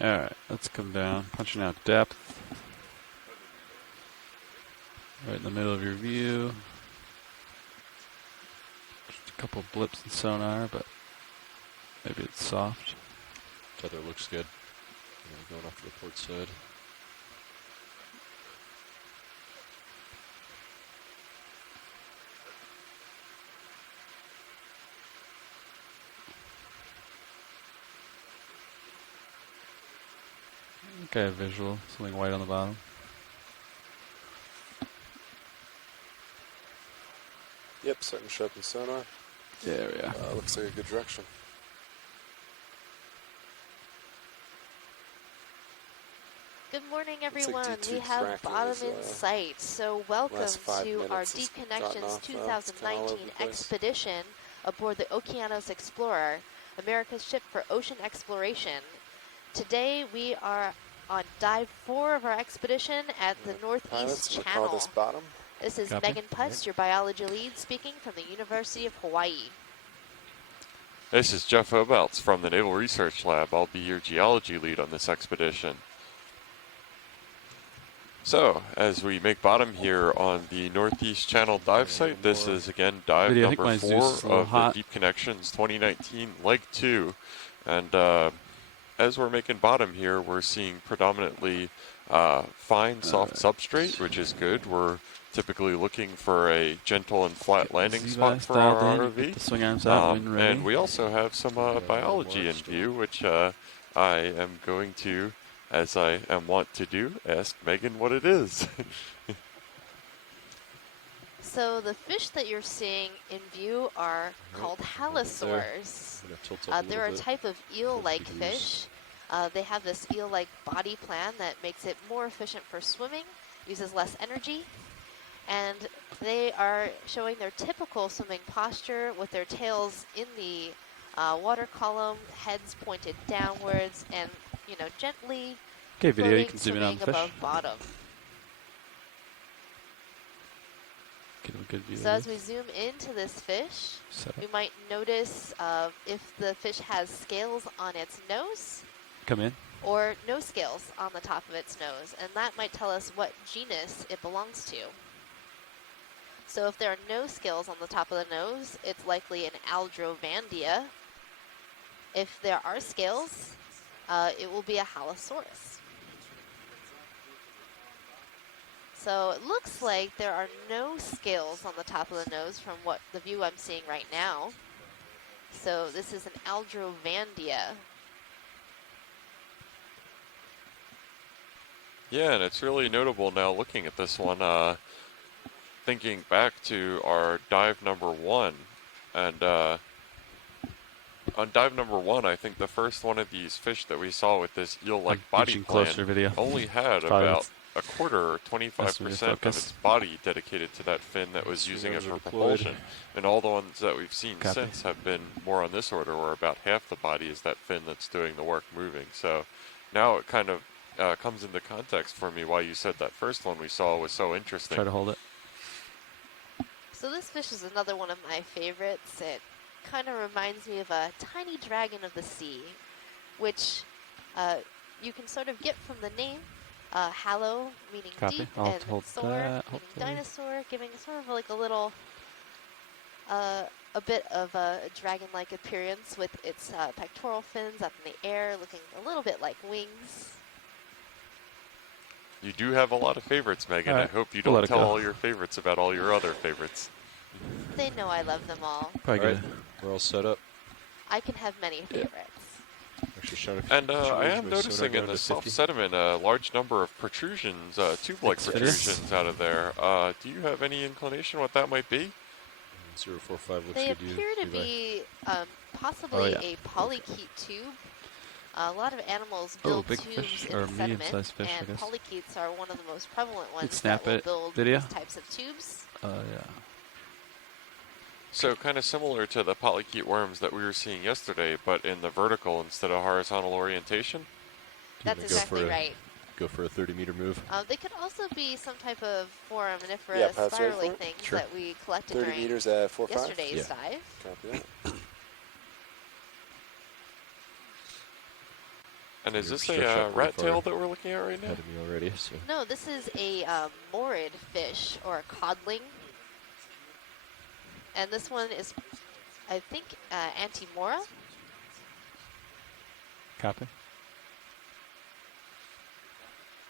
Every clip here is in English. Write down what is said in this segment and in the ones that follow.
Alright, let's come down. Punching out depth. Right in the middle of your view. Just a couple blips in sonar, but maybe it's soft. Tether looks good. Going off to the port side. Okay, visual. Something white on the bottom. Yep, starting to sharpen sonar. There we are. Looks like a good direction. Good morning, like everyone. D2 We have tracking bottom is, in sight. So welcome last 5 to our minutes Deep has gotten Connections off, it's kinda all over 2019 the place. expedition aboard the Okeanos Explorer, America's ship for ocean exploration. Today we are on dive 4 of our expedition at the Northeast Pilots, we'll Channel. call this bottom. This is Copy. Megan Putz, your biology lead, speaking from the University of Hawaii. This is Jeff Obelts from the Naval Research Lab. I'll be your geology lead on this expedition. So, as we make bottom here on the Northeast Channel dive site, this is again dive Video, I think number my 4 Zeus is a little of hot. the Deep Connections 2019 Leg 2. And as we're making bottom here, we're seeing predominantly fine, soft substrate, which is good. We're typically looking for a gentle and flat landing spot for our ROV. The swing arms out, wind ready. And we also have some biology in view, which I am going to, as I am wont to do, ask Megan what it is. So the fish that you're seeing in view are called halosaurs. They're a type of eel-like fish. They have this eel-like body plan that makes it more efficient for swimming, uses less energy, and they are showing their typical swimming posture with their tails in the water column, heads pointed downwards, and gently Okay, video, you floating, can zoom in on the swimming fish. above bottom. Get a good view. So as we zoom into this fish, we might notice if the fish has scales on its nose Come in. or no scales on the top of its nose, and that might tell us what genus it belongs to. So if there are no scales on the top of the nose, it's likely an Aldrovandia. If there are scales, it will be a Halosaurus. So it looks like there are no scales on the top of the nose from what the view I'm seeing right now. So this is an Aldrovandia. Yeah, and it's really notable now looking at this one, thinking back to our dive number 1. And on dive number 1, I think the first one of these fish that we saw with this eel-like body plan closer, video. only had Probably about a quarter or 25% of focus. its body dedicated to that fin that was using it for propulsion. And all the ones that we've seen Copy. since have been more on this order, where about half the body is that fin that's doing the work moving. So now it kind of comes into context for me why you said that first one we saw was so interesting. Try to hold it. So this fish is another one of my favorites. It kind of reminds me of a tiny dragon of the sea, which you can sort of get from the name. Halo, meaning Copy. deep, I'll and hold saur, that, meaning hopefully. dinosaur, giving sort of like a little, a bit of a dragon-like appearance with its pectoral fins up in the air, looking a little bit like wings. You do have a lot of favorites, Megan. All I right, hope you we'll let don't it tell go. all your favorites about all your other favorites. They know I love them all. Probably All good. right, we're all set up. I can have many favorites. Actually, showing And I am noticing in the soft sediment a large number of protrusions, tube-like Thanks, protrusions out of there. Do you have any inclination what that might be? 045 looks They good to you, appear to Levi. be possibly Oh, yeah. a polychaete tube. A lot of animals Oh, build big tubes fish, in or the sediment, medium-sized fish, I and guess. polychaetes are one of the most prevalent ones snap that will it, build video. these types of tubes. Yeah. So kind of similar to the polychaete worms that we were seeing yesterday, but in the vertical instead of horizontal orientation. That's exactly right. Go for a 30-meter move. They could also be some type of foraminifera Pat's ready spirally for it? things Sure. that we collected 30 during meters at 4.5. yesterday's Yeah. dive. Copy that. And is You're this stretched a out pretty rat far tail that we're looking at right now? ahead of me already, so. No, this is a morid fish, or a codling. And this one is, I think, Antimora. Copy.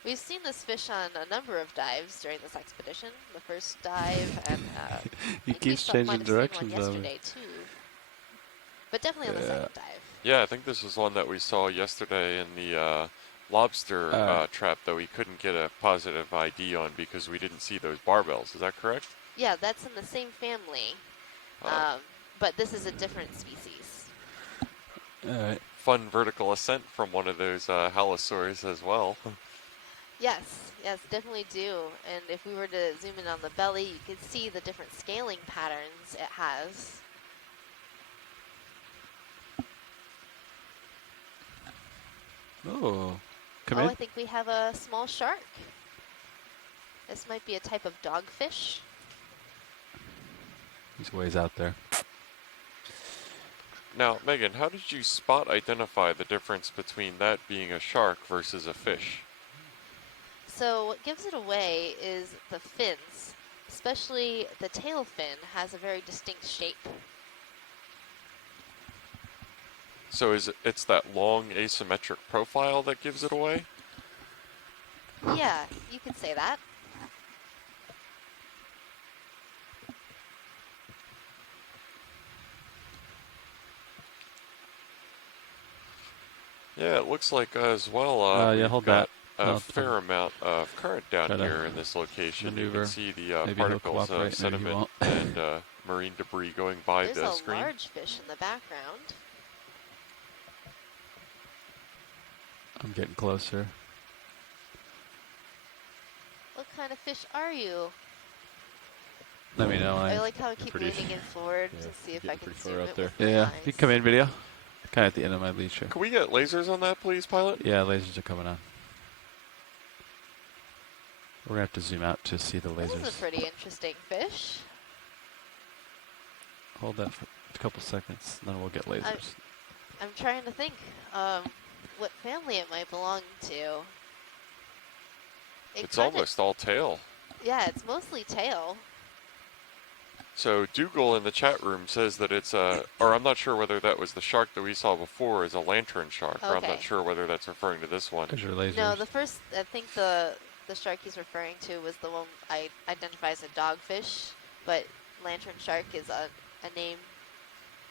We've seen this fish on a number of dives during this expedition. The first dive, and He keeps changing directions might have seen one yesterday too. But definitely on the second dive. Yeah, I think this was one that we saw yesterday in the lobster trap that we couldn't get a positive ID on because we didn't see those barbells. Is that correct? Yeah, that's in the same family, but this is a different species. Alright. Fun vertical ascent from one of those halosaurs as well. Yes, yes, definitely do. And if we were to zoom in on the belly, you could see the different scaling patterns it has. Oh, come Oh, in. I think we have a small shark. This might be a type of dogfish. He's ways out there. Now, Megan, how did you spot identify the difference between that being a shark versus a fish? So what gives it away is the fins, especially the tail fin has a very distinct shape. So it's that long asymmetric profile that gives it away? Yeah, you could say that. Yeah, it looks like as well. Yeah, we've hold got that. a fair amount of current down Try to here in this location. You maneuver. can see the Maybe he'll particles cooperate, of maybe he sediment won't. and marine debris going by There's the a screen. large fish in the background. I'm getting closer. What kind of fish are you? Let me know. I like how I keep pretty- leaning in forward yeah, to see if you're I getting can pretty far zoom out it there. with my Yeah, eyes. you come in video. Kind of at the end of my lead show. Can we get lasers on that, please, pilot? Yeah, lasers are coming on. We're gonna have to zoom out to see the This is a lasers. pretty interesting fish. Hold that for a couple seconds, and then we'll get lasers. I'm trying to think what family it might belong to. It's almost all tail. Yeah, it's mostly tail. So Dougal in the chat room says that it's a, or I'm not sure whether that was the shark that we saw before is a lantern shark, or I'm Okay. not sure whether that's referring to this one. There's your lasers. No, the first, I think the shark he's referring to was the one I identify as a dogfish, but lantern shark is a name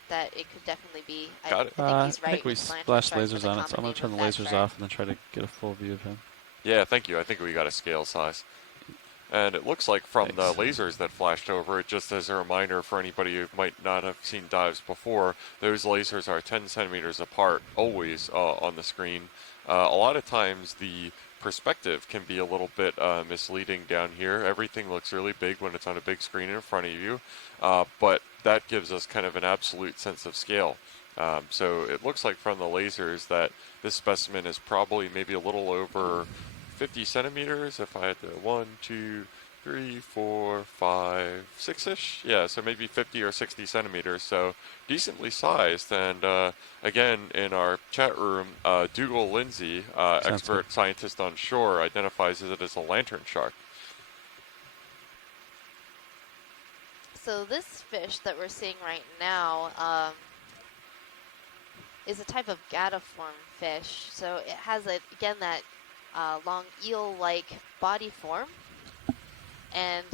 that it could definitely be. Got it. I think he's right. I think we with lantern splashed shark, lasers but on it, so I'm common gonna turn the name of that lasers shark. off and then try to get a full view of him. Yeah, thank you. I think we got a scale size. And it looks like from the lasers that flashed over it, just as a reminder for anybody who might not have seen dives before, those lasers are 10 centimeters apart, always on the screen. A lot of times the perspective can be a little bit misleading down here. Everything looks really big when it's on a big screen in front of you, but that gives us kind of an absolute sense of scale. So it looks like from the lasers that this specimen is probably maybe a little over 50 centimeters, if I had to, 1, 2, 3, 4, 5, 6-ish. Yeah, so maybe 50 or 60 centimeters, so decently sized. And again, in our chat room, Dougal Lindsay, expert scientist on shore, identifies it as a lantern shark. So this fish that we're seeing right now is a type of gadiform fish. So it has, again, that long eel-like body form, and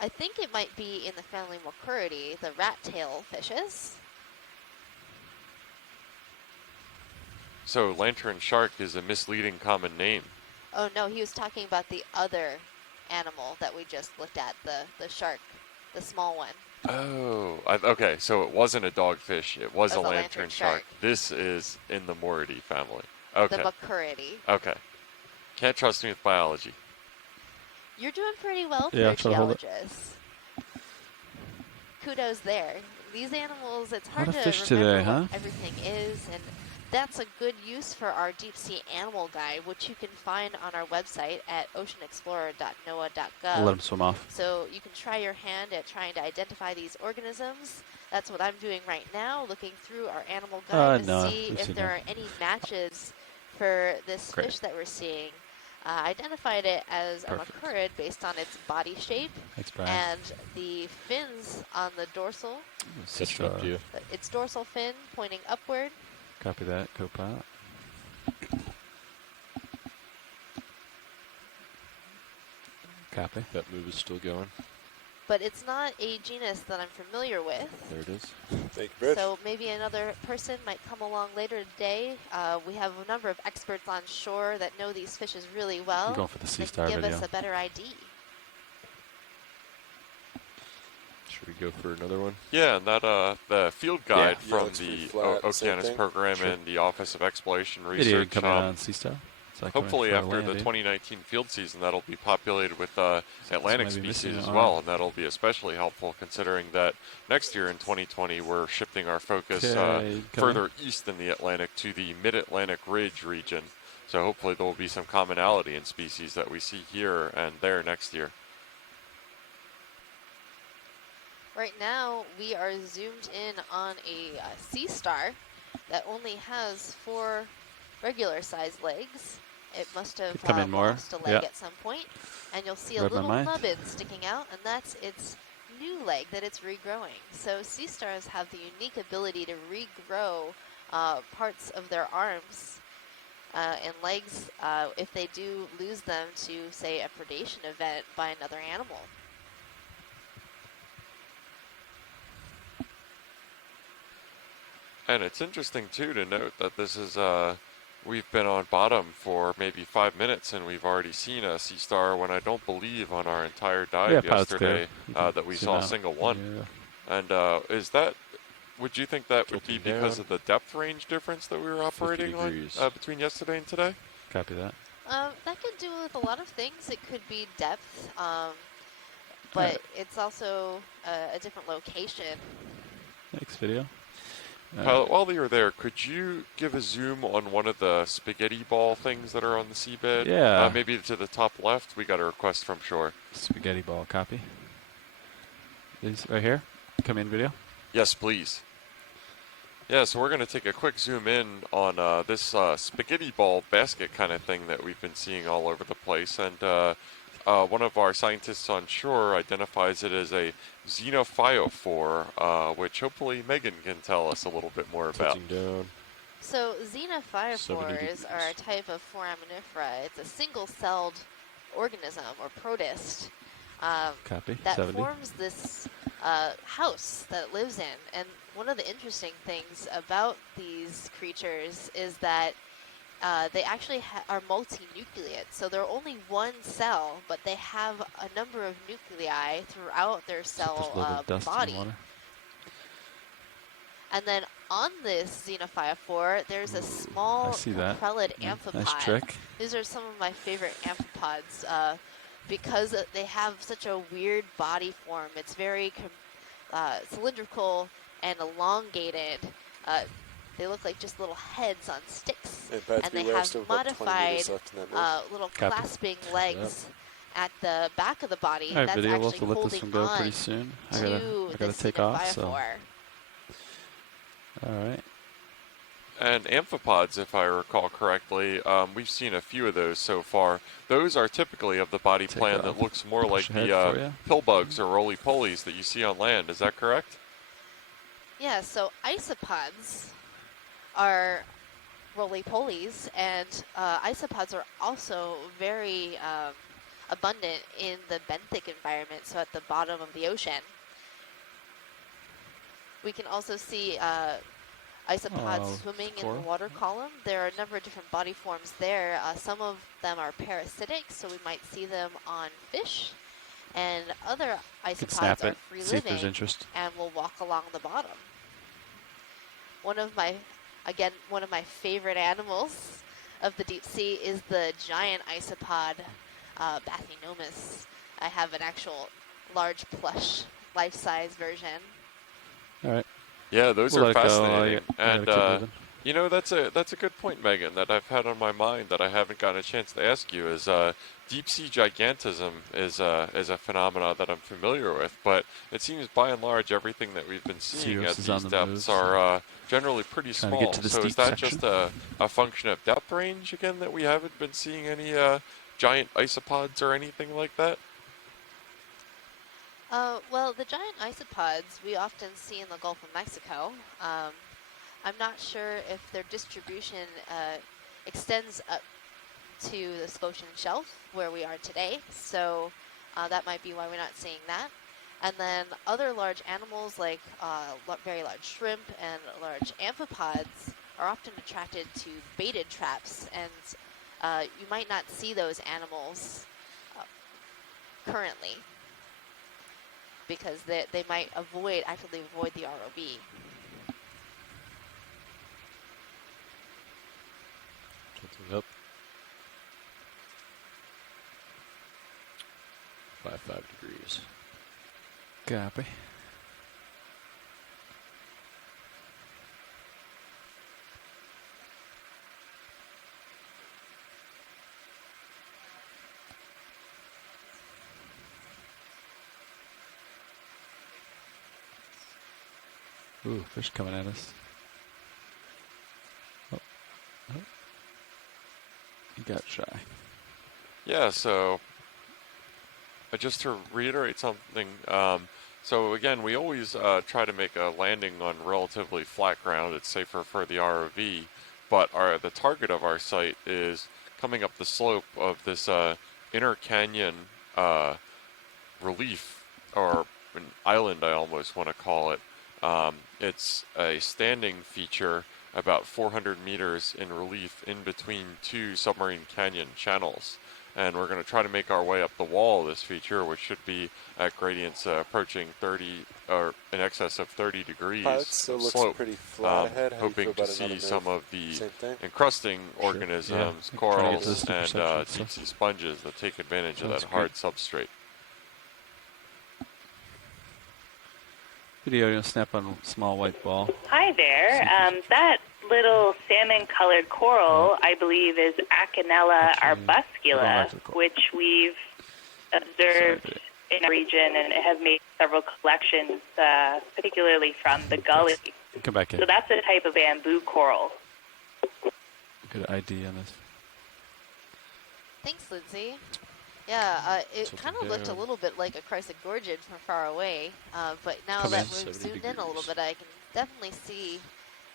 I think it might be in the family Mocuridae, the rat tail fishes. So lantern shark is a misleading common name. Oh no, he was talking about the other animal that we just looked at, the shark, the small one. Oh, okay, so it wasn't a dogfish, it was a That's a lantern lantern shark. shark. This is in the Moridae family. Okay. The Mocuridae. Okay. Can't trust me with biology. You're doing pretty well for Yeah, a try to hold it. geologist. Kudos there. These animals, it's hard Lot of to fish remember today, what huh? everything is, and that's a good use for our deep sea animal guide, which you can find on our website at oceanexplorer.noaa.gov. I'll let him swim off. So you can try your hand at trying to identify these organisms. That's what I'm doing right now, looking through our animal guide to no, see we've if seen there that. are any matches for this Great. fish that we're seeing. Identified it as a Perfect. macurrid based on its body shape Thanks, Brian. and the fins on the dorsal. Catching up to you. Its dorsal fin pointing upward. Copy that, co-pilot. Copy. That move is still going. But it's not a genus that I'm familiar with. There it is. Thank you, Bridge. So maybe another person might come along later today. We have a number of experts on shore that know these fishes really well. I'm going for the sea That star can give video. us a better ID. Should we go for another one? Yeah, and that the field guide Yeah, from it's pretty the flat, same Okeanos thing. program Sure. and the Office of Exploration Video Research. coming on sea star. So I can Hopefully fly after land, the dude. 2019 field season, that'll be populated with Atlantic might be missing species an as arm. well, and that'll be especially helpful considering that next year in 2020 we're shifting our focus Okay, further east in the Atlantic to the Mid-Atlantic Ridge region. So hopefully there will be some commonality in species that we see here and there next year. Right now, we are zoomed in on a sea star that only has 4 regular-sized legs. It must have Could come in more. lost a leg Yeah. at some point, and you'll see Read a my little mind. nubbin sticking out, and that's its new leg that it's regrowing. So sea stars have the unique ability to regrow parts of their arms and legs if they do lose them to, say, a predation event by another animal. And it's interesting too to note that this is we've been on bottom for maybe 5 minutes and we've already seen a sea star when I don't believe on our entire dive Yeah, pilot's yesterday clear. You can that we zoom saw a out. single one. Yeah. And is that, would you think that would be Tilting because down. of the depth range difference that we were operating on degrees. between yesterday and today? Copy that. That could do with a lot of things. It could be depth, but it's also a different location. Next video. Pilot, while you're there, could you give a zoom on one of the spaghetti ball things that are on the seabed? Yeah. Maybe to the top left. We got a request from shore. Spaghetti ball copy. These right here. Come in video. Yes, please. Yeah, so we're going to take a quick zoom in on this spaghetti ball basket kind of thing that we've been seeing all over the place. And one of our scientists on shore identifies it as a xenophyophore, which hopefully Megan can tell us a little bit more about. Tilting down. So 70 xenophyophores degrees. are a type of foraminifera. It's a single-celled organism or protist Copy. that 70. forms this house that it lives in. And one of the interesting things about these creatures is that they actually are multinucleate. So they're only one cell, but they have a number of nuclei throughout their Just a cell little bit of dust in body. the water. And then on this xenophyophore, there's a small I see that. prelate Yeah, amphipod. nice trick. These are some of my favorite amphipods because they have such a weird body form. It's very cylindrical and elongated. They look like just little heads on sticks. And Pat, And they beware, have still got 20 modified meters left in that move. little Copy. clasping legs at the back of the body. All right, That's video. We'll actually have to let this holding one go on pretty soon. I to gotta this take off. So, xenophyophore. all right. And amphipods, if I recall correctly, we've seen a few of those so far. Those are typically of the body Take plan off. that looks more like Push ahead the for ya. pill bugs or roly-polies that you see on land. Is that correct? Yeah, so isopods are roly-polies, and isopods are also very abundant in the benthic environment, so at the bottom of the ocean. We can also see isopods Oh, swimming in coral. the water column. There are a number of different body forms there. Some of them are parasitic, so we might see them on fish, and other Could isopods snap are it. See if there's free-living interest. and will walk along the bottom. One of my favorite animals of the deep sea is the giant isopod, Bathynomus. I have an actual large plush life-size version. All right. Yeah, those We'll are let it go. fascinating. I gotta And keep moving. You know, that's a good point, Megan, that I've had on my mind that I haven't gotten a chance to ask you. Is deep sea gigantism is a phenomena that I'm familiar with, but it seems by and large everything that we've been seeing at Zeros is these on the move, depths so are generally pretty trying to small. get to this So is deep that section. just a function of depth range again that we haven't been seeing any giant isopods or anything like that? Well, the giant isopods we often see in the Gulf of Mexico. I'm not sure if their distribution extends up to the Scotian Shelf where we are today, so that might be why we're not seeing that. And then other large animals like very large shrimp and large amphipods are often attracted to baited traps, and you might not see those animals currently because they might actively avoid the ROV. Tilting up. 5 degrees. Copy. Ooh, fish coming at us. Oh. Oh. He got shy. Yeah, so just to reiterate something, so again, we always try to make a landing on relatively flat ground. It's safer for the ROV, but the target of our site is coming up the slope of this inner canyon relief, or an island I almost want to call it. It's a standing feature about 400 meters in relief in between two submarine canyon channels. And we're going to try to make our way up the wall of this feature, which should be at gradients approaching 30 or in excess of 30 degrees It still of looks slope. pretty flat ahead. How do you Hoping feel to about another see move? some of the Same thing? encrusting Sure. organisms, Yeah. Trying to get to corals, this deeper and section, so deep sea sponges that take advantage of sounds that hard substrate. Video, you'll snap on a small white ball. Hi there. That little salmon-colored coral, I believe, is Acanella arbuscula, which we've observed in our region and have made several collections, particularly from the gully. Come back in. So that's a type of bamboo coral. Good ID on this. Thanks, Lindsay. Yeah, it Tilting kind of looked a down. little bit like a chrysogorgid from far away, but now Come that in. we've 70 zoomed in a little degrees. bit, I can definitely see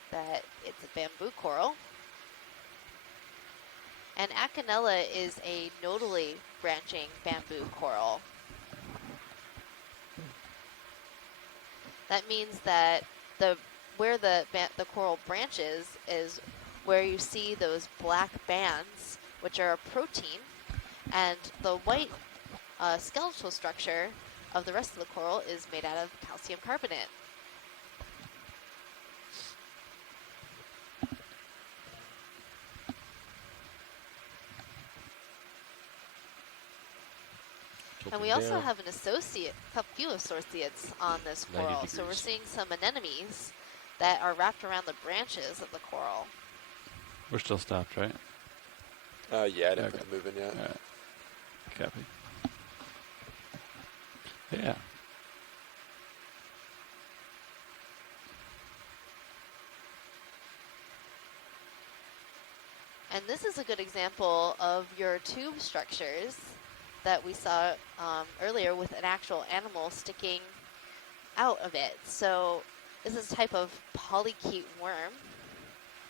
that it's a bamboo coral. And Acanella is a nodally branching bamboo coral. That means that where the coral branches is where you see those black bands, which are a protein, and the white skeletal structure of the rest of the coral is made out of calcium carbonate. And we also have an few associates on this coral. So we're seeing some anemones that are wrapped around the branches of the coral. We're still stopped, right? Yeah, I didn't Okay. put the move in yet. All right. Copy. Yeah. And this is a good example of your tube structures that we saw earlier with an actual animal sticking out of it. So this is a type of polychaete worm,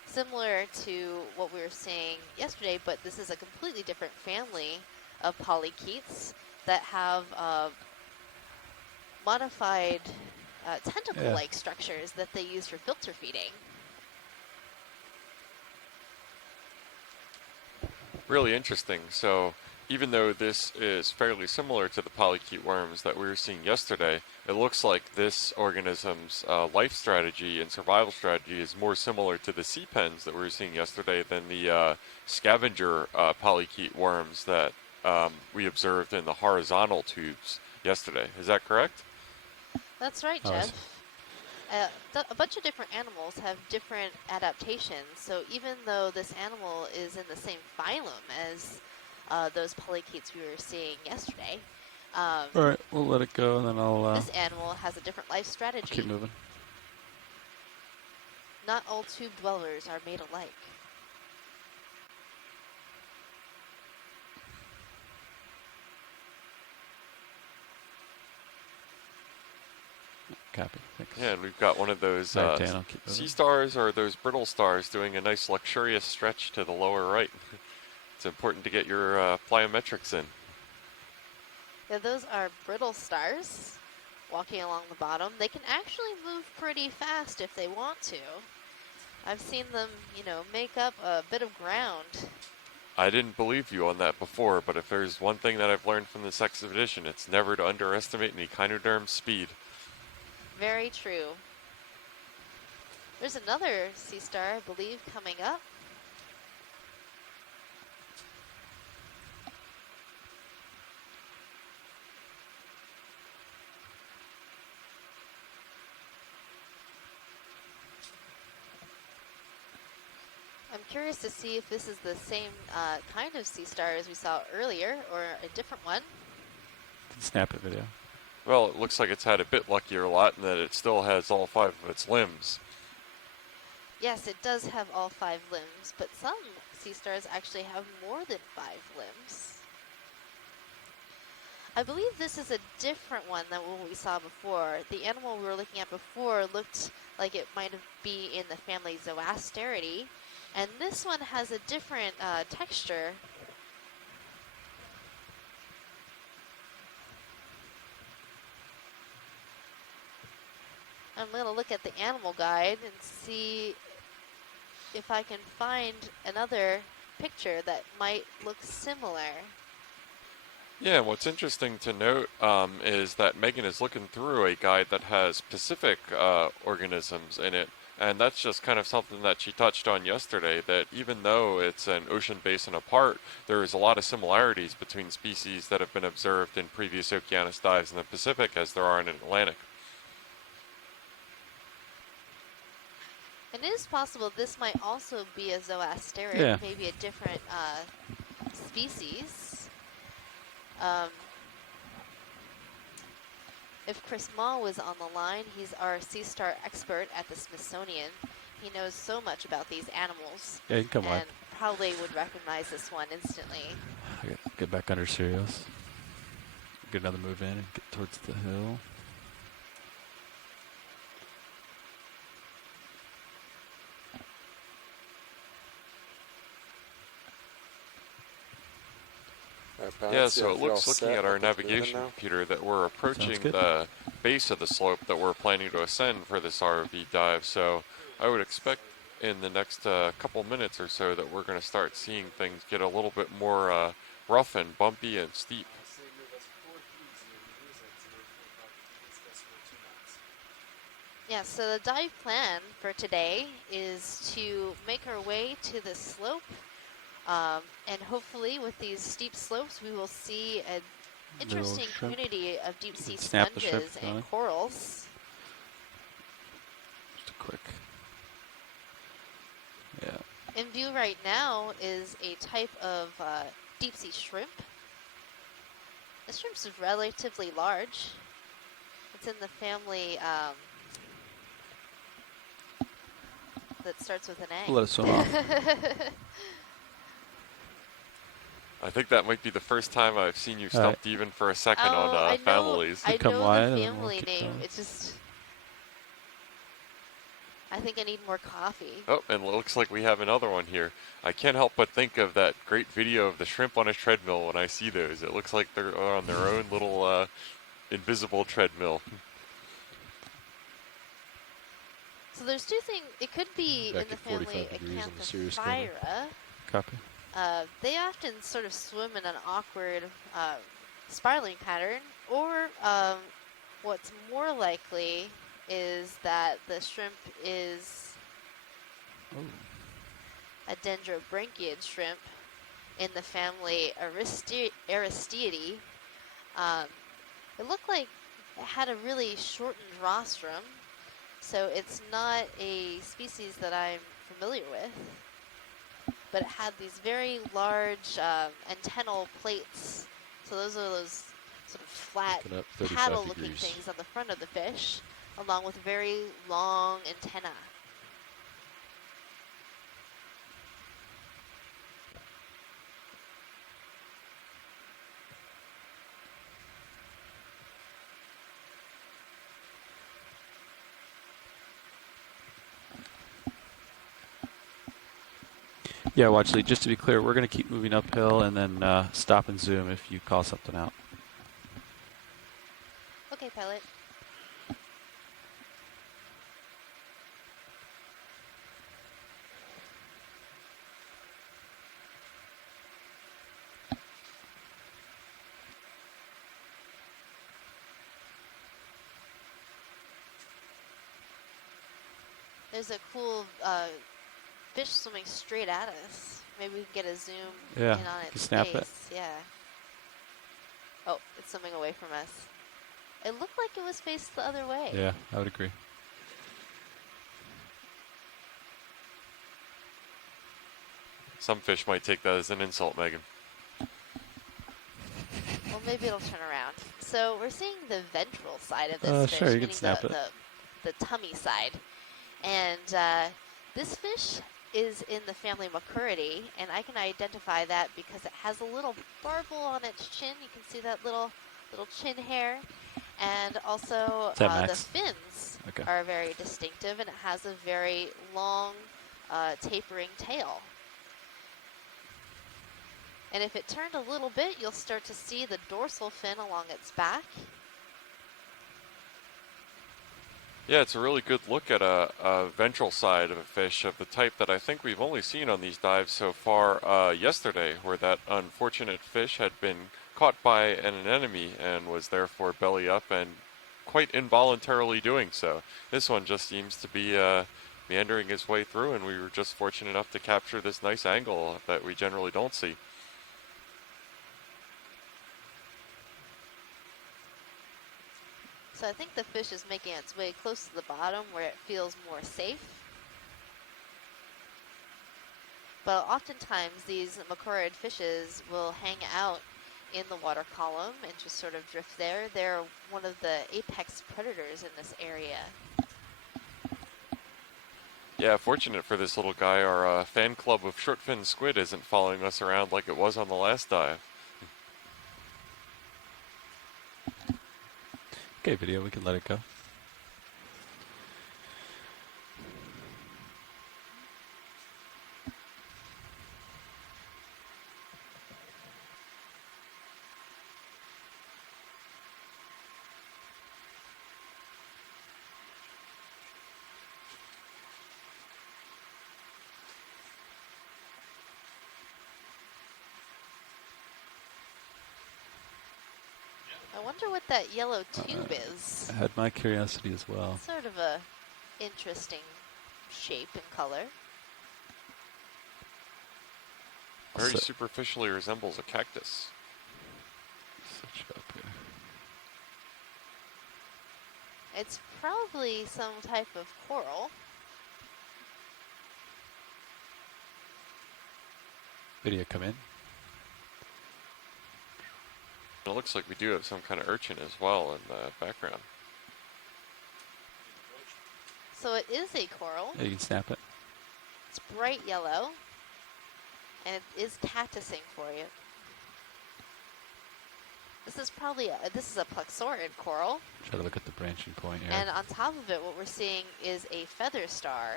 similar to what we were seeing yesterday, but this is a completely different family of polychaetes that have modified tentacle-like structures that they use for filter feeding. Really interesting. So even though this is fairly similar to the polychaete worms that we were seeing yesterday, it looks like this organism's life strategy and survival strategy is more similar to the sea pens that we were seeing yesterday than the scavenger polychaete worms that we observed in the horizontal tubes yesterday. Is that correct? That's right, Jeff. a bunch of different animals have different adaptations. So even though this animal is in the same phylum as those polychaetes we were seeing yesterday, All right, we'll let it go, and then I'll this animal has a different life strategy. keep moving. Not all tube dwellers are made alike. Copy. Thanks. Yeah, and we've got one of those All right, Dan, I'll keep moving. sea stars or those brittle stars doing a nice luxurious stretch to the lower right. It's important to get your plyometrics in. Yeah, those are brittle stars walking along the bottom. They can actually move pretty fast if they want to. I've seen them, you know, make up a bit of ground. I didn't believe you on that before, but if there's one thing that I've learned from this expedition, it's never to underestimate an echinoderm's speed. Very true. There's another sea star, I believe, coming up. I'm curious to see if this is the same kind of sea star as we saw earlier, or a different one. Snap it video. Well, it looks like it's had a bit luckier lot in that it still has all 5 of its limbs. Yes, it does have all 5 limbs, but some sea stars actually have more than 5 limbs. I believe this is a different one than what we saw before. The animal we were looking at before looked like it might be in the family Zoasteridae, and this one has a different texture. I'm going to look at the animal guide and see if I can find another picture that might look similar. Yeah, and what's interesting to note is that Megan is looking through a guide that has Pacific organisms in it, and that's just kind of something that she touched on yesterday, that even though it's an ocean basin apart, there is a lot of similarities between species that have been observed in previous Okeanos dives in the Pacific as there are in the Atlantic. And it is possible this might also be a zooasterid, Yeah. maybe a different species. If Chris Maw was on the line, he's our sea star expert at the Smithsonian. He knows so much about these animals. Yeah, you can come and wide. probably would recognize this one instantly. Get back under Sirius. Get another move in and get towards the hill. Yeah, so it looks, looking at our navigation computer, that we're approaching the base of the slope that we're planning to ascend for this ROV dive. So I would expect in the next couple minutes or so that we're going to start seeing things get a little bit more rough and bumpy and steep. Yeah, so the dive plan for today is to make our way to the slope. And hopefully with these steep slopes, we will see an interesting community of deep sea sponges and corals. Just a quick. Yeah. In view right now is a type of deep sea shrimp. This shrimp is relatively large. It's in the family that starts with an A. Let us swim off. I think that might be the first time I've seen you stumped even for a second on families. I come know wide the and we'll family keep name. going. It's just, I think I need more coffee. Oh, and it looks like we have another one here. I can't help but think of that great video of the shrimp on a treadmill when I see those. It looks like they're on their own little invisible treadmill. So there's two things. It could be Back in the at 45 family degrees on the Sirius camera. Acanthophyra. Copy. They often sort of swim in an awkward spiraling pattern, or what's more likely is that the shrimp is a dendrobranchiid shrimp in the family Aristeidae. It looked like it had a really shortened rostrum, So it's not a species that I'm familiar with, but it had these very large antennal plates. So those are those sort of flat paddle-looking things on the front of the fish, along with very long antennae. Yeah, Watchley, just to be clear, we're going to keep moving uphill and then stop and zoom if you call something out. Okay, pilot. There's a cool fish swimming straight at us. Maybe we can get a zoom in on its face. Yeah. Oh, it's swimming away from us. It looked like it was faced the other way. Yeah, I would agree. Some fish might take that as an insult, Megan. Well, maybe it'll turn around. So we're seeing the ventral side of this fish, sure, you meaning can snap it. The tummy side. And this fish is in the family Macuridae, and I can identify that because it has a little barbel on its chin. You can see that little chin hair. And also the fins are very distinctive, and it has a very long tapering tail. And if it turned a little bit, you'll start to see the dorsal fin along its back. Yeah, it's a really good look at a ventral side of a fish of the type that I think we've only seen on these dives so far yesterday, where that unfortunate fish had been caught by an anemone and was therefore belly up and quite involuntarily doing so. This one just seems to be meandering his way through, and we were just fortunate enough to capture this nice angle that we generally don't see. So I think the fish is making its way close to the bottom where it feels more safe. But oftentimes these Macuridae fishes will hang out in the water column and just sort of drift there. They're one of the apex predators in this area. Yeah, fortunate for this little guy, our fan club of short-fin squid isn't following us around like it was on the last dive. Okay, video, we can let it go. I wonder what that yellow tube is. I had my curiosity as well. Sort of a interesting shape and color. Very superficially resembles a cactus. Switch up here. It's probably some type of coral. Video come in. It looks like we do have some kind of urchin as well in the background. So it is a coral. Yeah, you can snap it. It's bright yellow, and it is cactusing for you. This is probably a plexaurid coral. Try to look at the branching point here. And on top of it, what we're seeing is a feather star,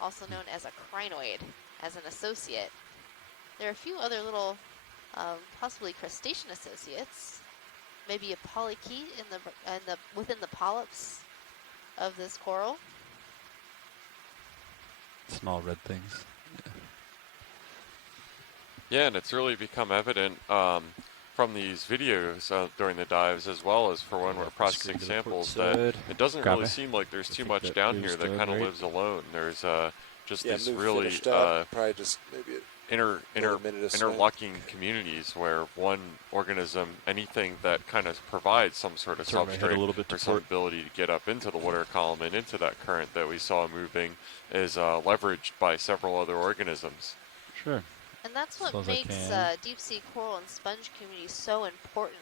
also known as a crinoid, as an associate. There are a few other little, possibly crustacean associates. Maybe a polychaete within the polyps of this coral. Small red things. Yeah, and it's really become evident from these videos during the dives, as well as for when we're processing samples, that it doesn't really seem like there's too much down here that kind of lives alone. There's just this really probably just maybe interlocking communities where one organism, anything that kind of provides some sort of Turn my head a substrate little bit or to some port. ability to get up into the water column and into that current that we saw moving is leveraged by several other organisms. Sure. And that's what Slow as I makes can. deep sea coral and sponge communities so important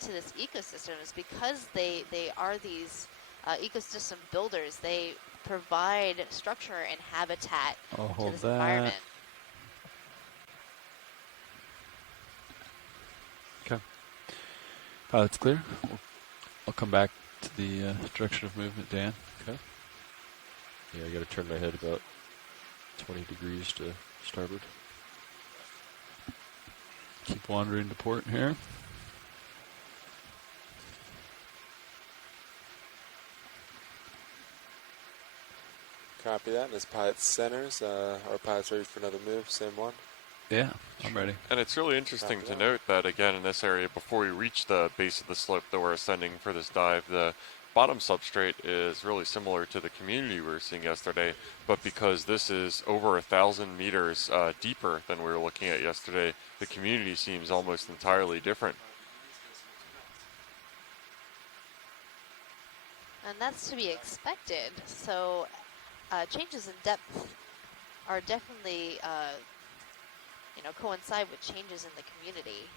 to this ecosystem, is because they are these ecosystem builders. They provide structure and habitat I'll to hold this that. environment. Okay. Pilot's clear. I'll come back to the direction of movement, Dan. Okay. Yeah, I got to turn my head about 20 degrees to starboard. Keep wandering to port here. Copy that. And as pilot centers, our pilot's ready for another move. Same one. Yeah, I'm ready. And it's really interesting Copy to that. note that, again, in this area, before we reach the base of the slope that we're ascending for this dive, the bottom substrate is really similar to the community we were seeing yesterday, but because this is over 1,000 meters deeper than we were looking at yesterday, the community seems almost entirely different. And that's to be expected. So changes in depth are definitely, coincide with changes in the community.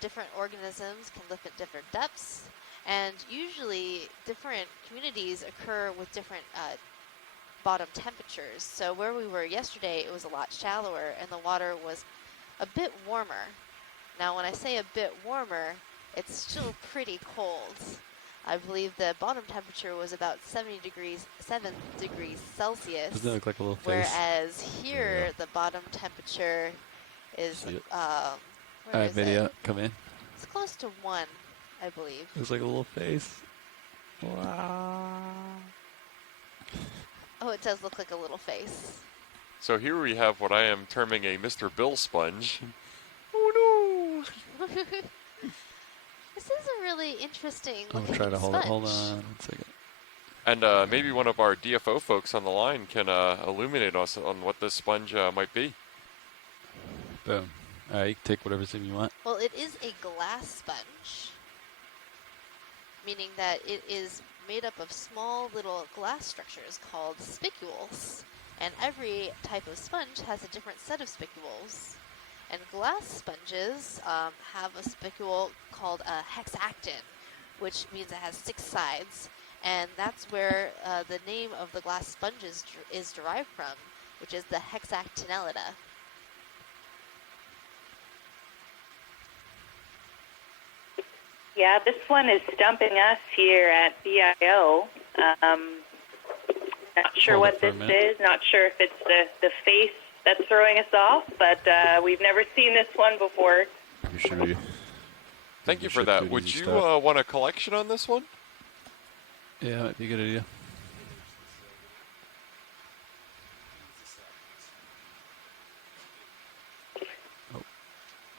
Different organisms can live at different depths, and usually different communities occur with different bottom temperatures. So where we were yesterday, it was a lot shallower, and the water was a bit warmer. Now, when I say a bit warmer, it's still pretty cold. I believe the bottom temperature was about 7 degrees Celsius. Doesn't it look like a little face? Whereas here, the bottom temperature is, See it? All where right, is video, it? come in. It's close to 1, I believe. Looks like a little face. Wow. Oh, it does look like a little face. So here we have what I am terming a Mr. Bill sponge. Oh no! This is a really interesting I'm looking gonna try to hold it. sponge. Hold on 1 second. And maybe one of our DFO folks on the line can illuminate us on what this sponge might be. Boom. All right, you can take whatever zoom you want. Well, it is a glass sponge, meaning that it is made up of small little glass structures called spicules. And every type of sponge has a different set of spicules. And glass sponges have a spicule called a hexactin, which means it has 6 sides. And that's where the name of the glass sponge is derived from, which is the hexactinellida. Yeah, this one is stumping us here at BIO. Not sure Hold it what for a this minute. is. Not sure if it's the face that's throwing us off, but we've never seen this one before. You should be. Thank you for should that. do Would easy you stuff. want a collection on this one? Yeah, might be a good idea.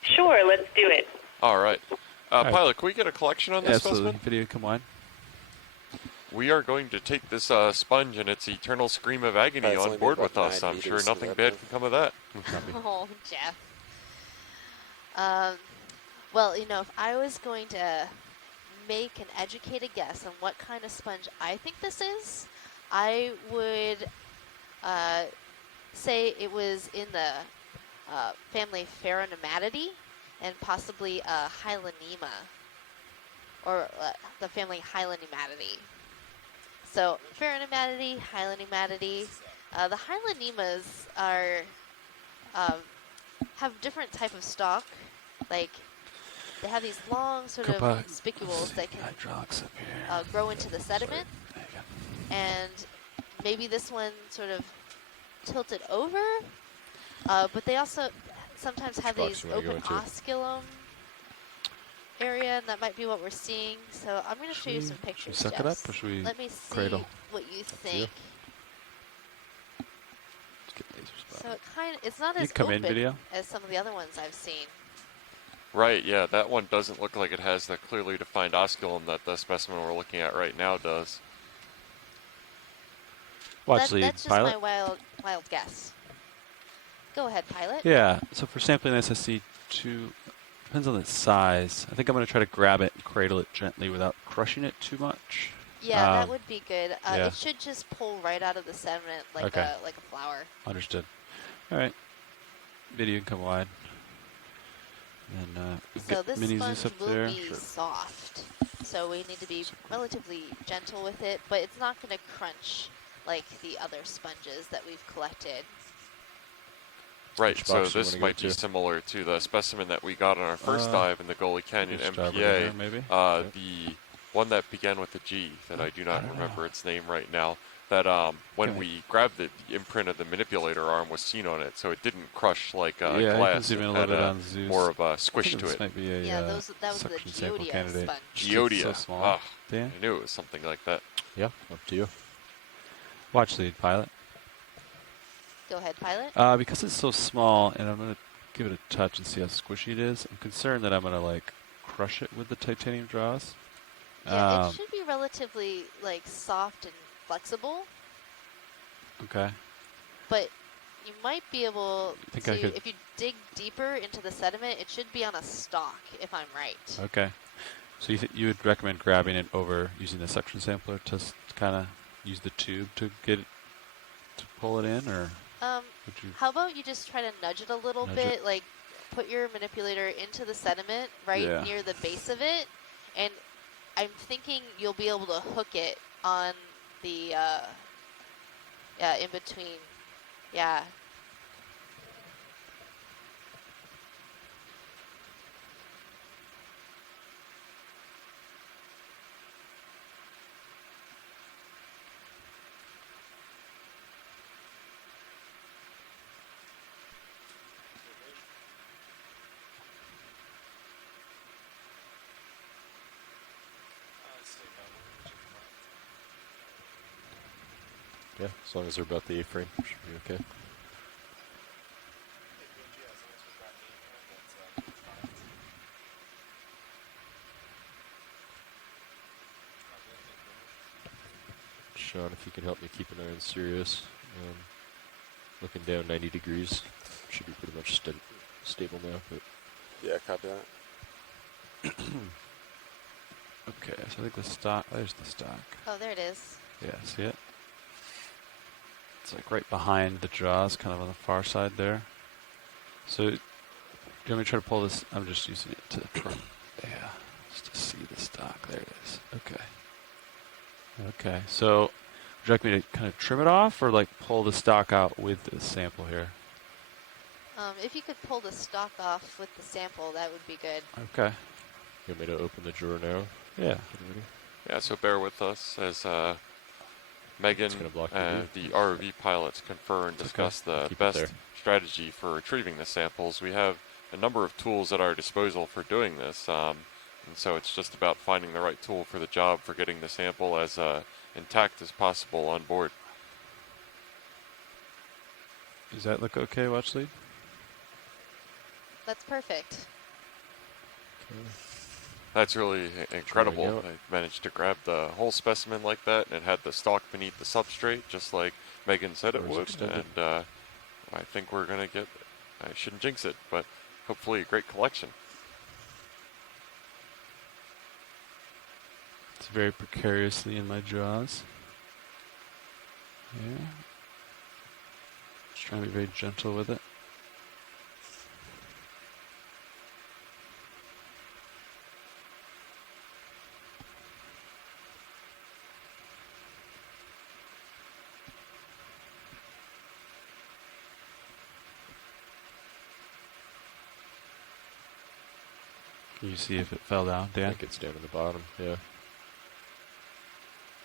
Sure, let's do it. All right. right. Pilot, can we get a collection on this Absolutely. specimen? Video, come on. We are going to take this sponge and its eternal scream of agony It's on only board about with us. 9 I'm sure meters, so nothing that bad move. can come of that. Oh, Jeff. Well, if I was going to make an educated guess on what kind of sponge I think this is, I would say it was in the family Pheronematidae and possibly Hylanema, or the family Hylanematidae. So Pheronematidae, Hylanematidae. The Hylanemas are have different type of stalk. Like they have these long sort of spicules that can Hydraulics up here. grow into the sediment, There you go. and maybe this one sort of tilted over. But they also sometimes have box these you wanna go open into? osculum area, and that might be what we're seeing. So I'm going to show you some Should we pictures. suck it Jess. up, or should we Let me see cradle? what you you. think. Let's get laser spot. So it's not You as come in, open video? as some of the other ones I've seen. Right, yeah, that one doesn't look like it has the clearly defined osculum that the specimen we're looking at right now does. Well, actually, that's just pilot. my wild guess. Go ahead, pilot. Yeah, so for sampling this, I see two, depends on the size. I think I'm going to try to grab it and cradle it gently without crushing it too much. Yeah, that would be good. Yeah. It should just pull right out of the sediment like Okay. a flower. Understood. All right. Video can come wide. And So get this mini sponge Zeus up will there. be soft, so we need to be relatively gentle with it, but it's not going to crunch like the other sponges that we've collected. Right, Which so box you this wanna go might be to? similar to the specimen that we got on our first dive in the Gully Canyon Just dive over MPA. there, maybe? The one that began with a G that I do not remember know. its name right now. That when Okay. we grabbed it, the imprint of the manipulator arm was seen on it, so it didn't crush like Yeah, you can glass. zoom in It a little had bit on Zeus. more of a I squish think to this it. might be a Yeah, that was the suction sample Geodia candidate. sponge. Geodia. So small. Ah, Dan? I knew it was something like that. Yeah, up to you. Watch lead, pilot. Go ahead, pilot. Because it's so small, and I'm going to give it a touch and see how squishy it is, I'm concerned that I'm going to, like, crush it with the titanium jaws. Yeah, it should be relatively like soft and flexible, Okay. but you might be able Think I to, could- if you dig deeper into the sediment, it should be on a stalk, if I'm right. Okay. So you would recommend grabbing it over using the suction sampler to kind of use the tube to get it, to pull it in, or would you? How about you just try to nudge it a little Nudge bit, it? like put your manipulator into the sediment right Yeah. near the base of it, and I'm thinking you'll be able to hook it on the, yeah, in between. Yeah. Yeah, as long as they're about the A-frame, should be okay. Sean, if you can help me keep an eye on Sirius. Looking down 90 degrees. Should be pretty much stable now. But Yeah, copy that. Okay, so I think the stock. There's the stock. Oh, there it is. Yeah, see it? It's like right behind the jaws, kind of on the far side there. So, do you want me to try to pull this? I'm just using it to, yeah, just to see the stock. There it is. Okay. Okay, so would you like me to kind of trim it off, or like pull the stock out with the sample here? If you could pull the stalk off with the sample, that would be good. Okay. you want me to open the drawer now? Yeah. Get ready? Yeah, so bear with us as Megan It's gonna block the and the ROV pilots confer and It's discuss the Keep it best there. strategy for retrieving the samples. We have a number of tools at our disposal for doing this, and so it's just about finding the right tool for the job for getting the sample as intact as possible on board. Does that look okay, watch lead? That's perfect. That's really incredible. out. I managed to grab the whole specimen like that, and it had the stalk beneath the substrate, just like Megan said it Doors would. extended. And I think we're going to get, I shouldn't jinx it, but hopefully a great collection. It's very precariously in my jaws. Yeah. Just trying to be very gentle with it. Can you see if it fell down, I Dan? think it's down in the bottom, yeah.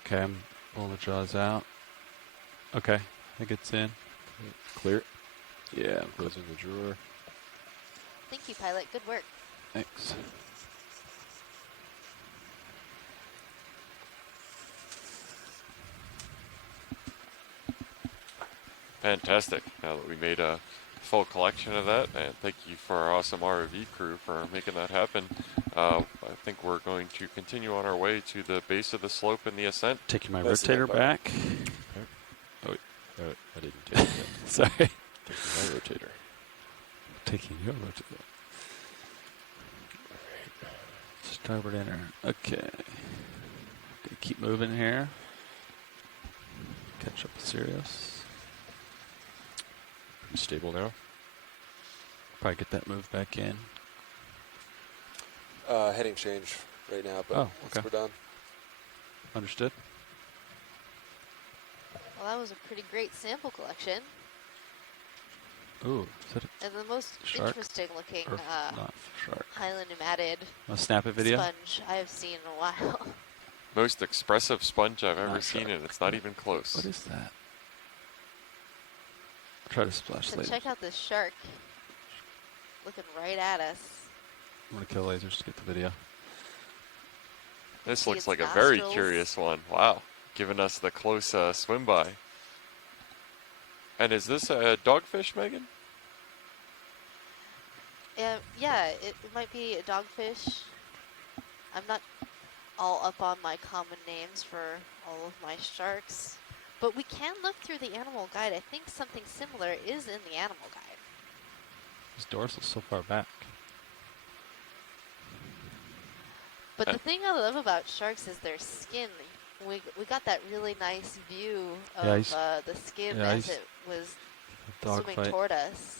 Okay, I'm pulling the jaws out. Okay, I think it's in. Clear. Yeah, Closing the drawer. Thank you, pilot. Good work. thanks. Fantastic. Now that we made a full collection of that, and thank you for our awesome ROV crew for making that happen. I think we're going to continue on our way to the base of the slope and the ascent. Taking my That's rotator enough, back. I didn't take it yet. Sorry. Taking my rotator. taking you over to the starboard inner. Okay. Gonna keep moving here. Catch up with Sirius. Pretty stable now. Probably get that move back in. Heading change right now, but once we're done. Understood. Well, that was a pretty great sample collection. Ooh, is that And the most shark? interesting looking not shark? highland matted A snap it video? sponge I have seen in a while. Most expressive sponge I've ever Not seen, shark. and it's not even close. What is that? Try to splash So lasers. check out this shark looking right at us. I'm gonna kill lasers to get the video. This See looks its like a very nostrils. curious one. Wow, giving us the close swim by. And is this a dogfish, Megan? Yeah, it might be a dogfish. I'm not all up on my common names for all of my sharks, but we can look through the animal guide. I think something similar is in the animal guide. This dorsal's so far back. But the thing I love about sharks is their skin. We got that really nice view of the skin as it was Dog swimming fight. toward us.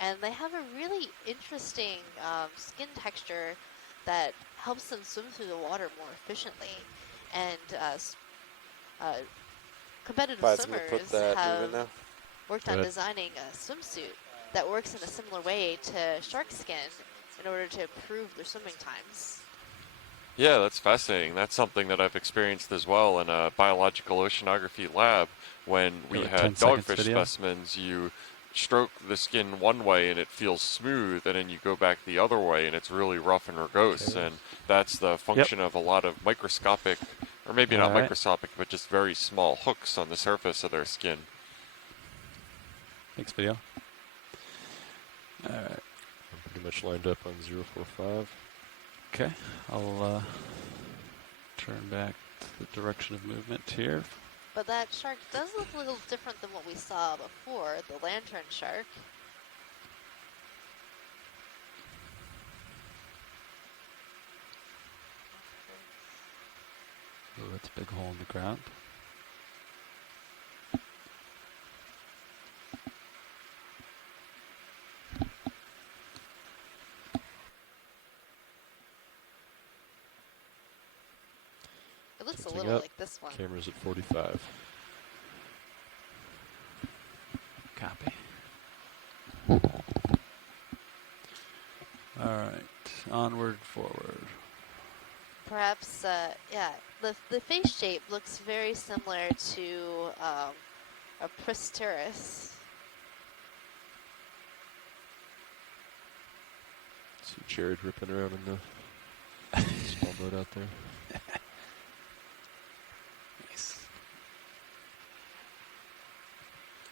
And they have a really interesting skin texture that helps them swim through the water more efficiently. And competitive Pies, I'm gonna put swimmers that have moving now. worked on designing a swimsuit that works in a similar way to shark skin in order to improve their swimming times. Yeah, that's fascinating. That's something that I've experienced as well in a biological oceanography lab. When we Like had 10 seconds dogfish video? specimens, you stroke the skin one way and it feels smooth, and then you go back the other way and it's really rough and rugose. And that's the function of a lot of microscopic, or maybe not Alright. microscopic, but just very small hooks on the surface of their skin. Thanks, video. Alright. I'm pretty much lined up on 045. Okay. I'll turn back to the direction of movement here. But that shark does look a little different than what we saw before, the lantern shark. Oh, that's a big hole in the ground. It looks a Tilting little up. like this one. Camera's at 45. Copy. Alright. Onward, forward. Perhaps, yeah, the face shape looks very similar to a Pristerus. See Jared ripping around in the small boat out there. Nice.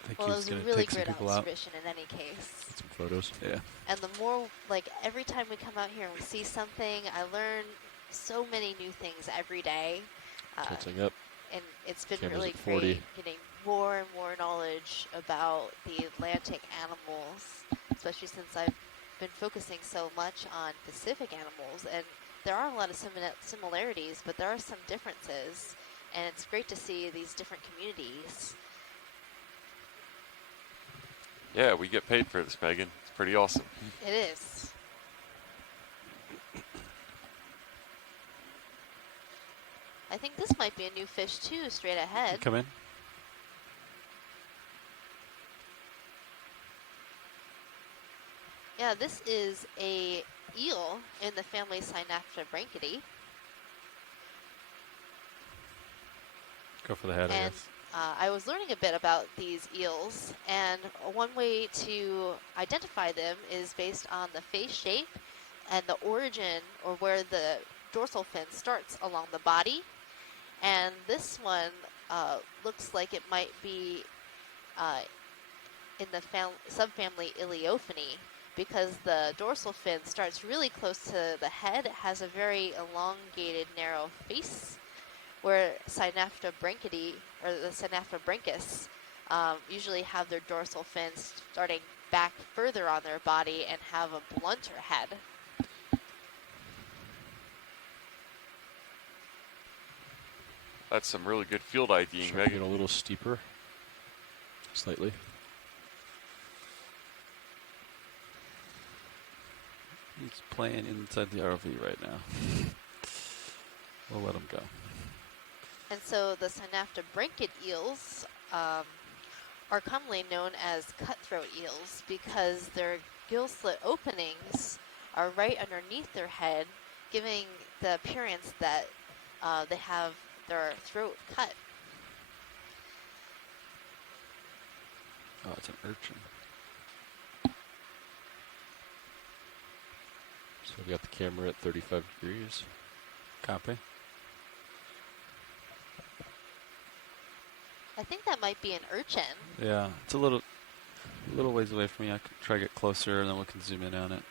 I think Well, it he's was a going to really take some great people out. observation in any case. Get some photos. Yeah. And the more, like, every time we come out here and we see something, I learn so many new things every day. Tilting up. And it's been Camera's really at 40. great getting more and more knowledge about the Atlantic animals, especially since I've been focusing so much on Pacific animals. And there are a lot of similarities, but there are some differences. And it's great to see these different communities. Yeah, we get paid for this, Megan. It's pretty awesome. It is. I think this might be a new fish too, straight ahead. Come in. Yeah, this is a eel in the family Synaptobranchidae. Go for the head, I And guess. I was learning a bit about these eels, and one way to identify them is based on the face shape and the origin, or where the dorsal fin starts along the body. And this one looks like it might be in the subfamily Iliophany, because the dorsal fin starts really close to the head. It has a very elongated, narrow face, where Synaptobranchidae, or the Synaptobranchus, usually have their dorsal fins starting back further on their body and have a blunter head. That's some really good field IDing, Sharpening Megan. a little steeper, slightly. He's playing inside the RV right now. We'll let him go. And so the synaptobranchid eels are commonly known as cutthroat eels because their gill slit openings are right underneath their head, giving the appearance that they have their throat cut. Oh, it's an urchin. So we got the camera at 35 degrees. Copy. I think that might be an urchin. Yeah, it's a little ways away from me. I can try to get closer, and then we can zoom in on it.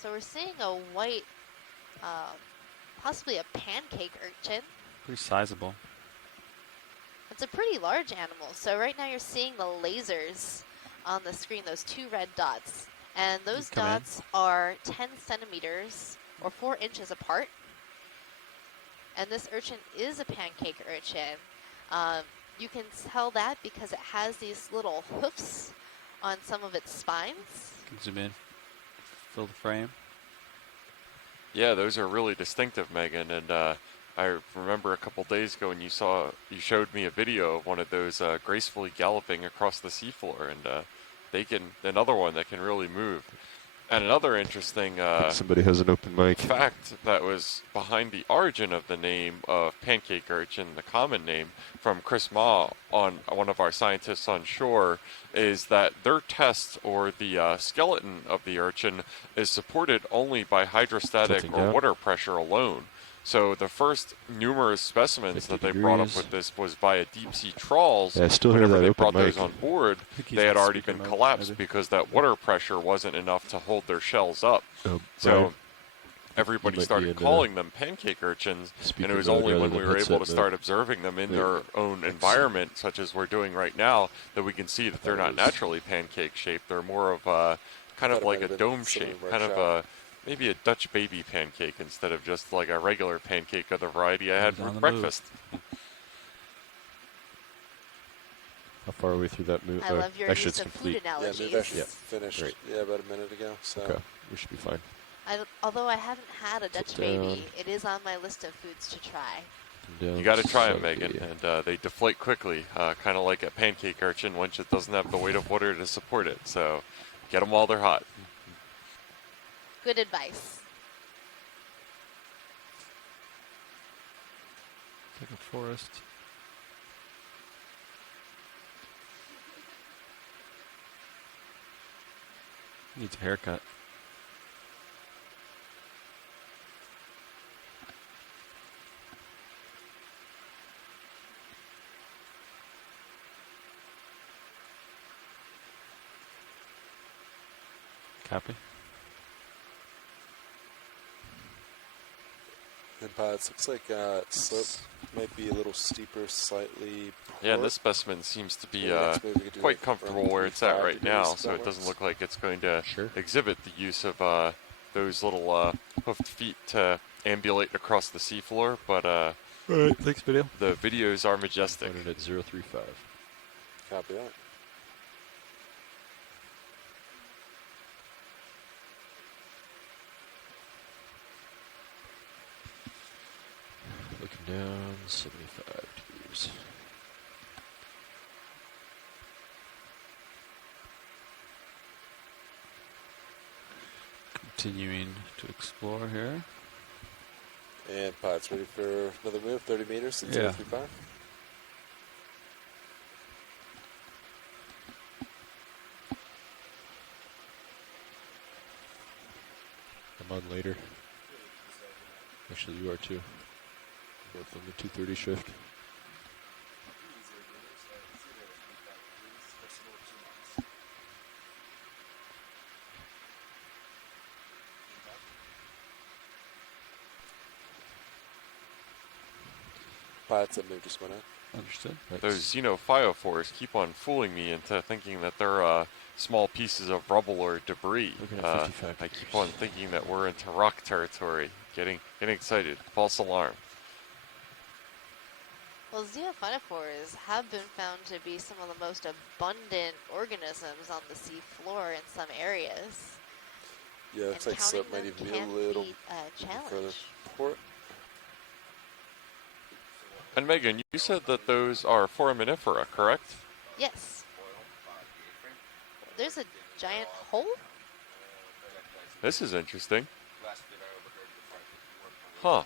So we're seeing a white, possibly a pancake urchin. Pretty sizable. It's a pretty large animal. So right now you're seeing the lasers on the screen, those two red dots. And those dots are 10 centimeters or 4 inches apart. And this urchin is a pancake urchin. You can tell that because it has these little hoofs on some of its spines. You can zoom in, fill the frame. Yeah, those are really distinctive, Megan. And I remember a couple days ago when you showed me a video of one of those gracefully galloping across the seafloor, and another one that can really move. And another interesting somebody has an open mic. fact that was behind the origin of the name of pancake urchin, the common name, from Chris Ma, on one of our scientists on shore, is that their test, or the skeleton of the urchin, is supported only by hydrostatic Tilting or down. water pressure alone. So the first numerous specimens 50 that they brought up degrees. with this was via deep sea trawls. Yeah, I still hear Whenever that they open brought those mic. on board, think he's they had in already speaker been mode, collapsed maybe. because that water pressure wasn't enough to hold their shells up. Oh, So Brian, everybody might be started in, calling them pancake urchins, and speaker it was mode only rather when than we were able to headset start mode. observing them in There you their own environment, such as we're doing right now, that we can see that they're not naturally pancake shaped. They're more of kind of Thought it like might a have been dome some shape, in kind of workshop. maybe a Dutch baby pancake instead of just like a regular pancake of the variety I had He's on for the breakfast. How far are we through that move? I love your actually, use it's of food complete. Yeah, analogies. maybe I should Yeah. finished. Great. Yeah, about a minute ago. So Okay, we should be fine. Although I haven't had a Dutch down. baby, it is on my list of foods to try. Down You got to try them, 70. Megan, and they deflate quickly, kind of like a pancake urchin once it doesn't have the weight of water to support it. So get them while they're hot. Good advice. It's like a forest. Needs a haircut. Copy. and pods looks like slope might be a little steeper, slightly. Yeah, and port. this specimen seems to be Yeah, next move we could do quite like comfortable around where it's at 35 right now, degrees so it downwards. doesn't look like it's going to Sure. exhibit the use of those little hoofed feet to ambulate across the seafloor, but Alright, thanks video. the videos are majestic. Running at 035. Copy that. Looking down, 75 degrees. Continuing to explore here. And pods ready for another move. 30 meters. It's Yeah. 035. I'm on later. Actually, you are too. Both on the 2:30 shift. pilots that moved just went in. Understood. Those xenophyophores keep on fooling me into thinking that they're small pieces of rubble or debris. Looking at 55 I keep on thinking that we're into rock territory. Getting excited. False alarm. Well, xenophyophores have been found to be some of the most abundant organisms on the sea floor in some areas. Yeah, looks And like slope might counting even them be a can little be a further challenge. port. And Megan, you said that those are foraminifera, correct? Yes. There's a giant hole? This is interesting. Huh.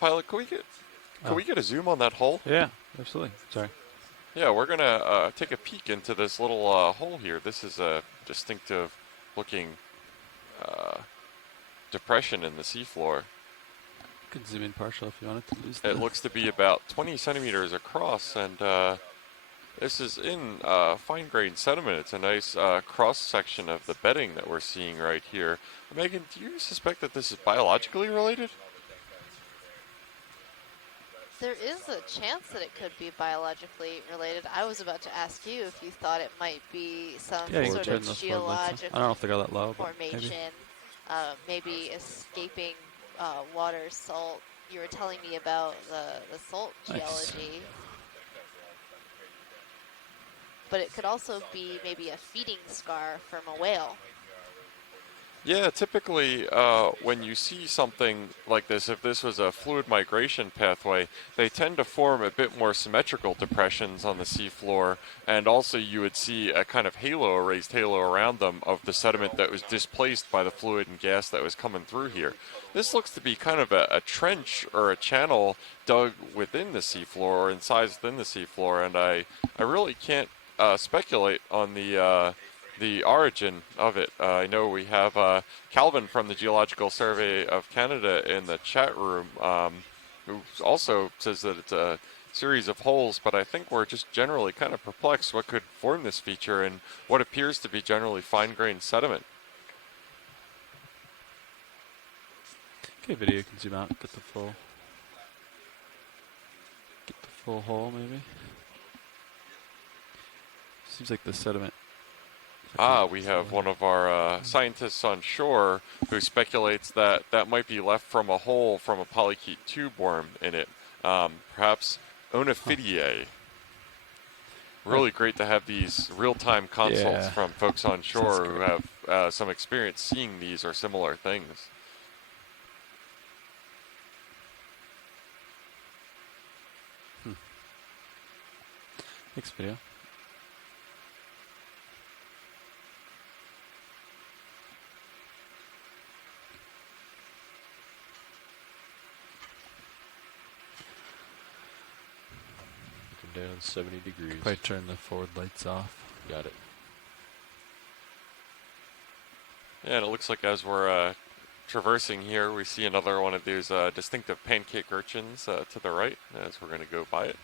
Pilot, can we get a zoom on that hole? Yeah, absolutely. Sorry. Yeah, we're gonna take a peek into this little hole here. This is a distinctive looking depression in the seafloor. You can zoom in partial if you wanted to lose It looks to be about 20 centimeters across, and this is in fine-grained sediment. It's a nice cross-section of the bedding that we're seeing right here. Megan, do you suspect that this is biologically related? There is a chance that it could be biologically related. I was about to ask you if you thought it might be some sort of geologic I don't know if they got that low, but formation, maybe escaping water, salt. You were telling me about the salt geology. But it could also be maybe a feeding scar from a whale. Yeah, typically when you see something like this, if this was a fluid migration pathway, they tend to form a bit more symmetrical depressions on the seafloor, and also you would see a kind of halo, a raised halo around them of the sediment that was displaced by the fluid and gas that was coming through here. This looks to be kind of a trench or a channel dug within the seafloor or incised within the seafloor, and I really can't speculate on the origin of it. I know we have Calvin from the Geological Survey of Canada in the chat room, who also says that it's a series of holes, but I think we're just generally kind of perplexed what could form this feature in what appears to be generally fine-grained sediment. Okay, video, you can zoom out, get the full hole maybe. Seems like the sediment. We have one of our scientists on shore who speculates that that might be left from a hole from a polychaete tube worm in it, perhaps Onophidiae. Really great to have these real-time consults from folks on shore who have some experience seeing these or similar things. Next video. Down 70 degrees. Probably turn the forward lights off. Got it. Yeah, and it looks like as we're traversing here, we see another one of these distinctive pancake urchins to the right as we're going to go by it.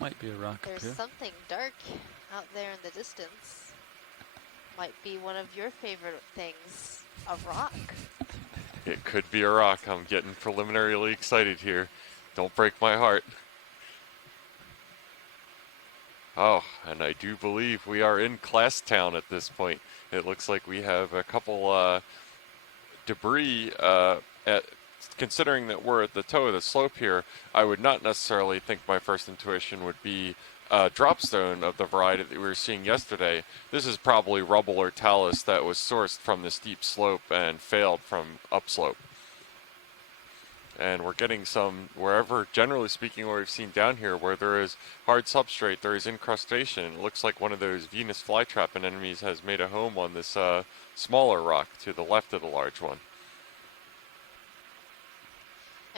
Might be a rock up There's here. something dark out there in the distance. Might be one of your favorite things, a rock. It could be a rock. I'm getting preliminarily excited here. Don't break my heart. Oh, and I do believe we are in Class Town at this point. It looks like we have a couple debris considering that we're at the toe of the slope here. I would not necessarily think my first intuition would be dropstone of the variety that we were seeing yesterday. This is probably rubble or talus that was sourced from the steep slope and failed from upslope. And we're getting some, wherever, generally speaking, where we've seen down here, where there is hard substrate, there is incrustation. It looks like one of those Venus flytrap anemones has made a home on this smaller rock to the left of the large one.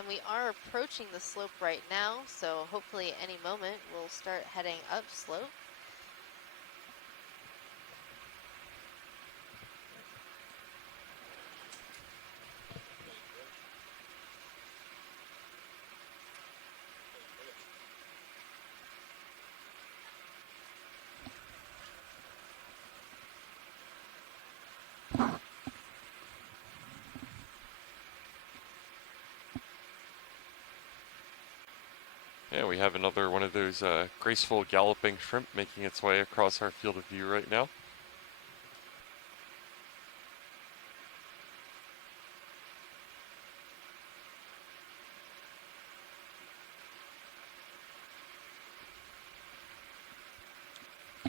And we are approaching the slope right now, so hopefully any moment we'll start heading up slope. Yeah, we have another one of those graceful galloping shrimp making its way across our field of view right now.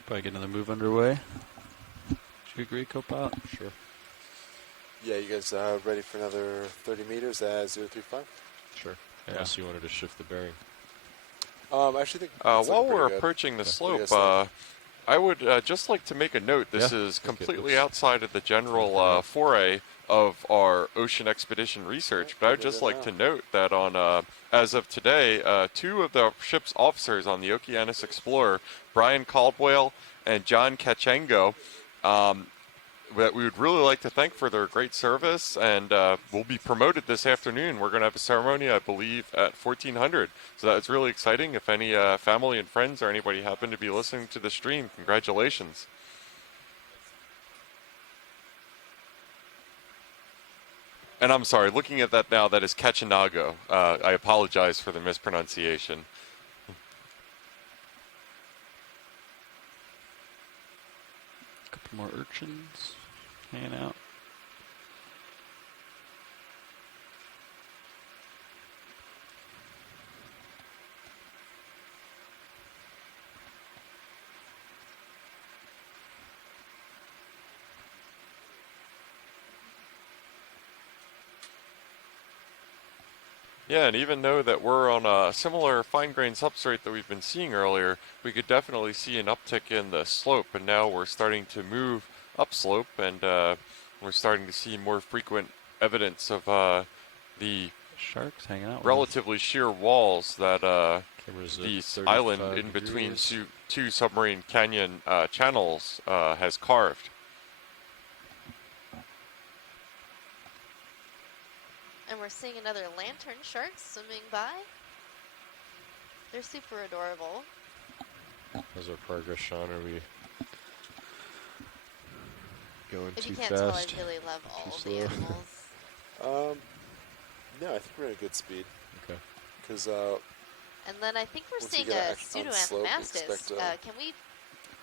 Probably get another move underway. Do you agree, co-pilot? Sure. Yeah, you guys ready for another 30 meters at 035? Sure. Yeah. Unless you wanted to shift the bearing. I actually think while we're approaching the slope, I would just like to make a note. This is completely outside of the general foray of our ocean expedition research, but I would just like to note that on as of today, 2 of the ship's officers on the Okeanos Explorer, Brian Caldwell and John Kachengo, that we would really like to thank for their great service, and will be promoted this afternoon. We're going to have a ceremony, I believe, at 1400. So that's really exciting. If any family and friends or anybody happen to be listening to the stream, congratulations. And I'm sorry, looking at that now, that is Kachinago. I apologize for the mispronunciation. A couple more urchins hanging out. Yeah, and even though that we're on a similar fine-grained substrate that we've been seeing earlier, we could definitely see an uptick in the slope, and now we're starting to move upslope, and we're starting to see more frequent evidence of the Sharks hanging out. relatively sheer walls that the island in between two submarine canyon channels has carved. And we're seeing another lantern shark swimming by. They're super adorable. How's our progress, Sean? Are we going If too you can't fast? tell, I really love all of the slow? animals. No, I think we're at a good speed. Okay. Because And then I think we're once seeing you get a on slope, we expect pseudoanthomastus. Can we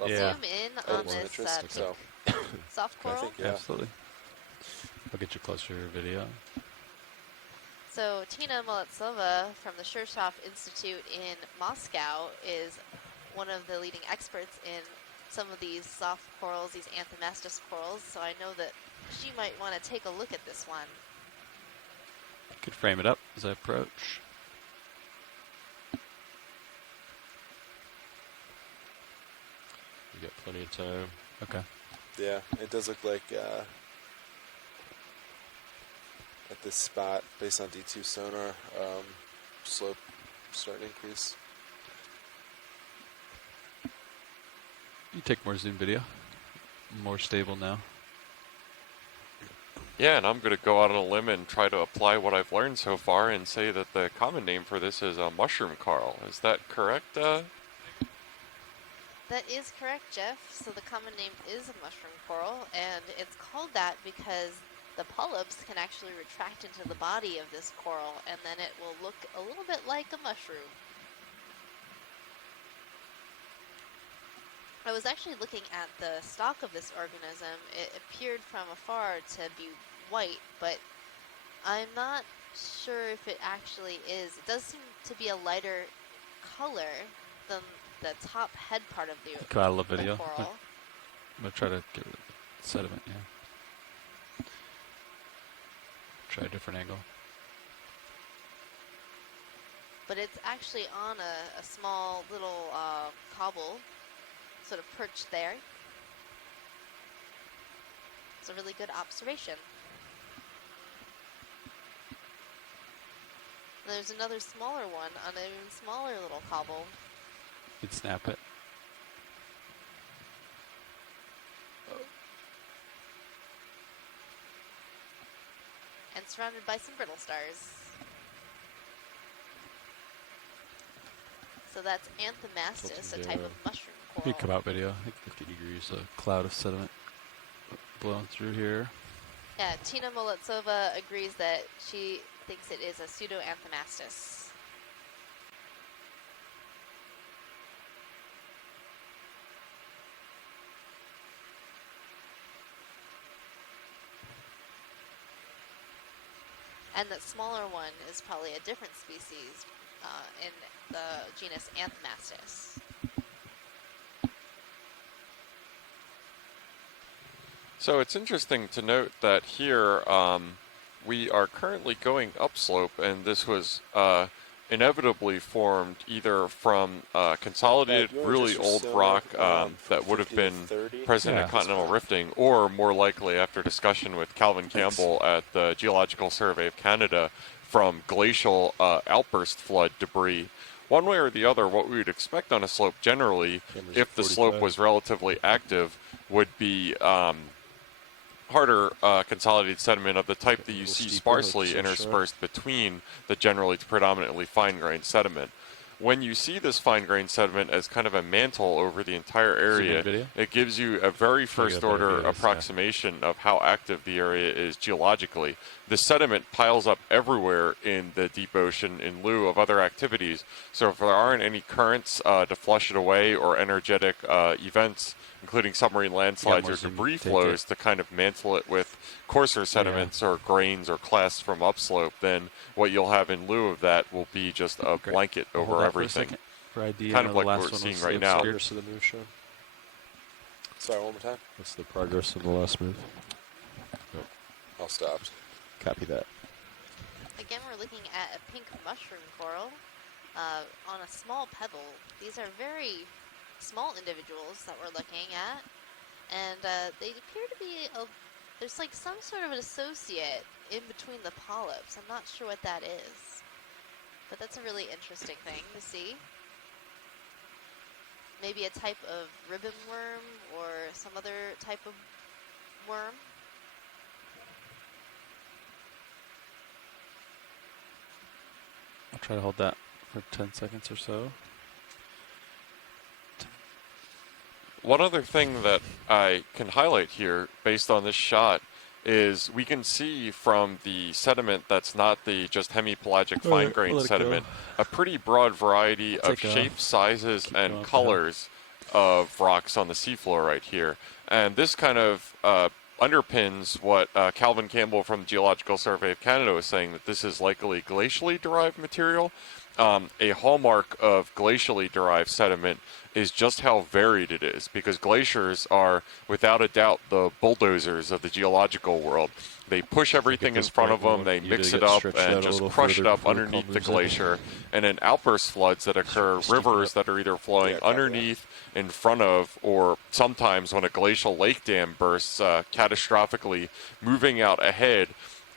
Yeah. zoom in level on of this interest, pink so soft I coral? think, yeah. Absolutely. I'll get you closer video. So Tina Molitsova from the Shirshov Institute in Moscow is one of the leading experts in some of these soft corals, these anthomastus corals, so I know that she might want to take a look at this one. Could frame it up as I approach. You got plenty of time. Okay. Yeah, it does look like at this spot, based on D2 sonar, slope starting to increase. You take more zoom video. More stable now. Yeah, and I'm going to go out on a limb and try to apply what I've learned so far and say that the common name for this is a mushroom coral. Is that correct? That is correct, Jeff. So the common name is a mushroom coral, and it's called that because the polyps can actually retract into the body of this coral, and then it will look a little bit like a mushroom. I was actually looking at the stalk of this organism. It appeared from afar to be white, but I'm not sure if it actually is. It does seem to be a lighter color than the top head part of the Got a little video. coral. I'm gonna try to get rid of the sediment. Yeah. Try a different angle. But it's actually on a small little cobble, sort of perched there. It's a really good observation. There's another smaller one on an even smaller little cobble. You'd snap it. And surrounded by some brittle stars. So that's Anthomastus, a type of mushroom coral. Good come out video. I think 50 degrees. a cloud of sediment blowing through here. Yeah, Tina Molitsova agrees that she thinks it is a pseudo-Anthomastus. And that smaller one is probably a different species in the genus Anthomastus. So it's interesting to note that here we are currently going upslope, and this was inevitably formed either from consolidated really old rock that would have been present at continental rifting, or more likely after discussion with Calvin Campbell at the Geological Survey of Canada from glacial outburst flood debris. One way or the other, what we would expect on a slope generally, if the slope was relatively active, would be harder consolidated sediment of the type that you see sparsely interspersed between the generally predominantly fine-grained sediment. When you see this fine-grained sediment as kind of a mantle over the entire area, it gives you a very first-order approximation of how active the area is geologically. The sediment piles up everywhere in the deep ocean in lieu of other activities. So if there aren't any currents to flush it away or energetic events, including submarine landslides or debris flows to kind of mantle it with coarser sediments or grains or clasts from upslope, then what you'll have in lieu of that will be just a blanket over everything. Kind of like what we're seeing right now. Progress of the move, Sean. Sorry, one more time. What's the progress of the last move? Oh. All stopped. Copy that. Again, we're looking at a pink mushroom coral on a small pebble. These are very small individuals that we're looking at, and they appear to be there's like some sort of an associate in between the polyps. I'm not sure what that is, but that's a really interesting thing to see. Maybe a type of ribbon worm or some other type of worm. I'll try to hold that for 10 seconds or so. One other thing that I can highlight here, based on this shot, is we can see from the sediment that's not the just hemipelagic fine-grained sediment, a pretty broad variety of shapes, sizes, and colors of rocks on the seafloor right here. And this kind of underpins what Calvin Campbell from the Geological Survey of Canada was saying, that this is likely glacially derived material. A hallmark of glacially derived sediment is just how varied it is, because glaciers are, without a doubt, the bulldozers of the geological world. They push everything in front of them, they mix it up and just crush it up underneath the glacier. And in outburst floods that occur, rivers that are either flowing underneath, in front of, or sometimes when a glacial lake dam bursts catastrophically, moving out ahead,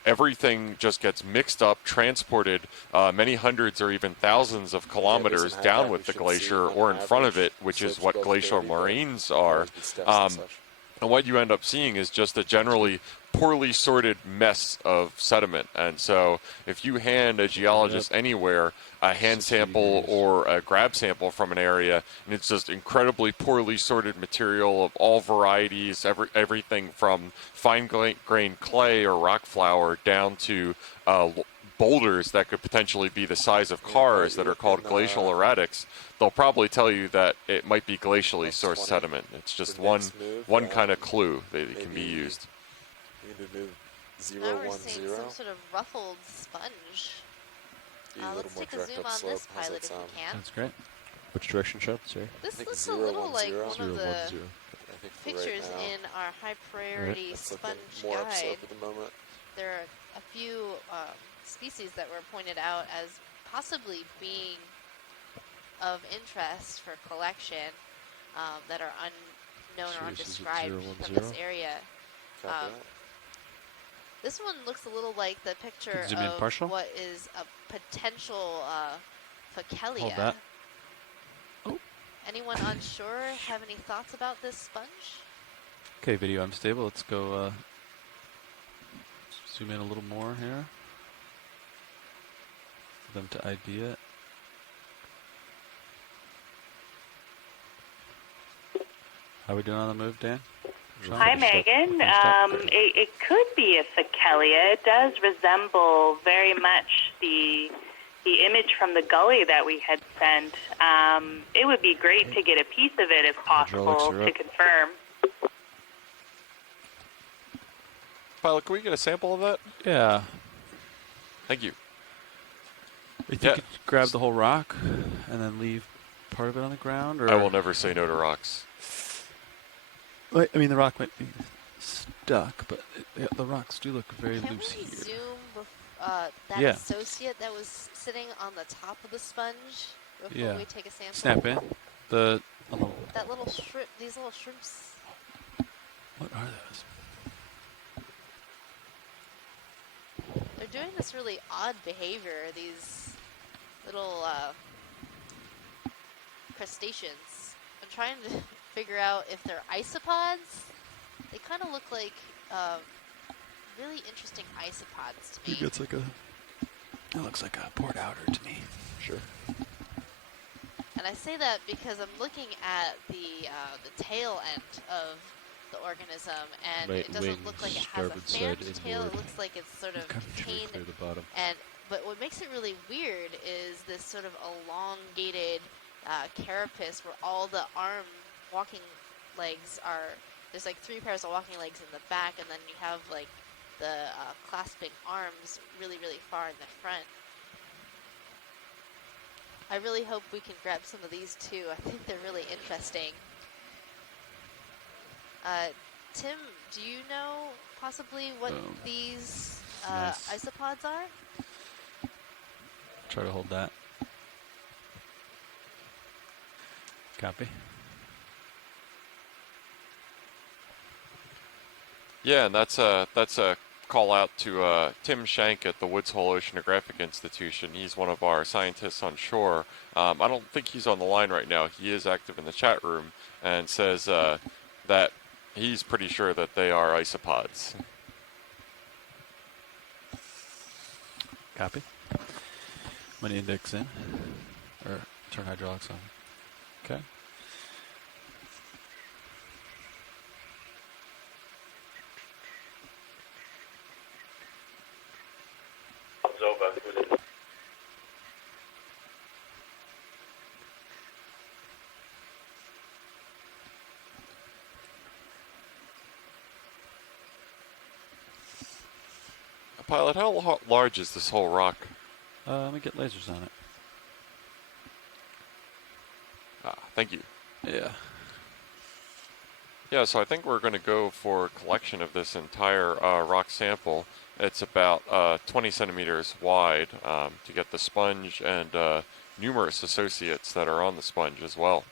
everything just gets mixed up, transported many hundreds or even thousands of kilometers down with the glacier or in front of it, which is what glacial moraines are. And what you end up seeing is just a generally poorly sorted mess of sediment. And so if you hand a geologist anywhere a hand sample or a grab sample from an area, and it's just incredibly poorly sorted material of all varieties, everything from fine-grained clay or rock flour down to boulders that could potentially be the size of cars that are called glacial erratics, they'll probably tell you that it might be glacially sourced sediment. It's just one kind of clue that it can be used. Now we're seeing some sort of ruffled sponge. Let's take a zoom on this pilot if we can. That's great. Which direction, Sean? Sorry. This looks a little like one of the pictures in our high priority sponge guide. There are a few species that were pointed out as possibly being of interest for collection that are unknown or undescribed from this area. This one looks a little like the picture Zoom in of partial? what is a potential Fakelia. Hold that. Oh. Anyone unsure have any thoughts about this sponge? Okay, video, I'm stable. Let's go zoom in a little more here for them to ID it. How are we doing on the move, Dan? Sean? Hi, Megan. Finished up? It could be a Fakelia. It does resemble very much the image from the gully that we had sent. It would be great to get a piece of it if possible to confirm. Pilot, can we get a sample of that? Yeah. Thank you. You think you could grab the whole rock and then leave part of it on the ground? Or I will never say no to rocks. I mean, the rock might be stuck, but the rocks do look very Can loose we here. zoom that Yeah. associate that was sitting on the top of the sponge before we take a sample? Snap in. That little shrimp, these little shrimps. What are those? They're doing this really odd behavior, these little crustaceans. I'm trying to figure out if they're isopods. They kind of look like really interesting isopods to me. Maybe it's like it looks like a port outer to me. Sure. And I say that because I'm looking at the tail end of the organism, and Right it doesn't wing, look like it has a starboard side fanned tail. It inboard. looks like it's sort of contained. Clear the bottom. But what makes it really weird is this sort of elongated carapace where all the arm walking legs are, there's like 3 pairs of walking legs in the back, and then you have like the clasping arms really, really far in the front. I really hope we can grab some of these too. I think they're really interesting. Tim, do you know possibly what these Nice. isopods are? Try to hold that. Copy. Yeah, and that's a call out to Tim Shank at the Woods Hole Oceanographic Institution. He's one of our scientists on shore. I don't think he's on the line right now. He is active in the chat room and says that he's pretty sure that they are isopods. Copy. I'm going to index in, or turn hydraulics on. Okay. Pilot, how large is this whole rock? Let me get lasers on it. Thank you. Yeah. Yeah, so I think we're going to go for a collection of this entire rock sample. It's about 20 centimeters wide to get the sponge and numerous associates that are on the sponge as well.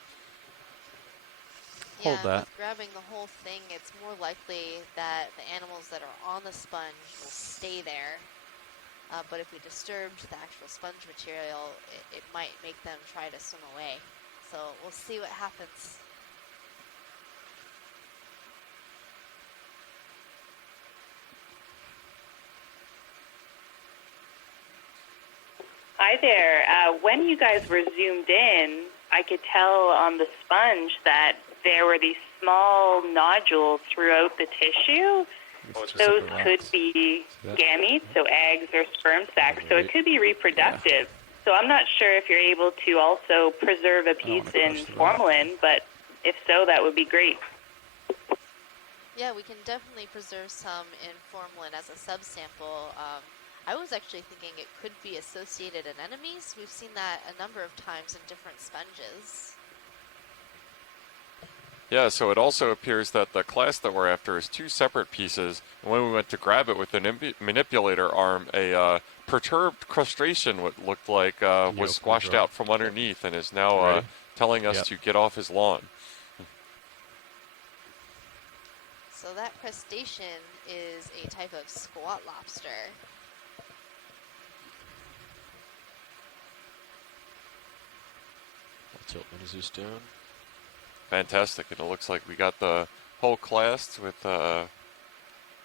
Yeah, Hold that. with grabbing the whole thing, it's more likely that the animals that are on the sponge will stay there. But if we disturbed the actual sponge material, it might make them try to swim away. So we'll see what happens. Hi there. When you guys were zoomed in, I could tell on the sponge that there were these small nodules throughout the tissue. Those could be gametes, so eggs or sperm sacs, so it could be reproductive. So I'm not sure if you're able to also preserve a piece in formalin, but if so, that would be great. Yeah, we can definitely preserve some in formalin as a subsample. I was actually thinking it could be associated anemones. We've seen that a number of times in different sponges. Yeah, so it also appears that the class that we're after is 2 separate pieces. And when we went to grab it with the manipulator arm, a perturbed crustacean, what looked like, was squashed out from underneath and is now telling us to get off his lawn. So that crustacean is a type of squat lobster. I'll tilt Zeus down. Fantastic. And it looks like we got the whole class with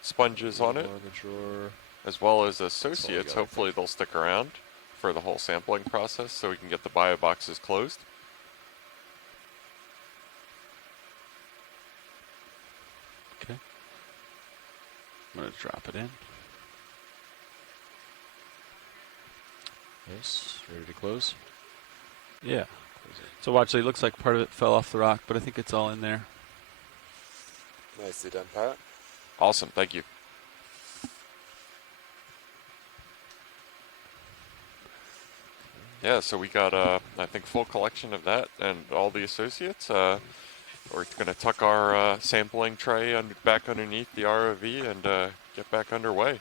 sponges on it, In the drawer. as well as associates. got, Hopefully they'll stick around for the whole sampling process so we can get the bio boxes closed. Okay. I'm going to drop it in. Nice. Ready to close? Yeah. So watch, it looks like part of it fell off the rock, but I think it's all in there. Nicely done, Pat. Awesome. Thank you. Yeah, so we got, I think, full collection of that and all the associates. We're going to tuck our sampling tray back underneath the ROV and get back underway.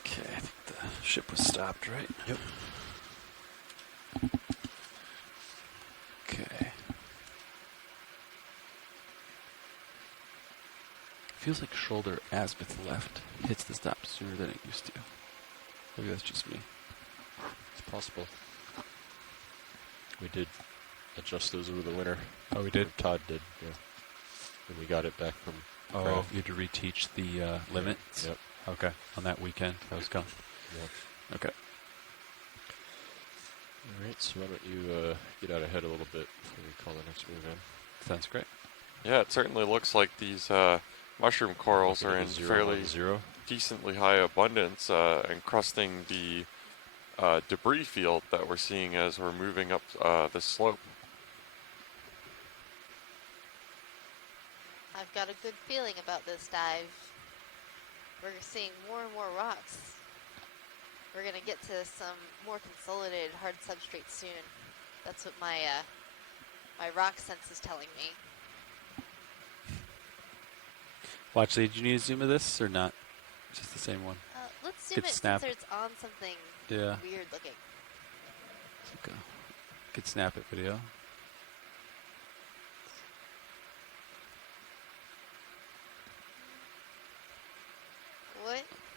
Okay, I think the ship was stopped, right? Yep. Okay. Feels like shoulder azimuth left hits the stop sooner than it used to. Maybe that's just me. It's possible. We did adjust those over the winter. Oh, we did? Or Todd did, yeah. When we got it back from Oh, Craft. you had to reteach the limits? Yep. Okay, on that weekend that was gone. Yep. Okay. All right, so why don't you get out ahead a little bit before we call the next move in. Sounds great. Yeah, it certainly looks like these mushroom corals are in fairly decently high abundance, encrusting the debris field that we're seeing as we're moving up this slope. I've got a good feeling about this dive. We're seeing more and more rocks. We're going to get to some more consolidated hard substrate soon. That's what my my rock sense is telling me. Watch, did you need a zoom of this or not? Just the same one. Let's zoom Good it snap. since it's on something Yeah. weird looking. Go. Good snap it video.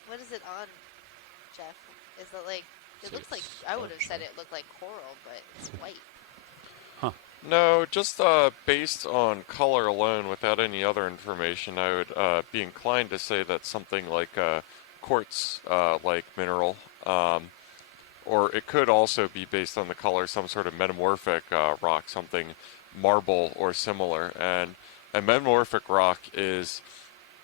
What is it on, Jeff? Is it like, it looks like, I would have said it looked like coral, but it's white. No, just based on color alone, without any other information, I would be inclined to say that something like quartz-like mineral, or it could also be based on the color, some sort of metamorphic rock, something marble or similar. And a metamorphic rock is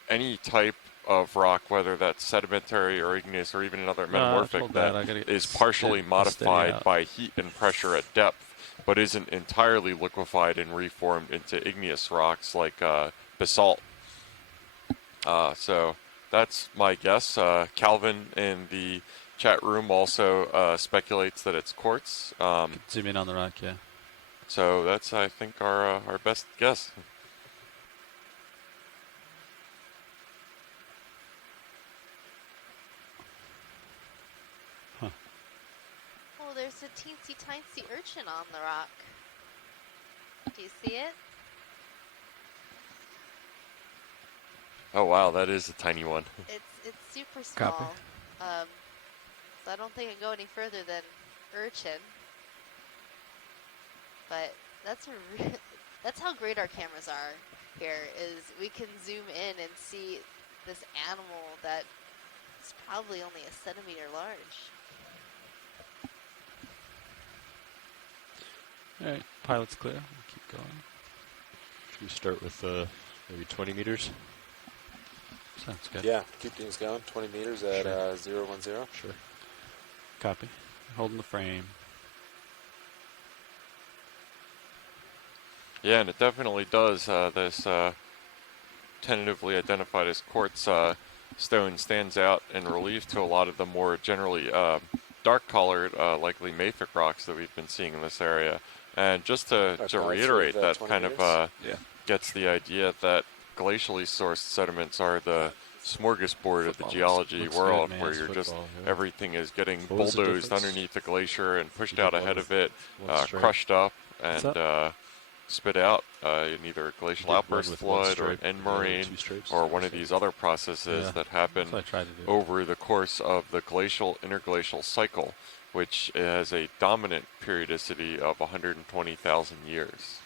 any type of rock, whether that's sedimentary or igneous or even another metamorphic, that is partially modified by heat and pressure at depth, but isn't entirely liquefied and reformed into igneous rocks like basalt. So that's my guess. Calvin in the chat room also speculates that it's quartz. Zoom in on the rock, yeah. So that's, I think, our best guess. Oh, there's a teensy tiny urchin on the rock. Do you see it? Oh wow, that is a tiny one. It's super small. Copy. So I don't think I can go any further than urchin. But that's that's how great our cameras are here. Is we can zoom in and see this animal that is probably only a centimeter large. All right, pilot's clear. We'll keep going. Should we start with maybe 20 meters? Sounds good. Yeah, keep things going. 20 meters at 010. Sure. Copy. Holding the frame. Yeah, and it definitely does. This tentatively identified as quartz stone stands out in relief to a lot of the more generally dark-colored, likely mafic rocks that we've been seeing in this area. And just to reiterate, that kind of gets the idea that glacially sourced sediments are the smorgasbord of the geology world, good, where you're just everything is getting What was the bulldozed difference? underneath the glacier and pushed out ahead of it, One strike. crushed up, and spit out in either a glacial outburst flood or an end moraine or one of these other processes that happen over the course of the glacial interglacial cycle, which has a dominant periodicity of 120,000 years.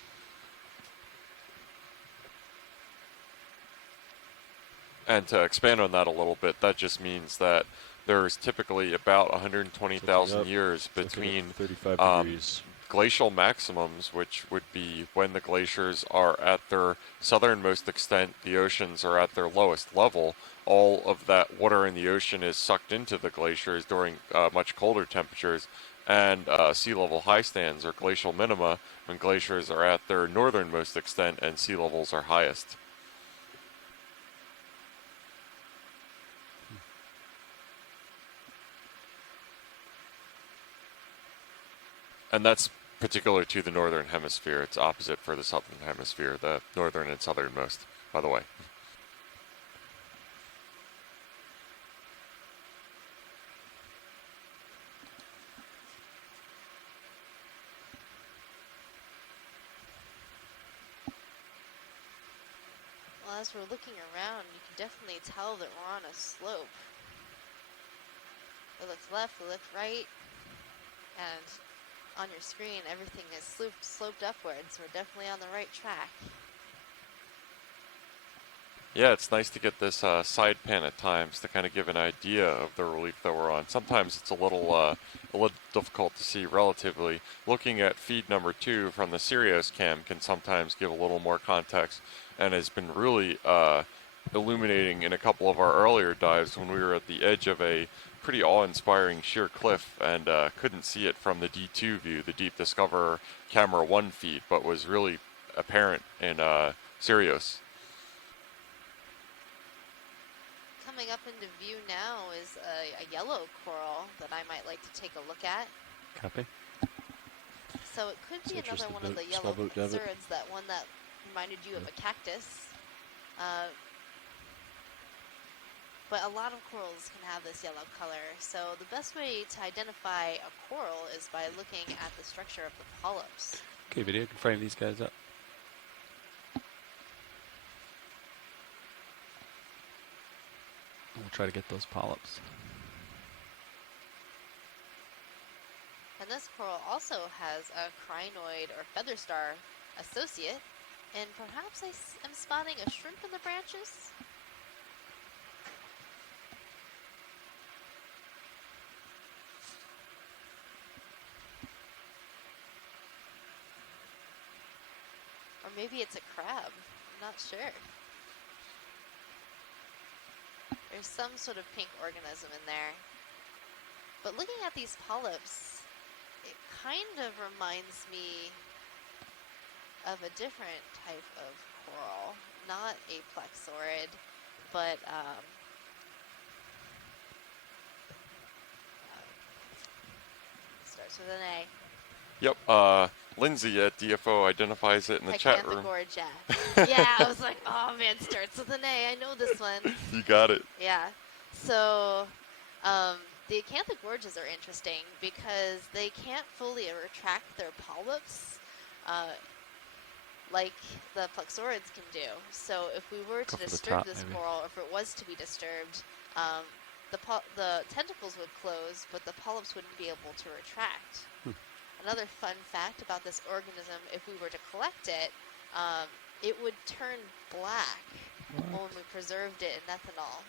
And to expand on that a little bit, that just means that there's typically about 120,000 years between glacial maximums, which would be when the glaciers are at their southernmost extent, the oceans are at their lowest level. All of that water in the ocean is sucked into the glaciers during much colder temperatures, and sea level high stands or glacial minima when glaciers are at their northernmost extent and sea levels are highest. And that's particular to the northern hemisphere. It's opposite for the southern hemisphere, the northern and southernmost, by the way. Well, as we're looking around, you can definitely tell that we're on a slope. We looked left, we looked right, and on your screen, everything is sloped upwards. We're definitely on the right track. Yeah, it's nice to get this side pan at times to kind of give an idea of the relief that we're on. Sometimes it's a little difficult to see relatively. Looking at feed number 2 from the Sirius cam can sometimes give a little more context, and has been really illuminating in a couple of our earlier dives when we were at the edge of a pretty awe-inspiring sheer cliff and couldn't see it from the D2 view, the Deep Discoverer Camera 1 feed, but was really apparent in Sirius. Coming up into view now is a yellow coral that I might like to take a look at. Copy. So it could be another one of the yellow plexurids, that one that reminded you of a cactus. But a lot of corals can have this yellow color, so the best way to identify a coral is by looking at the structure of the polyps. Okay, video can frame these guys up. We'll try to get those polyps. And this coral also has a crinoid or feather star associate, and perhaps I am spotting a shrimp in the branches. Or maybe it's a crab. I'm not sure. There's some sort of pink organism in there. But looking at these polyps, it kind of reminds me of a different type of coral. Not a plexaurid, but starts with an A. Yep, Lindsay at DFO identifies it in the chat room. Yeah, I was like, oh man, starts with an A. I know this one. You got it. Yeah. So the acanthogorges are interesting because they can't fully retract their polyps like the plexaurids can do. So if we were to disturb this coral, or if it was to be disturbed, the tentacles would close, but the polyps wouldn't be able to retract. Another fun fact about this organism, if we were to collect it, it would turn black when we preserved it in ethanol.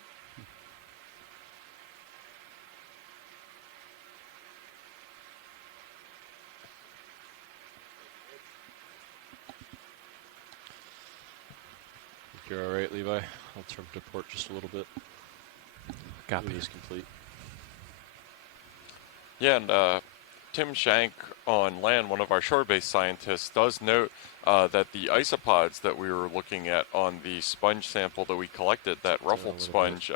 You're all right, Levi? I'll turn to port just a little bit. Copy. It is complete. Yeah, and Tim Shank on land, one of our shore-based scientists, does note that the isopods that we were looking at on the sponge sample that we collected, that ruffled sponge,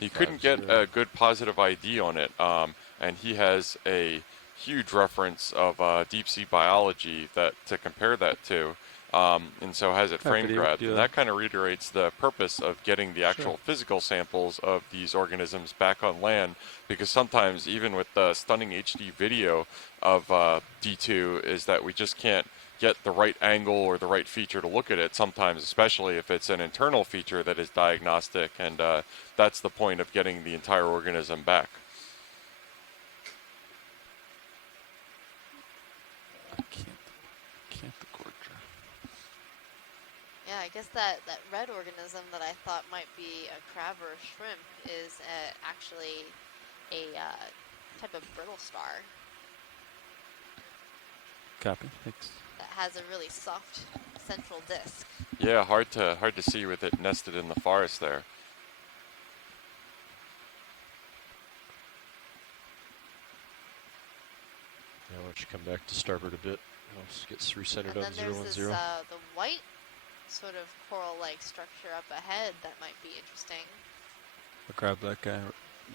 he couldn't get a good positive ID on it, and he has a huge reference of deep sea biology that to compare that to. And so has it frame grabbed. And that kind of reiterates the purpose of getting the actual physical samples of these organisms back on land, because sometimes even with the stunning HD video of D2 is that we just can't get the right angle or the right feature to look at it sometimes, especially if it's an internal feature that is diagnostic, and that's the point of getting the entire organism back. Can't the gorger. Yeah, I guess that red organism that I thought might be a crab or a shrimp is actually a type of brittle star Copy. Thanks. that has a really soft central disc. Yeah, hard to see with it nested in the forest there. Now why don't you come back to starboard a bit? I'll just get recentered And on then there's 010. this the white sort of coral-like structure up ahead that might be interesting. I'll grab that guy,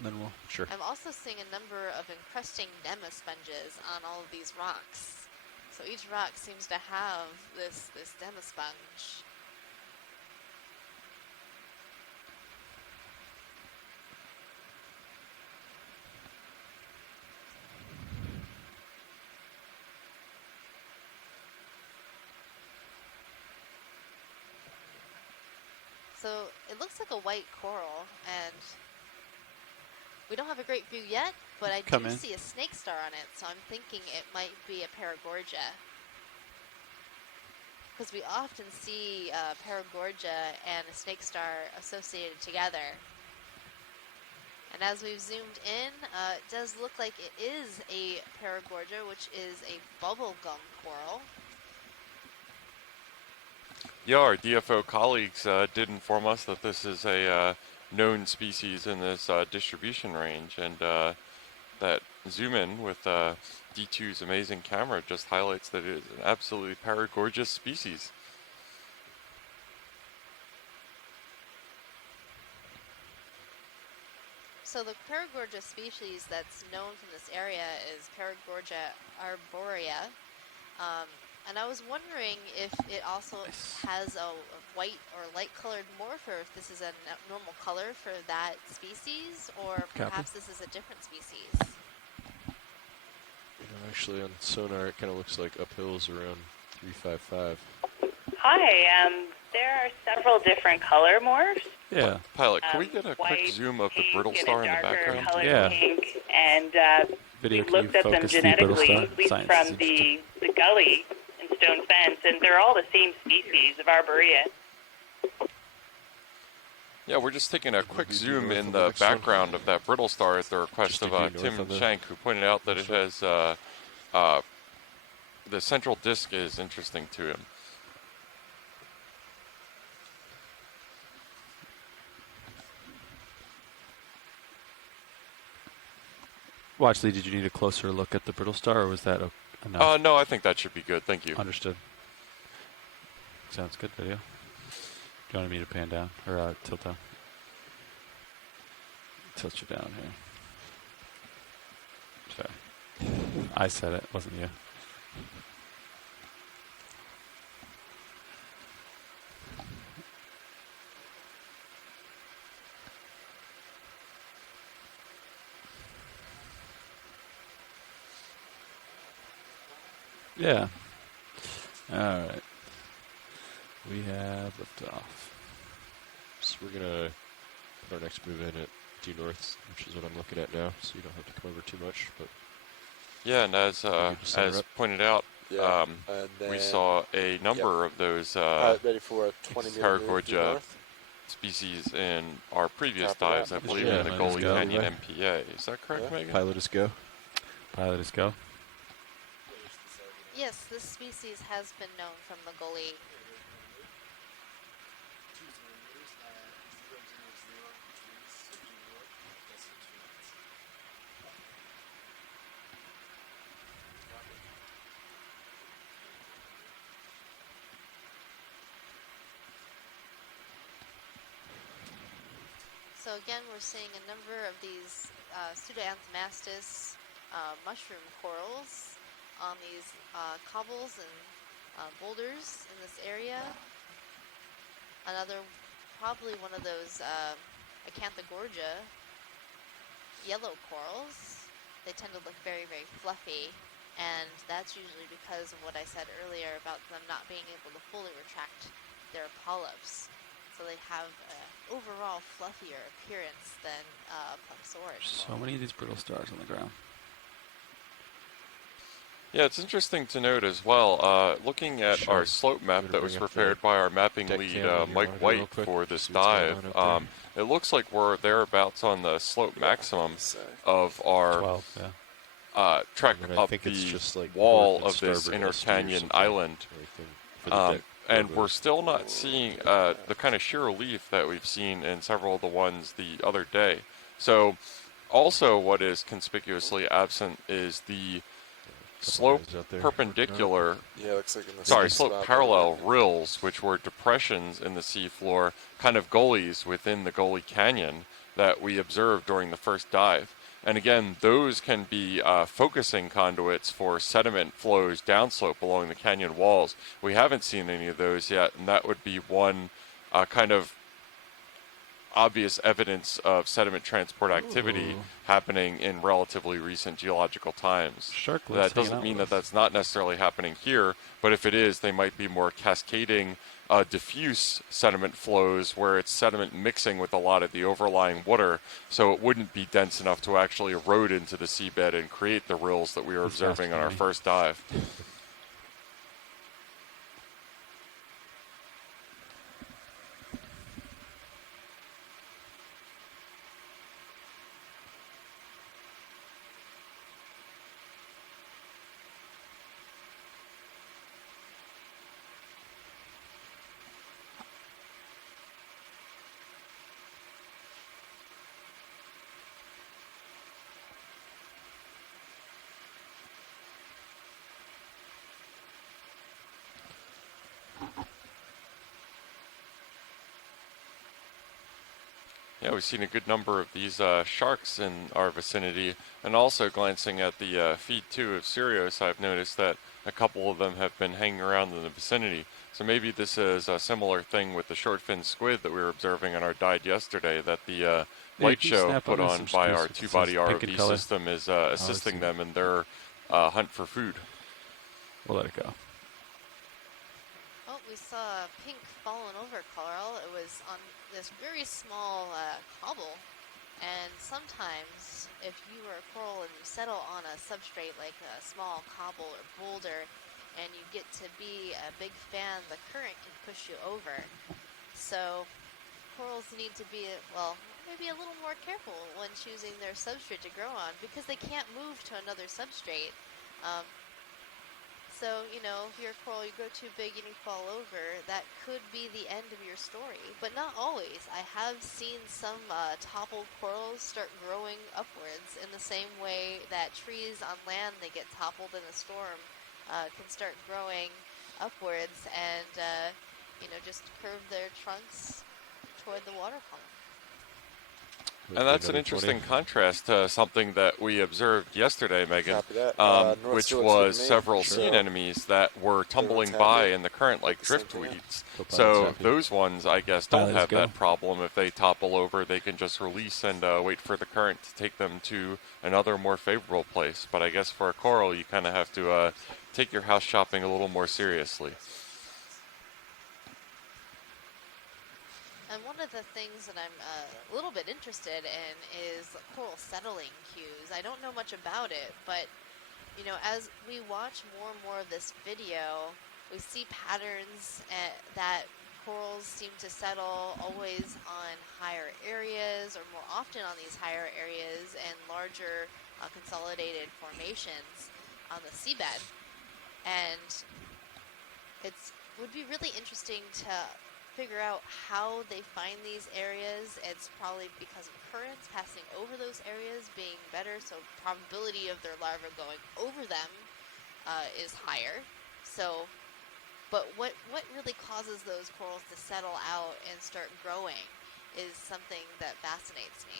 then we'll... Sure. I'm also seeing a number of encrusting demasponges on all of these rocks. So each rock seems to have this demasponge. So it looks like a white coral, and we don't have a great view yet, but I do see a snake star on it, so I'm thinking it might be a paragorgia. Because we often see paragorgia and a snake star associated together. And as we've zoomed in, it does look like it is a paragorgia, which is a bubblegum coral. Yeah, our DFO colleagues did inform us that this is a known species in this distribution range, and that zoom in with D2's amazing camera just highlights that it is an absolutely paragorgeous species. So the paragorgia species that's known from this area is Paragorgia arborea. And I was wondering if it also has a white or light-colored morph, or if this is a normal color for that species, or perhaps this is a different species. You know, actually, on sonar, it kind of looks like uphills around 355. Hi, there are several different color morphs. Yeah. Pilot, can we get a quick zoom of the brittle star in the background? Yeah. Pink, and we looked at them genetically, at least from the gully in Stone Fence, and they're all the same species of arborea. Yeah, we're just taking a quick zoom in the background of that brittle star at the request of Tim Shank, who pointed out that it has the central disc is interesting to him. Watchley, did you need a closer look at the brittle star, or was that enough? No, I think that should be good. Thank you. Understood. Sounds good, video. Do you want me to pan down, or tilt down? Tilt you down here. Sorry. I said it, wasn't you. Yeah. All right. We have liftoff. So we're gonna put our next move in at due north, which is what I'm looking at now. So you don't have to come over too much, but yeah. And as pointed out, we saw a number of those ready for a 20-minute paragorgia species in our previous dives, I believe, in the Gully Canyon MPA. Is that correct, Megan? Pilot is go. Pilot is go. Yes, this species has been known from the gully. So again, we're seeing a number of these pseudoanthomastus mushroom corals on these cobbles and boulders in this area. Another, probably one of those acanthogorgia yellow corals. They tend to look very, very fluffy. And that's usually because of what I said earlier about them not being able to fully retract their polyps. So they have an overall fluffier appearance than plexisaurs. So many of these brittle stars on the ground. Yeah, it's interesting to note as well, looking at our slope map that was prepared by our mapping lead, Mike White, for this dive, it looks like we're thereabouts on the slope maximum of our 12, trek I up think the it's just like wall port of this and inner starboard canyon something, island. for the deck And over. we're still not seeing the kind of sheer relief that we've seen in several of the ones the other day. So also what is conspicuously absent is the slope guys out there perpendicular, Yeah, it looks like in the sorry, same slope spot parallel rills, which were depressions in the seafloor, kind of gullies within the gully canyon that we observed during the first dive. And again, those can be focusing conduits for sediment flows downslope along the canyon walls. We haven't seen any of those yet, and that would be one kind of obvious evidence of sediment transport activity happening in relatively recent geological times. That doesn't mean that that's not necessarily happening here, but if it is, they might be more cascading, diffuse sediment flows where it's sediment mixing with a lot of the overlying water, so it wouldn't be dense enough to actually erode into the seabed and create the rills that we were observing on our first dive. Yeah, we've seen a good number of these sharks in our vicinity, and also glancing at the feed 2 of Sirius, I've noticed that a couple of them have been hanging around in the vicinity. So maybe this is a similar thing with the short-fin squid that we were observing on our dive yesterday, that the light show put on by our two-body ROV system is assisting them in their hunt for food. We'll let it go. Oh, we saw a pink fallen over coral. It was on this very small cobble. And sometimes, if you are a coral and you settle on a substrate like a small cobble or boulder, and you get to be a big fan, the current can push you over. So corals need to be, well, maybe a little more careful when choosing their substrate to grow on, because they can't move to another substrate. So, you know, if you're a coral, you grow too big and you fall over, that could be the end of your story. But not always. I have seen some toppled corals start growing upwards in the same way that trees on land, they get toppled in a storm, can start growing upwards and, you know, just curve their trunks toward the water column. And that's an interesting contrast to something that we observed yesterday, Megan, which was several sea anemones that were tumbling by in the current like driftweeds. So those ones, I guess, don't have that problem. If they topple over, they can just release and wait for the current to take them to another more favorable place. But I guess for a coral, you kind of have to take your house shopping a little more seriously. And one of the things that I'm a little bit interested in is coral settling cues. I don't know much about it, but you know, as we watch more and more of this video, we see patterns that corals seem to settle always on higher areas, or more often on these higher areas and larger consolidated formations on the seabed. And it would be really interesting to figure out how they find these areas. It's probably because of currents passing over those areas being better, so probability of their larvae going over them is higher. So, but what really causes those corals to settle out and start growing is something that fascinates me.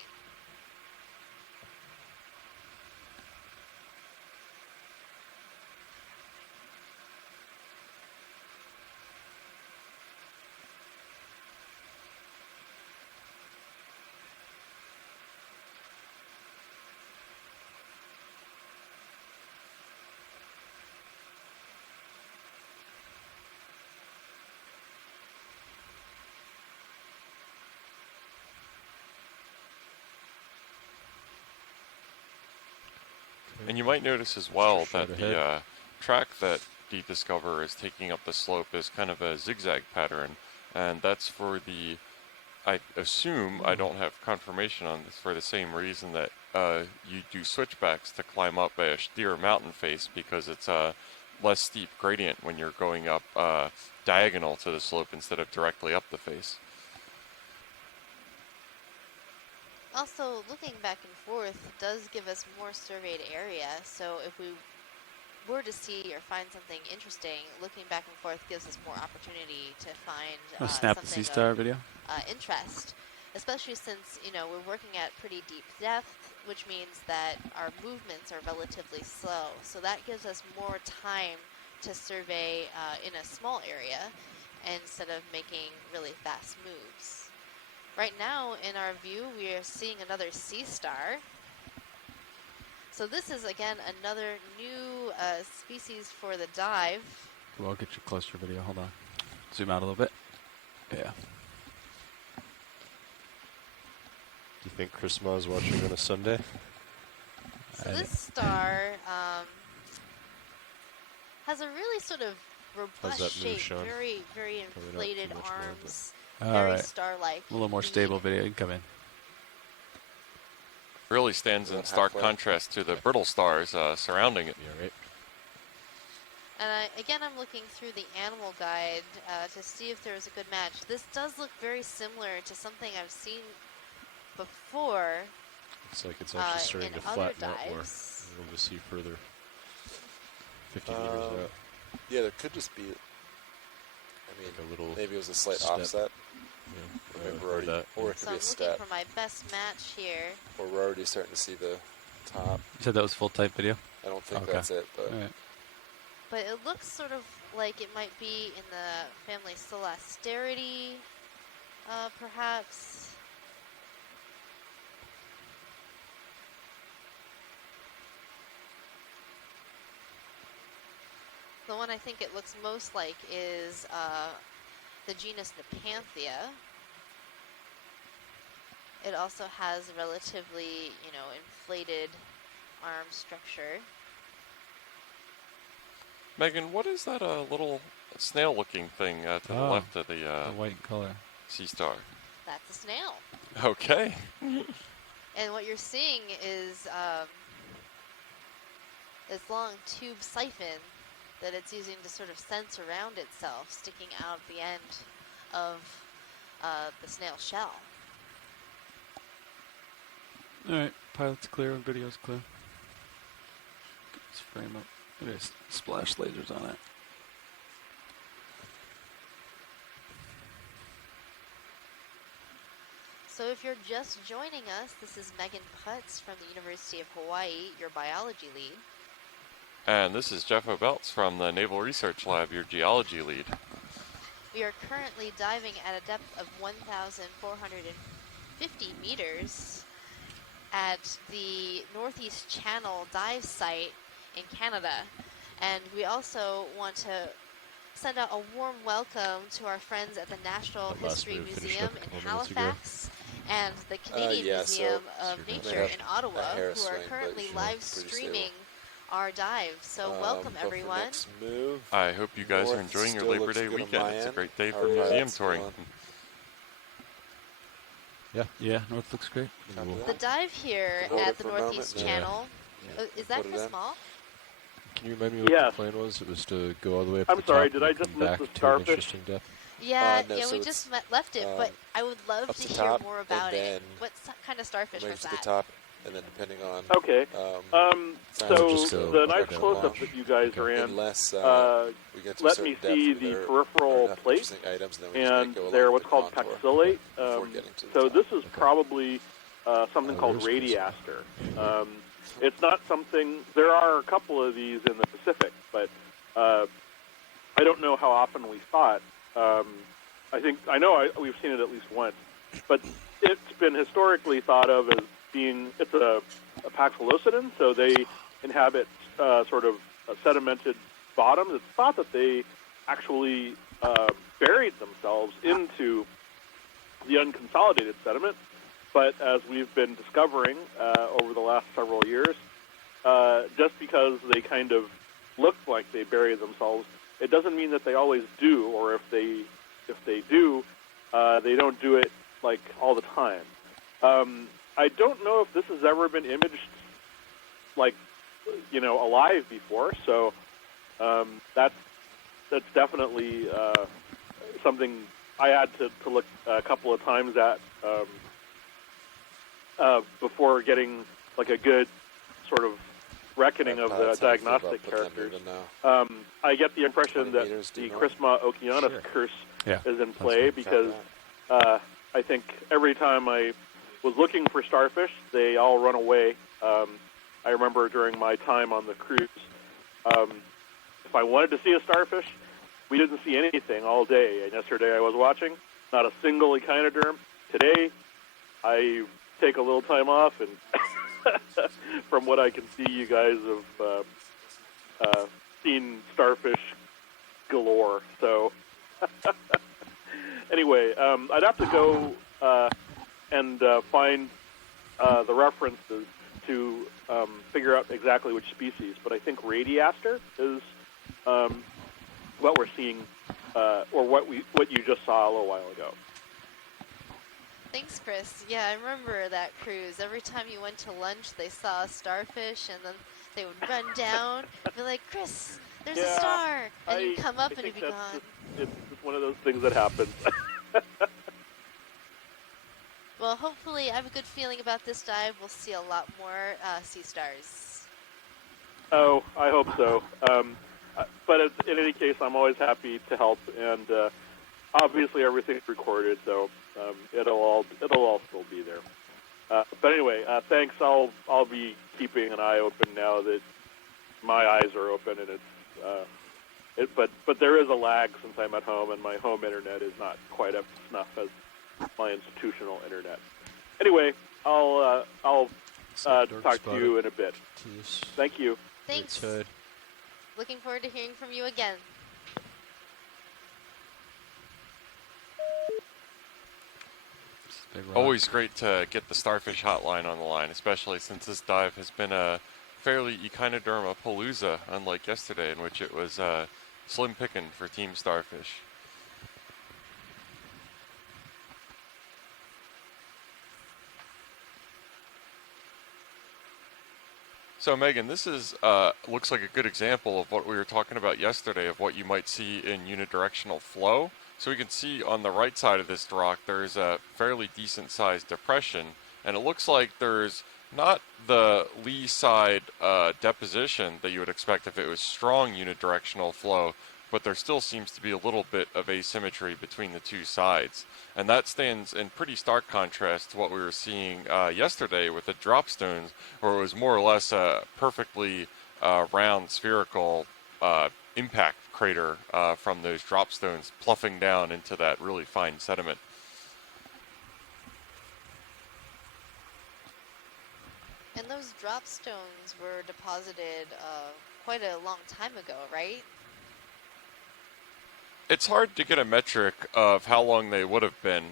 And you might notice as well Extra that shot the ahead. track that the Discover is taking up the slope is kind of a zigzag pattern, and that's for the, I assume, I don't have confirmation on this, for the same reason that you do switchbacks to climb up a steer mountain face, because it's a less steep gradient when you're going up diagonal to the slope instead of directly up the face. Also, looking back and forth does give us more surveyed area, so if we were to see or find something interesting, looking back and forth gives us more opportunity to find Snap the something C-Star of video. interest, especially since, you know, we're working at pretty deep depth, which means that our movements are relatively slow. So that gives us more time to survey in a small area instead of making really fast moves. Right now, in our view, we are seeing another C-Star. So this is, again, another new species for the dive. Well, I'll get you closer video. Hold on. Zoom out a little bit. Yeah. Do you think Chris Ma is watching on a Sunday? So this star has a really sort of robust that move, shape, Sean? very, very Probably not inflated too much more, arms, All very right. star-like. A little more indeed. stable video. You can come in. Really stands in About stark halfway. contrast to the brittle stars surrounding it. Yeah, right. And again, I'm looking through the animal guide to see if there's a good match. This does look very similar to something I've seen before It's like it's actually starting in to other flatten out more. dives. We'll just see further. 50 meters out. Yeah, there could just be. I mean, Like a little maybe it was a slight step. offset, Yeah, or maybe we're or already, that. or it So could I'm be a looking stat, for my best match here. or we're already starting to see the top. You said that was full type video? I don't think Okay. that's it, but All right. But it looks sort of like it might be in the family Solasteridae, perhaps. The one I think it looks most like is the genus Nepanthia. It also has relatively, you know, inflated arm structure. Megan, what is that little snail-looking thing to the Oh, left of the The white color. sea star? That's a snail. Okay. And what you're seeing is this long tube siphon that it's using to sort of sense around itself, sticking out the end of the snail shell. All right. Pilot's clear and video's clear. Get this frame up. Maybe splash lasers on it. So if you're just joining us, this is Megan Putz from the University of Hawaii, your biology lead. And this is Jeff Obelts from the Naval Research Lab, your geology lead. We are currently diving at a depth of 1,450 meters at the Northeast Channel dive site in Canada. And we also want to send out a warm welcome to our friends at the National That last History move finished Museum up a in couple minutes ago. Halifax and the Canadian yeah, Museum so of you're gonna Nature have in Ottawa, a hair who are swing, but currently sure, live pretty streaming stable. our dive. So welcome, But for everyone. next move, I hope you guys are North enjoying your still Labor looks Day good on weekend. my It's a end. great day How for are museum pilots touring. feeling? Yeah, North looks great. Copy Cool. that. The dive here Hold at it the for a moment, Northeast then- Channel, is that Put it Chris in. Small? Can you remind me what Yes. the plan was? It was to go all the way up I'm to the sorry, top did and I then just come miss back the to an starfish? interesting depth? Yeah, No, yeah, so we it's, just left it, but I would love up to to hear top, more and about it. then What kind of starfish maybe was to the that? top, and then depending on Okay. sounds So just go the up nice or down close-up along. that you guys Okay. are in, unless we get to a let certain me depth see where the there are peripheral enough plate, interesting items, then we just and might go they're along what's the called contour paxillate. before getting to the So top. this is probably something Oh, called there's Chris. radiaster. It's not something, there are a couple of these in the Pacific, but I don't know how often we saw it. I know we've seen it at least once, but it's been historically thought of as being, it's a paxillosodon, so they inhabit sort of sedimented bottoms. It's thought that they actually buried themselves into the unconsolidated sediment, but as we've been discovering over the last several years, just because they kind of look like they bury themselves, it doesn't mean that they always do, or if they do, they don't do it like all the time. I don't know if this has ever been imaged like, alive before, so that's definitely something I had to look a couple of times at before getting like a good sort of reckoning of the diagnostic characters. I get the impression that the Chrisma Okeanos curse is in play because I think every time I was looking for starfish, they all run away. I remember during my time on the cruise, if I wanted to see a starfish, we didn't see anything all day. And yesterday I was watching, not a single echinoderm. Today, I take a little time off, and from what I can see, you guys have seen starfish galore. So anyway, I'd have to go and find the references to figure out exactly which species. But I think radiaster is what we're seeing, or what you just saw a little while ago. Thanks, Chris. Yeah, I remember that cruise. Every time you went to lunch, they saw a starfish, and then they would run down and be like, Chris, there's a star! And you'd come up and it'd be gone. It's one of those things that happens. Well, hopefully, I have a good feeling about this dive. We'll see a lot more sea stars. Oh, I hope so. But in any case, I'm always happy to help, and obviously everything's recorded, so it'll all still be there. But anyway, thanks. I'll be keeping an eye open now that my eyes are open, and but there is a lag since I'm at home, and my home internet is not quite up to snuff as my institutional internet. Anyway, I'll talk to you in a bit. Thank you. Thanks. Looking forward to hearing from you again. Always great to get the Starfish Hotline on the line, especially since this dive has been a fairly echinoderma-palooza, unlike yesterday, in which it was slim picking for Team Starfish. So Megan, this is looks like a good example of what we were talking about yesterday, of what you might see in unidirectional flow. So we can see on the right side of this rock there's a fairly decent sized depression, and it looks like there's not the lee side deposition that you would expect if it was strong unidirectional flow, but there still seems to be a little bit of asymmetry between the two sides. And that stands in pretty stark contrast to what we were seeing yesterday with the dropstones, where it was more or less a perfectly round spherical impact crater from those dropstones ploughing down into that really fine sediment. And those dropstones were deposited quite a long time ago, right? It's hard to get a metric of how long they would have been.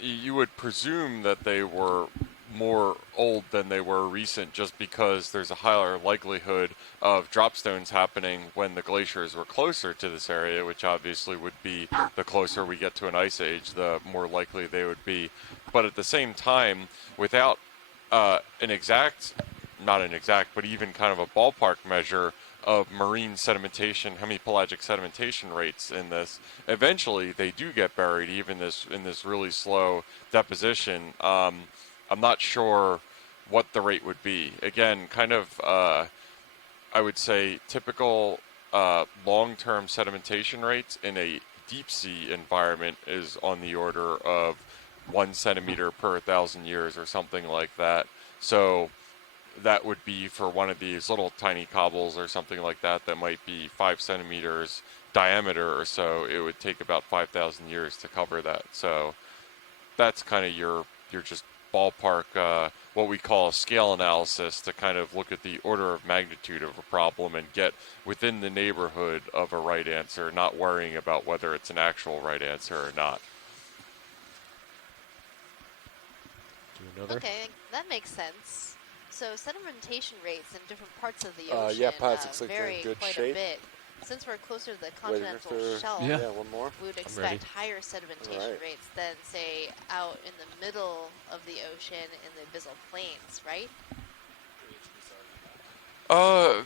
You would presume that they were more old than they were recent, just because there's a higher likelihood of dropstones happening when the glaciers were closer to this area, which obviously would be the closer we get to an ice age, the more likely they would be. But at the same time, without not an exact, but even kind of a ballpark measure of marine sedimentation, hemipelagic sedimentation rates in this, eventually they do get buried, even in this really slow deposition. I'm not sure what the rate would be. Again, kind of, I would say typical long-term sedimentation rates in a deep sea environment is on the order of 1 centimeter per 1,000 years or something like that. So that would be for one of these little tiny cobbles or something like that that might be 5 centimeters diameter or so. It would take about 5,000 years to cover that. So that's kind of your just ballpark, what we call a scale analysis, to kind of look at the order of magnitude of a problem and get within the neighborhood of a right answer, not worrying about whether it's an actual right answer or not. Do another? Okay, that makes sense. So sedimentation rates in different parts of the ocean yeah, Paz looks like they're in vary good quite shape. a bit. Since we're closer to the Waiting continental for shelf, Yeah. one more. we would ready. expect higher sedimentation Right. rates than, say, out in the middle of the ocean in the abyssal plains, right?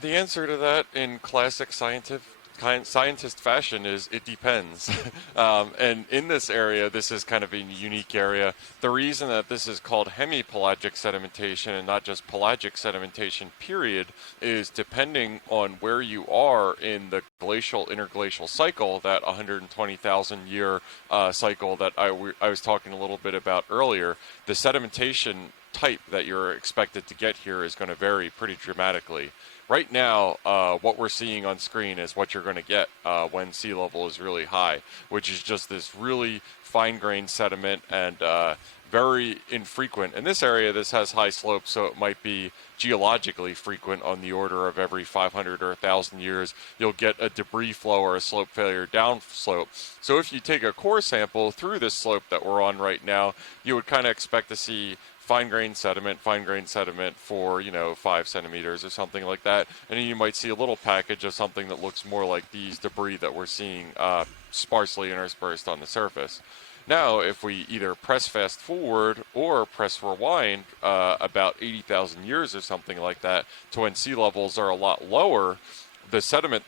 The answer to that in classic scientist fashion is it depends. And in this area, this is kind of a unique area. The reason that this is called hemipelagic sedimentation and not just pelagic sedimentation, period, is depending on where you are in the glacial interglacial cycle, that 120,000 year cycle that I was talking a little bit about earlier. The sedimentation type that you're expected to get here is going to vary pretty dramatically. Right now, what we're seeing on screen is what you're going to get when sea level is really high, which is just this really fine-grained sediment and very infrequent. In this area, this has high slopes, so it might be geologically frequent on the order of every 500 or 1,000 years. You'll get a debris flow or a slope failure downslope. So if you take a core sample through this slope that we're on right now, you would kind of expect to see fine-grained sediment for, 5 centimeters or something like that. And then you might see a little package of something that looks more like these debris that we're seeing sparsely interspersed on the surface. Now, if we either press fast forward or press rewind about 80,000 years or something like that to when sea levels are a lot lower, the sediment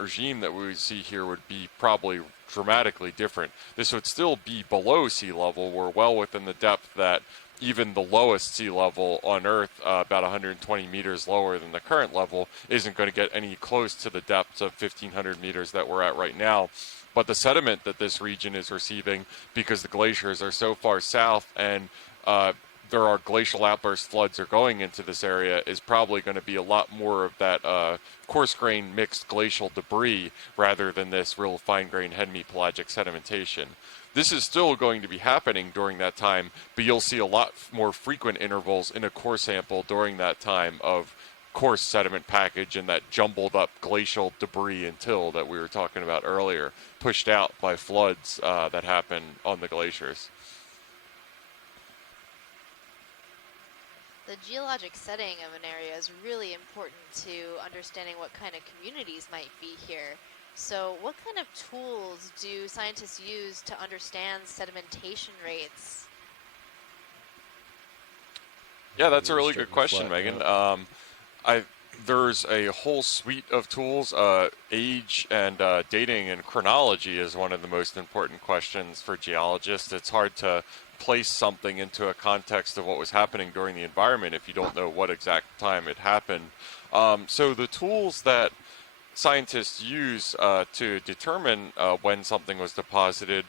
regime that we would see here would be probably dramatically different. This would still be below sea level. We're well within the depth that even the lowest sea level on Earth, about 120 meters lower than the current level, isn't going to get any close to the depths of 1,500 meters that we're at right now. But the sediment that this region is receiving, because the glaciers are so far south and there are glacial outburst floods are going into this area, is probably going to be a lot more of that coarse-grained mixed glacial debris rather than this real fine-grained hemipelagic sedimentation. This is still going to be happening during that time, but you'll see a lot more frequent intervals in a core sample during that time of coarse sediment package and that jumbled up glacial debris and till that we were talking about earlier, pushed out by floods that happen on the glaciers. The geologic setting of an area is really important to understanding what kind of communities might be here. So what kind of tools do scientists use to understand sedimentation rates? Yeah, that's a really good question, Megan. There's a whole suite of tools. Age and dating and chronology is one of the most important questions for geologists. It's hard to place something into a context of what was happening during the environment if you don't know what exact time it happened. So the tools that scientists use to determine when something was deposited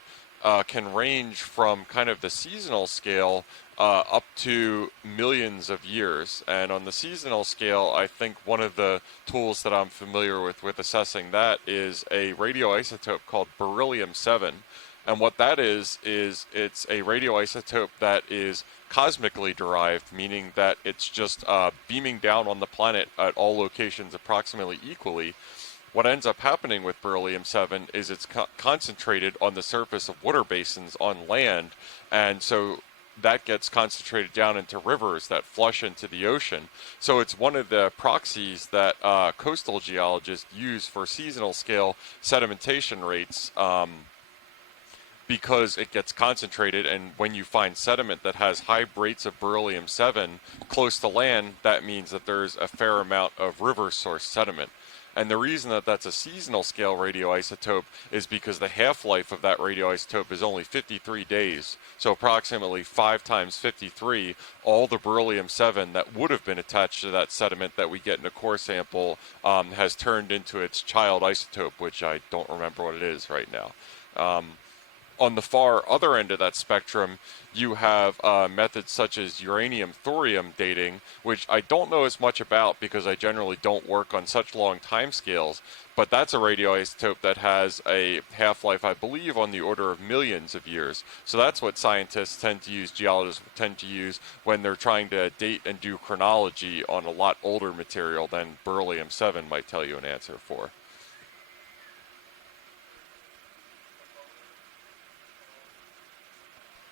can range from kind of the seasonal scale up to millions of years. And on the seasonal scale, I think one of the tools that I'm familiar with assessing that is a radioisotope called beryllium-7. And what that is it's a radioisotope that is cosmically derived, meaning that it's just beaming down on the planet at all locations approximately equally. What ends up happening with beryllium-7 is it's concentrated on the surface of water basins on land, and so that gets concentrated down into rivers that flush into the ocean. So it's one of the proxies that coastal geologists use for seasonal scale sedimentation rates, because it gets concentrated, and when you find sediment that has high rates of beryllium-7 close to land, that means that there's a fair amount of river source sediment. And the reason that that's a seasonal scale radioisotope is because the half-life of that radioisotope is only 53 days. So approximately 5 times 53, all the beryllium-7 that would have been attached to that sediment that we get in a core sample has turned into its child isotope, which I don't remember what it is right now. On the far other end of that spectrum, you have methods such as uranium-thorium dating, which I don't know as much about because I generally don't work on such long timescales, but that's a radioisotope that has a half-life, I believe, on the order of millions of years. So that's what scientists tend to use, geologists tend to use when they're trying to date and do chronology on a lot older material than beryllium-7 might tell you an answer for.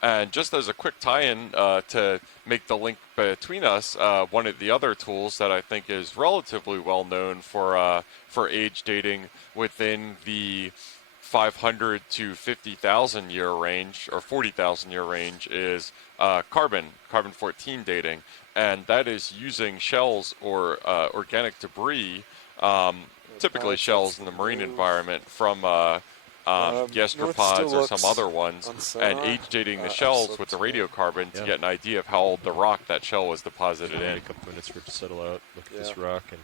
And just as a quick tie-in to make the link between us, one of the other tools that I think is relatively well known for age dating within the 500 to 50,000 year range or 40,000 year range is carbon 14 dating, and that is using shells or organic debris, typically shells in the marine environment from gastropods or some other ones, and age dating the shells with the radiocarbon to get an idea of how old the rock that shell was deposited in. A couple minutes for it to settle out. Look at this rock and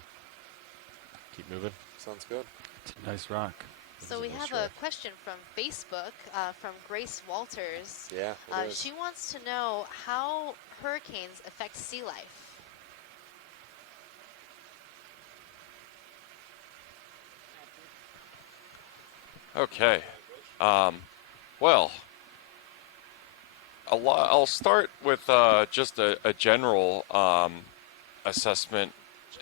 keep moving. Sounds good. It's a nice rock. So we have a question from Facebook from Grace Walters. Yeah, she wants to know how hurricanes affect sea life. Okay. Well, I'll start with just a general assessment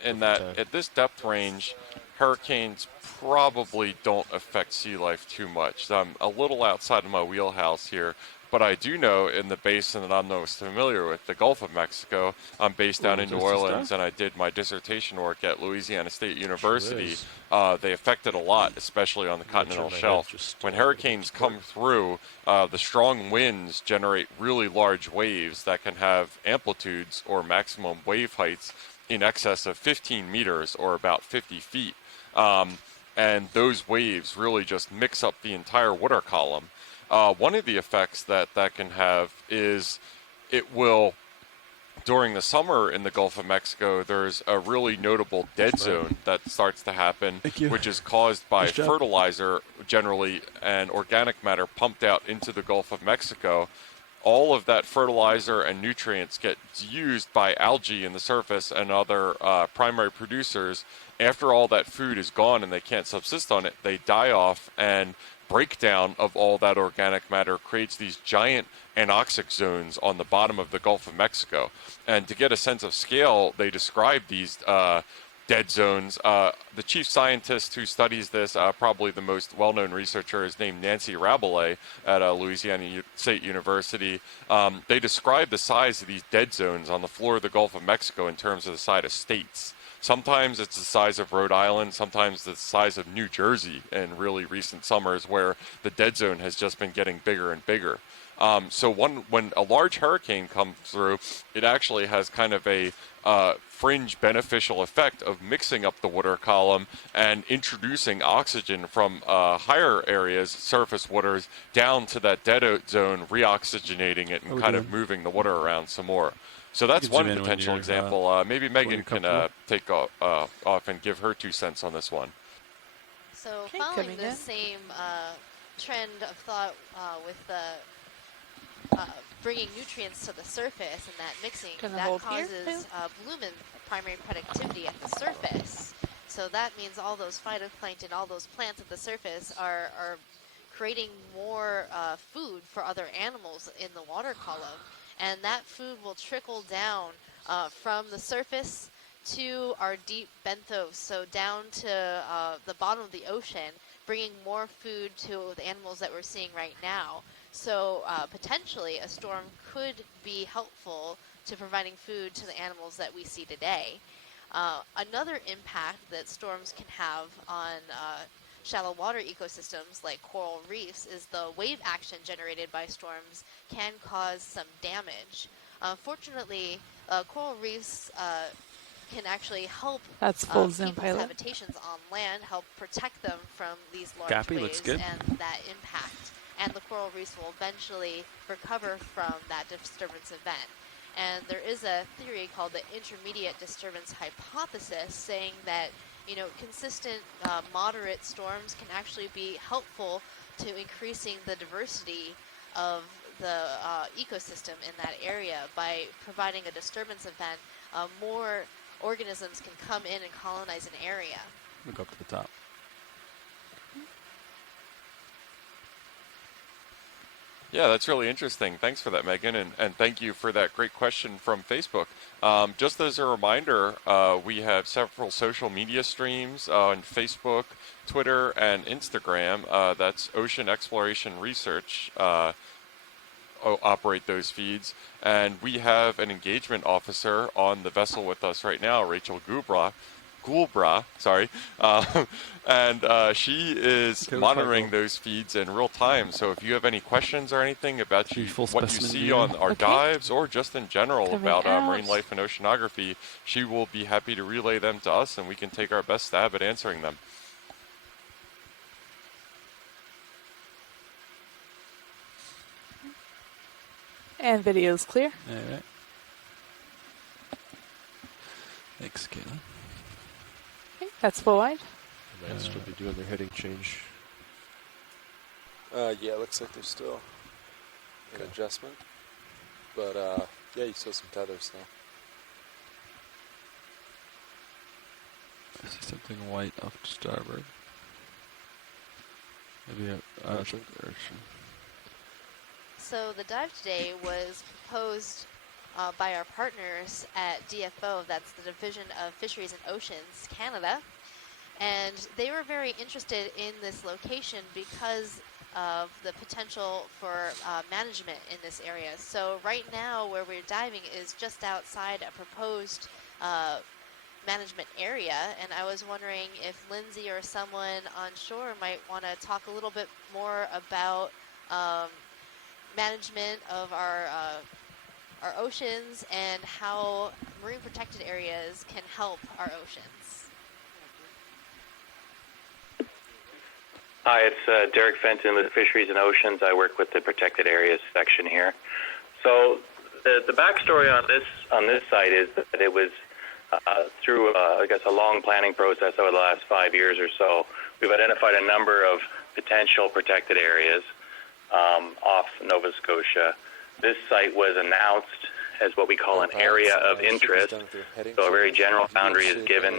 in that at this depth range, hurricanes probably don't affect sea life too much. I'm a little outside of my wheelhouse here, but I do know in the basin that I'm most familiar with, the Gulf of Mexico. I'm based down in New Orleans, and I did my dissertation work at Louisiana State University. They affected a lot, especially on the continental shelf. When hurricanes come through, the strong winds generate really large waves that can have amplitudes or maximum wave heights in excess of 15 meters or about 50 feet. And those waves really just mix up the entire water column. One of the effects that can have is it will, during the summer in the Gulf of Mexico, there's a really notable dead zone that starts to happen, which is caused by fertilizer generally and organic matter pumped out into the Gulf of Mexico. All of that fertilizer and nutrients get used by algae in the surface and other primary producers. After all that food is gone and they can't subsist on it, they die off, and breakdown of all that organic matter creates these giant anoxic zones on the bottom of the Gulf of Mexico. And to get a sense of scale, they describe these dead zones. The chief scientist who studies this, probably the most well-known researcher, is named Nancy Rabelais at Louisiana State University. They describe the size of these dead zones on the floor of the Gulf of Mexico in terms of the size of states. Sometimes it's the size of Rhode Island, sometimes it's the size of New Jersey in really recent summers, where the dead zone has just been getting bigger and bigger. So when a large hurricane comes through, it actually has kind of a fringe beneficial effect of mixing up the water column and introducing oxygen from higher areas, surface waters, down to that dead zone, reoxygenating it and kind of moving the water around some more. So that's one potential example. Maybe Megan can take off and give her 2 cents on this one. So following the same trend of thought with the bringing nutrients to the surface and that mixing, that causes bloom and primary productivity at the surface. So that means all those phytoplankton, all those plants at the surface are creating more food for other animals in the water column. And that food will trickle down from the surface to our deep benthos, so down to the bottom of the ocean, bringing more food to the animals that we're seeing right now. So potentially a storm could be helpful to providing food to the animals that we see today. Another impact that storms can have on shallow water ecosystems like coral reefs is the wave action generated by storms can cause some damage. Fortunately, coral reefs can actually help people's habitations on land, help protect them from these large waves and that impact. And the coral reefs will eventually recover from that disturbance event. And there is a theory called the intermediate disturbance hypothesis, saying that consistent moderate storms can actually be helpful to increasing the diversity of the ecosystem in that area. By providing a disturbance event, more organisms can come in and colonize an area. We'll go up to the top. Yeah, that's really interesting. Thanks for that, Megan, and thank you for that great question from Facebook. Just as a reminder, we have several social media streams on Facebook, Twitter, and Instagram. That's Ocean Exploration Research. operate those feeds. And we have an engagement officer on the vessel with us right now, Rachel Goulbra, sorry, and she is monitoring those feeds in real time. So if you have any questions or anything about what you see on our dives or just in general about marine life and oceanography, she will be happy to relay them to us, and we can take our best stab at answering them. And video is clear. All right. Thanks, Caitlin. Okay, that's full wide. They might still be doing their heading change. Yeah, it looks like there's still an adjustment. But, yeah, you still have some tethers now. I see something white off to starboard. Maybe a direction. So the dive today was proposed by our partners at DFO, that's the Division of Fisheries and Oceans Canada, and they were very interested in this location because of the potential for management in this area. So right now where we're diving is just outside a proposed management area, and I was wondering if Lindsay or someone on shore might want to talk a little bit more about management of our oceans and how marine protected areas can help our oceans. Hi, it's Derek Fenton with Fisheries and Oceans. I work with the protected areas section here. So the backstory on this site is that it was through I guess a long planning process over the last 5 years or so. We've identified a number of potential protected areas off Nova Scotia. This site was announced as what we call an area of interest. So a very general boundary is given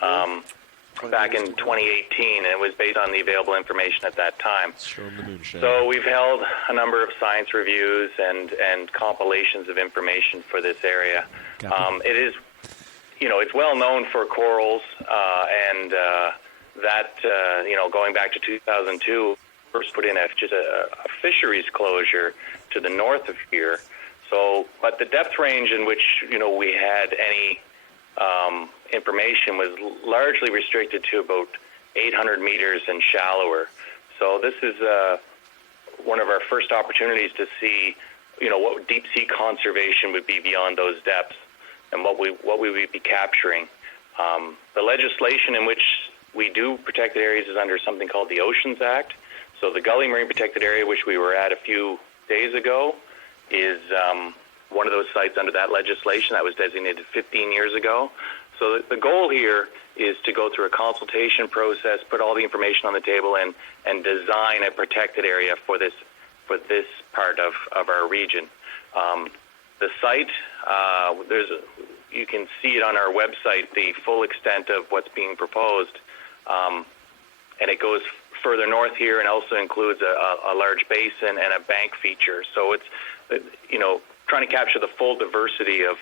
back in 2018, and it was based on the available information at that time. So we've held a number of science reviews and compilations of information for this area. It is, it's well known for corals, and that, going back to 2002, first put in just a fisheries closure to the north of here. So, but the depth range in which, we had any information was largely restricted to about 800 meters and shallower. So this is one of our first opportunities to see, what deep sea conservation would be beyond those depths and what we would be capturing. The legislation in which we do protected areas is under something called the Oceans Act. So the Gully Marine Protected Area, which we were at a few days ago, is one of those sites under that legislation that was designated 15 years ago. So the goal here is to go through a consultation process, put all the information on the table, and design a protected area for this part of our region. The site, you can see it on our website, the full extent of what's being proposed, and it goes further north here and also includes a large basin and a bank feature. So it's, trying to capture the full diversity of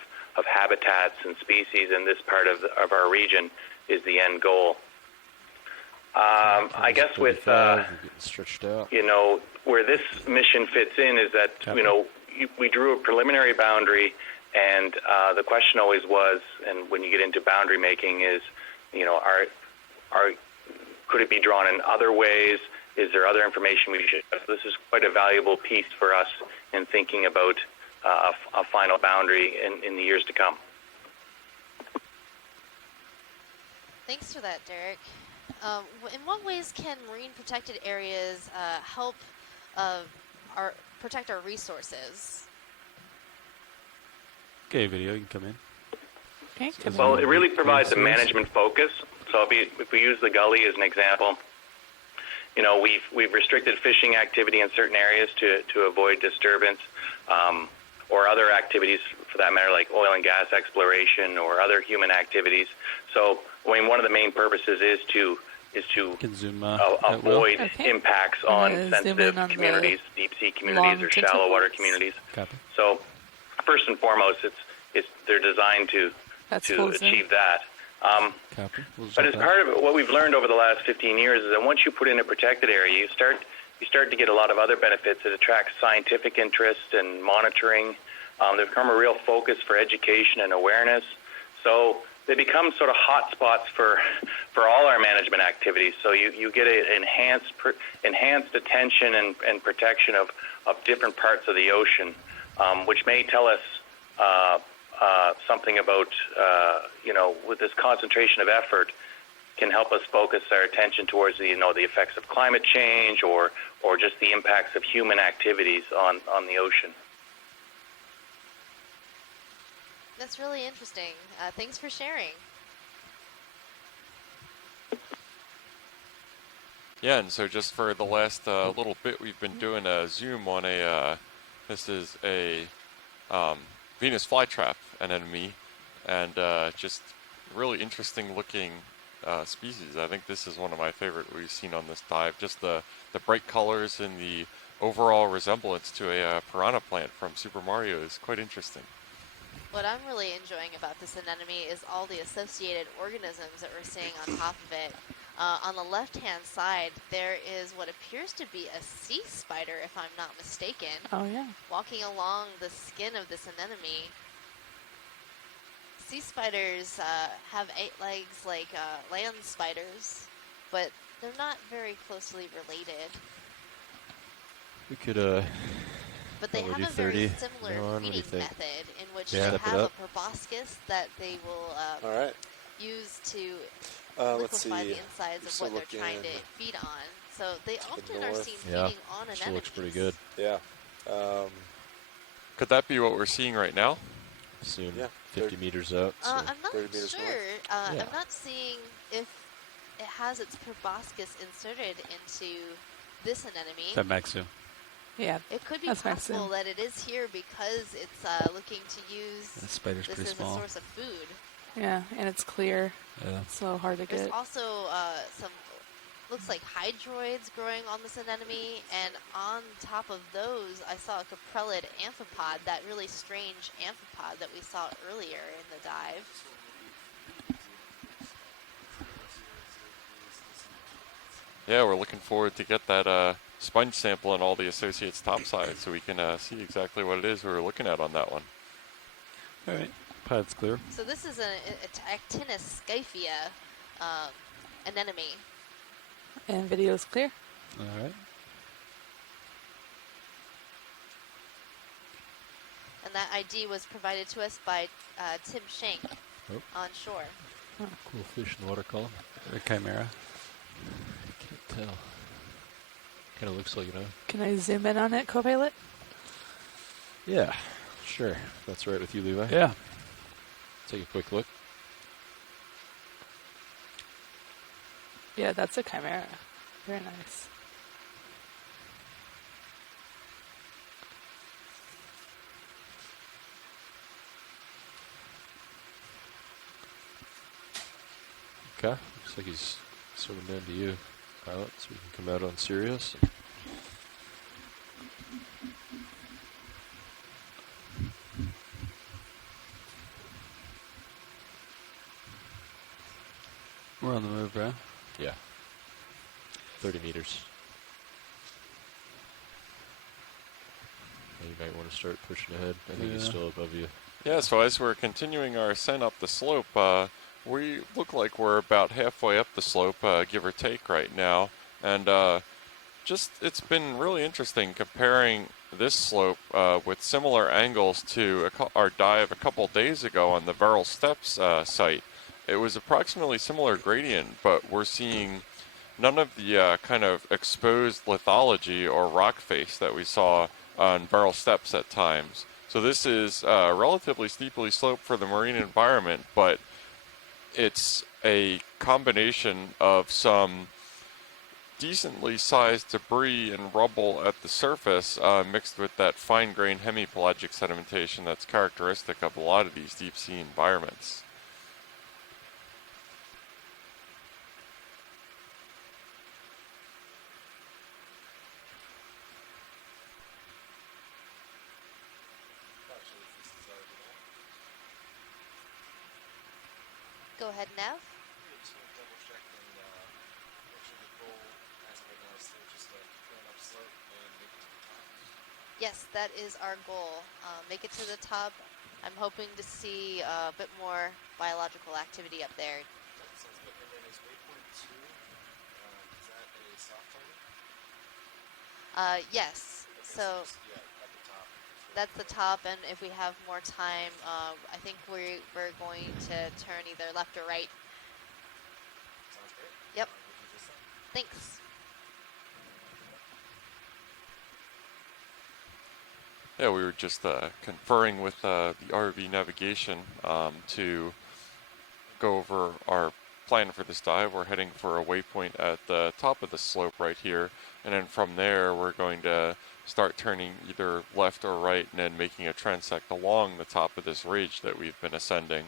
habitats and species in this part of our region is the end goal. I guess with, stretched out. Where this mission fits in is that, we drew a preliminary boundary, and the question always was, and when you get into boundary making is, could it be drawn in other ways? Is there other information we should? This is quite a valuable piece for us in thinking about a final boundary in the years to come. Thanks for that, Derek. In what ways can marine protected areas help protect our resources? Okay, video, you can come in. Okay, well, it really provides a management focus. So if we use the Gully as an example, we've restricted fishing activity in certain areas to avoid disturbance, or other activities for that matter, like oil and gas exploration or other human activities. So, one of the main purposes is to avoid impacts on sensitive communities, deep sea communities, or shallow water communities. Copy. So, first and foremost, they're designed to achieve that. But as part of it, what we've learned over the last 15 years is that once you put in a protected area, you start you start to get a lot of other benefits. It attracts scientific interest and monitoring. They become a real focus for education and awareness. So they become sort of hot spots for all our management activities. So you get an enhanced attention and protection of different parts of the ocean, which may tell us something about, with this concentration of effort, can help us focus our attention towards the effects of climate change or just the impacts of human activities on the ocean. That's really interesting. Thanks for sharing. Yeah, and so just for the last little bit, we've been doing a zoom on this is a Venus flytrap anemone, and just really interesting looking species. I think this is one of my favorite we've seen on this dive. Just the bright colors and the overall resemblance to a piranha plant from Super Mario is quite interesting. What I'm really enjoying about this anemone is all the associated organisms that we're seeing on top of it. On the left-hand side, there is what appears to be a sea spider, if I'm not mistaken. Oh, yeah. Walking along the skin of this anemone. Sea spiders have 8 legs like land spiders, but they're not very closely related. We could But they have a very similar feeding method in which they have a proboscis that they will use to liquefy the insides of what they're trying to feed on. So they often are seen feeding on anemones. She looks pretty good. Yeah. Could that be what we're seeing right now? Soon, 50 meters out. So I'm not sure. Yeah. I'm not seeing if it has its proboscis inserted into this anemone. That Maxu. Yeah, It could be that's possible Maxu. that it is here because it's looking to use The spider's this pretty as small. a source of food. Yeah, and it's clear. Yeah. So hard to There's get. also some, looks like hydroids growing on this anemone, and on top of those, I saw a caprellid amphipod, that really strange amphipod that we saw earlier in the dive. Yeah, we're looking forward to get that sponge sample and all the associates topside so we can see exactly what it is we were looking at on that one. All right, pad's clear. So this is a Actinus scyphia anemone. And video's clear. All right. And that ID was provided to us by Tim Schenk on shore. Oh, cool fish in the water column. A chimera. Can't tell. Kind of looks like, Can I zoom in on it, Copilot? Yeah, sure. If that's right with you, Levi. Yeah. Take a quick look. Yeah, that's a chimera. Very nice. Okay. Looks like he's swimming down to you, pilot, so we can come out on Sirius. We're on the move, bro. Yeah. 30 meters. You might want to start pushing ahead. I think he's still above you. Yeah, so as we're continuing our ascent up the slope, we look like we're about halfway up the slope, give or take right now. And just, it's been really interesting comparing this slope with similar angles to our dive a couple days ago on the Verrill Steps site. It was approximately similar gradient, but we're seeing none of the kind of exposed lithology or rock face that we saw on Verrill Steps at times. So this is relatively steeply sloped for the marine environment, but it's a combination of some decently sized debris and rubble at the surface mixed with that fine-grained hemipelagic sedimentation that's characteristic of a lot of these deep-sea environments. Go ahead, Nev. Yes, that is our goal. Make it to the top. I'm hoping to see a bit more biological activity up there. Sounds good. And then is waypoint 2, is that a soft target? Yes. Okay, So yeah, at the top. that's the top, and if we have more time, I think we're going to turn either left or right. Sounds great. Yep. We'll do this then. Thanks. Yeah, we were just conferring with the ROV navigation to go over our plan for this dive. We're heading for a waypoint at the top of the slope right here, and then from there we're going to start turning either left or right and then making a transect along the top of this ridge that we've been ascending.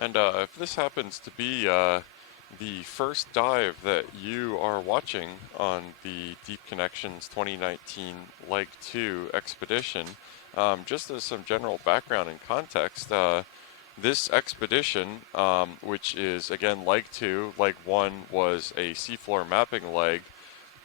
And if this happens to be the first dive that you are watching on the Deep Connections 2019 Leg 2 expedition, just as some general background and context, this expedition, which is again Leg 2, Leg 1 was a seafloor mapping leg,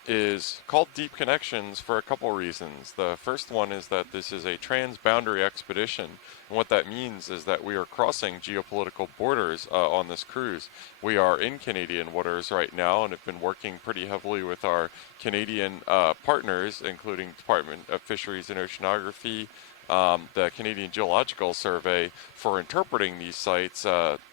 is called Deep Connections for a couple reasons. The first one is that this is a transboundary expedition, and what that means is that we are crossing geopolitical borders on this cruise. We are in Canadian waters right now and have been working pretty heavily with our Canadian partners, including Department of Fisheries and Oceanography, the Canadian Geological Survey, for interpreting these sites,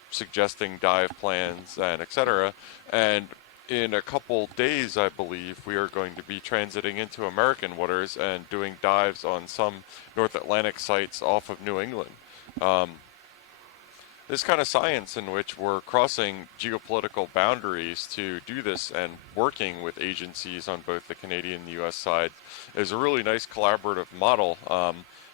suggesting dive plans, and etc. And in a couple days, I believe, we are going to be transiting into American waters and doing dives on some North Atlantic sites off of New England. This kind of science in which we're crossing geopolitical boundaries to do this and working with agencies on both the Canadian and the U.S. side is a really nice collaborative model,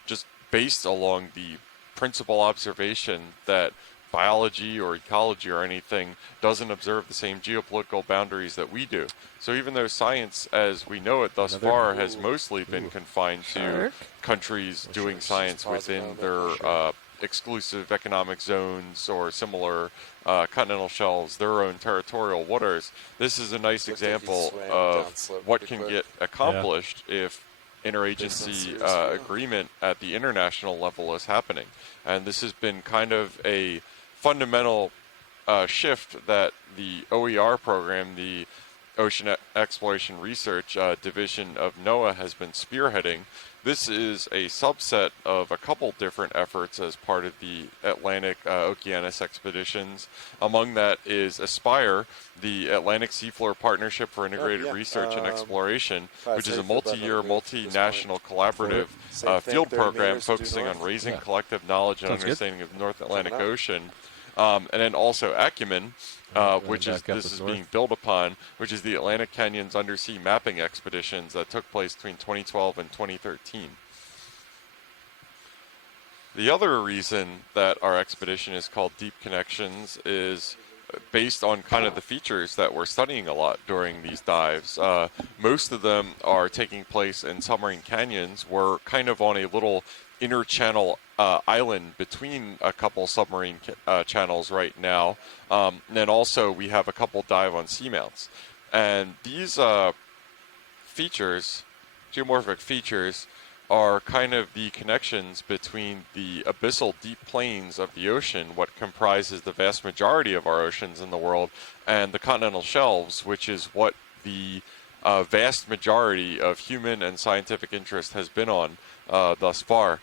just based along the principal observation that biology or ecology or anything doesn't observe the same geopolitical boundaries that we do. So even though science as we know it thus far has mostly been confined to countries doing science within their exclusive economic zones or similar continental shelves, their own territorial waters, this is a nice example of what can get accomplished if interagency agreement at the international level is happening. And this has been kind of a fundamental shift that the OER program, the Ocean Exploration Research Division of NOAA, has been spearheading. This is a subset of a couple different efforts as part of the Atlantic Okeanos expeditions. Among that is ASPIRE, the Atlantic Seafloor Partnership for Integrated Research and Exploration, which is a multi-year, multinational collaborative field program focusing on raising collective knowledge and understanding of the North Atlantic Ocean. And then also Acumen, which is this is being built upon, which is the Atlantic Canyons undersea mapping expeditions that took place between 2012 and 2013. The other reason that our expedition is called Deep Connections is based on kind of the features that we're studying a lot during these dives. Most of them are taking place in submarine canyons. We're kind of on a little inner channel island between a couple submarine channels right now. And then also we have a couple dive on seamounts. And these features, geomorphic features, are kind of the connections between the abyssal deep plains of the ocean, what comprises the vast majority of our oceans in the world, and the continental shelves, which is what the vast majority of human and scientific interest has been on thus far.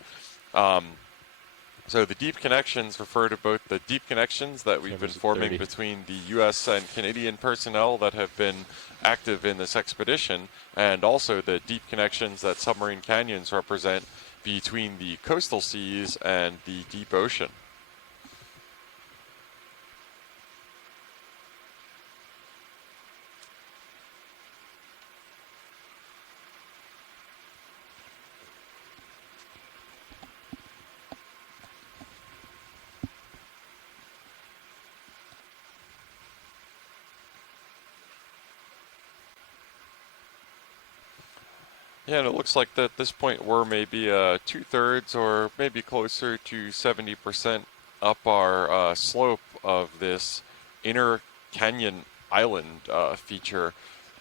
So the deep connections refer to both the deep connections that we've been forming between the U.S. and Canadian personnel that have been active in this expedition, and also the deep connections that submarine canyons represent between the coastal seas and the deep ocean. Yeah, and it looks like that at this point we're maybe 2/3 or maybe closer to 70% up our slope of this inner canyon island feature.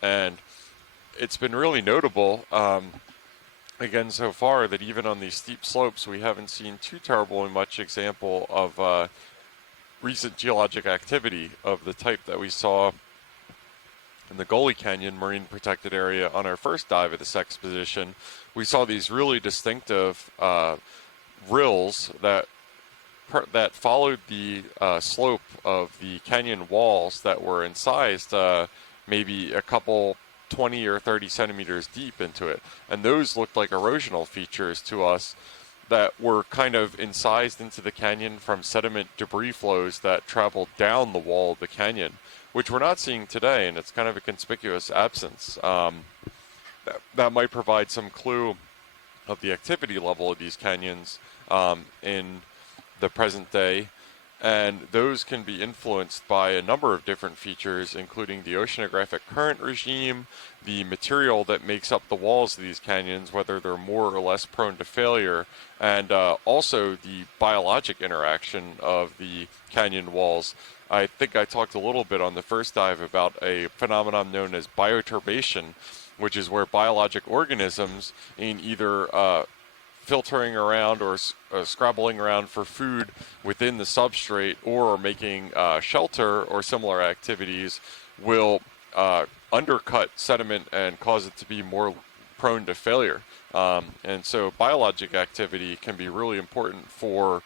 And it's been really notable, again, so far, that even on these steep slopes we haven't seen too terribly much example of recent geologic activity of the type that we saw in the Gully Canyon Marine Protected Area on our first dive of this expedition. We saw these really distinctive rills that followed the slope of the canyon walls that were incised maybe a couple 20 or 30 centimeters deep into it. And those looked like erosional features to us that were kind of incised into the canyon from sediment debris flows that traveled down the wall of the canyon, which we're not seeing today, and it's kind of a conspicuous absence. That might provide some clue of the activity level of these canyons in the present day, and those can be influenced by a number of different features, including the oceanographic current regime, the material that makes up the walls of these canyons, whether they're more or less prone to failure, and also the biologic interaction of the canyon walls. I think I talked a little bit on the first dive about a phenomenon known as bioturbation, which is where biologic organisms, in either filtering around or scrabbling around for food within the substrate or making shelter or similar activities, will undercut sediment and cause it to be more prone to failure. And so biologic activity can be really important for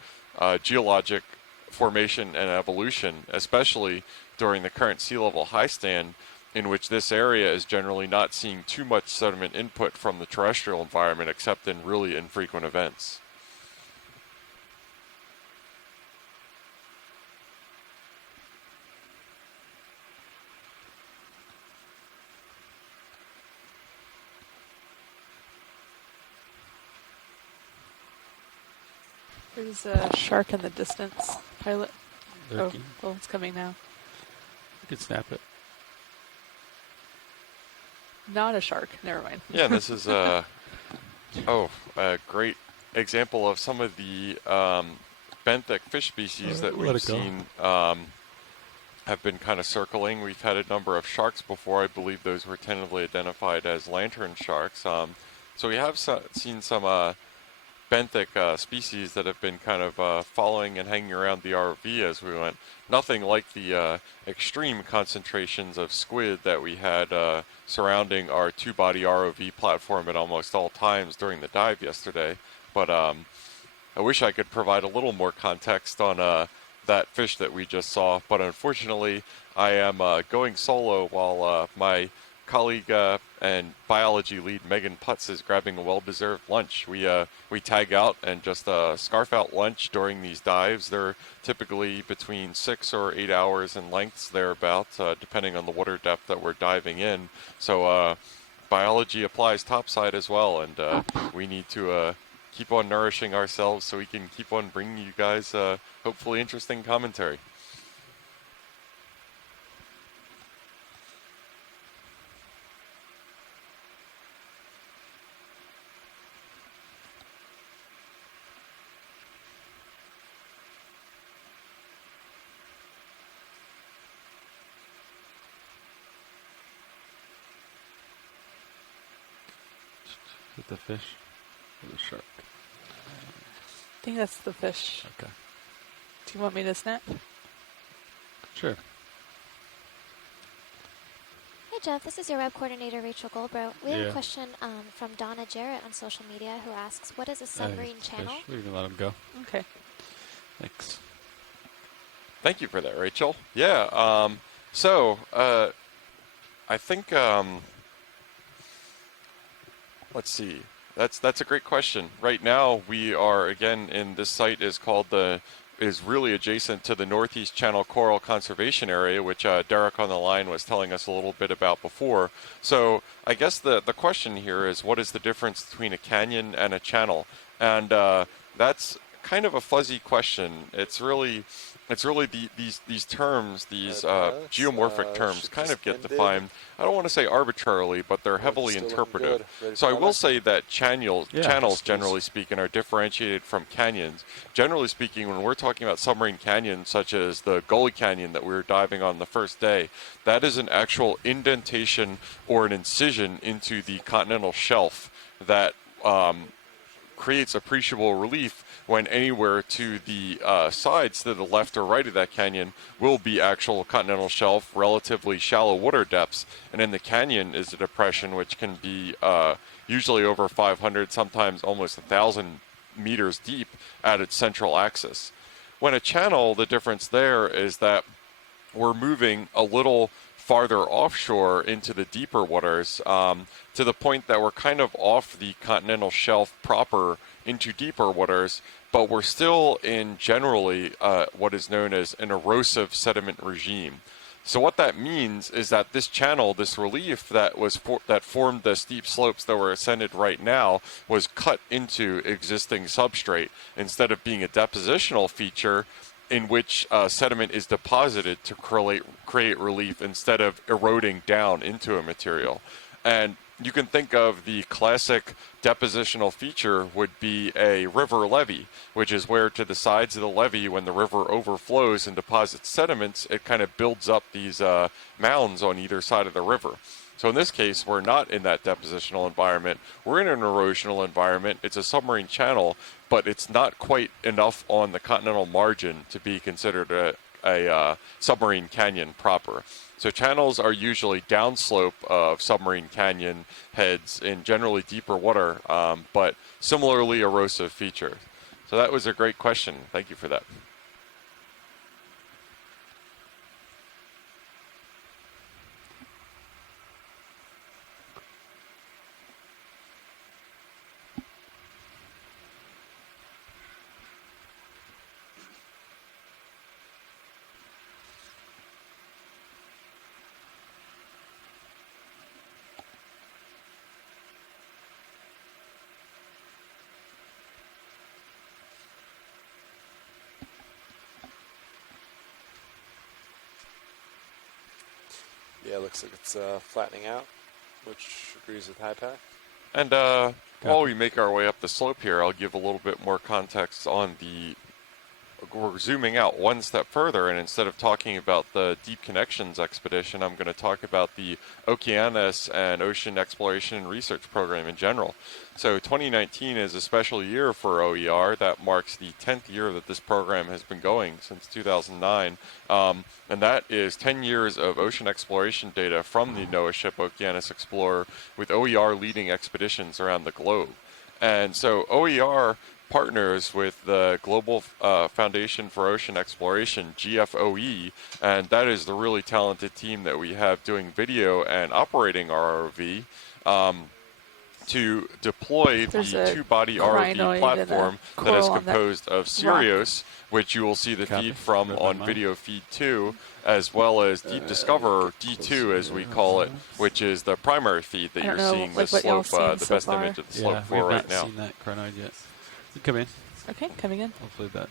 geologic formation and evolution, especially during the current sea level high stand, in which this area is generally not seeing too much sediment input from the terrestrial environment except in really infrequent events. There's a shark in the distance, pilot. Oh, it's coming now. You can snap it. Not a shark. Never mind. Yeah, and this is a great example of some of the benthic fish species that we've seen have been kind of circling. We've had a number of sharks before. I believe those were tentatively identified as lantern sharks. So we have seen some benthic species that have been kind of following and hanging around the ROV as we went. Nothing like the extreme concentrations of squid that we had surrounding our two-body ROV platform at almost all times during the dive yesterday. But I wish I could provide a little more context on that fish that we just saw. But unfortunately, I am going solo while my colleague and biology lead Megan Putz is grabbing a well-deserved lunch. We tag out and just scarf out lunch during these dives. They're typically between 6 or 8 hours in lengths thereabouts, depending on the water depth that we're diving in. So biology applies topside as well, and we need to keep on nourishing ourselves so we can keep on bringing you guys hopefully interesting commentary. Is it the fish or the shark? I think that's the fish. Okay. Do you want me to snap? Sure. Hi, Jeff. This is your web coordinator, Rachel Goldbrough. We have Yeah. a question from Donna Jarrett on social media who asks, what is a submarine channel? We can let him go. Okay. Thanks. Thank you for that, Rachel. Yeah. I think. Let's see. That's a great question. Right now, we are again in this site is really adjacent to the Northeast Channel Coral Conservation Area, which Derek on the line was telling us a little bit about before. So I guess the question here is, what is the difference between a canyon and a channel? And that's kind of a fuzzy question. It's really these terms, these geomorphic terms, kind of get defined. I don't want to say arbitrarily, but they're heavily interpretive. So I will say that channels, generally speaking, are differentiated from canyons. Generally speaking, when we're talking about submarine canyons, such as the Gully Canyon that we were diving on the first day, that is an actual indentation or an incision into the continental shelf that creates appreciable relief when anywhere to the sides to the left or right of that canyon will be actual continental shelf, relatively shallow water depths. And in the canyon is a depression which can be usually over 500, sometimes almost 1,000 meters deep at its central axis. When a channel, the difference there is that we're moving a little farther offshore into the deeper waters to the point that we're kind of off the continental shelf proper into deeper waters, but we're still in generally what is known as an erosive sediment regime. So what that means is that this channel, this relief that formed the steep slopes that were ascended right now, was cut into existing substrate instead of being a depositional feature in which sediment is deposited to create relief instead of eroding down into a material. And you can think of the classic depositional feature would be a river levee, which is where to the sides of the levee, when the river overflows and deposits sediments, it kind of builds up these mounds on either side of the river. So in this case, we're not in that depositional environment. We're in an erosional environment. It's a submarine channel, but it's not quite enough on the continental margin to be considered a submarine canyon proper. So channels are usually downslope of submarine canyon heads in generally deeper water, but similarly erosive feature. So that was a great question. Thank you for that. Yeah, it looks like it's flattening out, which agrees with HiPAC. And while we make our way up the slope here, I'll give a little bit more context on we're zooming out one step further, and instead of talking about the Deep Connections expedition, I'm going to talk about the Okeanos and Ocean Exploration and Research Program in general. So 2019 is a special year for OER. That marks the 10th year that this program has been going, since 2009. And that is 10 years of ocean exploration data from the NOAA ship Okeanos Explorer, with OER leading expeditions around the globe. And so OER partners with the Global Foundation for Ocean Exploration, GFOE, and that is the really talented team that we have doing video and operating our ROV to deploy the two-body ROV platform that is composed of Sirius, which you will see the feed from on video feed 2, as well as Deep Discoverer D2, as we call it, which is the primary feed that you're seeing the slope, the best image of the slope for right now. We've not seen that chronoid yet. Come in. Okay, coming in. Hopefully that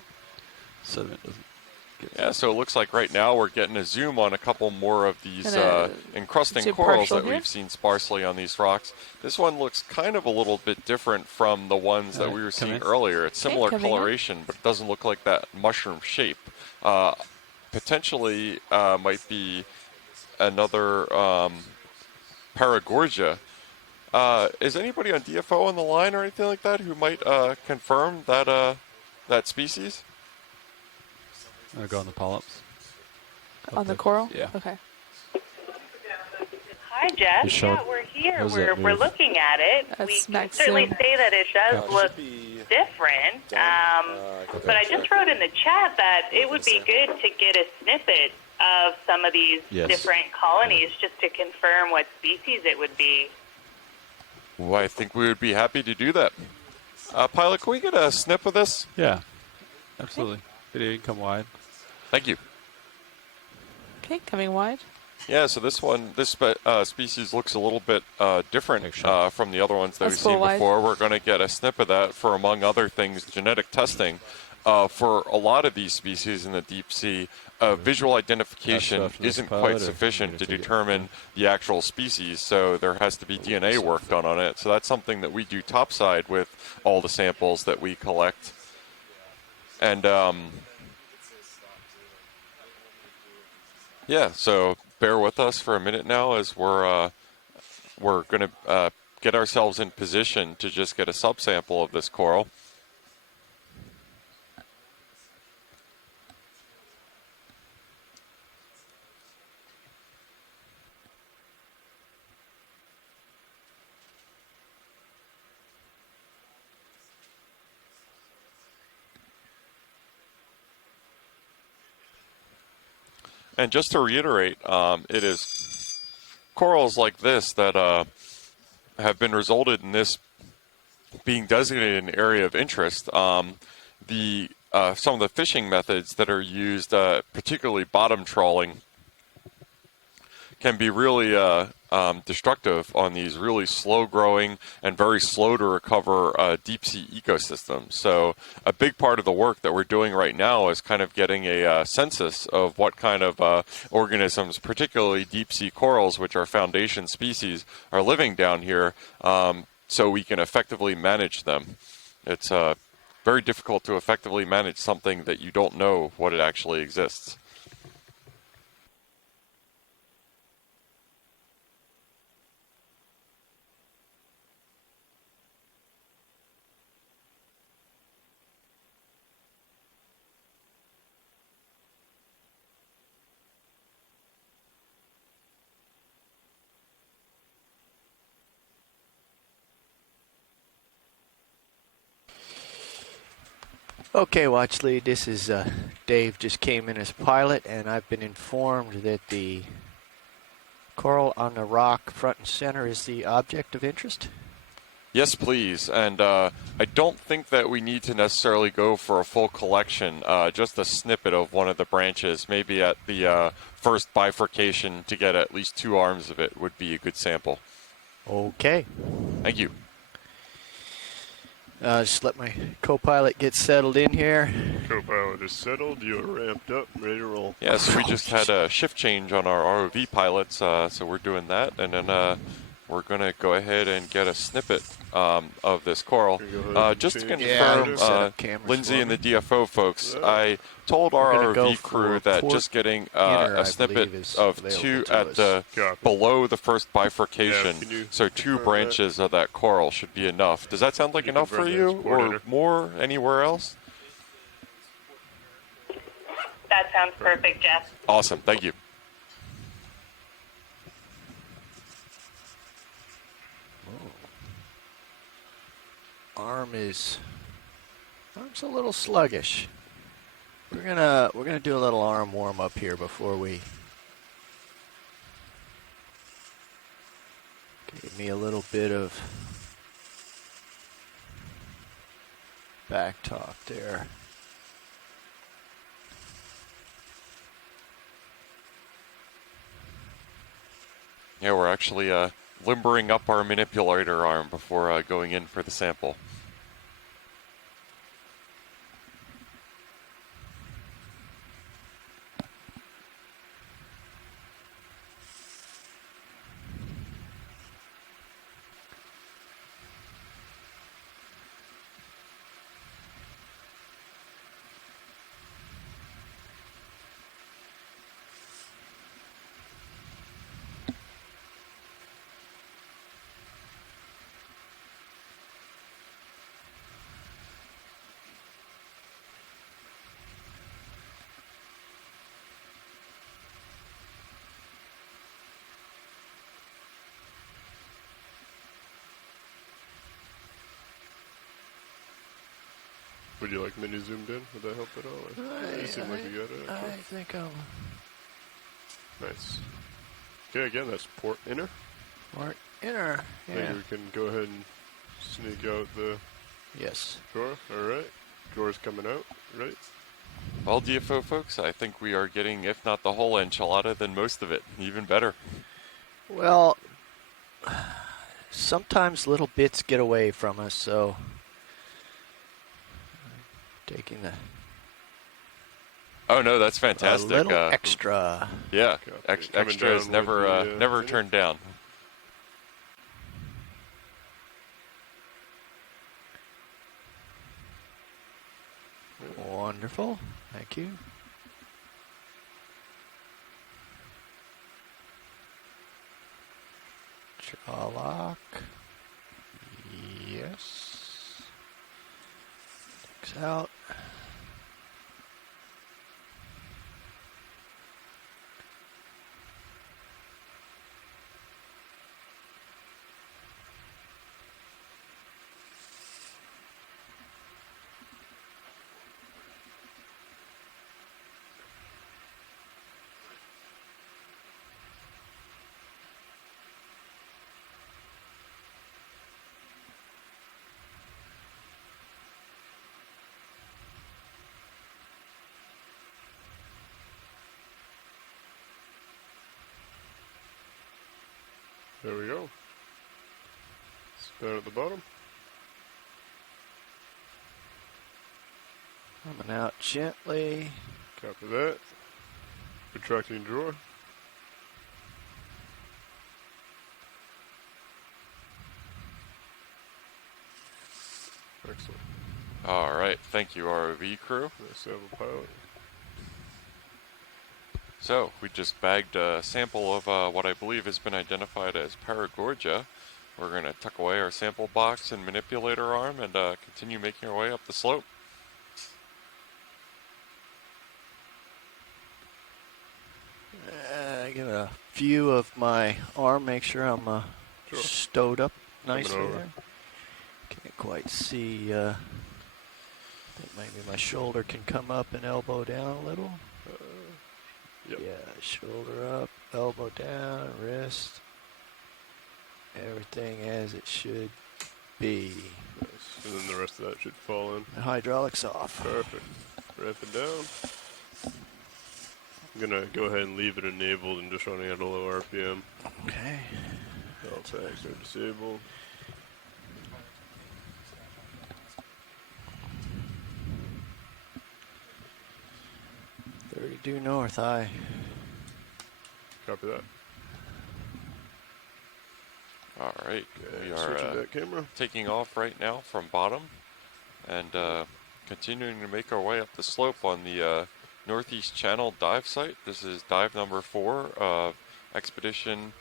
sediment doesn't get... Yeah, so it looks like right now we're getting a zoom on a couple more of these encrusting corals that we've seen sparsely on these rocks. This one looks kind of a little bit different from the ones that we were seeing earlier. It's similar coloration, but it doesn't look like that mushroom shape. Potentially might be another Paragorgia. Is anybody on DFO on the line or anything like that who might confirm that that species? I'm going to go on the polyps. On the coral? Yeah. Okay. Hi, Hi, Jeff. Hey, Sean. Yeah, we're here. How's that We're move? looking at it. That's We can next certainly soon. say that it does It look should be different. done. But I just wrote in the chat that it would be good to get a snippet of some of these Yes. different colonies just to confirm what species it would be. Well, I think we would be happy to do that. Pilot, can we get a snip of this? Yeah, absolutely. Video, you can come wide. Thank you. Okay, coming wide. Yeah, so this species looks a little bit different from the other ones that Let's we've go seen wide. before. We're going to get a snip of that for, among other things, genetic testing. For a lot of these species in the deep sea, visual identification after this isn't pilot, quite or sufficient you're to gonna take it? determine the actual species, so there has to be DNA work done on it. So that's something that we do topside with all the samples that we collect. And yeah, so bear with us for a minute now as we're going to get ourselves in position to just get a subsample of this coral. And just to reiterate, it is corals like this that have been resulted in this being designated an area of interest. Some of the fishing methods that are used, particularly bottom trawling, can be really destructive on these really slow-growing and very slow to recover deep-sea ecosystems. So a big part of the work that we're doing right now is kind of getting a census of what kind of organisms, particularly deep-sea corals, which are foundation species, are living down here, so we can effectively manage them. It's very difficult to effectively manage something that you don't know what it actually exists. Okay, watch lead. This is Dave. Just came in as pilot, and I've been informed that the coral on the rock front and center is the object of interest. Yes, please. And I don't think that we need to necessarily go for a full collection. Just a snippet of one of the branches, maybe at the first bifurcation to get at least 2 arms of it would be a good sample. Okay. Thank you. Just let my co-pilot get settled in here. Co-pilot is settled. You're ramped up, ready to roll. Yeah, so we just had a shift change on our ROV pilots, so we're doing that, and then we're going to go ahead and get a snippet of this coral. Just to confirm, Lindsay and the DFO folks, I told our ROV crew that just getting a snippet of 2 at the below the first bifurcation, so 2 branches of that coral should be enough. Does that sound like enough for you, or more anywhere else? That sounds perfect, Jeff. Awesome, thank you. Arm's a little sluggish. We're gonna do a little arm warm up here before we give me a little bit of back talk there. Yeah, we're actually limbering up our manipulator arm before going in for the sample. Would you like mini zoomed in? Would that help at all? Or you seem like you got it. I think I'll... Nice. Okay, again, that's port inner. Port inner, yeah. Maybe we can go ahead and sneak out the... Yes. Drawer, alright. Drawer's coming out, right? Well, DFO folks, I think we are getting, if not the whole enchilada, then most of it. Even better. Well, sometimes little bits get away from us, so taking the... Oh no, that's fantastic. A little extra. Yeah, extra is never never turned down. Wonderful. Thank you. Draw lock. Yes. Takes out. There we go. Down at the bottom. Coming out gently. Copy that. Retracting drawer. Excellent. All right, thank you, ROV crew. Nice to have a pilot. So, we just bagged a sample of what I believe has been identified as Paragorgia. We're going to tuck away our sample box and manipulator arm and continue making our way up the slope. Give a view of my arm, make sure I'm stowed up nicely there. Can't quite see. I think maybe my shoulder can come up and elbow down a little. Yep. Yeah, shoulder up, elbow down, wrist. Everything as it should be. Nice. And then the rest of that should fall in. The hydraulics off. Perfect. Ramp it down. I'm going to go ahead and leave it enabled and just running at a low RPM. Okay. All tags are disabled. Due north, aye. Copy that. All right, we switching are that camera. taking off right now from bottom and continuing to make our way up the slope on the Northeast Channel dive site. This is dive number 4 of Expedition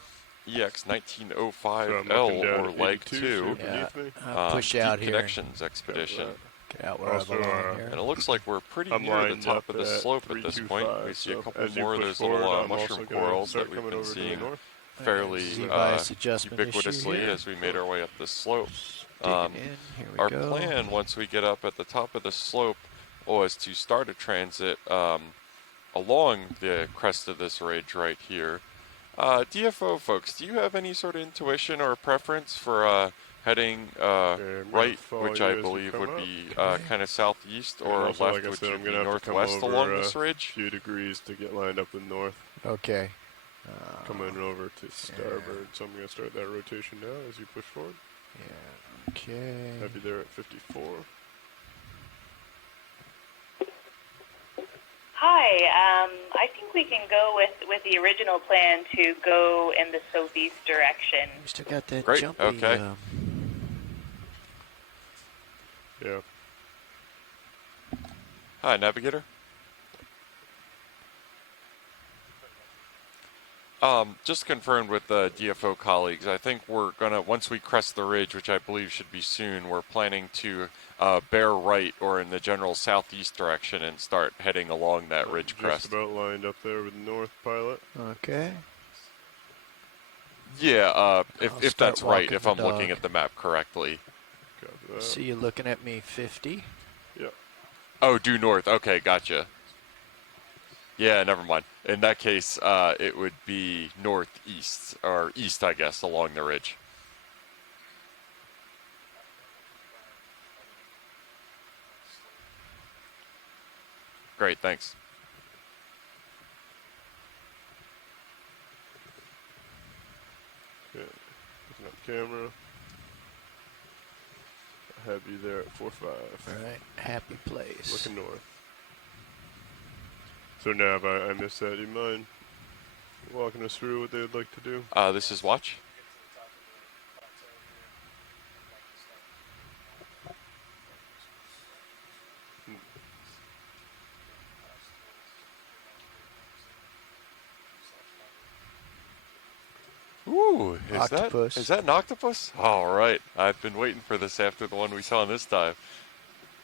EX1905L, or Leg 2. Push out Deep here. Connections Expedition. Get out where I belong here. And it looks like we're pretty near the top of the slope at this point. We see a couple more of those little mushroom corals that we've been seeing fairly ubiquitously as we made our way up this slope. Our plan, once we get up at the top of the slope, was to start a transit along the crest of this ridge right here. DFO folks, do you have any sort of intuition or preference for heading right, which I believe would be kind of southeast, or left, like which said, would be I'm northwest along this ridge? A few degrees to get lined up with north. Okay. Coming over to starboard, so I'm going to start that rotation now as you push forward. Yeah. Okay. Have you there at 54. Hi, I think we can go with the original plan to go in the southeast direction. We still got that Great. jumpy. Okay. Yeah. Hi, navigator. Just confirmed with the DFO colleagues. I think we're gonna, once we crest the ridge, which I believe should be soon, we're planning to bear right or in the general southeast direction and start heading along that ridge crest. Just about lined up there with north, pilot. Okay. Yeah, if that's right, if I'm the dog. looking at the map correctly. Copy that. See you looking at me 50. Yep. Oh, due north. Okay, gotcha. Yeah, never mind. In that case, it would be northeast, or east, I guess, along the ridge. Great, thanks. Okay, looking at the camera. I have you there at 4-5. All right, happy place. Looking north. So Nav, I missed that. Do you mind walking us through what they would like to do? This is watch. Ooh, is that an octopus? All right, I've been waiting for this after the one we saw in this dive.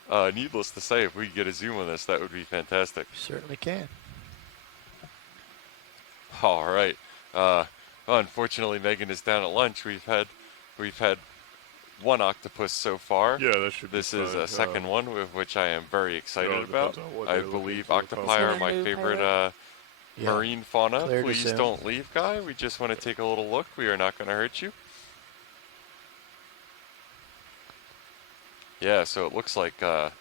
Needless to say, if we could get a zoom on this, that would be fantastic. Certainly can. All right. Unfortunately, Megan is down at lunch. We've had one octopus so far. Yeah, that should be This fine. is a second one, with which I am very excited about. what I they're looking believe for, octopi are my favorite marine fauna. Clear to Please zoom. don't leave, Guy. We just want to take a little look. We are not going to hurt you. Yeah, so it looks like a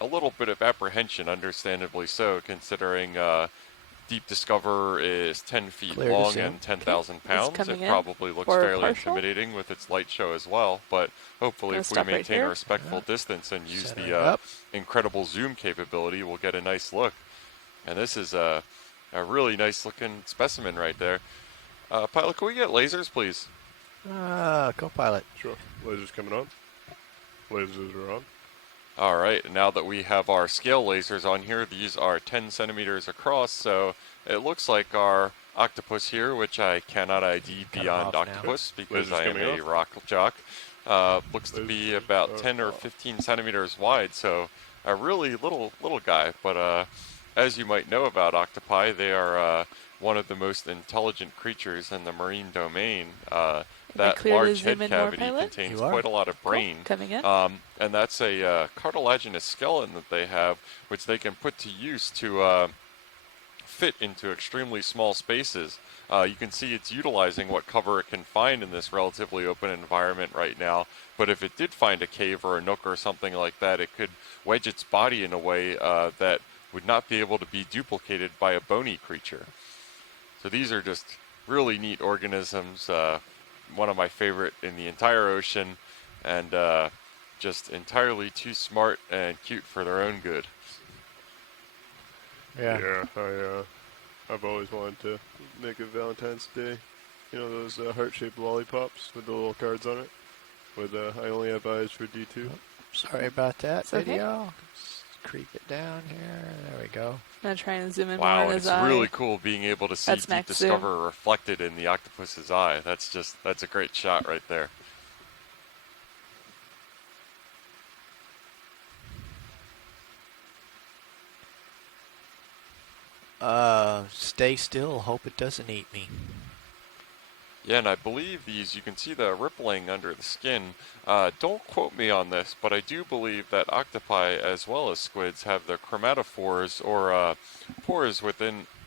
little bit of apprehension, understandably so, considering Deep Discover is 10 feet Clear to long zoom. and 10,000 pounds. It coming probably in looks for fairly partial? intimidating with its light show as well, but hopefully Gonna if we stop right maintain a here. respectful distance and use Center it the up. incredible zoom capability, we'll get a nice look. And this is a really nice looking specimen right there. Pilot, can we get lasers, please? Co-pilot. Sure. Lasers coming on. Lasers are on. All right, now that we have our scale lasers on here, these are 10 centimeters across, so it looks like our octopus here, which I cannot ID beyond octopus because Lasers I am coming a off. rock jock, looks to be about 10 or 15 centimeters wide, so a really little guy. But as you might know about octopi, they are one of the most intelligent creatures in the marine domain. That large head cavity contains quite a lot of brain, Coming in. and that's a cartilaginous skeleton that they have, which they can put to use to fit into extremely small spaces. You can see it's utilizing what cover it can find in this relatively open environment right now, but if it did find a cave or a nook or something like that, it could wedge its body in a way that would not be able to be duplicated by a bony creature. So these are just really neat organisms, one of my favorite in the entire ocean, and just entirely too smart and cute for their own good. Yeah, I've always wanted to make a Valentine's Day, you know, those heart-shaped lollipops with the little cards on it, with I only have eyes for D2. Oh, sorry about that video. Okay. Let's creep it down here. There we go. I'm gonna try and zoom in more Wow, on it's his eye. really cool being able to see That's Deep max Discover zoom. reflected in the octopus's eye. That's a great shot right there. Stay still. Hope it doesn't eat me. Yeah, and I believe these, you can see the rippling under the skin. Don't quote me on this, but I do believe that octopi, as well as squids, have the chromatophores, or pores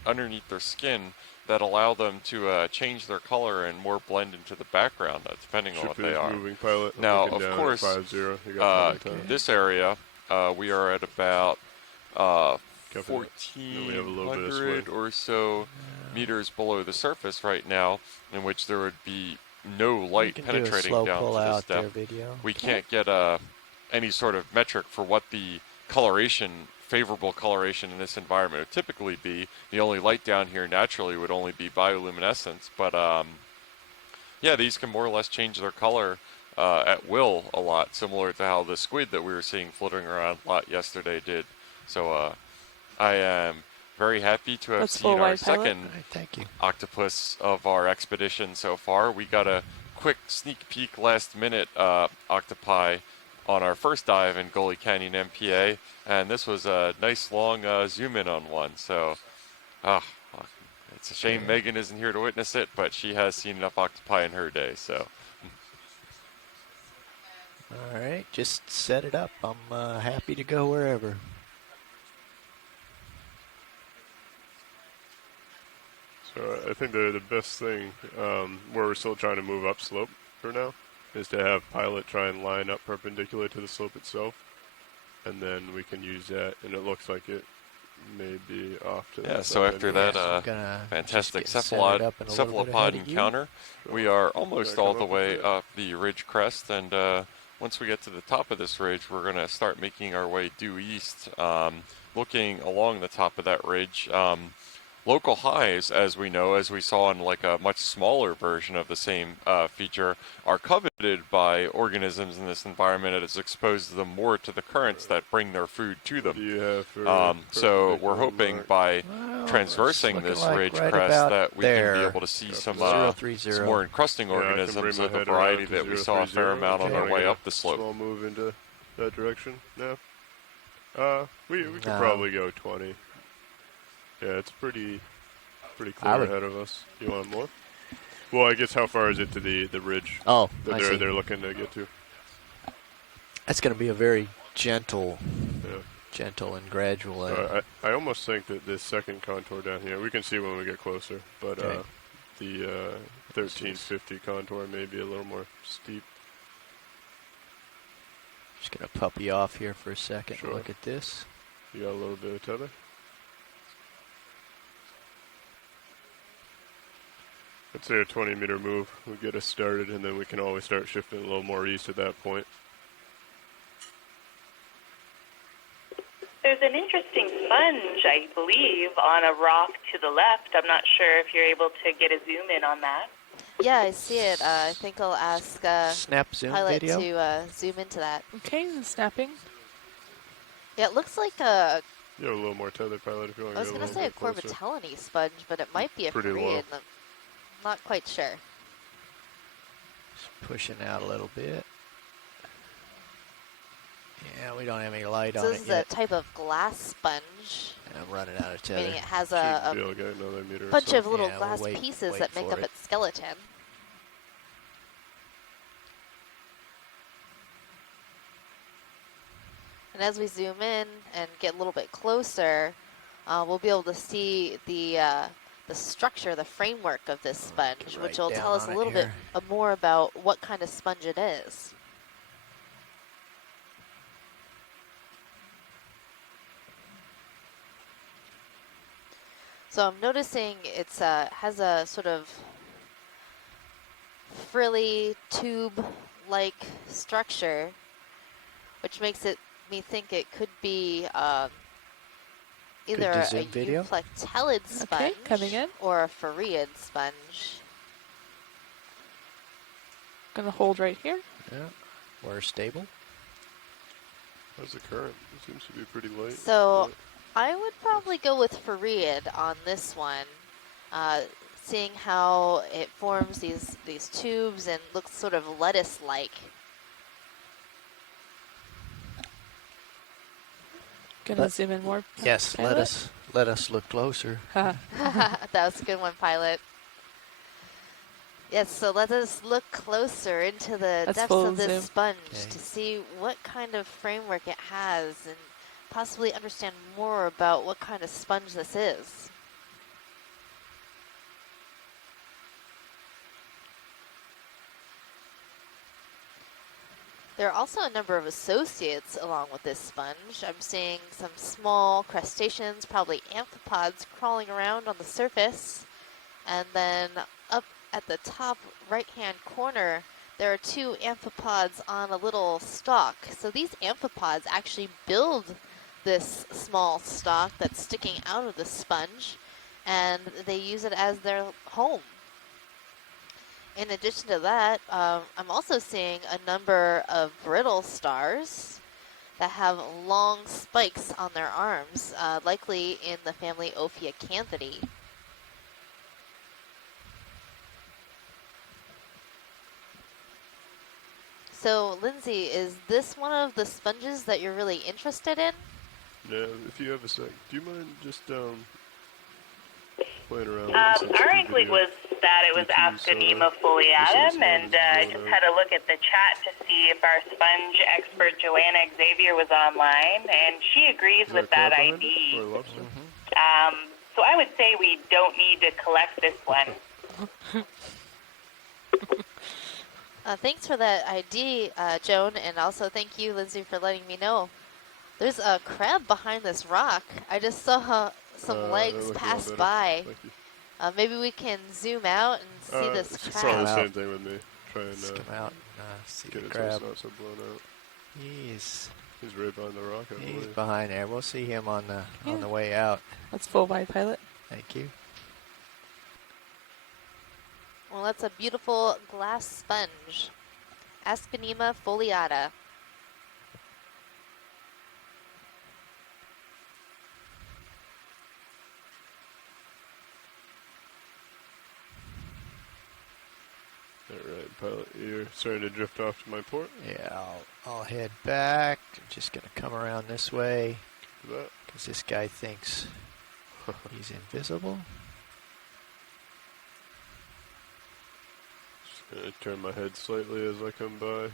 underneath their skin, that allow them to change their color and more blend into the background, depending on what they are. Moving pilot. I'm Now, looking of down course, at 5-0. You got plenty of time. this area, we are at about Then we have a little bit of 1,400 sway. or so meters below the surface right now, in which there would be no light can penetrating do a slow down pull to this out there depth. video. We can't get any sort of metric for what the favorable coloration in this environment would typically be. The only light down here naturally would only be bioluminescence, but yeah, these can more or less change their color at will a lot, similar to how the squid that we were seeing floating around a lot yesterday did. So I am very happy to have That's seen full our wide pilot. second Thank you. octopus of our expedition so far. We got a quick sneak peek last minute octopi on our first dive in Gully Canyon MPA, and this was a nice long zoom in on one. So it's a shame Megan isn't here to witness it, but she has seen enough octopi in her day. So All right, just set it up. I'm happy to go wherever. So I think the best thing, where we're still trying to move up slope for now, is to have pilot try and line up perpendicular to the slope itself, and then we can use that, and it looks like it may be off to the so side after anyway. that fantastic cephalopod encounter, we are almost all the way up the ridge crest, and once we get to the top of this ridge, we're going to start making our way due east, looking along the top of that ridge. Local highs, as we know, as we saw in like a much smaller version of the same feature, are coveted by organisms in this environment. It has exposed them more to the currents that bring their food to them. What do you have for So we're hoping by transversing this ridge crest that we can be able to see some more encrusting organisms of the variety that we saw a fair amount on our way up the slope. Small move into that direction now. We could probably go 20. Yeah, it's pretty clear ahead of us. You want more? Well, I guess how far is it to the ridge? Oh, that they're looking to get to. That's going to be a very gentle and gradual. I almost think that this second contour down here, we can see when we get closer, but the 1350 contour may be a little more steep. Just going to puppy off here for a second. Sure. Look at this. You got a little bit of tether. I'd say a 20-meter move would get us started, and then we can always start shifting a little more east at that point. There's an interesting sponge, I believe, on a rock to the left. I'm not sure if you're able to get a zoom in on that. Yeah, I see it. I think I'll ask Snap zoom Pilot video to zoom into that. Okay, snapping. Yeah, it looks like a... You have a little more tether, Pilot, if you want to I was going to say a Corbitellini sponge, but it might be a Pretty Korean. low. Not quite sure. Just pushing out a little bit. Yeah, we don't have any light on it yet. This is a type of glass sponge. And I'm running out of tether. Meaning it has a bunch bunch of little glass pieces that make up its skeleton. And as we zoom in and get a little bit closer, we'll be able to see the structure, the framework of this sponge, which will tell us a little bit more about what kind of sponge it is. So I'm noticing it's has a sort of frilly tube-like structure, which makes me think it could be either a euplectellid sponge coming in. or a farreid sponge. Gonna hold right here. Yeah, water stable. How's the current? It seems to be pretty light. So I would probably go with farreid on this one, seeing how it forms these tubes and looks sort of lettuce-like. Gonna zoom in more. Yes, Pilot? let us look closer. That was a good one, Pilot. Yes, so let us look closer into the depths of this sponge to see what kind of framework it has and possibly understand more about what kind of sponge this is. There are also a number of associates along with this sponge. I'm seeing some small crustaceans, probably amphipods, crawling around on the surface. And then up at the top right-hand corner, there are two amphipods on a little stalk. So these amphipods actually build this small stalk that's sticking out of the sponge, and they use it as their home. In addition to that, I'm also seeing a number of brittle stars that have long spikes on their arms, likely in the family Okeanos. So, Lindsay, is this one of the sponges that you're really interested in? Yeah, if you have a sec. Do you mind just playing around? Our inkling was that it was Asconema foliatum, and I just had a look at the chat to see if our sponge expert Joanna Xavier was online, and she agrees with that ID. So I would say we don't need to collect this one. Thanks for that ID, Joan, and also thank you, Lindsay, for letting me know. There's a crab behind this rock. I just saw some legs pass by. Maybe we can zoom out and see this it's crab. probably the same thing with me. Try and come out and see get the it so it's crab. not so blown out. He's right behind the rock, I He's believe. behind there. We'll see him on the way out. That's full wide pilot. Thank you. Well, that's a beautiful glass sponge. Aspenema foliata. Alright, pilot, you're starting to drift off to my port. Yeah, I'll head back. I'm just going to come around this way. Because this guy thinks he's invisible. Just going to turn my head slightly as I come by.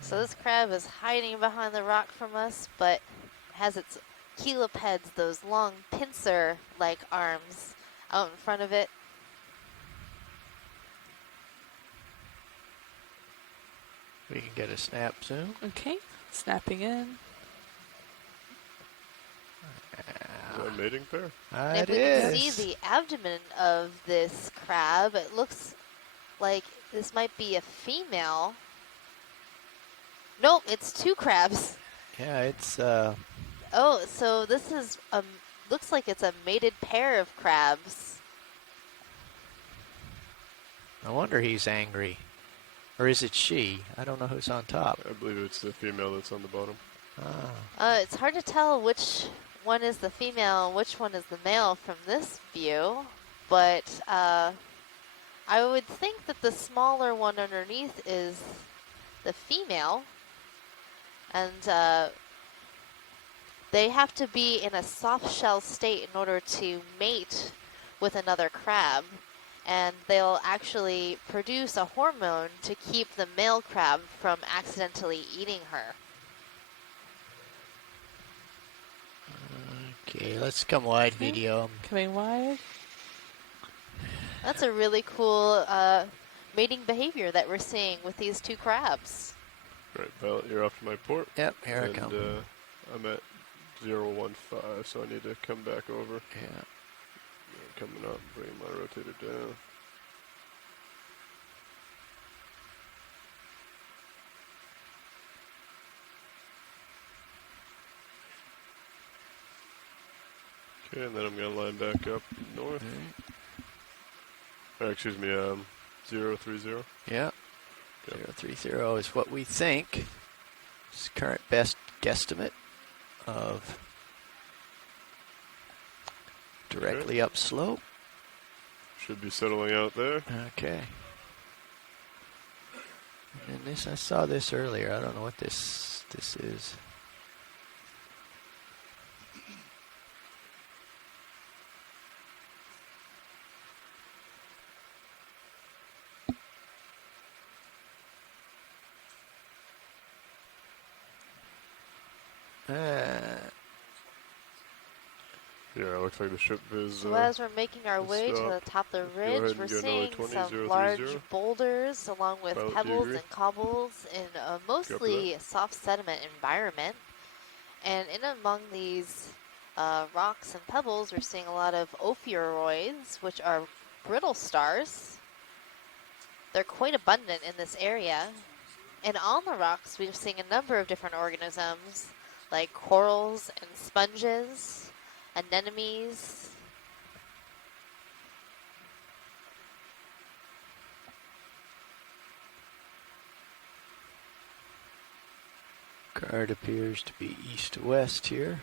So this crab is hiding behind the rock from us, but has its chelipeds, those long pincer-like arms, out in front of it. We can get a snap zoom. Okay, snapping in. Is that a mating pair? And if we can see the abdomen of this crab, it looks like this might be a female. Nope, it's two crabs. Yeah, it's Oh, so this is looks like it's a mated pair of crabs. No wonder he's angry. Or is it she? I don't know who's on top. I believe it's the female that's on the bottom. It's hard to tell which one is the female and which one is the male from this view, but I would think that the smaller one underneath is the female, and they have to be in a soft shell state in order to mate with another crab, and they'll actually produce a hormone to keep the male crab from accidentally eating her. Okay, let's come wide video. Coming wide. That's a really cool mating behavior that we're seeing with these two crabs. Right, pilot, you're off to my port. Yep, here I come. I'm at 015, so I need to come back over. Yeah. Coming up, bring my rotator down. Okay, and then I'm going to line back up north. Or, excuse me, 030. Yeah. 030 is what we think. It's current best guesstimate of directly upslope. Should be settling out there. Okay. And this, I saw this earlier. I don't know what this is. Yeah, it looks like the ship is... So as we're making our way to the top of the ridge, we're seeing some large boulders along with pebbles and cobbles in a mostly soft sediment environment. And in among these rocks and pebbles, we're seeing a lot of ophiuroids, which are brittle stars. They're quite abundant in this area. And on the rocks, we're seeing a number of different organisms, like corals and sponges, anemones. Card appears to be east to west here.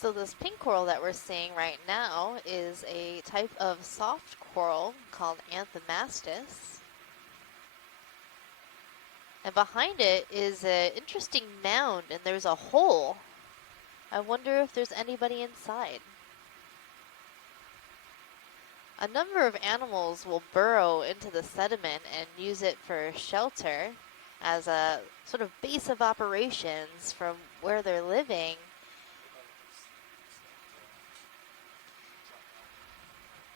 So this pink coral that we're seeing right now is a type of soft coral called Anthomastus. And behind it is an interesting mound, and there's a hole. I wonder if there's anybody inside. A number of animals will burrow into the sediment and use it for shelter as a sort of base of operations from where they're living.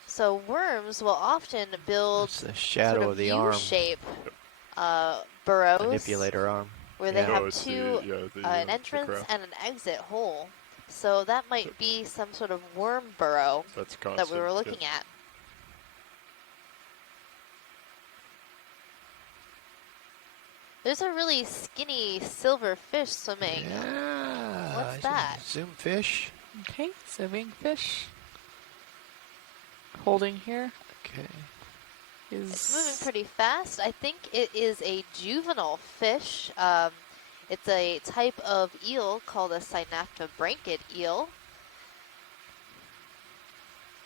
So worms will often build the shadow sort of the arm. U-shape burrows. Manipulator arm. Where they have two, an entrance and an exit hole. So that might be some sort of worm burrow that we were looking at. There's a really skinny silver fish swimming. Yeah. What's that? Zoom fish. Okay, zooming fish. Holding here. Okay. It's moving pretty fast. I think it is a juvenile fish. It's a type of eel called a synaptobranchid eel.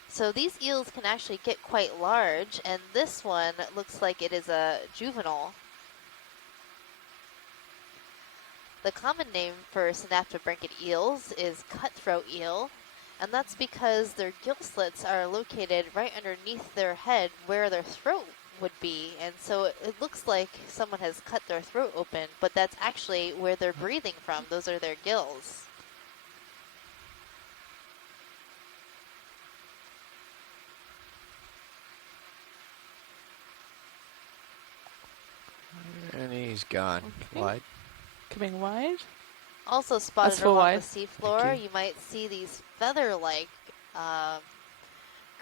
So these eels can actually get quite large, and this one looks like it is a juvenile. The common name for synaptobranchid eels is cutthroat eel, and that's because their gill slits are located right underneath their head where their throat would be, and so it looks like someone has cut their throat open, but that's actually where they're breathing from. Those are their gills. And he's gone. Okay. Wide. Coming wide. Also spotted That's full along wide. the seafloor, you might see these feather-like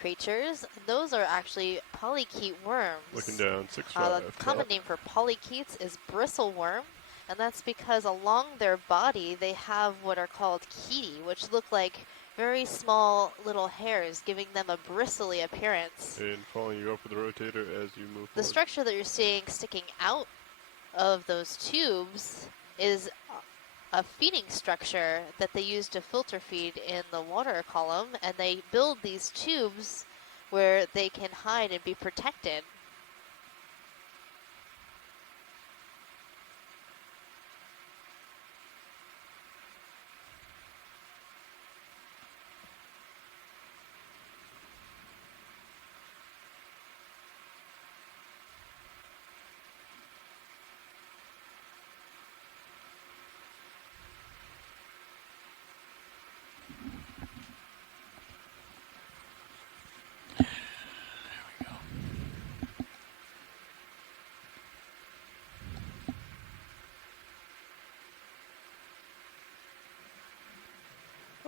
creatures. Those are actually polychaete worms. Looking down, 6'5". The common name for polychaetes is bristleworm, and that's because along their body they have what are called chaetae, which look like very small little hairs, giving them a bristly appearance. And following you up with the rotator as you move The forward. structure that you're seeing sticking out of those tubes is a feeding structure that they use to filter feed in the water column, and they build these tubes where they can hide and be protected.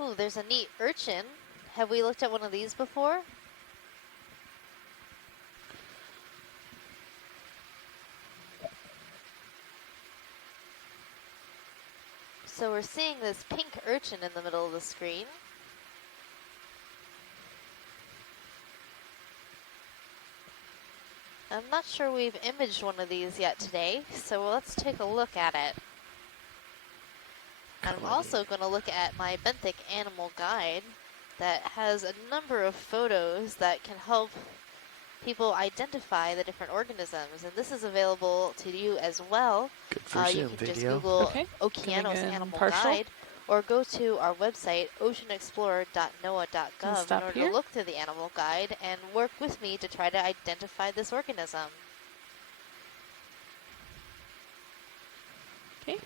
Oh, there's a neat urchin. Have we looked at one of these before? So we're seeing this pink urchin in the middle of the screen. I'm not sure we've imaged one of these yet today, so let's take a look at it. And I'm also going to look at my benthic animal guide that has a number of photos that can help people identify the different organisms. And this is available to you as well. Good for Zoom you can just video. Google Okay. Okeanos Coming in Animal partial. Guide, or go to our website, oceanexplorer.noaa.gov, in order here. to look through the animal guide and work with me to try to identify this organism.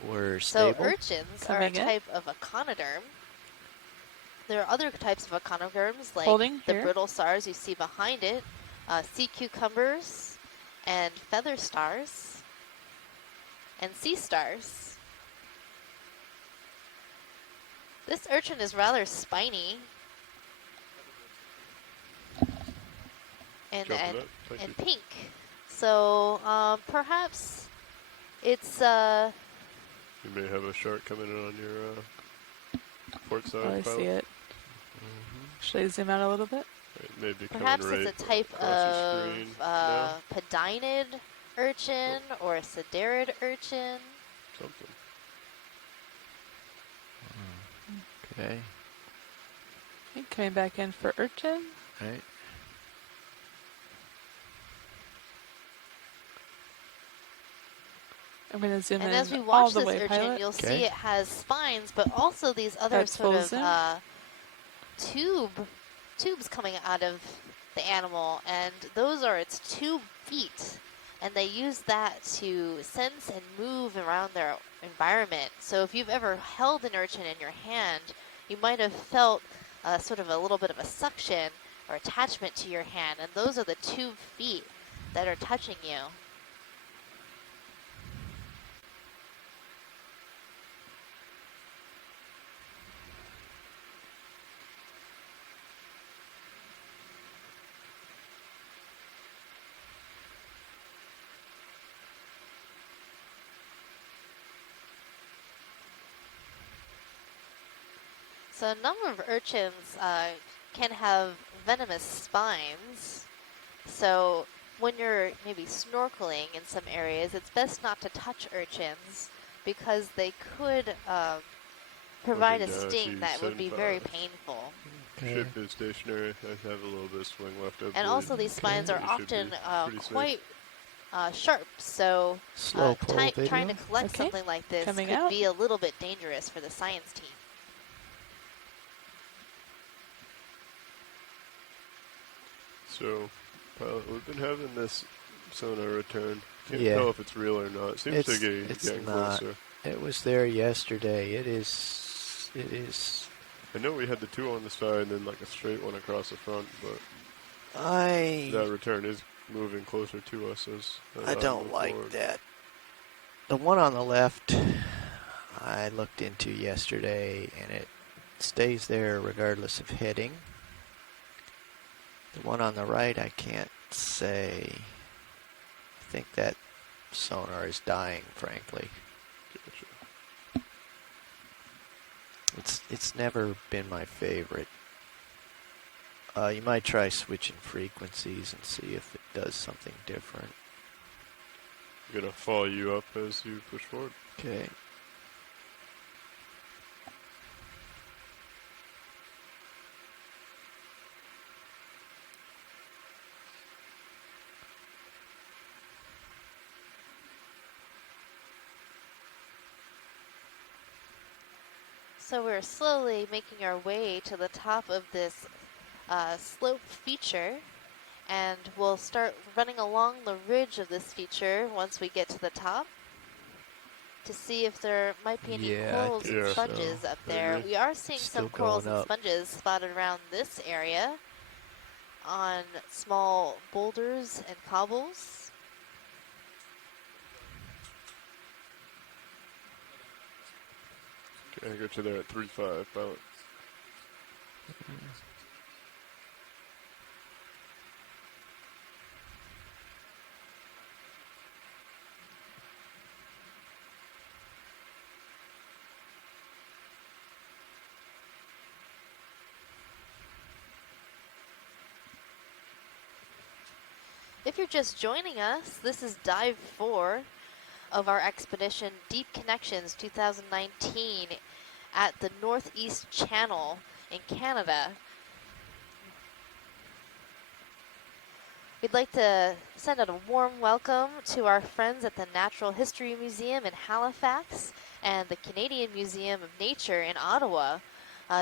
We're So stable. urchins are a Coming in. type of echinoderm. There are other types of echinoderms like Holding the here. brittle stars you see behind it, sea cucumbers, and feather stars, and sea stars. This urchin is rather spiny and, Jump and, it up. Thank and you. pink. So perhaps it's You may have a shark coming in on your port side. Oh, I pilot. see it. Should I zoom out a little bit? It may be perhaps coming right it's a type across your of screen now. pedinid urchin or a siderid urchin. Something. Okay. Okay, coming back in for urchin. Right. I'm going to zoom And in as we all watch the this way, urchin, Pilot. you'll see it has spines, but also these other That's sort full of zoom. tubes coming out of the animal, and those are its tube feet. And they use that to sense and move around their environment. So if you've ever held an urchin in your hand, you might have felt sort of a little bit of a suction or attachment to your hand, and those are the tube feet that are touching you. So a number of urchins can have venomous spines. So when you're maybe snorkeling in some areas, it's best not to touch urchins because they could provide a sting that would be very painful. Ship is stationary. I have a little bit of swing left. And also these spines are often quite sharp, so trying to collect something like this could be a little bit dangerous for the science team. So, Pilot, we've been having this sonar return. Can't tell if it's real or not. It seems to be getting closer. It was there yesterday. It is. I know we had the two on the side and then like a straight one across the front, but that return is moving closer to us as I don't like that. The one on the left, I looked into yesterday, and it stays there regardless of heading. The one on the right, I can't say. I think that sonar is dying, frankly. It's never been my favorite. You might try switching frequencies and see if it does something different. I'm gonna follow you up as you push forward. Okay. So we're slowly making our way to the top of this slope feature, and we'll start running along the ridge of this feature once we get to the top to see if there might be any corals and sponges up there. We are seeing some corals and sponges spotted around this area on small boulders and cobbles. Okay, I got you there at 3.5, Pilot. If you're just joining us, this is Dive 4 of our expedition Deep Connections 2019 at the Northeast Channel in Canada. We'd like to send out a warm welcome to our friends at the Natural History Museum in Halifax and the Canadian Museum of Nature in Ottawa.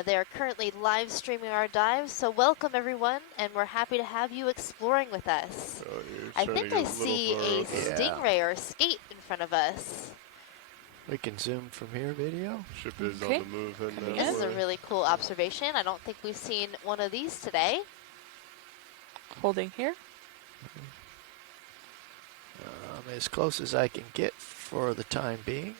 They are currently live streaming our dives, so welcome everyone, and we're happy to have you exploring with us. I think I see a stingray or a skate in front of us. We can zoom from here, video. Ship is on the move. And this is a really cool observation. I don't think we've seen one of these today. Holding here. As close as I can get for the time being.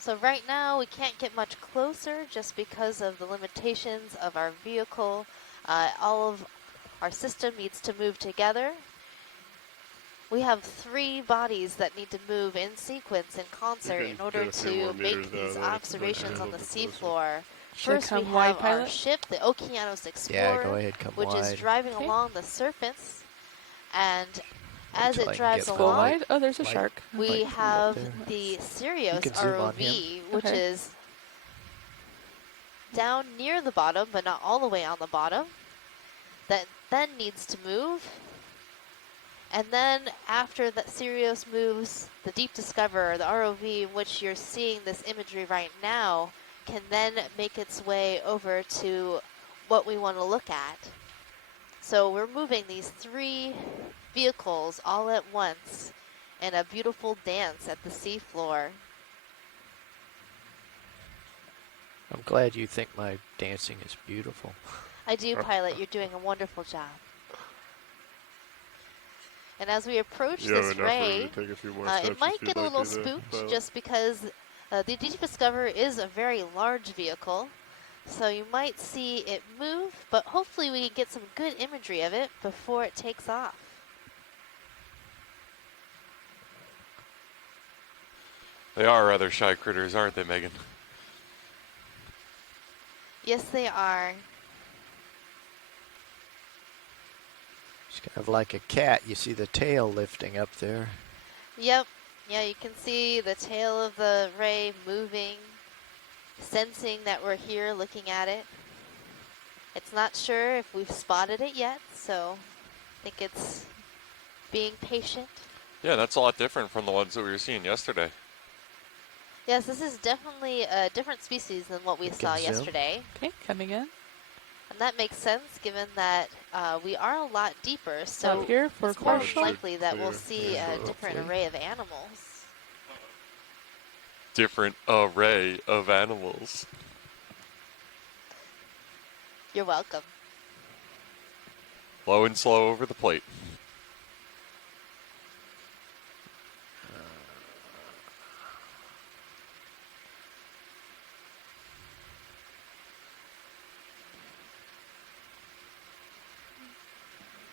So right now we can't get much closer just because of the limitations of our vehicle. All of our system needs to move together. We have 3 bodies that need to move in sequence, in concert, in order to make these observations on the seafloor. First we have our ship, the Okeanos Explorer, which is driving along the surface. And as it drives along, there's a shark. We have the Sirius ROV, which is down near the bottom, but not all the way on the bottom, that then needs to move. And then after that Sirius moves, the Deep Discoverer, the ROV in which you're seeing this imagery right now, can then make its way over to what we want to look at. So we're moving these 3 vehicles all at once in a beautiful dance at the seafloor. I'm glad you think my dancing is beautiful. I do, Pilot. You're doing a wonderful job. And as we approach this ray, it might get a little spooked just because the Deep Discoverer is a very large vehicle. So you might see it move, but hopefully we can get some good imagery of it before it takes off. They are rather shy critters, aren't they, Megan? Yes, they are. It's kind of like a cat. You see the tail lifting up there. Yep. Yeah, you can see the tail of the ray moving, sensing that we're here looking at it. It's not sure if we've spotted it yet, so I think it's being patient. Yeah, that's a lot different from the ones that we were seeing yesterday. Yes, this is definitely a different species than what we saw yesterday. Okay, coming in. And that makes sense given that we are a lot deeper, so here for it's more likely that we'll see a different array of animals. Different array of animals. You're welcome. Low and slow over the plate.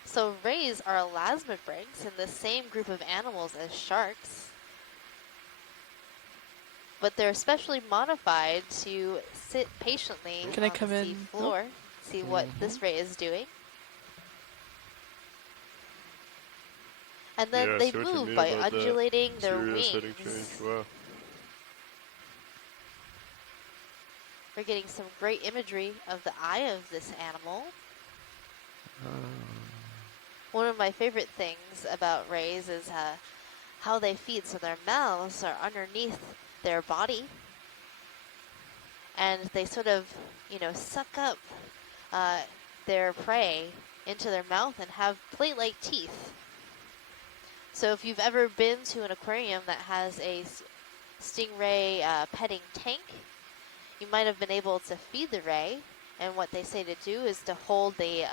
So rays are elasmobranchs in the same group of animals as sharks, but they're specially modified to sit patiently on the sea floor, see what this ray is doing. And then they move by undulating their wings. Wow. We're getting some great imagery of the eye of this animal. One of my favorite things about rays is how they feed. So their mouths are underneath their body, and they sort of, suck up their prey into their mouth and have plate-like teeth. So if you've ever been to an aquarium that has a stingray petting tank, you might have been able to feed the ray, and what they say to do is to hold the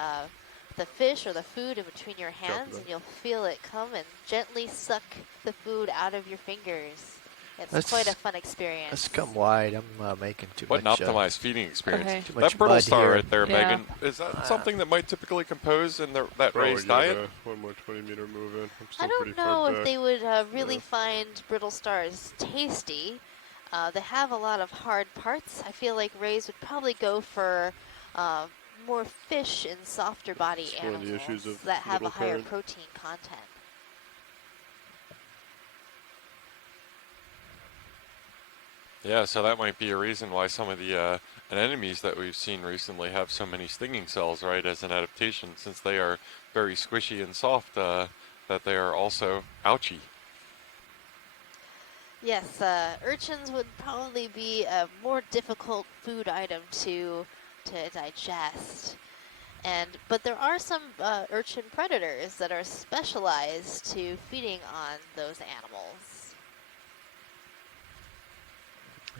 fish or the food in between your hands, and you'll feel it come and gently suck the food out of your fingers. It's quite a fun experience. Let's come wide. I'm making too much. What an optimized feeding experience. Okay. That brittle star right there, Megan, is that something that might typically compose in that ray's diet? One more 20-meter move in. I don't know if they would really find brittle stars tasty. They have a lot of hard parts. I feel like rays would probably go for more fish and softer body animals that have a higher protein content. Yeah, so that might be a reason why some of the anemones that we've seen recently have so many stinging cells, right, as an adaptation, since they are very squishy and soft, that they are also ouchy. Yes, urchins would probably be a more difficult food item to digest. But there are some urchin predators that are specialized to feeding on those animals.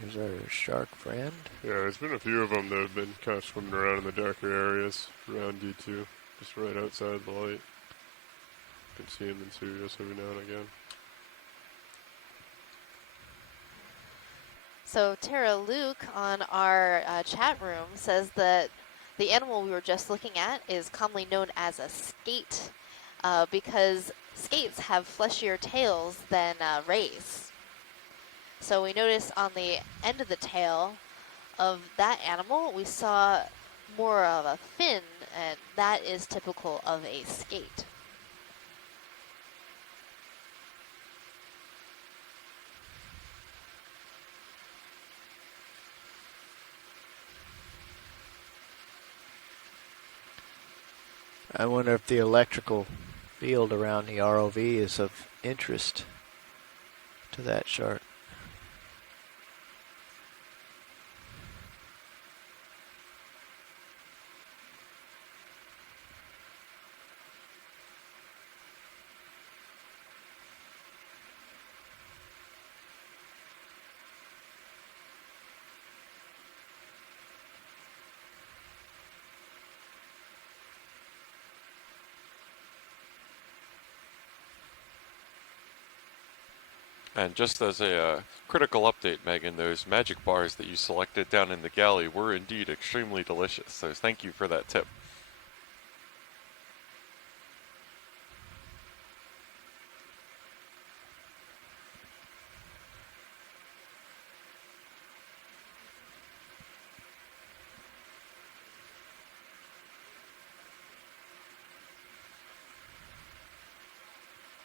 Here's our shark friend. Yeah, there's been a few of them that have been kind of swimming around in the darker areas around D2, just right outside the light. You can see them in Sirius every now and again. So Tara Luke on our chat room says that the animal we were just looking at is commonly known as a skate because skates have fleshier tails than rays. So we notice on the end of the tail of that animal, we saw more of a fin, and that is typical of a skate. I wonder if the electrical field around the ROV is of interest to that shark. And just as a critical update, Megan, those magic bars that you selected down in the galley were indeed extremely delicious, so thank you for that tip.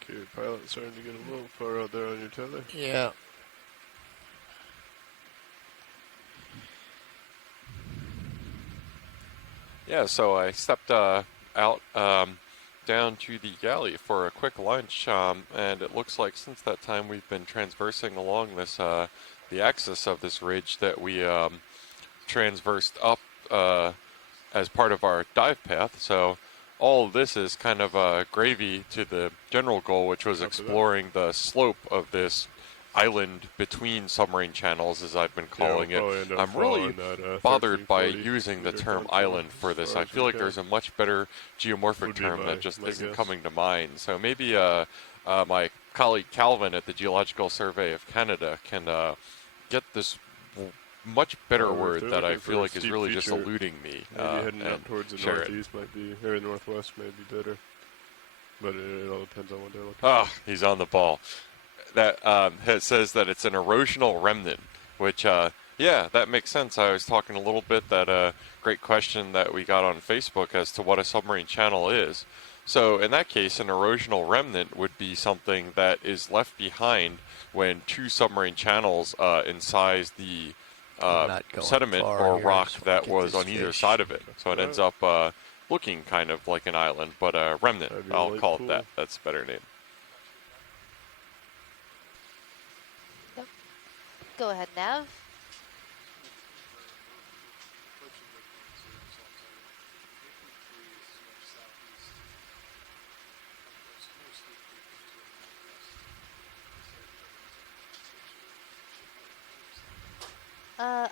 Okay, pilot's starting to get a little far out there on your tether. Yeah. Yeah, so I stepped out down to the galley for a quick lunch, and it looks like since that time we've been transversing along this the axis of this ridge that we transversed up as part of our dive path. So all of this is kind of gravy to the general goal, which was exploring the slope of this island between submarine channels, as I've been calling it. I'm really bothered by using the term island for this. I feel like there's a much better geomorphic term that just isn't coming to mind. So maybe my colleague Calvin at the Geological Survey of Canada can get this much better word that I feel like is really just eluding me. Maybe heading up towards the northeast might be, or northwest might be better. But it all depends on what they're looking for. Ah, he's on the ball. That it says that it's an erosional remnant, which, yeah, that makes sense. I was talking a little bit that great question that we got on Facebook as to what a submarine channel is. So in that case, an erosional remnant would be something that is left behind when two submarine channels incise the sediment or rock that was on either side of it. So it ends up looking kind of like an island, but a remnant. I'll call it that. That's a better name. Go ahead, Nav.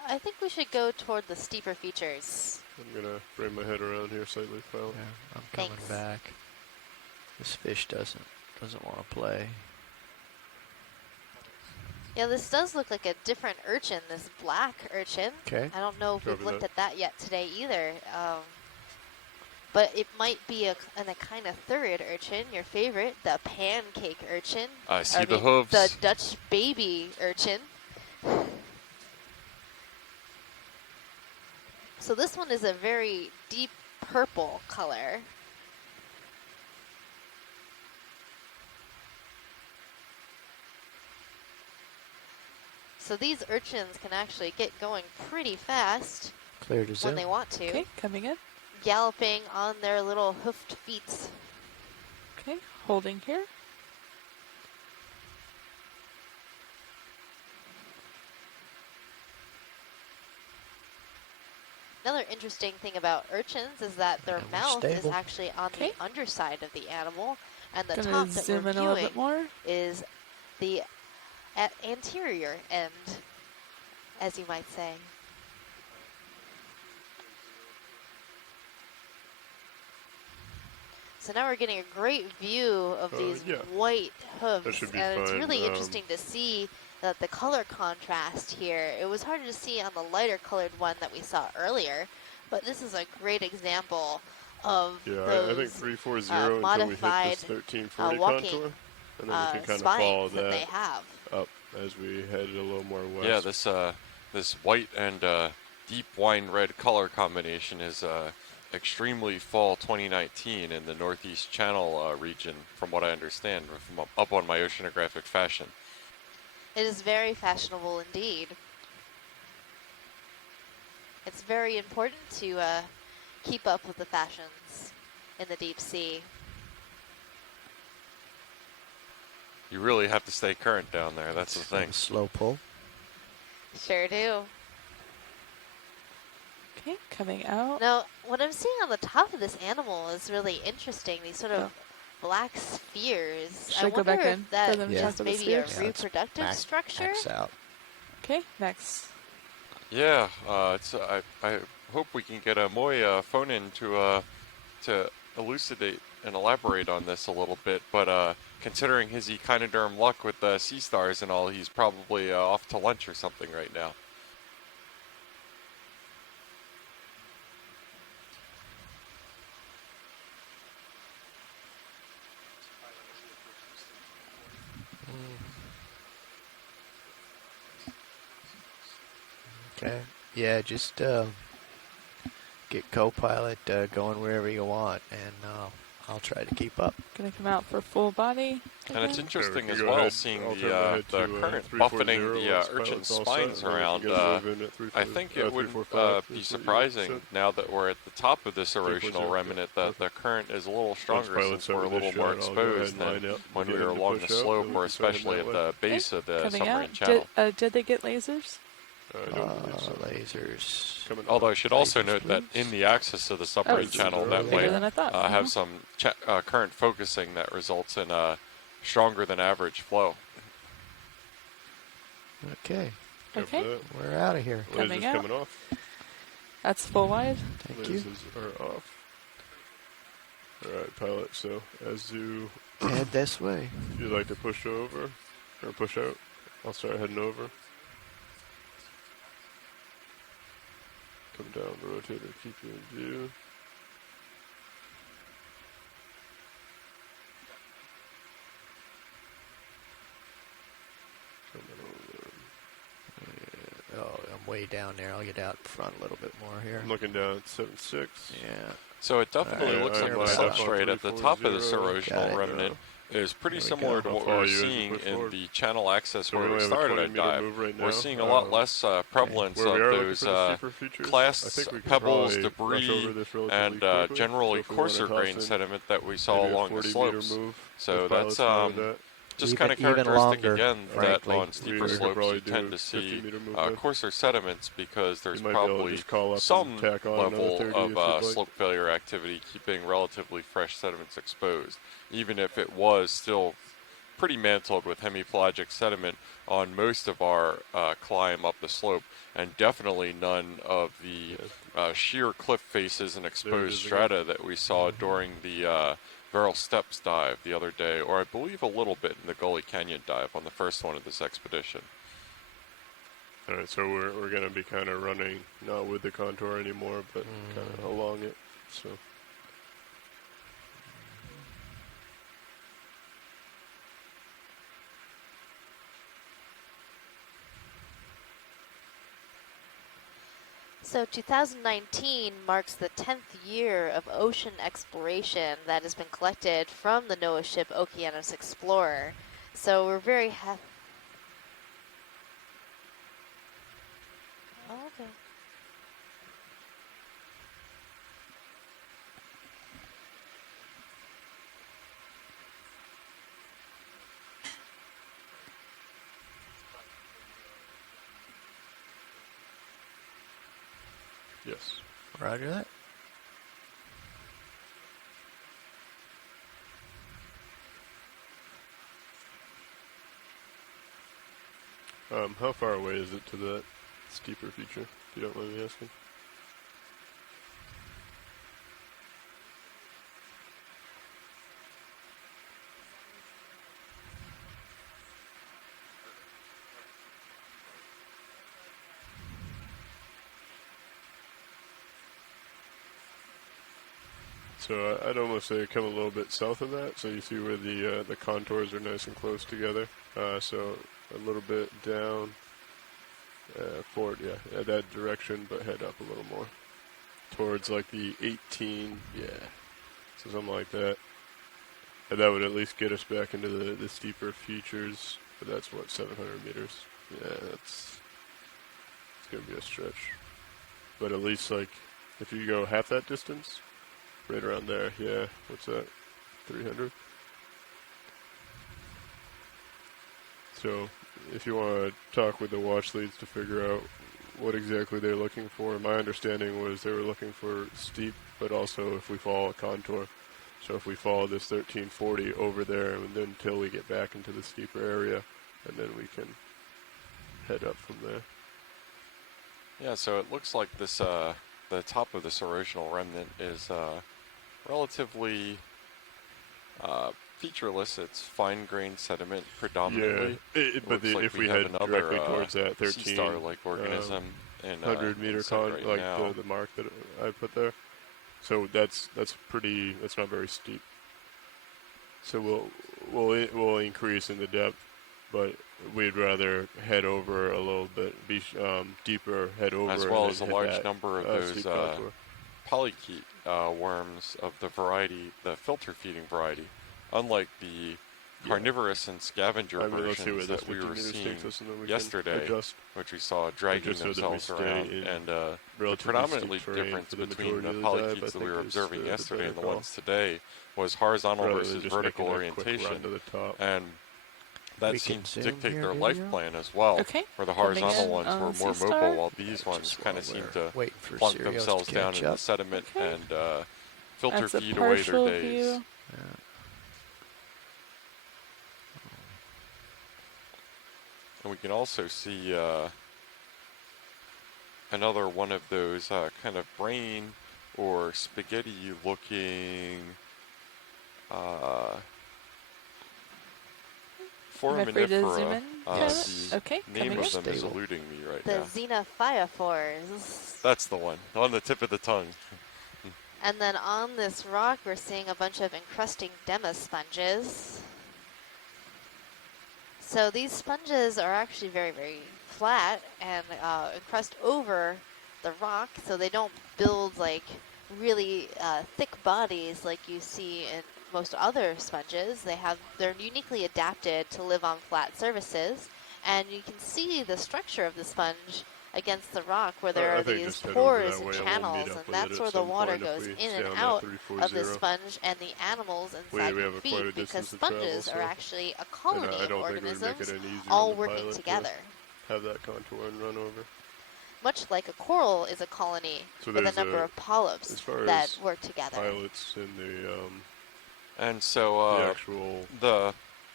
I think we should go toward the steeper features. I'm gonna bring my head around here slightly, Phil. Yeah, I'm coming back. This fish doesn't want to play. Yeah, this does look like a different urchin, this black urchin. Okay. I don't know if we've looked at that yet today either. But it might be a kind of third urchin, your favorite, the pancake urchin. I see the hooves. The Dutch baby urchin. So this one is a very deep purple color. So these urchins can actually get going pretty fast when they want to. Okay, coming in. Galloping on their little hoofed feet. Okay, holding here. Another interesting thing about urchins is that their mouth is actually on the underside of the animal, and the top that we're viewing is the anterior end, as you might say. So now we're getting a great view of these white hooves, and it's really interesting to see that the color contrast here. It was harder to see on the lighter colored one that we saw earlier, but this is a great example of those I think 340 modified until we hit this 1340 walking contour, and then we can kind of follow that they have up as we head a little more west. Yeah, this white and deep wine red color combination is extremely fall 2019 in the Northeast Channel region, from what I understand, from up on my oceanographic fashion. It is very fashionable indeed. It's very important to keep up with the fashions. in the deep sea. You really have to stay current down there. That's the thing. Slow pull. Sure do. Okay, coming out. Now, what I'm seeing on the top of this animal is really interesting. These sort of black spheres. Should I go back in for them to talk to the maybe a spheres? reproductive structure. Max out. Okay, next. Yeah, I hope we can get a Moy phone in to elucidate and elaborate on this a little bit. But considering his echinoderm luck with the sea stars and all, he's probably off to lunch or something right now. Okay. Yeah, just get co-pilot going wherever you want, and I'll try to keep up. Gonna come out for full body. And it's interesting as go well ahead. seeing I'll the turn my head to, current 340 buffeting the once urchin's pilot's all spines set, and then around. you guys move in at I think it wouldn't 345, be surprising 347. now that we're at the top of this 340, erosional remnant that the current is a little stronger pilot's since we're a over this little more shot, I'll go ahead exposed and than line up, when we get were him to along the push out, slope then we or can send him especially that at way. the base of the Coming submarine out. channel. Did they get lasers? Lasers. Although I should also Lasers, note that in the axis of the submarine channel, that bigger might than I thought. have some current focusing that results in stronger than average flow. Okay. Okay. We're out of here. Coming Lasers out. coming off. That's full wide. Thank you. Lasers are off. Alright, pilot, so as you Head this way. if you'd like to push over or push out, I'll start heading over. Come down the rotator, keep you in view. Coming over. Oh, I'm way down there. I'll get out front a little bit more here. I'm looking down at 7.6. Yeah. So it definitely looks like the substrate at the top of this 340. erosional remnant is pretty There we similar go. to what I'll follow we're you as you seeing push in forward. the channel access So where we we only have a started 20 our meter dive. move right We're now. seeing a lot less prevalence Where we of are looking those for the steeper features, I clasts, think we can pebbles, probably rush debris, over this relatively and quickly. generally So if we wanna coarser toss grain in sediment that we saw maybe a along the 40 slopes. meter move, So if that's pilot's fine with that. just kind of Even characteristic longer, again that frankly. on steeper We could slopes probably you tend do to 50 see meter move lift. coarser sediments because there's You might be able to probably just call up some and tack on another level 30 if of you'd like. slope failure activity keeping relatively fresh sediments exposed, even if it was still pretty mantled with hemipelagic sediment on most of our climb up the slope, and definitely none of the sheer cliff faces and exposed strata that we saw during the Verrill Steps dive the other day, or I believe a little bit in the Gully Canyon dive on the first one of this expedition. Alright, so we're going to be kind of running, not with the contour anymore, but kind of along it. So. So 2019 marks the 10th year of ocean exploration that has been collected from the NOAA ship Okeanos Explorer. So we're very happy. Oh, okay. Yes. Roger that. How far away is it to that steeper feature, if you don't mind me asking? So I'd almost say come a little bit south of that, so you see where the contours are nice and close together. So a little bit down, forward, yeah, that direction, but head up a little more towards like the 18, yeah, so something like that. And that would at least get us back into the steeper features, but that's what, 700 meters. Yeah, it's gonna be a stretch. But at least like if you go half that distance, Right around there, yeah. What's that? 300? So, if you want to talk with the watch leads to figure out what exactly they're looking for, my understanding was they were looking for steep, but also if we follow a contour. So if we follow this 1340 over there and then until we get back into the steeper area, and then we can head up from there. Yeah, so it looks like this, the top of this erosional remnant is relatively featureless. It's fine-grained sediment predominantly. Yeah, but like if we head directly towards that 13 sea star-like organism in 100 meter right like now. the mark that I put there. So that's not very steep. So we'll increase in the depth, but we'd rather head over a little bit, be deeper, head over, as well and as a hit large that, number of steep those contour. polychaete worms of the variety, the filter-feeding variety, unlike the carnivorous and scavenger versions that we were seeing yesterday, which we saw dragging themselves around, and the predominantly difference between the polychaetes that we were observing yesterday and the ones today was horizontal versus vertical orientation, and that seems to dictate their life plan as well, where the horizontal ones were more mobile, while these ones kind of seem to plunk themselves down in the sediment and filter feed away their days. And we can also see another one of those kind of brain or spaghetti-looking foraminifera. The name of them is eluding me right now. The xenophyophores. That's the one, on the tip of the tongue. And then on this rock, we're seeing a bunch of encrusting demosponges. So these sponges are actually very, very flat and encrust over the rock, so they don't build like really thick bodies like you see in most other sponges. They're uniquely adapted to live on flat surfaces, and you can see the structure of the sponge against the rock where there are these pores and channels, and that's where the water goes in and out of the sponge and the animals inside can feed, because sponges are actually a colony of organisms all working together. Have that contour and run over. Much like a coral is a colony with a number of polyps that work together. Pilots in the and so the actual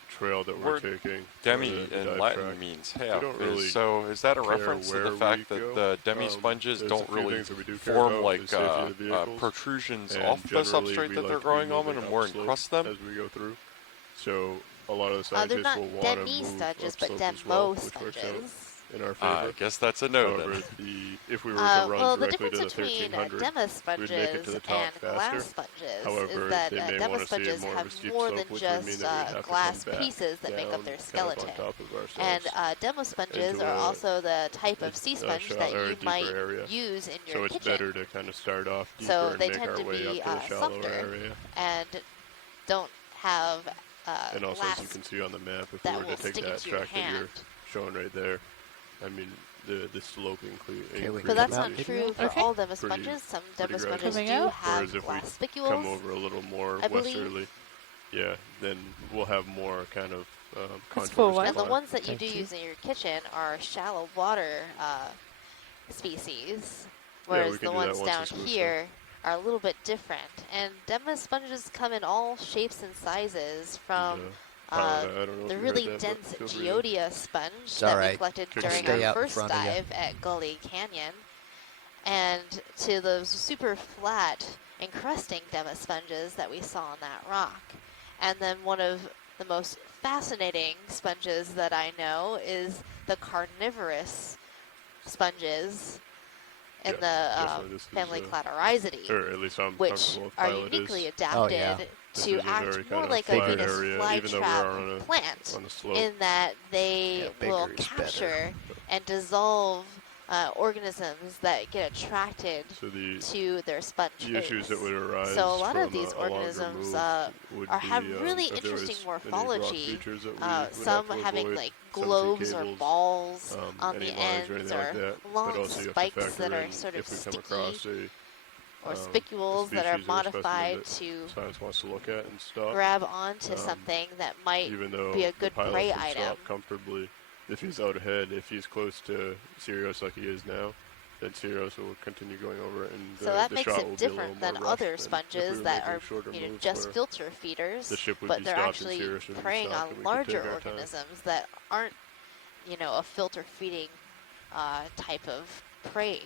trail that we're taking. Demi in Latin means half. So is that a reference to the fact that the demi sponges don't really form like protrusions off the substrate that they're growing on and more encrust them? As we go through. So a lot of the scientists will want to move sponges, but upslope as well, which works out in our favor. I guess that's a no then. If we were to run directly to the between 1300, demosponges we'd make it to the top and faster. glass sponges However, is that they may want to see demosponges more of a have steep more slope, than which would mean just that we'd have to glass come back pieces that make up their down skeleton. kind of on top of And ourselves demosponges into are a- also the type of sea sponge that you might area. use in So your it's kitchen. better to kind of start off deeper So and they make tend our to way be up to a shallower softer area. and don't have And also, as you glass can see on the map, if we that were will to take stick that into your track that hand. you're showing right there, I mean, the slope increases. But that's not true for all demosponges. Some demosponges do have Whereas if glass we spicules. come over a little more I believe. westerly, yeah, then we'll have more kind of And contours. the ones that you do use in your kitchen are shallow water species, whereas the ones down here are a little bit different. And demosponges come in all shapes and sizes, from the really dense Geodia sponge that we collected during our first dive at Gully Canyon, and to those super flat encrusting demosponges that we saw on that rock. And then one of the most fascinating sponges that I know is the carnivorous sponges in the family Cladorhizidae, or at least I'm which are uniquely adapted to act more like a Venus flytrap plant, in that they will capture and dissolve organisms that get attracted to their sponge the issues that would arise so a lot of from these a longer organisms move have would be, really if there interesting was any rock morphology. features that we would Some have to having avoid, like some globes or cables, balls on any the lines or ends, anything like or that. But long also you have to spikes factor that are in sort of if we come sticky. across or spicules that are modified to science wants to look at and stop. grab onto something that might even though be a good the pilot prey can item. Stop comfortably if he's out ahead. If he's close to Sirius like he is now, then Sirius will continue going over it, and So that the makes shot it will be a little different than more rushed other than if we sponges were that making are shorter moves just where filter feeders, the ship would but be they're stopped actually and Sirius would be preying stopped on and we could larger take our time. organisms that aren't, a filter feeding type of prey.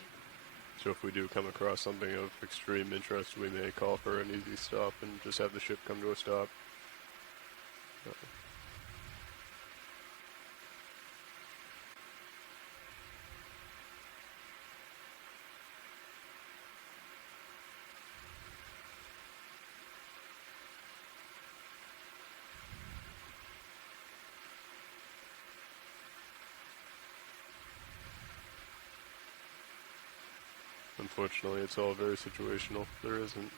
So if we do come across something of extreme interest, we may call for an easy stop and just have the ship come to a stop. Unfortunately, it's all very situational. There isn't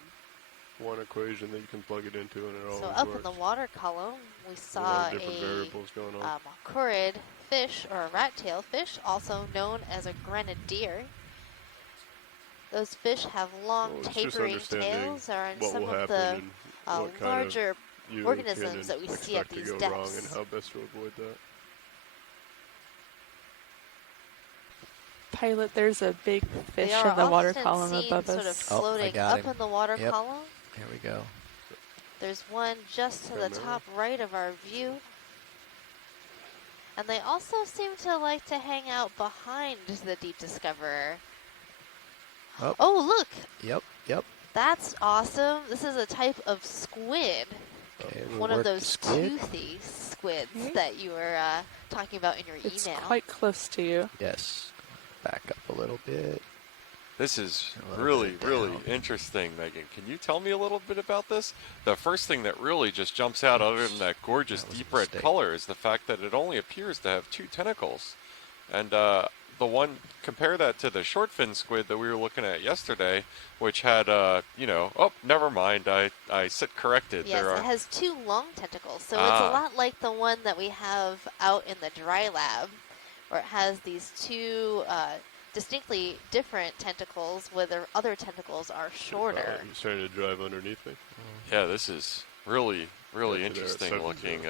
one equation that you can plug it into and it So always up works. in the water column, we There's saw a lot of different variables going on. macourid fish, or a rat-tailed fish, also known as a grenadier. Those fish have long tapering tails, are in some of the larger organisms that we see at these depths. Wrong and how best to avoid that. Pilot, there's a big fish in the water column above sort of us. floating up in the water Yep. column. Here we go. There's one just to the top right of our view. And they also seem to like to hang out behind the Deep Discoverer. Oh, look! Yep. That's awesome. This is a type of squid. Okay, One of those toothy squids that you were talking about in your email. It's quite close to you. Yes. Back up a little bit. This is really interesting, Megan. Can you tell me a little bit about this? The first thing that really just jumps out, other than that gorgeous deep red color, is the fact that it only appears to have 2 tentacles. And compare that to the short fin squid that we were looking at yesterday, which had, oh, never mind, I sit corrected. Yes, it has 2 long tentacles, so it's a lot like the one that we have out in the dry lab, where it has these 2 distinctly different tentacles, where the other tentacles are shorter. He's trying to drive underneath me. Yeah, this is really interesting looking.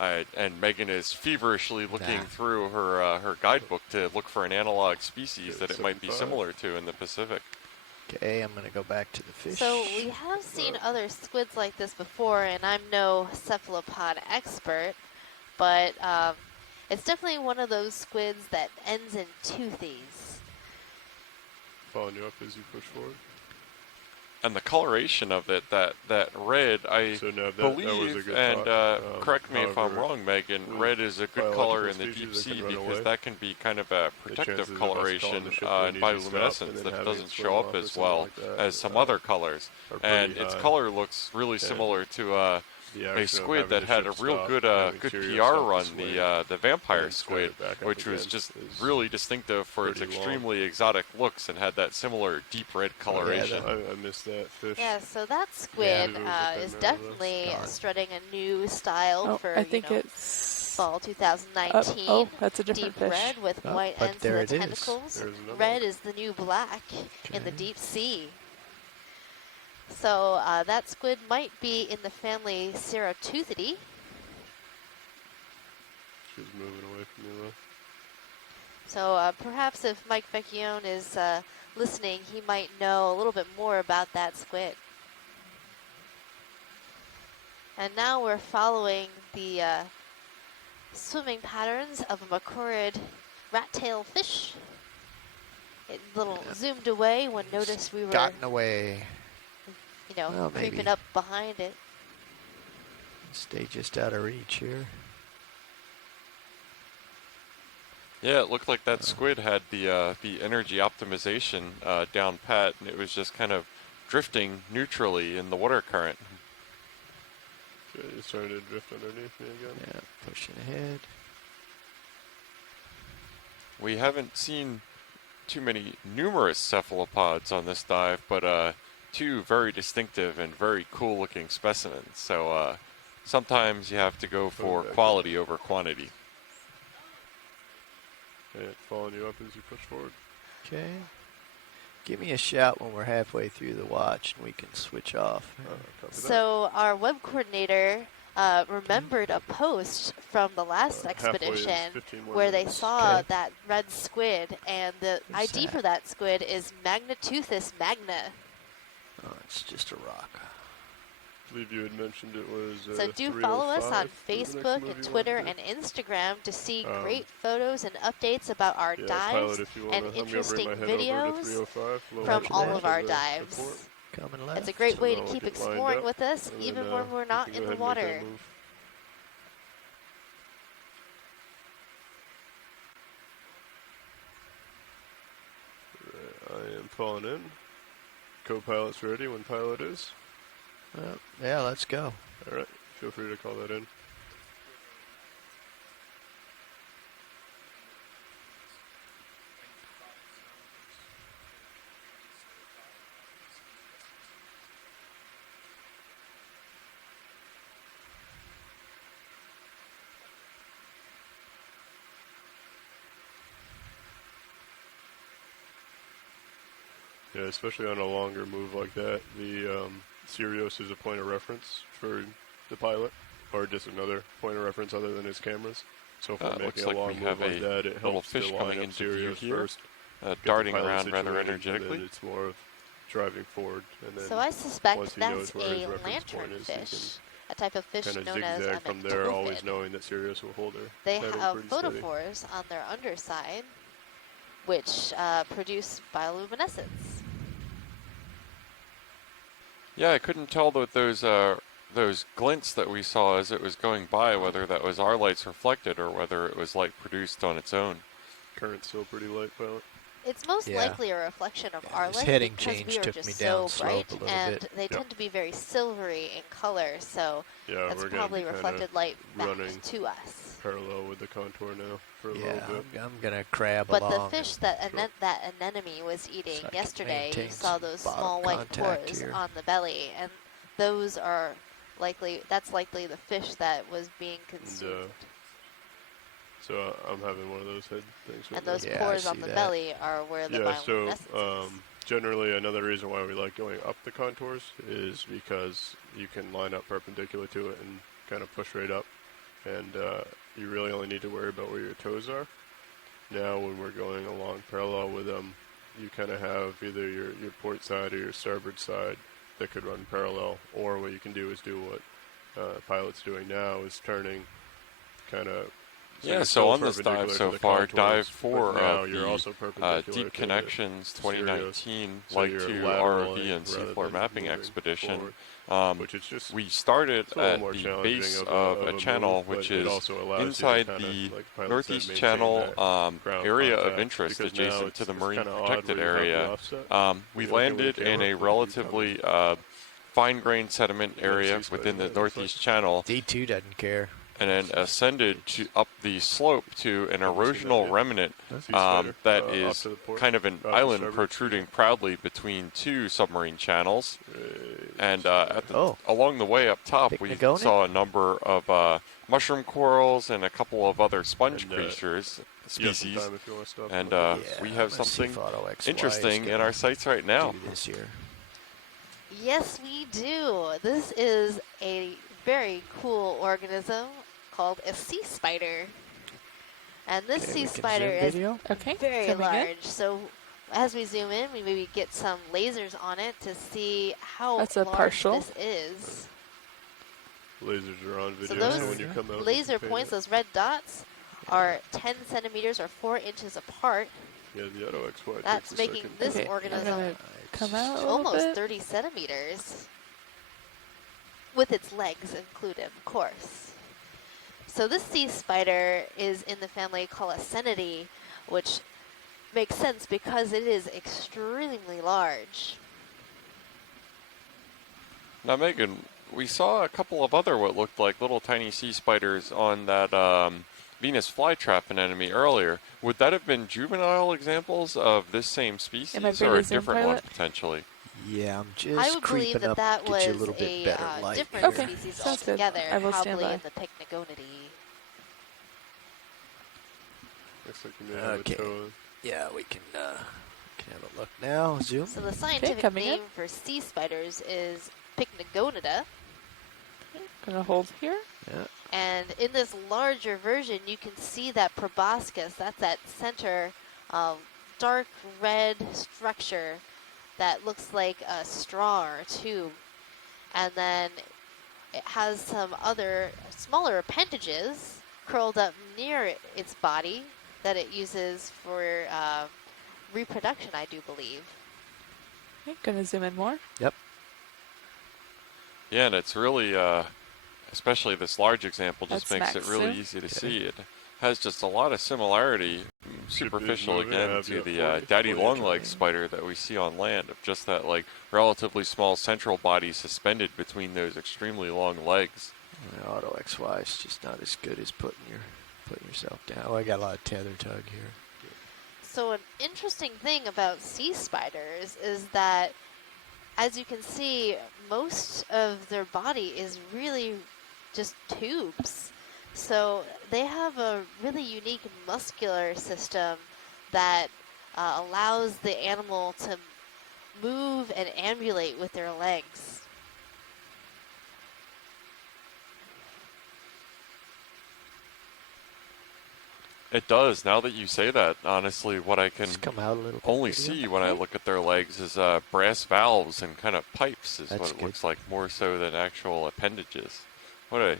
And Megan is feverishly looking through her guidebook to look for an analog species that it might be similar to in the Pacific. Okay, I'm going to go back to the fish. So we have seen other squids like this before, and I'm no cephalopod expert, but it's definitely one of those squids that ends in toothies. Following you up as you push forward. And the coloration of it, that red, I believe, and correct me if I'm wrong, Megan, red is a good color in the deep sea because that can be kind of a protective coloration in bioluminescence that doesn't show up as well as some other colors. And its color looks really similar to a squid that had a real good PR run, the vampire squid, which was just really distinctive for its extremely exotic looks and had that similar deep red coloration. I missed that fish. Yeah, so that squid is definitely strutting a new style for it's fall 2019. That's a different deep fish. red with white ends to the tentacles. Red is the new black in the deep sea. So that squid might be in the family Cerateuthidea. She's moving away from me though. So perhaps if Mike Vecchione is listening, he might know a little bit more about that squid. And now we're following the swimming patterns of a macourid rat-tailed fish. It little zoomed away when noticed we were gotten away. Creeping up behind it. Stay just out of reach here. Yeah, it looked like that squid had the energy optimization down pat, and it was just kind of drifting neutrally in the water current. Okay, it's starting to drift underneath me again. Yeah, pushing ahead. We haven't seen too many numerous cephalopods on this dive, but 2 very distinctive and very cool looking specimens. So sometimes you have to go for quality over quantity. Okay, following you up as you push forward. Okay. Give me a shout when we're halfway through the watch and we can switch off. So our web coordinator remembered a post from the last expedition where they saw that red squid, and the ID for that squid is Magneteuthis magna. Oh, it's just a rock. I believe you had mentioned it was. So do follow us on Facebook and Twitter and Instagram to see great photos and updates about our dives and interesting videos from all of our dives. It's a great way to keep exploring with us, even when we're not in the water. I am falling in. Co-pilot's ready when pilot is. Yeah, let's go. All right, feel free to call that in. Yeah, especially on a longer move like that, the Sirius is a point of reference for the pilot, or just another point of reference other than his cameras. So if we're making a long move like that, it helps fish to line coming up into view Sirius here, first, darting around rather energetically. And then it's more of driving forward. And then so I suspect once he that's knows where his a reference point is, lanternfish, a type of fish kind of known as zigzag from there, always knowing that Sirius will hold her. They have photophores on their underside, which produce bioluminescence. Yeah, I couldn't tell that those glints that we saw as it was going by, whether that was our lights reflected or whether it was light produced on its own. Current's still pretty light, pilot. It's most likely a reflection of our light heading because change we are took just me so down bright, slope a little and bit. they tend to be very silvery in color, so that's we're probably reflected light back to us. Parallel with the contour now for a little bit. I'm gonna crab but along. But the fish that that anemone was eating yesterday, you saw those small white pores on the belly, and those are that's likely the fish that was being consumed. So I'm having one of those head things. And those pores on the belly are where the bioluminescence is. Generally another reason why we like going up the contours is because you can line up perpendicular to it and kind of push right up. And you really only need to worry about where your toes are. Now when we're going along parallel with them, you kind of have either your port side or your starboard side that could run parallel, or what you can do is do what pilot's doing now, is turning kind of. So on this dive so far, dive 4 of the Deep Connections 2019 Light 2 ROV and seafloor mapping expedition, we started at the base of a channel which is inside the Northeast Channel area of interest adjacent to the Marine Protected Area. We landed in a relatively fine-grained sediment area within the Northeast Channel. D2 doesn't care. And then ascended up the slope to an erosional remnant that is kind of an island protruding proudly between two submarine channels. And along the way up top, we saw a number of mushroom corals and a couple of other sponge creatures species. And we have something interesting in our sights right now. Yes, we do. This is a very cool organism called a sea spider. And this sea spider is very large. So as we zoom in, we maybe get some lasers on it to see how large this is. Lasers are on video, so those when you come out, laser points, those red dots, are 10 centimeters or 4 inches apart. Yeah, the auto XY That's making this organism come out almost 30 centimeters. With its legs included, of course. So this sea spider is in the family Colossennidae, which makes sense because it is extremely large. Now, Megan, we saw a couple of other what looked like little tiny sea spiders on that Venus flytrap anemone earlier. Would that have been juvenile examples of this same species or a different one potentially? Yeah, I'm just I would believe that that was a little bit better light. Different species altogether, probably in the Pycnogonidae. Looks like you may have a toe. Yeah, we can Can have a look now. Zoom. So the scientific name for sea spiders is Pycnogonida. Gonna hold here. Yeah. And in this larger version, you can see that proboscis. That's that center dark red structure that looks like a straw or a tube. And then it has some other smaller appendages curled up near its body that it uses for reproduction, I do believe. Okay, gonna zoom in more. Yep. Yeah, and it's really, especially this large example, just That's makes it max really zoom. easy to see. It has just a lot of similarity, superficial moving, again, yeah, to the 40, daddy 40 long leg terrain. spider that we see on land, of just that like relatively small central body suspended between those extremely long legs. Auto XY is just not as good as putting yourself down. Oh, I got a lot of tether tug here. So an interesting thing about sea spiders is that, as you can see, most of their body is really just tubes. So they have a really unique muscular system that allows the animal to move and ambulate with their legs. It does. Now that you say that, honestly, what I can Just come out a little bit, only video. see when I look at their legs is brass valves and kind of pipes is That's what it good. looks like, more so than actual appendages. What a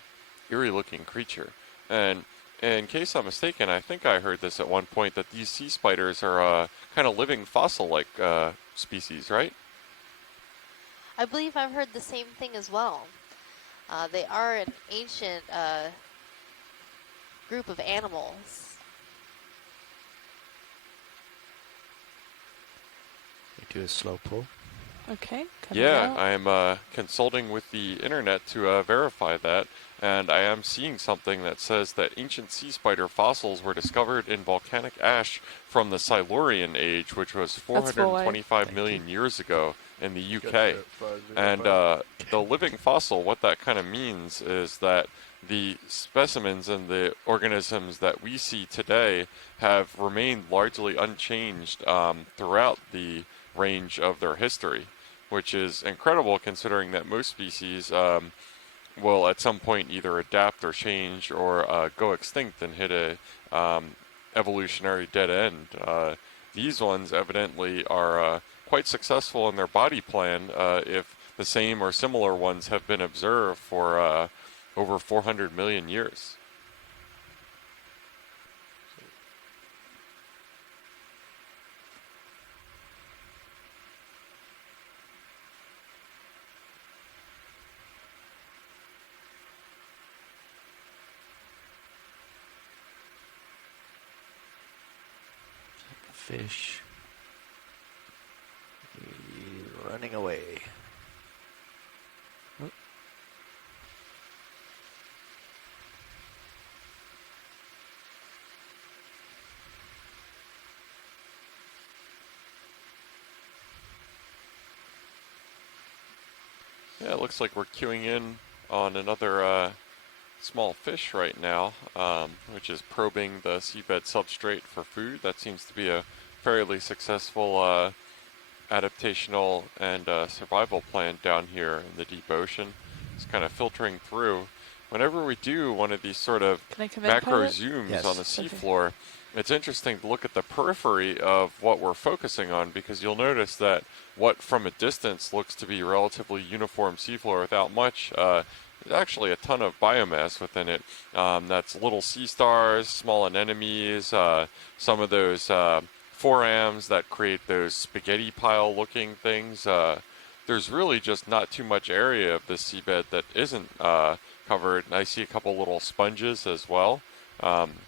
eerie looking creature. And in case I'm mistaken, I think I heard this at one point, that these sea spiders are kind of living fossil-like species, right? I believe I've heard the same thing as well. They are an ancient group of animals. Do a slow pull. Okay. Coming Yeah, out. I am consulting with the internet to verify that, and I am seeing something that says that ancient sea spider fossils were discovered in volcanic ash from the Silurian age, which was 425 million years ago in the UK. And the living fossil, what that kind of means is that the specimens and the organisms that we see today have remained largely unchanged throughout the range of their history, which is incredible considering that most species will at some point either adapt or change or go extinct and hit a evolutionary dead end. These ones evidently are quite successful in their body plan if the same or similar ones have been observed for over 400 million years. Fish. He's running away. Oh. Yeah, it looks like we're queuing in on another small fish right now, which is probing the seabed substrate for food. That seems to be a fairly successful adaptational and survival plan down here in the deep ocean. It's kind of filtering through. Whenever we do one of these sort of macro zooms on the seafloor, it's interesting to look at the periphery of what we're focusing on, because you'll notice that what from a distance looks to be relatively uniform seafloor without much, there's actually a ton of biomass within it. That's little sea stars, small anemones, some of those forams that create those spaghetti pile looking things. There's really just not too much area of this seabed that isn't covered. And I see a couple little sponges as well.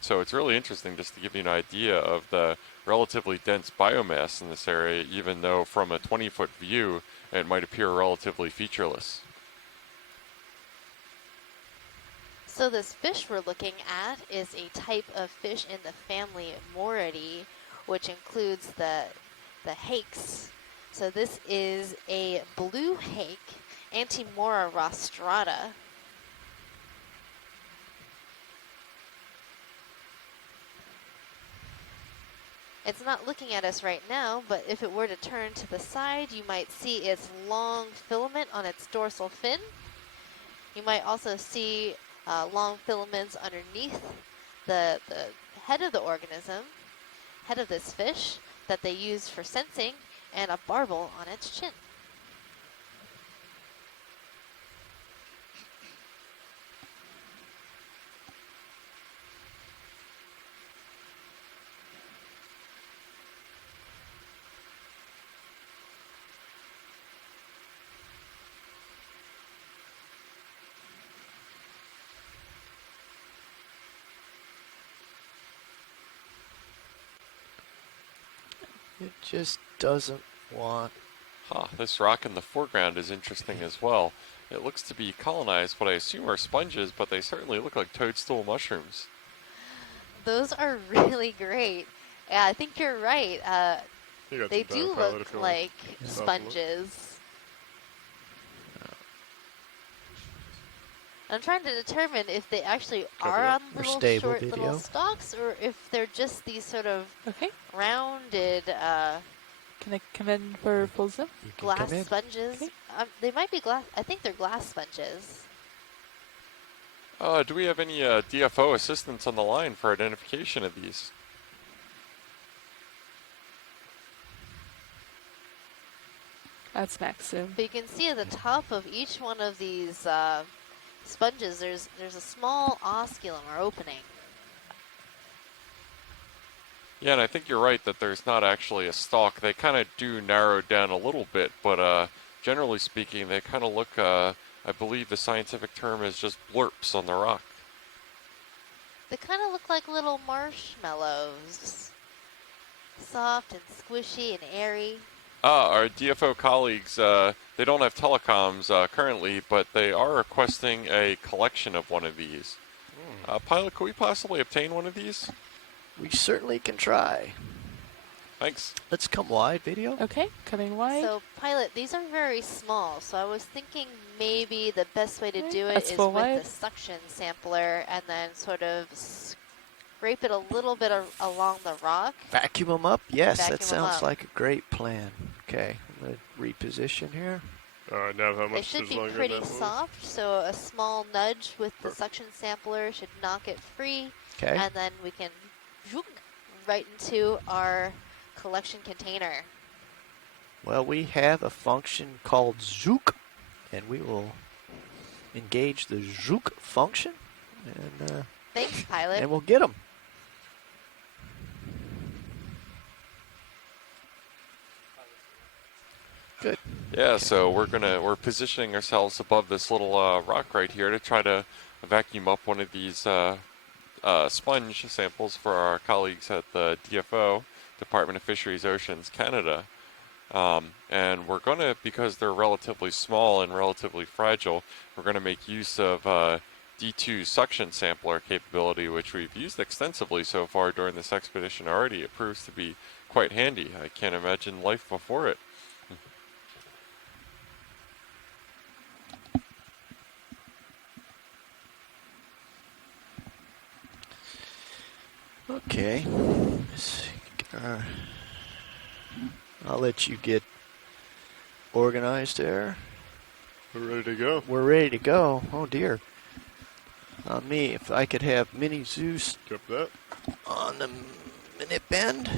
So it's really interesting just to give you an idea of the relatively dense biomass in this area, even though from a 20-foot view it might appear relatively featureless. So this fish we're looking at is a type of fish in the family Moridae, which includes the hakes. So this is a blue hake, Antimora rostrata. It's not looking at us right now, but if it were to turn to the side, you might see its long filament on its dorsal fin. You might also see long filaments underneath the head of the organism, head of this fish, that they use for sensing, and a barbel on its chin. It just doesn't want. This rock in the foreground is interesting as well. It looks to be colonized, what I assume are sponges, but they certainly look like toadstool mushrooms. Those are really great. Yeah, I think you're right. They do look like sponges. I'm trying to determine if they actually are on little short little stalks, or if they're just these sort of rounded. Can I come in for full zoom? Glass sponges. Okay. They might be glass. I think they're glass sponges. Do we have any DFO assistants on the line for identification of these? That's max zoom. But you can see at the top of each one of these sponges, there's a small osculum or opening. Yeah, and I think you're right that there's not actually a stalk. They kind of do narrow down a little bit, but generally speaking, they kind of look, I believe the scientific term is just blurps on the rock. They kind of look like little marshmallows. Soft and squishy and airy. Our DFO colleagues, they don't have telecoms currently, but they are requesting a collection of one of these. Pilot, could we possibly obtain one of these? We certainly can try. Thanks. Let's come wide, video. Okay, coming wide. So, Pilot, these are very small, so I was thinking maybe the best way to do it is with the suction sampler and then sort of scrape it a little bit along the rock. Vacuum them up? Yes, Vacuum that sounds like a great plan. Okay, I'm going to reposition here. Nav, how much It should be pretty soft, so a small nudge with the suction sampler should knock it free. Okay. And then we can right into our collection container. Well, we have a function called zook, and we will engage the zook function. And thanks, Pilot. And we'll get them. Good. Yeah, so we're positioning ourselves above this little rock right here to try to vacuum up one of these sponge samples for our colleagues at the DFO, Department of Fisheries, Oceans, Canada. And we're going to, because they're relatively small and relatively fragile, we're going to make use of D2 suction sampler capability, which we've used extensively so far during this expedition already. It proves to be quite handy. I can't imagine life before it. Okay. I'll let you get organized there. We're ready to go. We're ready to go. Oh dear. On me, if I could have Mini Zeus on the minute bend.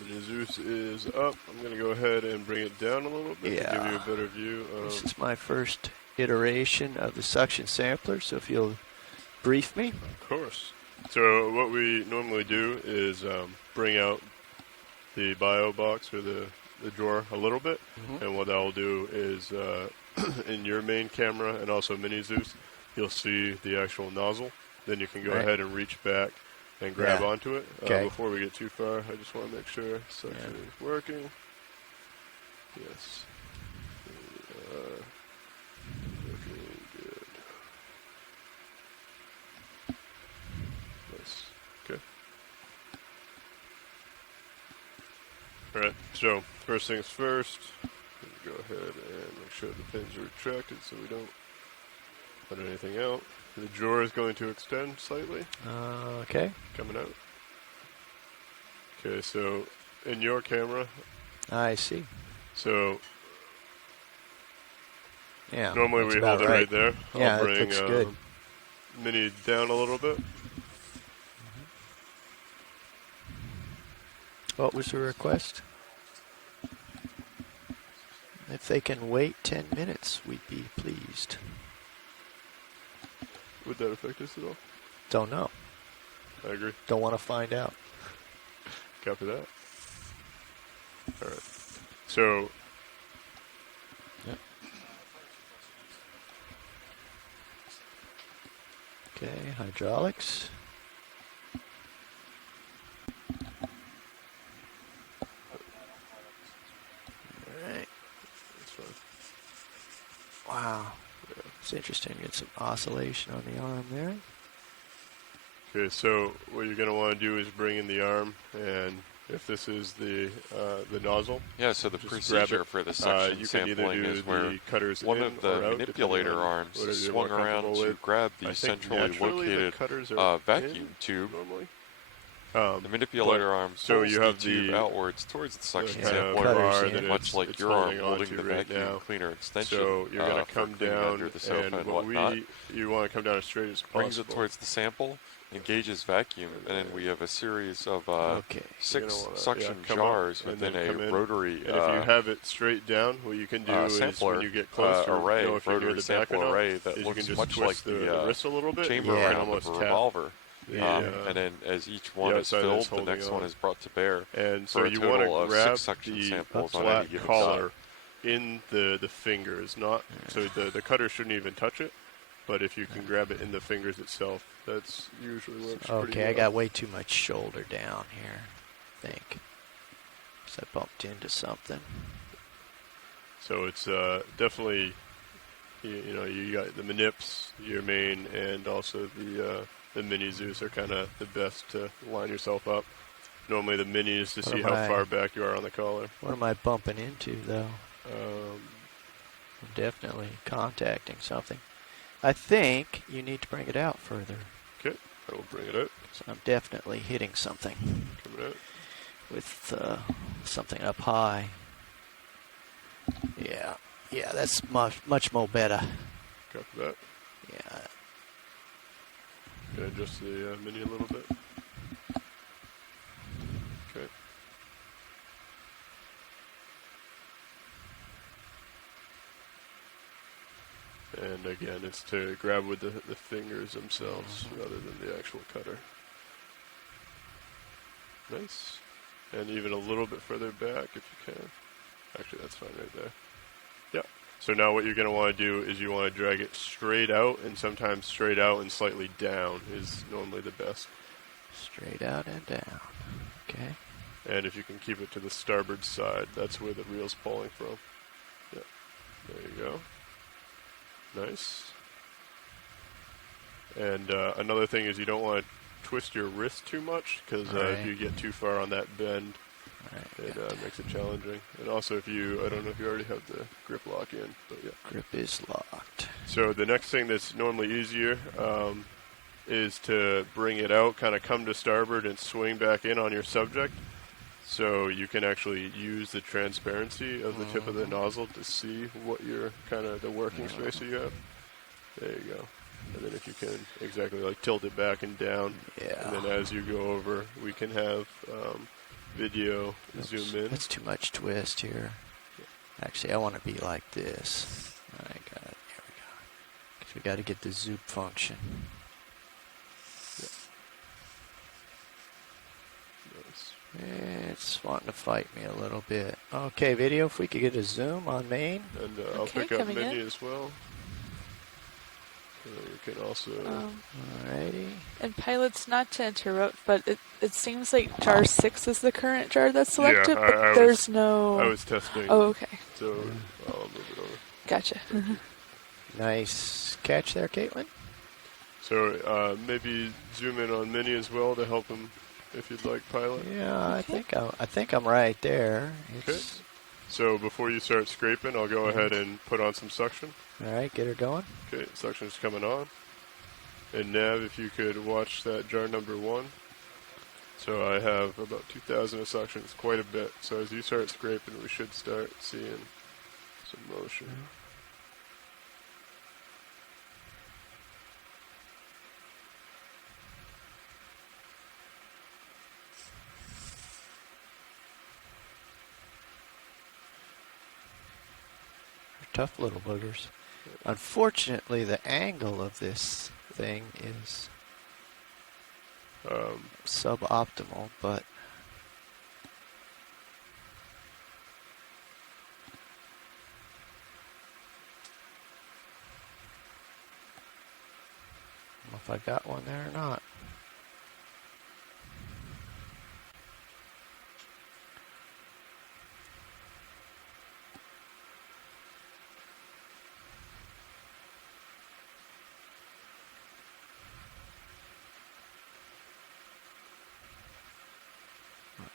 Mini Zeus is up. I'm going to go ahead and bring it down a little bit to give you a better view. This is my first iteration of the suction sampler, so if you'll brief me. Of course. So what we normally do is bring out the bio box or the drawer a little bit, and what I'll do is in your main camera and also Mini Zeus, you'll see the actual nozzle. Then you can go ahead and reach back and grab onto it. Before we get too far, I just want to make sure suction is working. Yes. Working good. Nice. Okay. Alright, so first things first, go ahead and make sure the pins are retracted so we don't let anything out. The drawer is going to extend slightly. Okay. Coming out. Okay, so in your camera. I see. So yeah, normally we hold it right there. Yeah, I'll bring that looks good. Mini down a little bit. What was the request? If they can wait 10 minutes, we'd be pleased. Would that affect us at all? Don't know. I agree. Don't want to find out. Copy that. All right. So. Yep. Okay, hydraulics. Alright. Wow. Yeah. It's interesting. Get some oscillation on the arm there. Okay, so what you're going to want to do is bring in the arm, and if this is the nozzle, yeah. So the procedure for the section sampling is where one of the manipulator arms is swung around to grab the centrally located vacuum tube. Normally. The manipulator arm pulls the tube outwards towards the suction sampler, much like your arm holding the vacuum cleaner extension. So you're going to come down under the sofa and whatnot. You want to come down as straight as possible. Brings it towards the sample, engages vacuum, and then we have a series of 6 suction jars within a rotary. And if you have it straight down, what you can do is when you get closer, array, if you're near the back array that is looks you can just much twist like the wrist a little bit, chamber around of a revolver. And then as each one is filled, the next one is brought to bear. And for so a you total want to of grab 6 suction the samples on flat any given collar in the fingers, not so the cutter shouldn't even touch it. But if you can grab it in the fingers itself, that's usually works pretty Okay, well. I got way too much shoulder down here, I think. So I bumped into something. So it's definitely, you know, you got the Manips, your main, and also the Mini Zeus are kind of the best to line yourself up. Normally the Mini is to see how far back you are on the collar. What am I bumping into, though? I'm definitely contacting something. I think you need to bring it out further. Okay, I will bring it out. So I'm definitely hitting something. Coming out. With something up high. Yeah, that's much more better. Copy that. Yeah. Can I adjust the Mini a little bit? Okay. And again, it's to grab with the fingers themselves rather than the actual cutter. Nice. And even a little bit further back if you can. Actually, that's fine right there. Yeah. So now what you're going to want to do is you want to drag it straight out, and sometimes straight out and slightly down is normally the best. Straight out and down. Okay. And if you can keep it to the starboard side, that's where the reel's pulling from. Yeah. There you go. Nice. And another thing is you don't want to twist your wrist too much, because if you get too far on that bend, it makes it challenging. And also if you, I don't know if you already have the grip lock in, but yeah. Grip is locked. So the next thing that's normally easier is to bring it out, kind of come to starboard and swing back in on your subject. So you can actually use the transparency of the tip of the nozzle to see what your kind of the working space that you have. There you go. And then if you can exactly like tilt it back and down. Yeah. And then as you go over, we can have video zoom in. That's too much twist here. Actually, I want to be like this. I got it. Here we go. Because we got to get the zoom function. It's wanting to fight me a little bit. Okay, video, if we could get a zoom on main. And I'll pick up Mini as well. We can also... Alrighty. And pilots, not to interrupt, but it seems like jar 6 is the current jar that's selected, but there's no... I was testing. Oh, okay. So I'll move it over. Gotcha. Nice catch there, Caitlin. So maybe zoom in on Mini as well to help him if you'd like, pilot. Yeah, okay. I think I'm right there. Okay. So before you start scraping, I'll go ahead and put on some suction. All right, get her going. Okay, suction's coming on. And Nav, if you could watch that jar number 1. So I have about 2,000 of suction. It's quite a bit. So as you start scraping, we should start seeing some motion. Tough little boogers. Unfortunately, the angle of this thing is suboptimal, but I don't know if I got one there or not.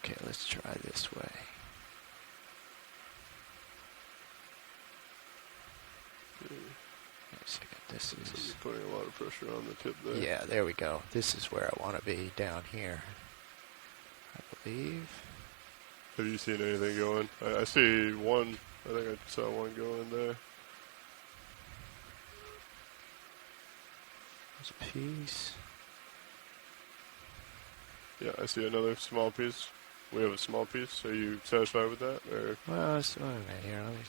Okay, let's try this way. Wait a second, this is... You're putting a lot of pressure on the tip there. Yeah, there we go. This is where I want to be, down here, I believe. Have you seen anything going? I see one. I think I saw one going there. There's a piece. Yeah, I see another small piece. We have a small piece. Are you satisfied with that? Or? Well, wait a minute here. Let me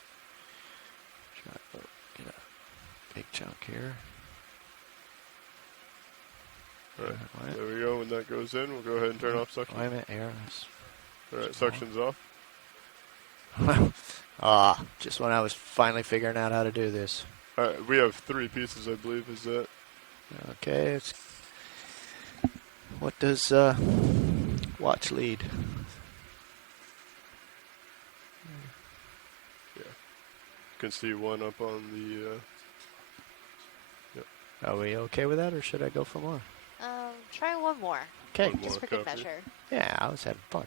try to get a big chunk here. All right, there we go. When that goes in, we'll go ahead and turn off suction. Wait a minute here. All right, suction's off. Just when I was finally figuring out how to do this. All right, we have 3 pieces, I believe. Is that? Okay. What does watch lead? Yeah. You can see one up on the... Yep. Are we okay with that, or should I go for more? Try one more. Okay. Just for good measure. Yeah, I was having fun.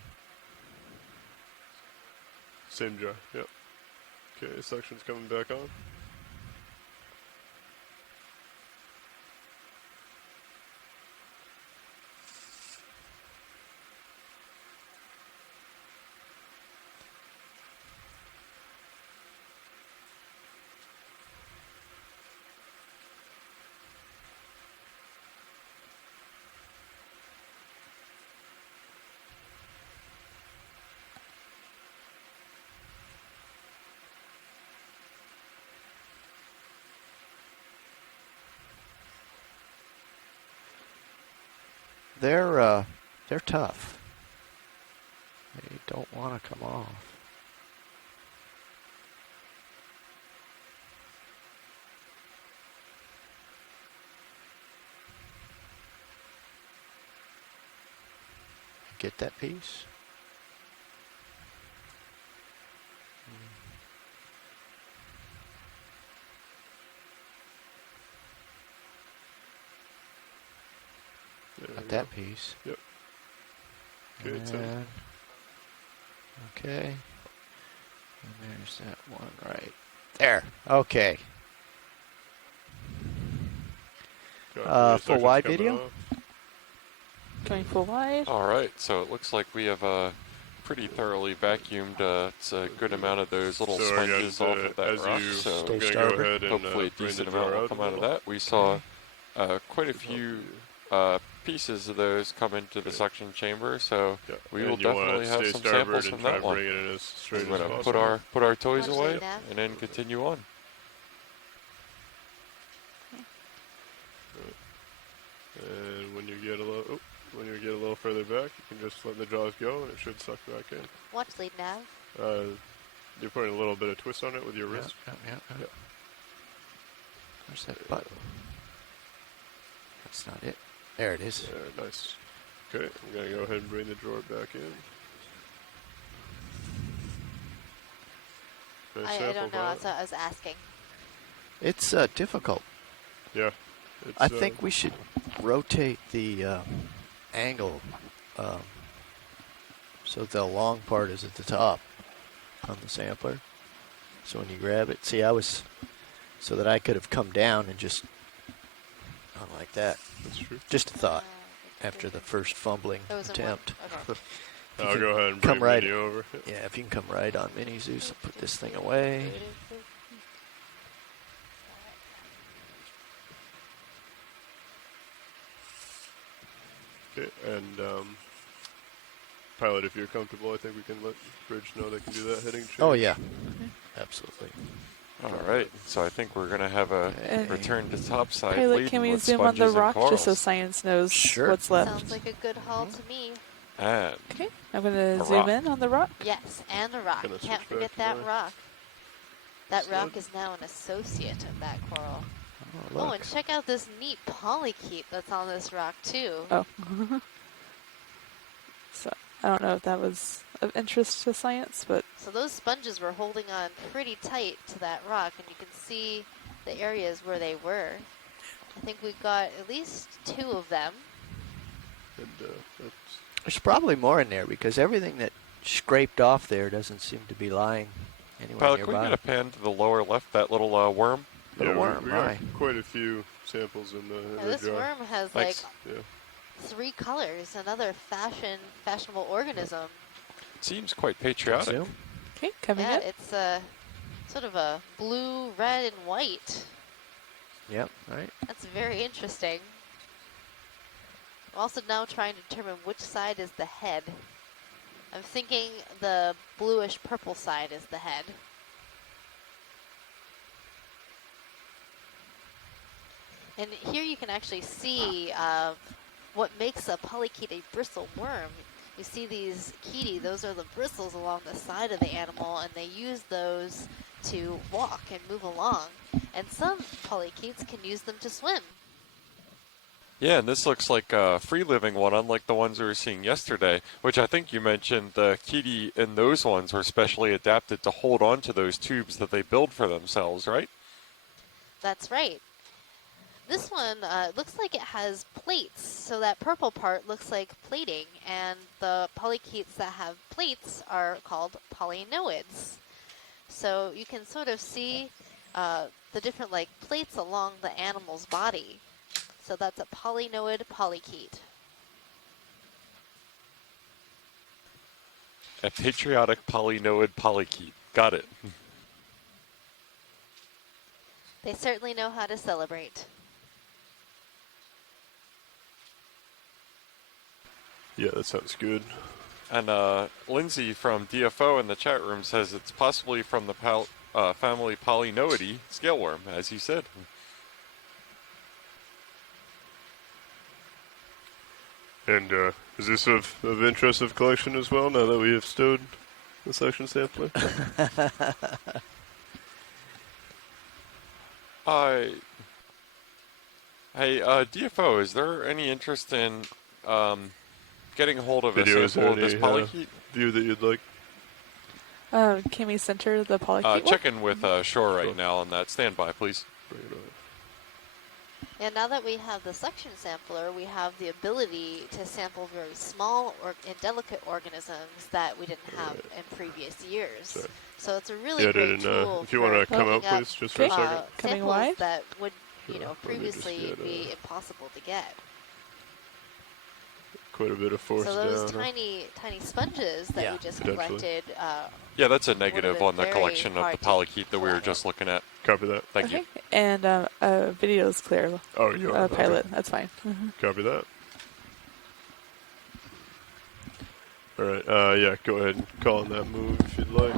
Same jar, yep. Okay, suction's coming back on. They're tough. They don't want to come off. Get that piece? Got that piece. Yep. Okay, and, okay. And there's that one right there. Okay. Full wide video? Going full wide. All right, so it looks like we have pretty thoroughly vacuumed it's a good amount of those little sponges off of that rock. So hopefully a decent amount will come out of that. We saw quite a few pieces of those come into the suction chamber, so we will definitely have some samples from that one. We're going to put our toys away and then continue on. And when you get a little further back, you can just let the jaws go, and it should suck back in. Watch lead nav. You're putting a little bit of twist on it with your wrist. Yeah. Where's that button? That's not it. There it is. Yeah, nice. Okay, I'm going to go ahead and bring the drawer back in. I don't know. That's what I was asking. It's difficult. Yeah. I think we should rotate the angle so the long part is at the top on the sampler. So when you grab it, see, so that I could have come down and just gone like that. That's true. Just a thought. after the first fumbling attempt. Okay. I'll go ahead and come bring right Mini over. Yeah, if you can come right on Mini Zeus and put this thing away. Okay, and pilot, if you're comfortable, I think we can let Bridge know they can do that heading change. Oh yeah, absolutely. All right, so I think we're going to have a return to topside. Pilot, can we zoom on the rock just so science knows what's left? Sounds like a good haul to me. And okay, I'm going to zoom in on the rock. Yes, and the rock. Can't forget that rock. That rock is now an associate of that coral. Oh, and check out this neat polychaete that's on this rock, too. Oh. So, I don't know if that was of interest to science, but... So those sponges were holding on pretty tight to that rock, and you can see the areas where they were. I think we got at least 2 of them. And there's probably more in there because everything that scraped off there doesn't seem to be lying anywhere Pilot, nearby. can we get a pan to the lower left, that little worm? Little worm, we got quite a few samples in the this jar. worm has 3 colors, another fashionable organism. Seems quite patriotic. Okay, coming yeah, up. It's sort of a blue, red, and white. Yep, right. That's very interesting. I'm also now trying to determine which side is the head. I'm thinking the bluish purple side is the head. And here you can actually see what makes a polychaete a bristle worm. You see these chaetae, those are the bristles along the side of the animal, and they use those to walk and move along. And some polychaetes can use them to swim. Yeah, and this looks like a free-living one, unlike the ones we were seeing yesterday, which I think you mentioned the chaetae in those ones were specially adapted to hold on to those tubes that they build for themselves, right? That's right. This one looks like it has plates, so that purple part looks like plating, and the polychaetes that have plates are called polynoids. So you can sort of see the different plates along the animal's body. So that's a polynoid polychaete. A patriotic polynoid polychaete. Got it. They certainly know how to celebrate. Yeah, that sounds good. And Lindsay from DFO in the chat room says it's possibly from the family Polynoidae scale worm, as you said. And is this of interest of collection as well, now that we have stowed the section sampler? Hey, DFO, is there any interest in getting a hold of a Video, sample of this polychaete? View that you'd like? Can we center the polychaete? Check in with Shore right now on that. Stand by, please. Bring it on. And now that we have the suction sampler, we have the ability to sample very small and delicate organisms that we didn't have in previous years. Sorry. So it's a really great tool. If you want to come out, please, just for a second. Coming samples wide? that would, Sure, previously be impossible to get. Quite a bit of force So those down. tiny sponges that we just collected. Yeah, that's a negative on the very collection of the polychaete that we were collect. just looking at. Copy that. Thank you. And video is clear. Oh, you are. Pilot, that's fine. Copy that. All right. Yeah, go ahead and call on that move if you'd like.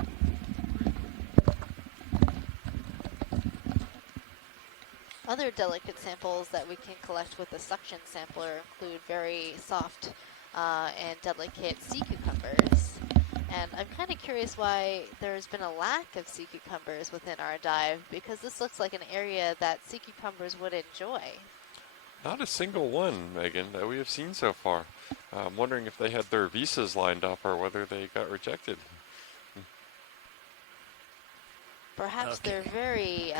Other delicate samples that we can collect with the suction sampler include very soft and delicate sea cucumbers. And I'm kind of curious why there's been a lack of sea cucumbers within our dive, because this looks like an area that sea cucumbers would enjoy. Not a single one, Megan, that we have seen so far. I'm wondering if they had their visas lined up or whether they got rejected. Perhaps they're very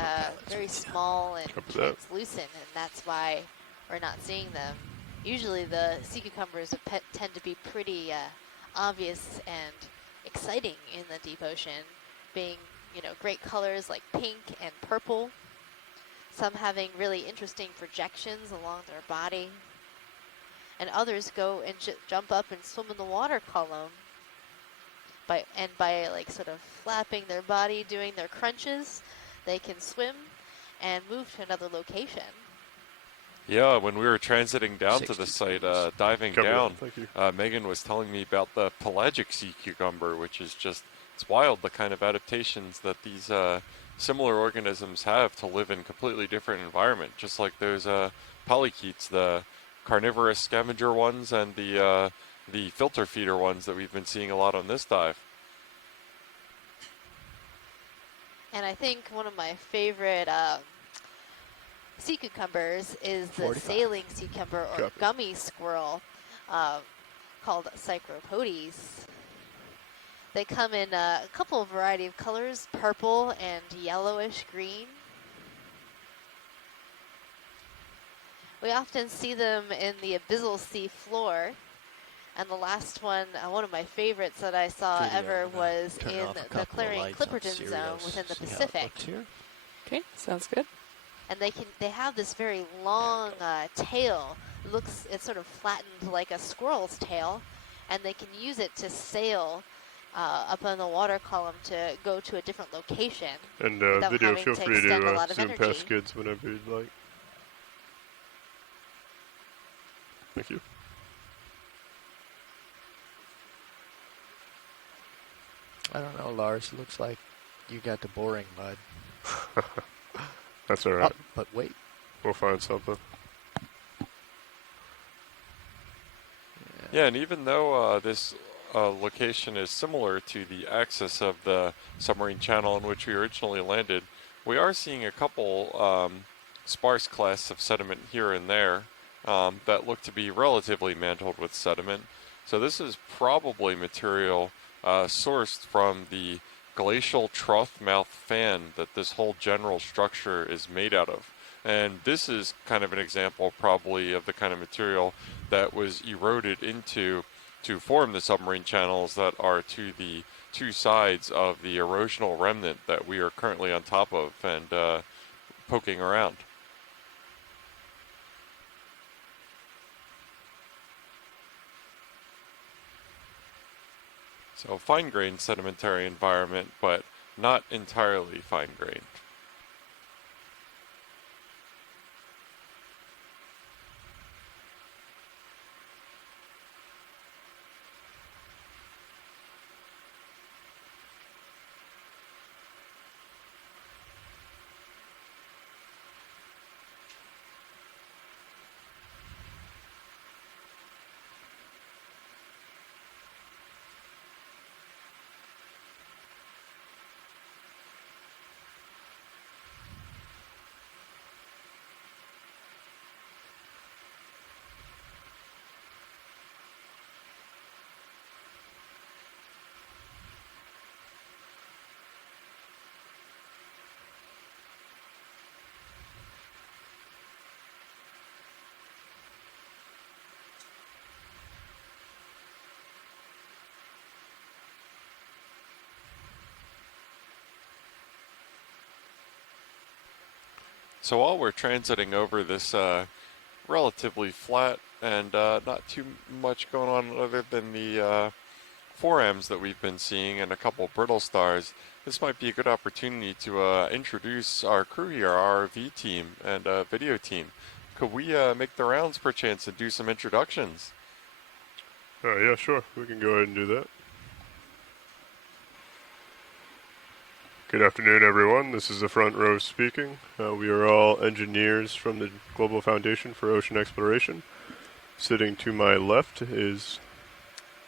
small and translucent, and that's why we're not seeing them. Usually the sea cucumbers tend to be pretty obvious and exciting in the deep ocean, being, great colors like pink and purple, some having really interesting projections along their body. and others go and jump up and swim in the water column. By like sort of flapping their body, doing their crunches, they can swim and move to another location. Yeah, when we were transiting down to the site, diving down, Megan was telling me about the pelagic sea cucumber, which is just, it's wild the kind of adaptations that these similar organisms have to live in completely different environment, just like those polychaetes, the carnivorous scavenger ones and the filter feeder ones that we've been seeing a lot on this dive. And I think one of my favorite sea cucumbers is the 45. sailing sea cucumber or gummy squirrel called Cycropodes. They come in a couple of variety of colors, purple and yellowish green. We often see them in the abyssal sea floor. And the last one of my favorites that I saw ever was in the Clarion-Clipperton zone within the Pacific. Okay, sounds good. And they have this very long tail. It's sort of flattened like a squirrel's tail, and they can use it to sail up on the water column to go to a different location. And video, feel free to zoom past skids whenever you'd like. Thank you. I don't know, Lars. Looks like you got the boring mud. That's all right. But wait. We'll find something. Yeah, and even though this location is similar to the axis of the submarine channel in which we originally landed, we are seeing a couple sparse clasts of sediment here and there that look to be relatively mantled with sediment. So this is probably material sourced from the glacial trough mouth fan that this whole general structure is made out of. And this is kind of an example probably of the kind of material that was eroded into to form the submarine channels that are to the two sides of the erosional remnant that we are currently on top of and poking around. So fine-grained sedimentary environment, but not entirely fine-grained. So while we're transiting over this relatively flat and not too much going on other than the forams that we've been seeing and a couple brittle stars, this might be a good opportunity to introduce our crew here, our RV team and video team. Could we make the rounds perchance and do some introductions? Yeah, sure. We can go ahead and do that. Good afternoon, everyone. This is the front row speaking. We are all engineers from the Global Foundation for Ocean Exploration. Sitting to my left is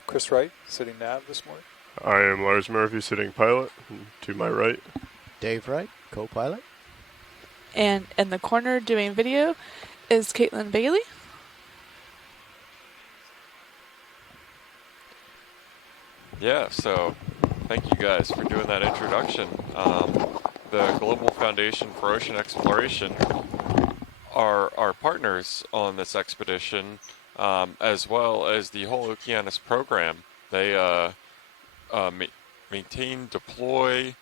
Chris Wright, sitting nav this morning. I am Lars Murphy, sitting pilot. And to my right, Dave Wright, co-pilot. And in the corner doing video is Caitlin Bailey. Yeah, so thank you guys for doing that introduction. The Global Foundation for Ocean Exploration are our partners on this expedition, as well as the whole Okeanos program. They maintain, deploy,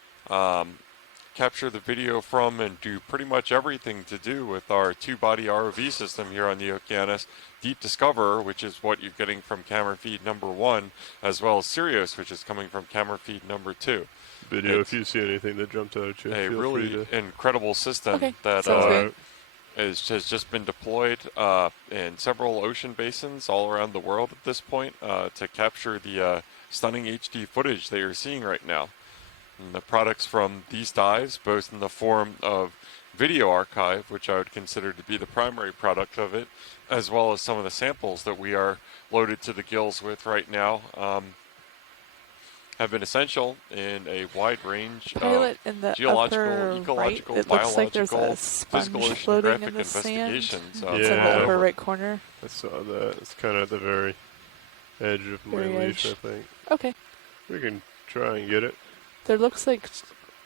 capture the video from and do pretty much everything to do with our two-body ROV system here on the Okeanos. Deep Discoverer, which is what you're getting from camera feed number 1, as well as Sirius, which is coming from camera feed number 2. Video, if you see anything that jumped out at you, a feel really free to... incredible system that has just been deployed in several ocean basins all around the world at this point to capture the stunning HD footage that you're seeing right now. And the products from these dives, both in the form of video archive, which I would consider to be the primary product of it, as well as some of the samples that we are loaded to the gills with right now, have been essential in a wide range Pilot of in the geological, ecological, right, it looks like there's biological, a sponge physical, floating oceanographic in the sand. investigations. It's in the upper right corner. I saw that. It's kind of at the very edge of my Very leash, edge. I think. Okay. We can try and get it. There looks like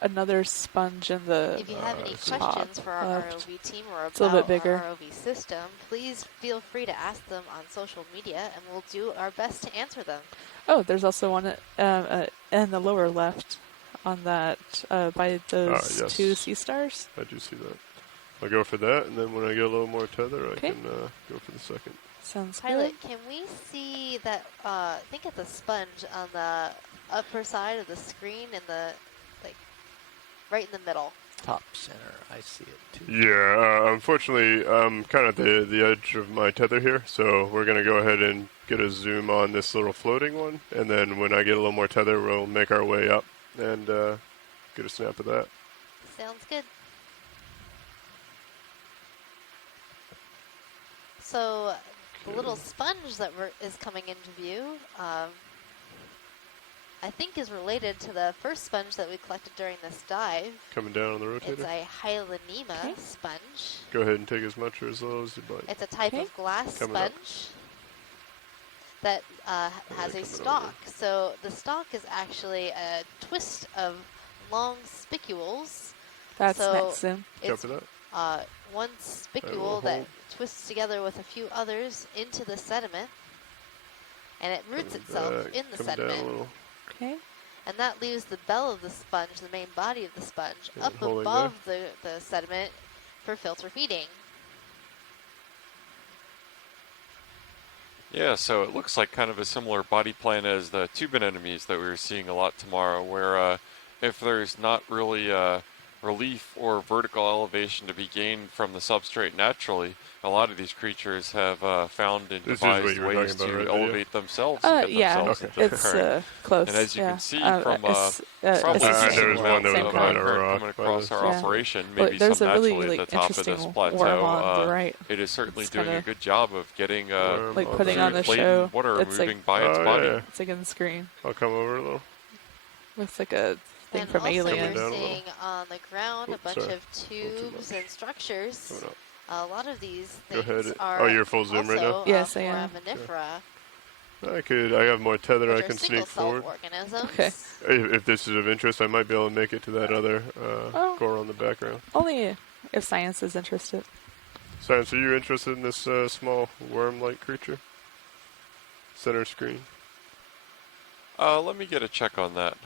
another sponge in the If you have any top questions for our left. ROV team or It's a little about bit bigger. our ROV system, please feel free to ask them on social media, and we'll do our best to answer them. Oh, there's also one in the lower left on that by those yes. 2 sea stars. I do see that. I'll go for that, and then when I get a little more tether, Okay. I can go for the second. Sounds Pilot, good. can we see that, I think it's a sponge on the upper side of the screen in the, like, right in the middle? Top center, I see it too. Yeah, unfortunately, I'm kind of at the edge of my tether here, so we're going to go ahead and get a zoom on this little floating one, and then when I get a little more tether, we'll make our way up and get a snap of that. Sounds good. So the little sponge that is coming into view, I think is related to the first sponge that we collected during this dive. Coming down on the rotator. It's a Hylanema sponge. Go ahead and take as much or as little as you'd like. It's a type of glass Coming up. sponge that has a stalk. So the stalk is actually a twist of long spicules. That's so next zoom. It's one I spicule will that hold. twists together with a few others into the sediment, and it roots itself in the sediment. Okay. And that leaves the bell of the sponge, the main body of the sponge, And up holding above the sediment for filter feeding. Yeah, so it looks like kind of a similar body plan as the tube anemones that we were seeing a lot tomorrow, where if there's not really relief or vertical elevation to be gained from the substrate naturally, a lot of these creatures have found and devised ways to elevate themselves and get themselves into the it's current. close. And as you can see from probably there was one that was coming rock across our operation, But maybe there's some a really, naturally like, at the top of this interesting worm on plateau. the right. It is certainly It's doing a kinda good job of getting like putting on the latent show. water It's moving like, by its body. Yeah. It's like in the screen. I'll come over a little. Looks like a thing And from also Alien. we're seeing on the ground a bunch sorry. of tubes and structures. Coming up. A lot of these Go things ahead. are Oh, you're full zoom right now? also, Yes, I am. foraminifera, I have more tether which I are can sneak single-celled forward. organisms. Okay. If this is of interest, I might be able to make it to that other coral in the background. Only if science is interested. Science, are you interested in this small worm-like creature? Center screen. Let me get a check on that.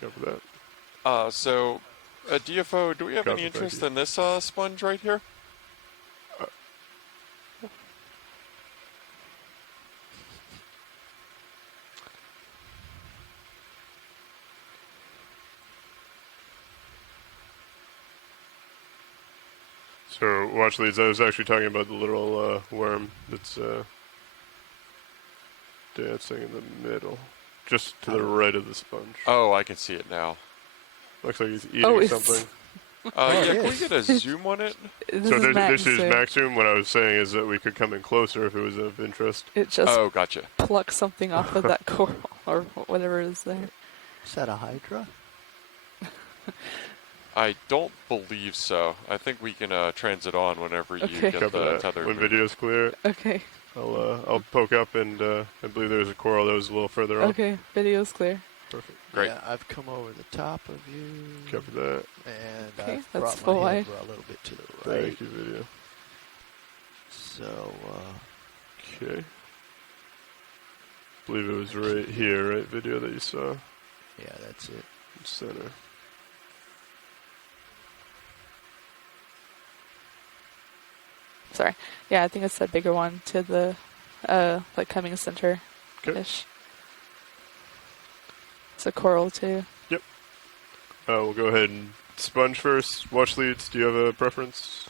Copy that. So, DFO, do we have Copy, any thank interest you. in this sponge right here? So, watch these. I was actually talking about the little worm that's dancing in the middle. Just to the right of the sponge. Oh, I can see it now. Looks like he's eating something. Yeah, can we get a zoom on it? This is max zoom. What I was saying is that we could come in closer if it was of interest. It just gotcha. plucks something off of that coral or whatever is there. Is that a hydra? I don't believe so. I think we can transit on whenever you get the tether. When video's clear. Okay. I'll poke up and I believe there's a coral that was a little further on. Okay, video's clear. Perfect. Great. Yeah, I've come over the top of you. Copy that. And Okay, I've that's brought full my wide. head a little bit to the right. Thank you, video. So, okay. I believe it was right here, right? Video that you saw. Yeah, that's it. Center. sorry. Yeah, I think it's that bigger one to the, like coming center fish. It's a coral too. Yep. We'll go ahead and sponge first. Watch leads. Do you have a preference?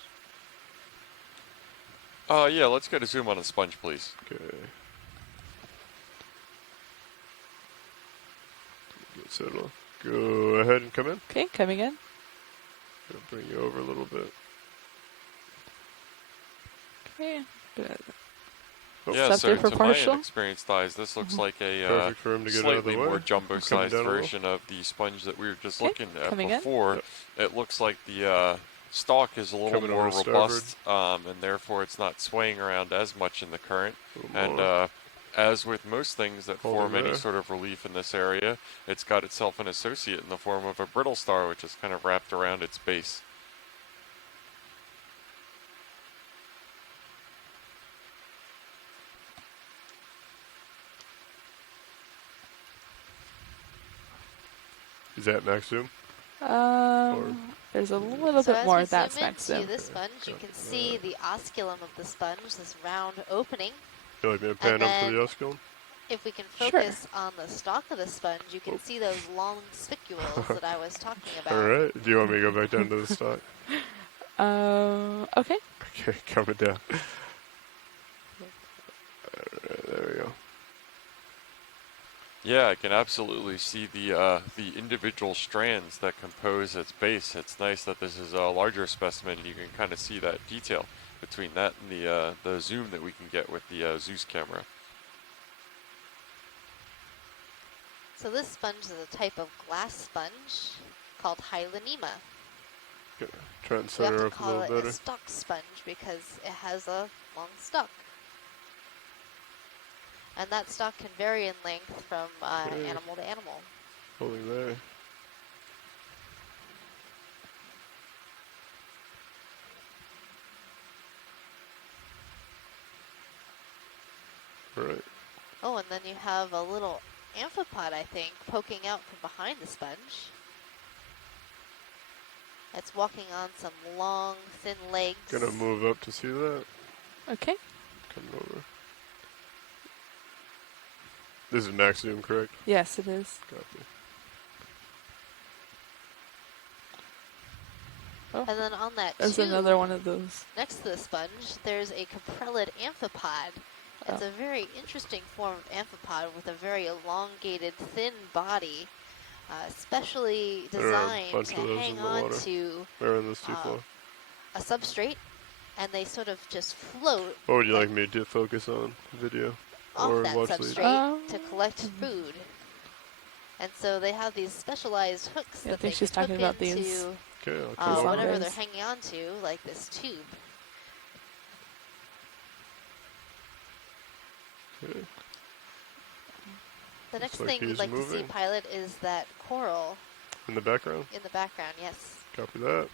Yeah, let's get a zoom on a sponge, please. Okay. So it'll go ahead and come in. Okay, coming in. Gonna bring you over a little bit. Okay. Yeah, so to my inexperienced eyes, this looks like a slightly more jumbo-sized version of the sponge that we were just looking at before. It looks like the stalk is a little more robust, and therefore it's not swaying around as much in the current. And as with most things that form any sort of relief in this area, it's got itself an associate in the form of a brittle star, which is kind of wrapped around its base. Is that max zoom? There's a little bit more. That's max zoom. So as we zoom into the sponge, you can see the osculum of the sponge, this round opening. You like me to pan up to the osculum? If we can focus on the stalk of the sponge, you can see those long spicules that I was talking about. All right. Do you want me to go back down to the stalk? Okay. Okay, coming down. Alright, there we go. Yeah, I can absolutely see the individual strands that compose its base. It's nice that this is a larger specimen. You can kind of see that detail between that and the zoom that we can get with the Zeus camera. So this sponge is a type of glass sponge called Hylanema. Try and center her up a little better. We have to call it a stalk sponge because it has a long stalk. And that stalk can vary in length from animal to animal. Holding there. Right. Oh, and then you have a little amphipod, I think, poking out from behind the sponge. It's walking on some long, thin legs. Gonna move up to see that. Okay. Come over. This is max zoom, correct? Yes, it is. Copy. Oh. And then on that There's tube, another one of those. next to the sponge, there's a coprellid amphipod. It's a very interesting form of amphipod with a very elongated, thin body, specially designed to hang on to a substrate, and they sort of just float. What would you like me to focus on? Video? Off or that watch substrate to collect food. And so they have these specialized hooks that they can hook into whatever they're hanging on to, like this tube. Okay. The next thing we'd like to see, pilot, is that coral. In the background? In the background, yes. Copy that.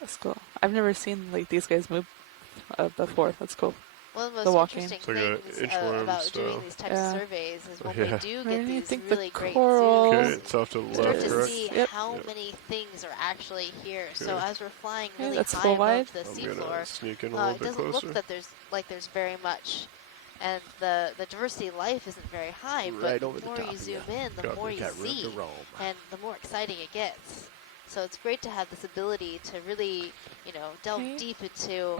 That's cool. I've never seen like these guys move before. That's cool. One of the most interesting things about doing these types of surveys is when we do get these really great zooms, okay, it's off to the left, to see how many things are actually here. Okay. So as we're flying really high above the seafloor, it doesn't look that there's very much. And the diversity of life isn't very high, but the more you zoom in, the more you see, and the more exciting it gets. So it's great to have this ability to really, delve deep into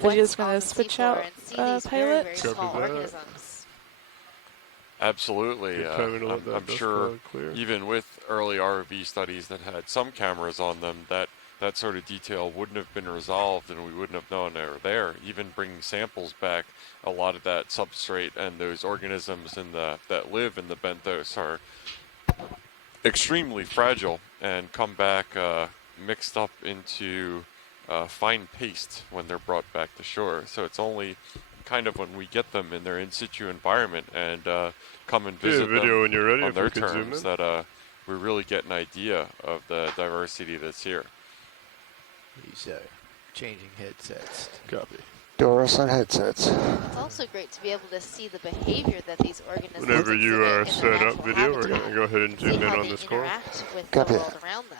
video's going to switch out, and see these pilot. very small organisms. Absolutely. I'm sure even with early ROV studies that had some cameras on them, that sort of detail wouldn't have been resolved and we wouldn't have known they were there. Even bringing samples back, a lot of that substrate and those organisms that live in the benthos are extremely fragile and come back mixed up into fine paste when they're brought back to shore. So it's only kind of when we get them in their in-situ environment and come and visit them when you're ready, on their terms that we really get an idea of the diversity that's here. He's changing headsets. Copy. Doris on headsets. It's also great to be able to see the behavior that these organisms Whenever you are set up video, habitat. we're going to go ahead and zoom in on this coral. With the world around them.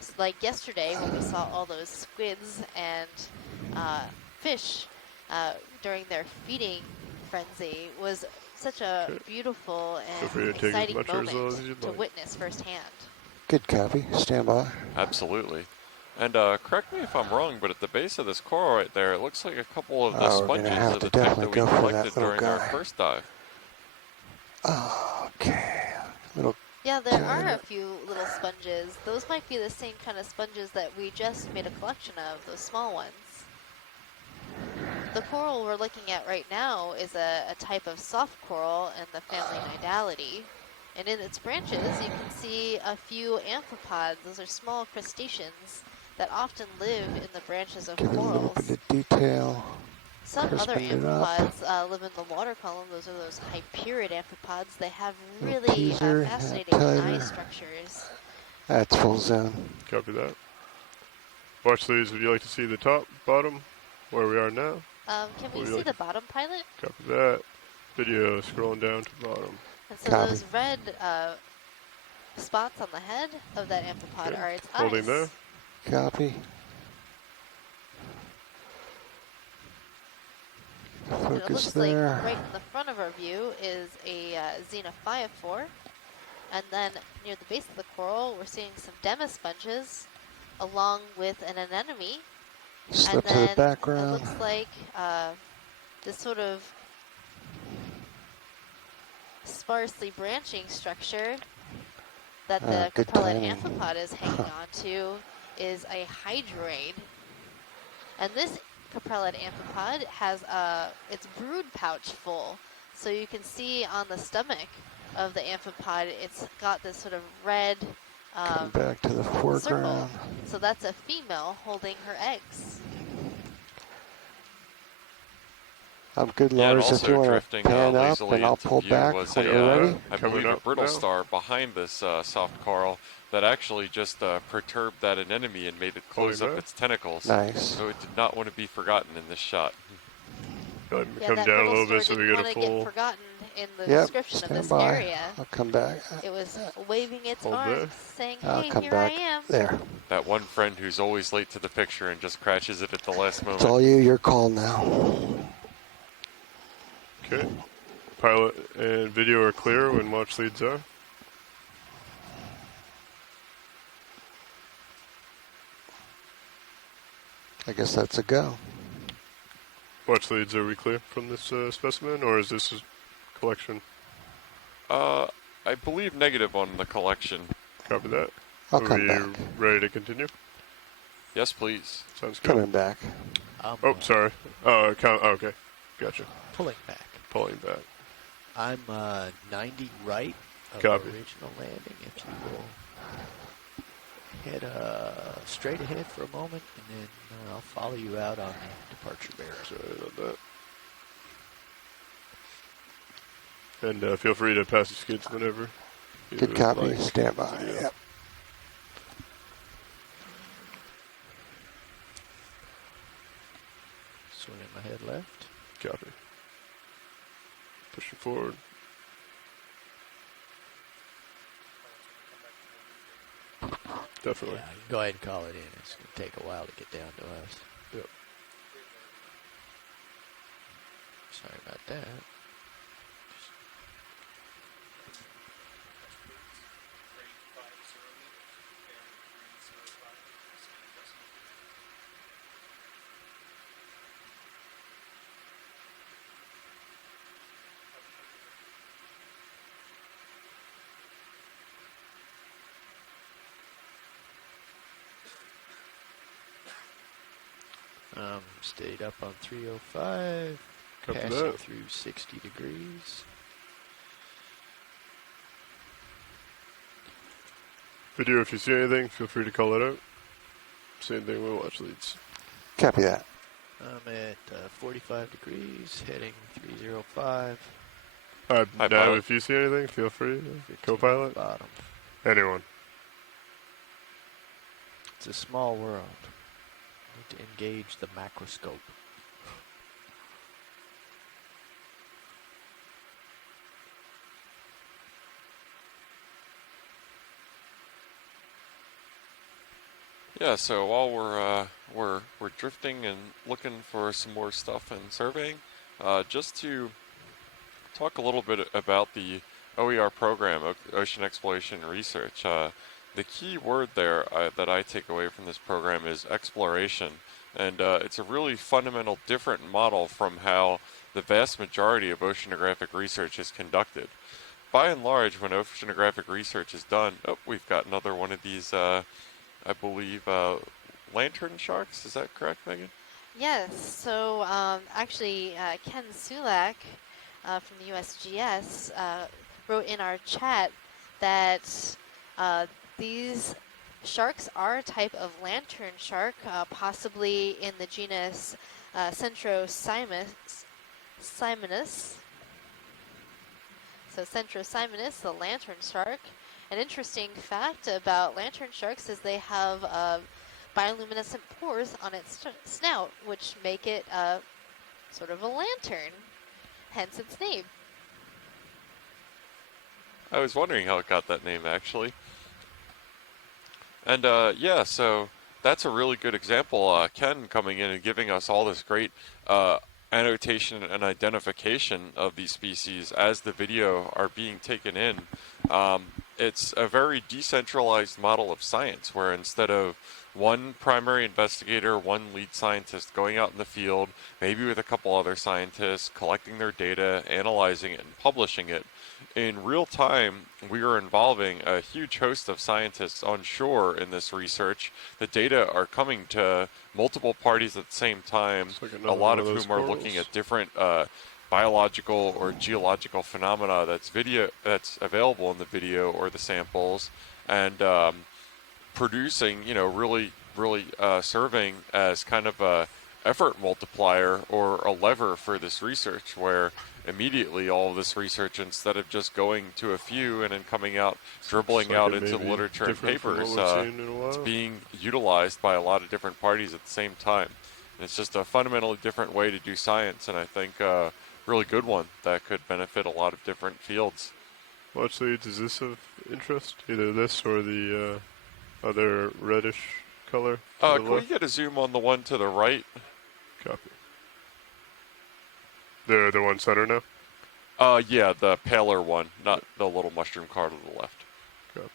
So like yesterday when we saw all those squids and fish during their feeding frenzy was such a beautiful and exciting moment to witness firsthand. Good copy. Stand by. Absolutely. And correct me if I'm wrong, but at the base of this coral right there, it looks like a couple of the sponges are the type that we collected during our first dive. Okay. Yeah, there are a few little sponges. Those might be the same kind of sponges that we just made a collection of, those small ones. The coral we're looking at right now is a type of soft coral in the family Nidalidae. And in its branches, you can see a few amphipods. Those are small crustaceans that often live in the branches of corals. Give it a little bit of detail. Some other amphipods live in the water column. Those are those hyperid amphipods. They have really fascinating eye structures. That's full zone. Copy that. Watch leads, would you like to see the top, bottom, where we are now? Can we see the bottom, pilot? Copy that. Video scrolling down to bottom. And so those red spots on the head of that amphipod are its eyes. Holding there. Copy. And it looks like right in the front of our view is a xenophyophore. And then near the base of the coral, we're seeing some demisponges along with an anemone. Slip to the background. It looks like this sort of sparsely branching structure that the capellate amphipod is hanging onto is a hydroid. And this capellate amphipod has its brood pouch full. So you can see on the stomach of the amphipod, it's got this sort of red Come back to the foreground. Circle. So that's a female holding her eggs. I'm good, Lars. If you want to pan up, and I'll pull back when you're ready. I believe a brittle star behind this soft coral that actually just perturbed that anemone and made it close up its tentacles. Nice. So it did not want to be forgotten in this shot. Go ahead and come down a little bit so we get a full. Get forgotten in the description of this area. I'll come back. It was waving its arms, saying, "Hey, come here back. I am." There. That one friend who's always late to the picture and just crashes it at the last moment. It's all you. Your call now. Okay. Pilot and video are clear when watch leads are. I guess that's a go. Watch leads, are we clear from this specimen, or is this a collection? I believe negative on the collection. Copy that. I'll come back. Are we ready to continue? Yes, please. Sounds good. Coming back. Oh, sorry. Okay. Gotcha. Pulling back. Pulling back. I'm 90 right of Copy. the original landing. If you will head straight ahead for a moment, and then I'll follow you out on the departure bearer. Sorry about that. And feel free to pass the skids whenever. Good copy. Stand by. Yep. Swinging my head left. Copy. Pushing forward. Definitely. Yeah, you can go ahead and call it in. It's going to take a while to get down to us. Yep. Sorry about that. Stayed up on 305, passing through 60 degrees. Video, if you see anything, feel free to call it out. Same thing with watch leads. Copy that. I'm at 45 degrees, heading 305. Now, if you see anything, feel free. Co-pilot? Bottom. Anyone. It's a small world. Need to engage the macroscope. Yeah, so while we're drifting and looking for some more stuff and surveying, just to talk a little bit about the OER program, Ocean Exploration and Research. The key word there that I take away from this program is exploration, and it's a really fundamental different model from how the vast majority of oceanographic research is conducted. By and large, when oceanographic research is done, we've got another one of these, I believe, lantern sharks. Is that correct, Megan? Yes. So actually, Ken Sulak from the USGS wrote in our chat that these sharks are a type of lantern shark, possibly in the genus Centrosimonus. So Centrosimonus, the lantern shark. An interesting fact about lantern sharks is they have bioluminescent pores on its snout, which make it sort of a lantern, hence its name. I was wondering how it got that name, actually. And yeah, so that's a really good example. Ken coming in and giving us all this great annotation and identification of these species as the video are being taken in. It's a very decentralized model of science where instead of one primary investigator, one lead scientist going out in the field, maybe with a couple other scientists, collecting their data, analyzing it, and publishing it, in real time, we are involving a huge host of scientists on shore in this research. The data are coming to multiple parties at the same time, like a lot of those whom are corals. looking at different biological or geological phenomena that's available in the video or the samples, and producing, really serving as kind of a effort multiplier or a lever for this research, where immediately all of this research, instead of just going to a few and then coming out, dribbling out into the literature and papers, it's being utilized by a lot of different parties at the same time. And it's just a fundamentally different way to do science, and I think a really good one that could benefit a lot of different fields. What shades is this of interest? Either this or the other reddish color? Can we get a zoom on the one to the right? Copy. The one center now? Yeah, the paler one, not the little mushroom card on the left. Copy.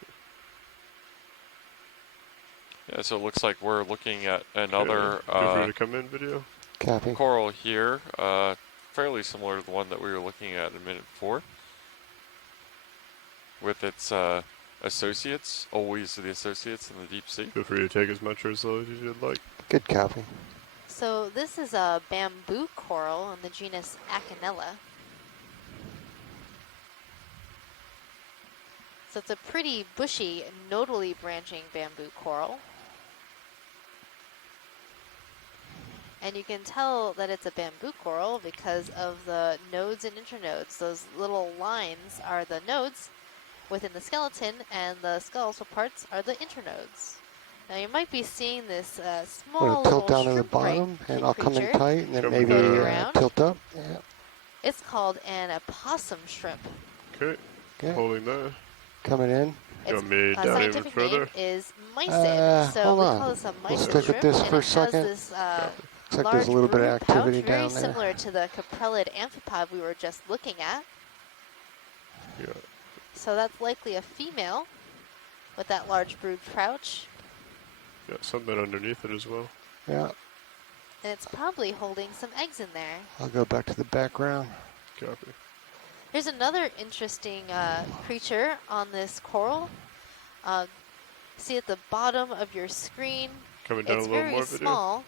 Yeah, so it looks like we're looking at another feel free to come in video. Copy. Coral here, fairly similar to the one that we were looking at in minute 4, with its associates, always the associates in the deep sea. Feel free to take as much or as little as you'd like. Good copy. So this is a bamboo coral in the genus Acanella. So it's a pretty bushy, nodally branching bamboo coral. And you can tell that it's a bamboo coral because of the nodes and internodes. Those little lines are the nodes within the skeleton, and the skeletal parts are the internodes. Now you might be seeing this small tilt little down to the bottom, and I'll come in tight, and then maybe tilt up. Yeah. It's called an opossum shrimp. Okay. Holding that. Coming in. You want me down even Scientific further? name is mysid. So we call this a mysid We'll stick with this shrimp, for a and it second. has this Looks like there's a little bit of activity pouch, very down there. similar to the caprellid amphipod we were just looking at. Yeah. So that's likely a female with that large brood pouch. Got something underneath it as well. Yeah. And it's probably holding some eggs in there. I'll go back to the background. Copy. Here's another interesting creature on this coral. See at the bottom of your screen, Coming down it's a little very more video. small.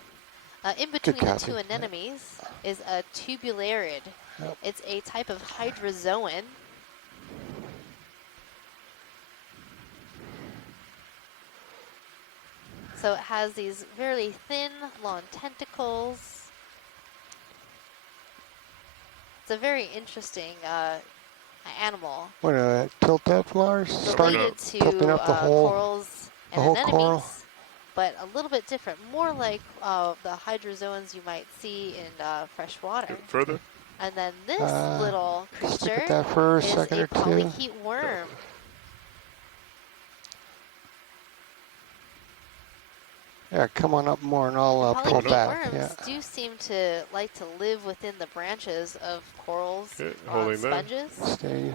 In between the copy. two anemones is a tubularid. Yep. It's a type of hydrozoan. So it has these very thin, long tentacles. It's a very interesting animal. What, tilt up, Lars? Start Related to tilting up the whole, corals the and whole anemones, coral. but a little bit different. More like the hydrozoans you might see in fresh water. Further? And then this little Stick creature with that for a is second a or two. polychaete worm. Yeah, come on up more and I'll pull Polychaete back. worms do seem to like to live within the branches of corals on sponges. Stay.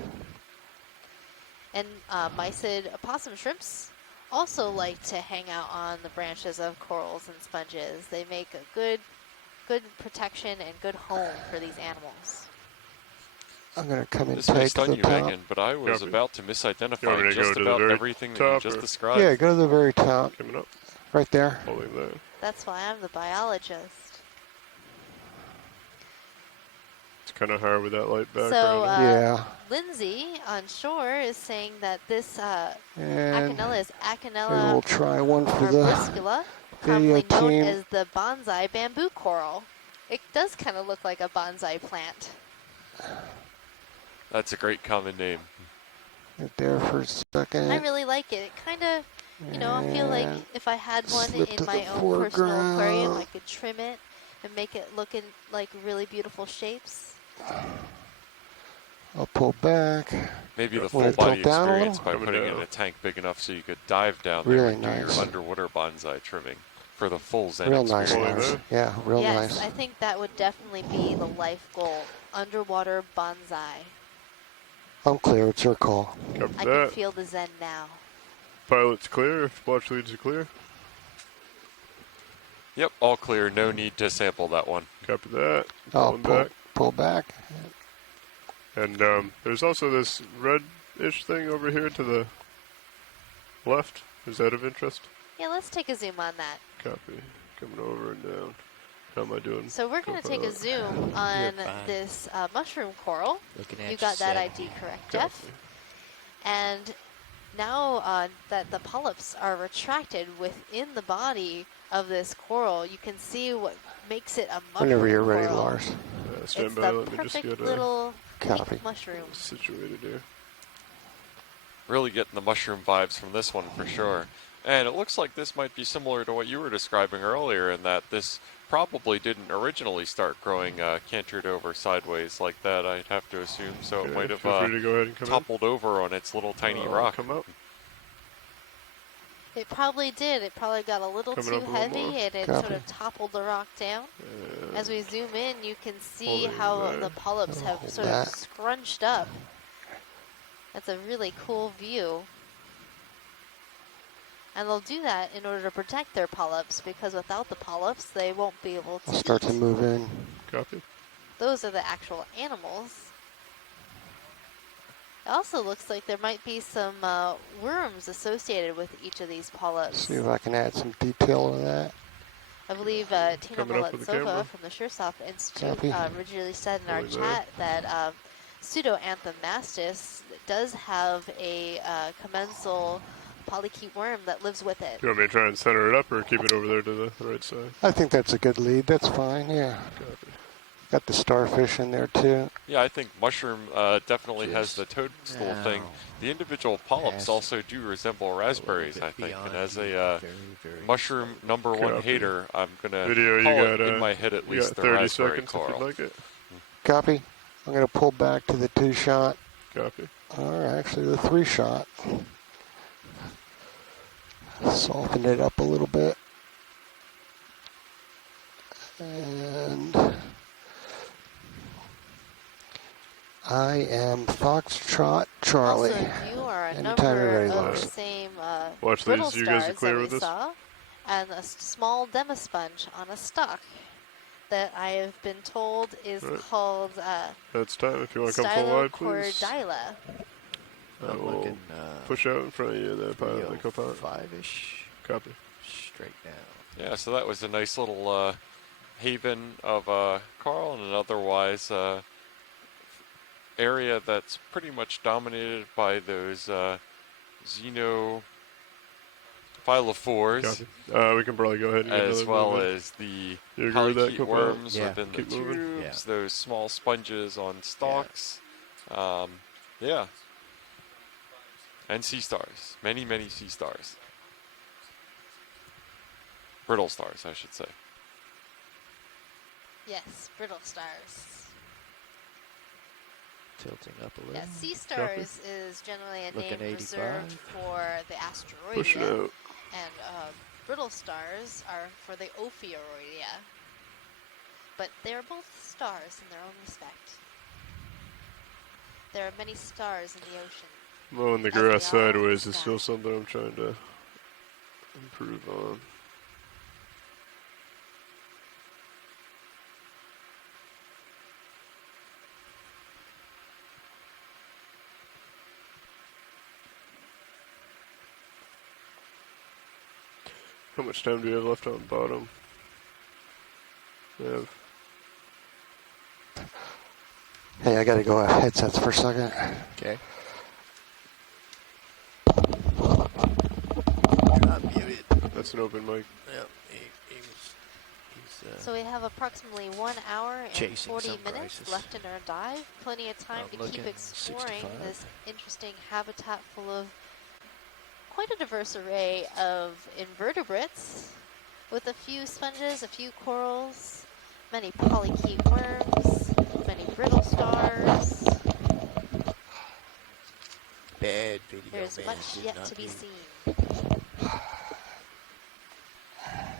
And mysid opossum shrimps also like to hang out on the branches of corals and sponges. They make a good protection and good home for these animals. I'm going to come and this may take stun the you, top. Megan, but I was about to misidentify to just go to about the everything that you just described. Yeah, go to the very top. Coming up. Right there. Holding that. That's why I'm the biologist. It's kind of hard with that light background. So, yeah. Lindsay on shore is saying that this And Acanella is maybe Acanella we'll try one for the arbuscula, video commonly known team. as the bonsai bamboo coral. It does kind of look like a bonsai plant. That's a great common name. Right there for a second. I really like it. It kind of, I feel like if I had one in my own personal aquarium, I could trim it and make it look in like really beautiful shapes. I'll pull back. Maybe the full body experience by putting it in a tank big enough so you could dive down there and do your underwater bonsai trimming for the full Zen experience. Nice. Yeah, real nice. Yes, I think that would definitely be the life goal. Underwater bonsai. I'm clear. It's your call. I can feel the Zen now. Pilot's clear. Watch leads are clear. Yep, all clear. No need to sample that one. Copy that. Pull back. And there's also this red-ish thing over here to the left. Is that of interest? Yeah, let's take a zoom on that. Copy. Coming over and down. How am I doing? So we're going to take a zoom on this mushroom coral. You got that ID correct, Jeff. And now that the polyps are retracted within the body of this coral, you can see what makes it a mushroom Whenever you're ready, coral. Lars. It's the perfect little pink mushroom. Situated here. Really getting the mushroom vibes from this one for sure. And it looks like this might be similar to what you were describing earlier in that this probably didn't originally start growing cantered over sideways like that, I'd have to assume. So it might have toppled over on its little tiny rock. Come up. It probably did. It probably got a little too heavy and it sort of toppled the rock down. As we zoom in, you can see how the polyps have sort of scrunched up. That's a really cool view. And they'll do that in order to protect their polyps, because without the polyps, they won't be able to Start to move in. Copy. Those are the actual animals. It also looks like there might be some worms associated with each of these polyps. See if I can add some detail to that. I believe Tina Moletsova from the Suresoft Institute originally said in our chat that Pseudoanthomastus does have a commensal polychaete worm that lives with it. You want me to try and center it up or keep it over there to the right side? I think that's a good lead. That's fine, yeah. Copy. Got the starfish in there too. Yeah, I think mushroom definitely has the toadstool thing. The individual polyps also do resemble raspberries, I think. And as a mushroom #1 hater, I'm going to call it in my head at least the 30 raspberry seconds coral. if you'd like it. Copy. I'm going to pull back to the 2-shot. Copy. Or actually the 3-shot. Soften it up a little bit. And I am Foxtrot Charlie. Also, you are a Anytime you're ready, number of Lars. the same Watch brittle these. You guys are stars clear that with we this? saw, and a small demasponge on a stalk that I have been told is called That's time. If you want to come full wide, please. Stylochordila. I will push out in front of you there, pilot, the co-pilot. 5-ish. Copy. Straight down. Yeah, so that was a nice little haven of coral and an otherwise area that's pretty much dominated by those xenophylophores. We can probably go ahead and get as well as the polychaete worms within the tubes, those small sponges on stalks. Yeah. And sea stars. Many, many sea stars. Brittle stars, I should say. Yes, brittle stars. Tilting up a little. Yeah, sea stars is generally a name reserved for the asteroid. Push it out. And brittle stars are for the Ophiuroidea. But they are both stars in their own respect. There are many stars in the ocean. Mowing the grass sideways is still something I'm trying to improve on. How much time do we have left on the bottom? We have. Hey, I gotta go off headsets for a second. Okay. That's an open mic. Yep. So we have approximately 1 hour and 40 minutes crisis. left in our dive. Plenty of time to keep exploring 65. this interesting habitat full of quite a diverse array of invertebrates, with a few sponges, a few corals, many polychaete worms, many brittle stars. Bad video. There's man. much Did yet not to be do. seen.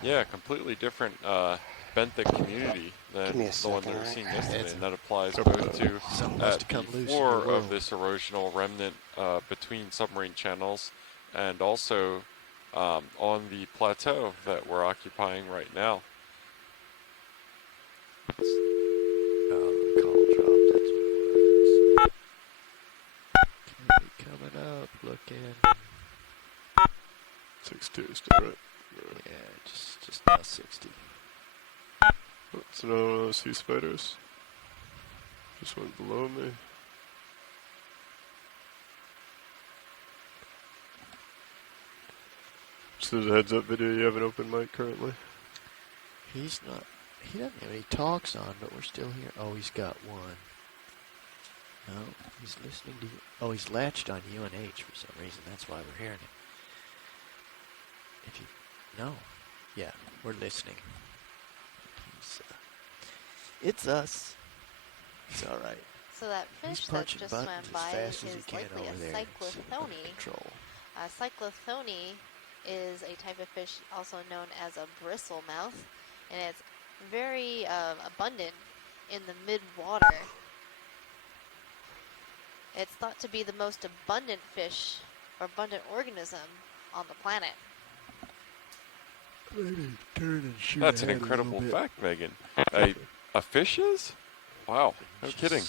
Yeah, completely different benthic community than the one that we've seen yesterday, and that applies both to the floor of this erosional remnant between submarine channels and also on the plateau that we're occupying right now. Oh, the call dropped. That's what it was. Okay, coming up, looking. 6-2 still, right? Yeah, just now 60. Oh, it's another one of those sea spiders. Just went below me. Just as a heads up video, you have an open mic currently? He's not. He doesn't have any talks on, but we're still here. Oh, he's got one. No, he's listening to you. Oh, he's latched on UNH for some reason. That's why we're hearing it. If you. No. Yeah, we're listening. It's us. It's all right. So that fish that just swam by is likely a cyclothone. Cyclothone is a type of fish also known as a bristlemouth, and it's very abundant in the mid-water. It's thought to be the most abundant fish or abundant organism on the planet. That's an incredible fact, Megan. A fish is? Wow, no kidding.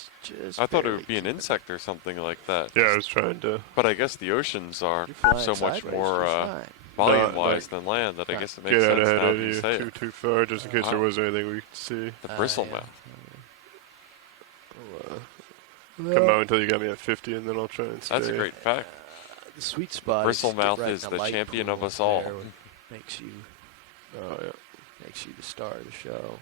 I thought it would be an insect or something like that. Yeah, I was trying to. But I guess the oceans are so much more volume-wise than land that I guess it makes get sense ahead now of that you say you it. too far, just in case there was anything we could see. The bristlemouth. Come out until you got me at 50, and then I'll try and stay. That's a great fact. The sweet spot. Bristlemouth is the champion of us all. Makes you. Oh yeah. Makes you the star of the show.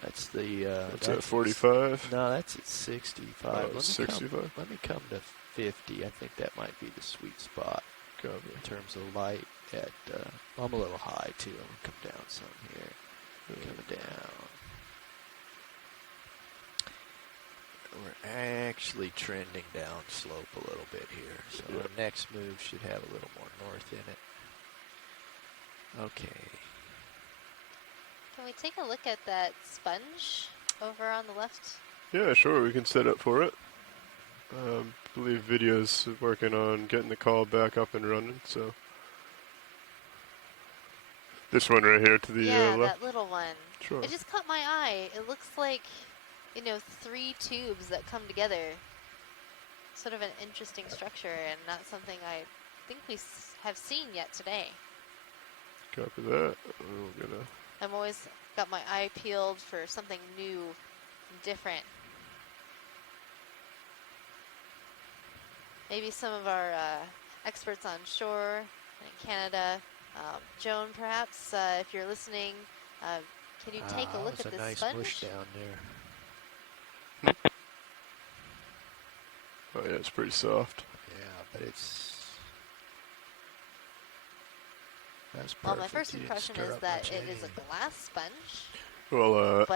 That's the. That's at 45. No, that's at 65. Oh, it's 65. Let me come to 50. I think that might be the sweet spot. Copy. In terms of light. At I'm a little high too. I'm gonna come down some here. Coming down. We're actually trending down slope a little bit here, so our next move should have a little more north in it. Okay. Can we take a look at that sponge over on the left? Yeah, sure. We can set up for it. I believe Video's working on getting the call back up and running, so. This one right here to the left? That little one. Sure. It just caught my eye. It looks like, 3 tubes that come together. Sort of an interesting structure and not something I think we have seen yet today. Copy that. We're gonna. I've always got my eye peeled for something new and different. Maybe some of our experts on shore in Canada, Joan perhaps, if you're listening, can you take a look at this nice sponge? bush down there. Oh yeah, it's pretty soft. Yeah, but it's. That's perfect. Well, my first impression is that it is a glass sponge. Well,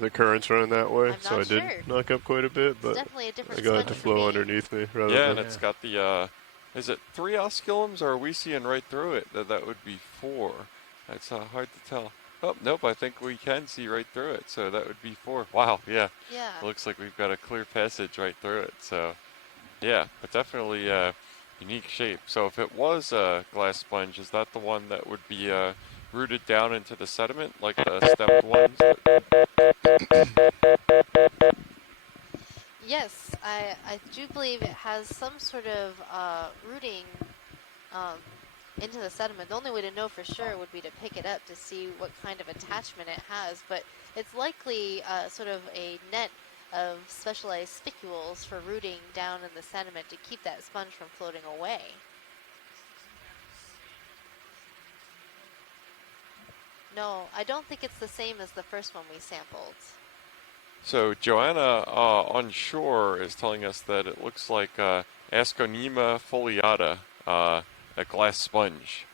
the current's running that way, so I did knock up quite a bit, but definitely a different I got it to flow underneath me. Rather than and it's got the Is it 3 osculums, or are we seeing right through it that would be 4? That's hard to tell. Oh, nope, I think we can see right through it, so that would be 4. Wow, yeah. Yeah. It looks like we've got a clear passage right through it, so yeah, but definitely unique shape. So if it was a glass sponge, is that the one that would be rooted down into the sediment, like the stemmed ones? Yes, I do believe it has some sort of rooting into the sediment. The only way to know for sure would be to pick it up to see what kind of attachment it has, but it's likely sort of a net of specialized spicules for rooting down in the sediment to keep that sponge from floating away. No, I don't think it's the same as the first one we sampled. So Joanna on shore is telling us that it looks like Asconema foliata, a glass sponge.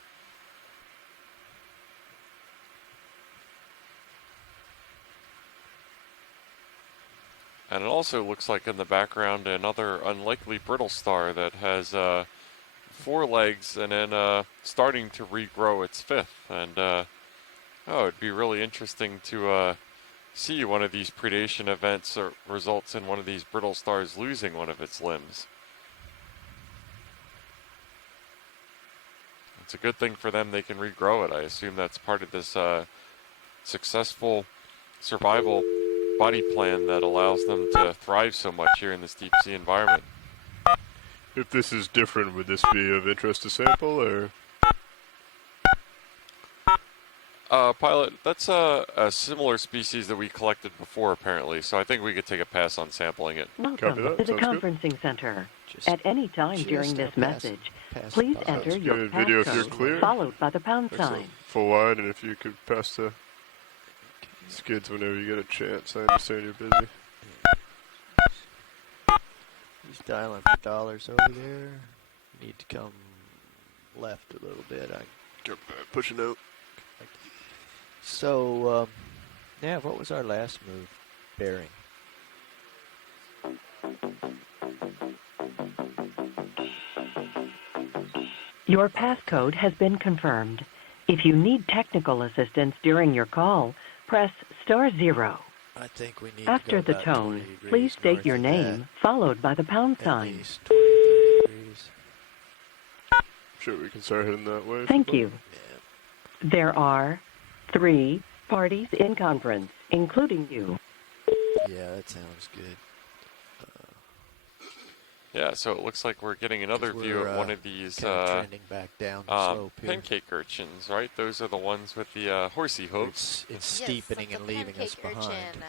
And it also looks like in the background another unlikely brittle star that has 4 legs and then starting to regrow its 5th. And it'd be really interesting to see one of these predation events or results in one of these brittle stars losing one of its limbs. It's a good thing for them they can regrow it. I assume that's part of this successful survival body plan that allows them to thrive so much here in this deep sea environment. If this is different, would this be of interest to sample, or? Pilot, that's a similar species that we collected before, apparently, so I think we could take a pass on sampling it. Welcome to the conferencing center. At any time during this message, please enter your passcode followed by the pound sign. Full line, and if you could pass the skids whenever you get a chance. I understand you're busy. He's dialing for dollars over there. Need to come left a little bit. Pushing out. So, yeah, what was our last move? Bearing. Your passcode has been confirmed. If you need technical assistance during your call, press *0. I think we need After to go the about tone, 20 degrees please state north your of name, followed by the pound that. sign. At least 20, 30 degrees. Sure, we can start heading that way. Thank you. Yeah. There are 3 parties in conference, including you. Yeah, that sounds good. Yeah, so it looks like we're getting another view of one of these trending back down the slope here. pancake urchins, right? Those are the ones with the horsey hooves. It's steepening and leaving us behind. Urchin.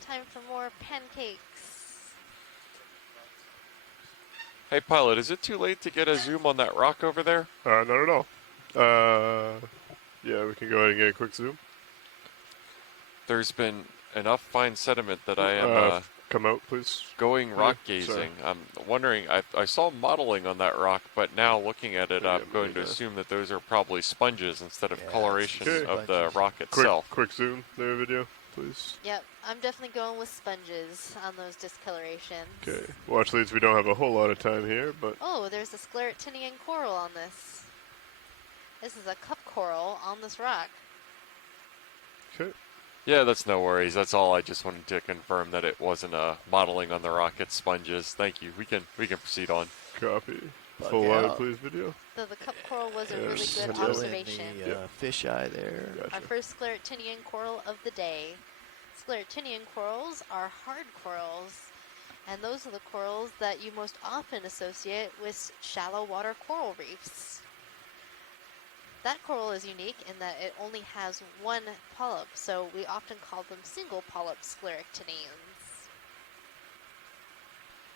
Time for more pancakes. Hey, Pilot, is it too late to get a zoom on that rock over there? Not at all. Yeah, we can go ahead and get a quick zoom. There's been enough fine sediment that I am come out, please. Going rock gazing. I'm wondering, I saw modeling on that rock, but now looking at it, I'm going to assume that those are probably sponges instead of coloration of the rock itself. Quick zoom there, video, please. Yep, I'm definitely going with sponges on those discolorations. Okay, watch leads, we don't have a whole lot of time here, but... Oh, there's a scleractinian coral on this. This is a cup coral on this rock. Okay. Yeah, that's no worries. That's all. I just wanted to confirm that it wasn't modeling on the rock. It's sponges. Thank you. We can proceed on. Copy. Full line, please, video. So the cup coral was a really good observation. The fish eye there. Gotcha. Our first scleractinian coral of the day. Scleractinian corals are hard corals, and those are the corals that you most often associate with shallow water coral reefs. That coral is unique in that it only has 1 polyp, so we often call them single polyp scleractinians.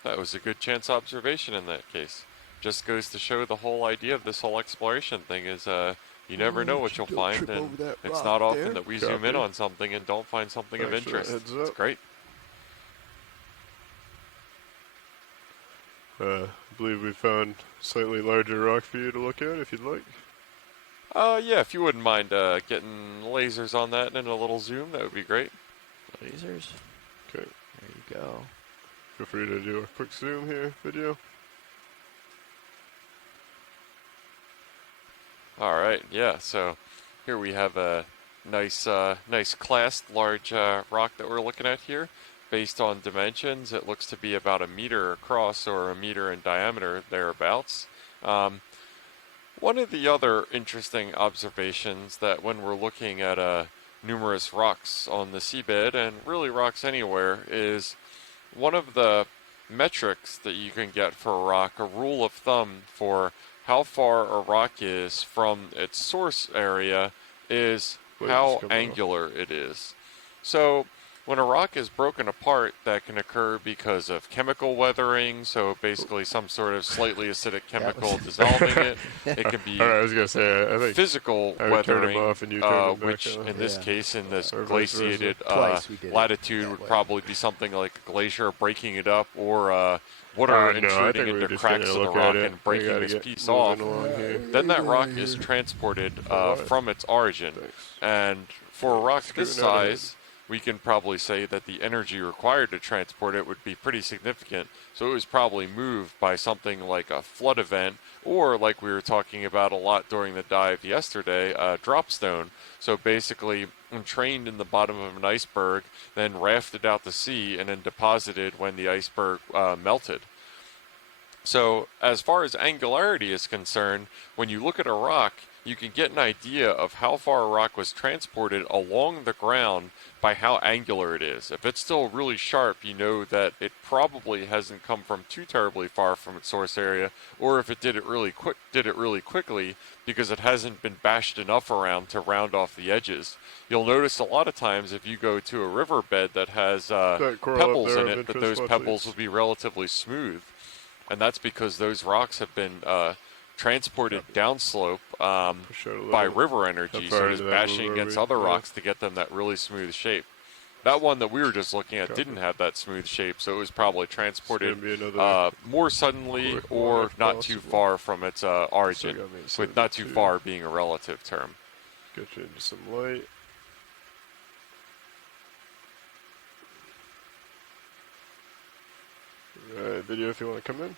That was a good chance observation in that case. Just goes to show the whole idea of this whole exploration thing is you never know what you'll find, and it's not often that we zoom in on something and don't find something of interest. It's great. I believe we found slightly larger rock for you to look at if you'd like. Yeah, if you wouldn't mind getting lasers on that and a little zoom, that would be great. Lasers? Okay. There you go. Feel free to do a quick zoom here, video. All right, yeah. So here we have a nice, nice classed large rock that we're looking at here. Based on dimensions, it looks to be about 1 meter across or 1 meter in diameter, thereabouts. One of the other interesting observations that when we're looking at numerous rocks on the seabed, and really rocks anywhere, is one of the metrics that you can get for a rock, a rule of thumb for how far a rock is from its source area, is how angular it is. So when a rock is broken apart, that can occur because of chemical weathering, so basically some sort of slightly acidic chemical dissolving it. It can be I was gonna say, I think physical weathering, which in this case, in this glaciated latitude, would probably be something like a glacier breaking it up, or water intruding into cracks of the rock and breaking this piece off. Then that rock is transported from its origin. And for a rock this size, we can probably say that the energy required to transport it would be pretty significant. So it was probably moved by something like a flood event, or like we were talking about a lot during the dive yesterday, dropstone. So basically entrained in the bottom of an iceberg, then rafted out to sea, and then deposited when the iceberg melted. So as far as angularity is concerned, when you look at a rock, you can get an idea of how far a rock was transported along the ground by how angular it is. If it's still really sharp, you know that it probably hasn't come from too terribly far from its source area, or if it did it really quickly because it hasn't been bashed enough around to round off the edges. You'll notice a lot of times if you go to a riverbed that has pebbles in it, that those pebbles will be relatively smooth. And that's because those rocks have been transported downslope by river energy, so just bashing against other rocks to get them that really smooth shape. That one that we were just looking at didn't have that smooth shape, so it was probably transported more suddenly or not too far from its origin, with not too far being a relative term. Get you into some light. Video if you want to come in.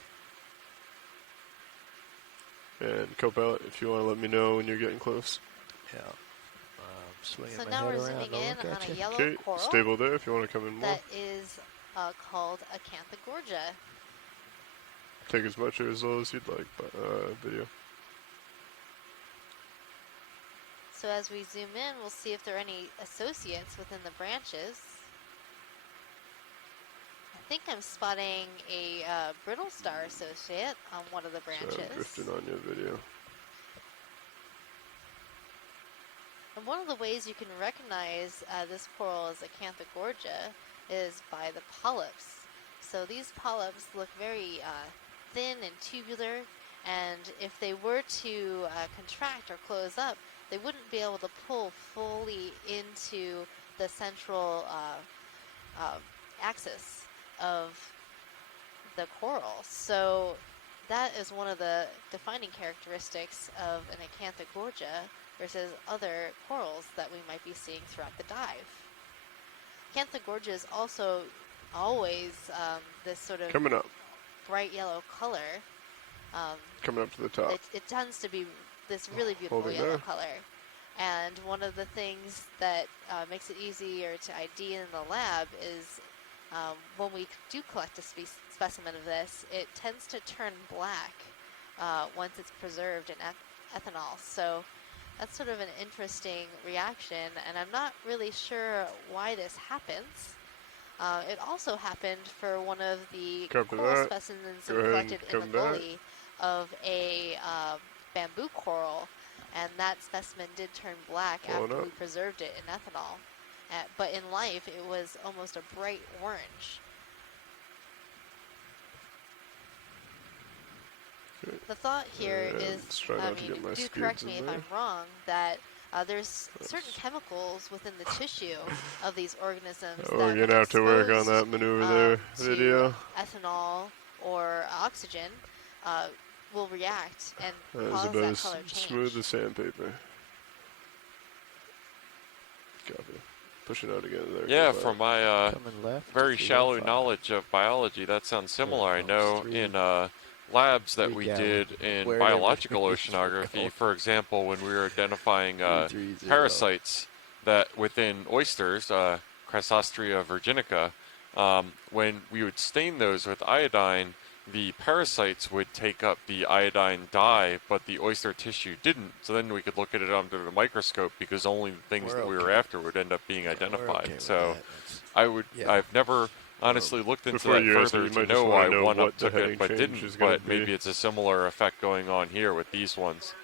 And co-pilot, if you want to let me know when you're getting close. Yeah. Swinging so my now head we're around zooming in on a yellow okay, coral. Stable there if you want to come in more. That is called Acanthogorgia. Take as much or as low as you'd like, but video. So as we zoom in, we'll see if there are any associates within the branches. I think I'm spotting a brittle star associate on one of the branches. So I'm drifting on your video. And one of the ways you can recognize this coral as Acanthogorgia is by the polyps. So these polyps look very thin and tubular, and if they were to contract or close up, they wouldn't be able to pull fully into the central axis of the coral. So that is one of the defining characteristics of an Acanthogorgia versus other corals that we might be seeing throughout the dive. Acanthogorgia is also always this sort of coming up bright yellow color. Coming up to the top. It tends to be this really beautiful yellow color. And one of the things that makes it easier to ID in the lab is when we do collect a specimen of this, it tends to turn black once it's preserved in ethanol. So that's sort of an interesting reaction, and I'm not really sure why this happens. It also happened for one of the coral specimens collected in the gully of a bamboo coral, and that specimen did turn black after we preserved it in ethanol. But in life, it was almost a bright orange. The thought here is, do correct me if I'm wrong, that there's certain chemicals within the tissue of these organisms that we're going to have to work on that maneuver there, video. Ethanol or oxygen will react and cause that color change. Smooth as sandpaper. Copy. Push it out again there. Yeah, from my very shallow knowledge of biology, that sounds similar. I know in labs that we did in biological oceanography. For example, when we were identifying parasites that within oysters, Chrysostrea virginica, when we would stain those with iodine, the parasites would take up the iodine dye, but the oyster tissue didn't. So then we could look at it under the microscope because only the things that we were after would end up being identified. So I've never honestly looked into that further to know why one up took it but didn't, but maybe it's a similar effect going on here with these ones.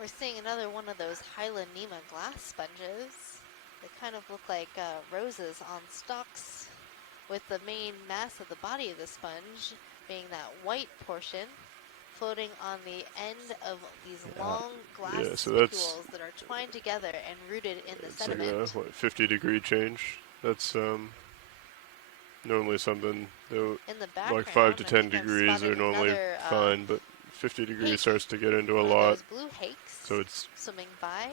We're seeing another one of those Hylanema glass sponges. They kind of look like roses on stalks, with the main mass of the body of the sponge being that white portion floating on the end of these long glass spicules that are twined together and rooted in the sediment. Like a, what, 50-degree change? That's normally something that like 5 to 10 degrees are normally fine, but 50 degrees starts to get into a lot. Blue hakes so it's swimming by.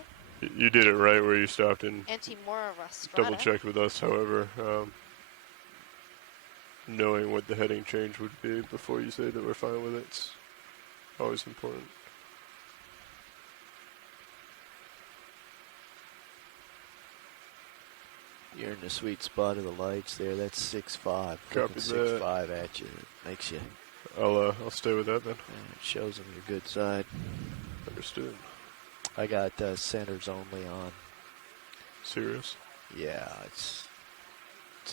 You did it right where you stopped and Antemora double checked with us. However, knowing what the heading change would be before you say that we're fine with it's always important. You're in the sweet spot of the lights there. That's 6.5. Copy that. 6.5 at you. It makes you. I'll stay with that then. It shows them your good side. Understood. I got centers only on. Serious? Yeah, it's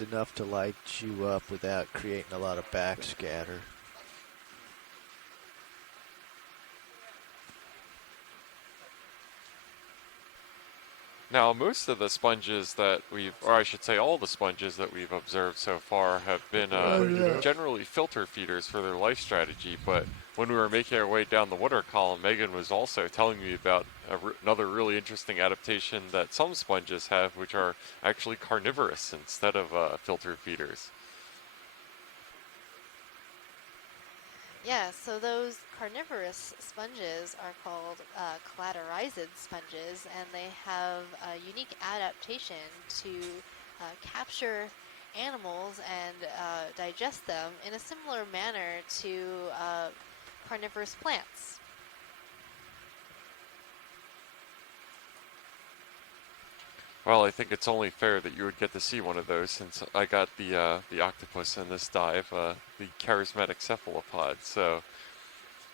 enough to light you up without creating a lot of backscatter. Now, most of the sponges that we've, or I should say all the sponges that we've observed so far have been generally filter feeders for their life strategy, but when we were making our way down the water column, Megan was also telling me about another really interesting adaptation that some sponges have, which are actually carnivorous instead of filter feeders. Yeah, so those carnivorous sponges are called collateralized sponges, and they have a unique adaptation to capture animals and digest them in a similar manner to carnivorous plants. Well, I think it's only fair that you would get to see one of those, since I got the octopus in this dive, the charismatic cephalopod. So,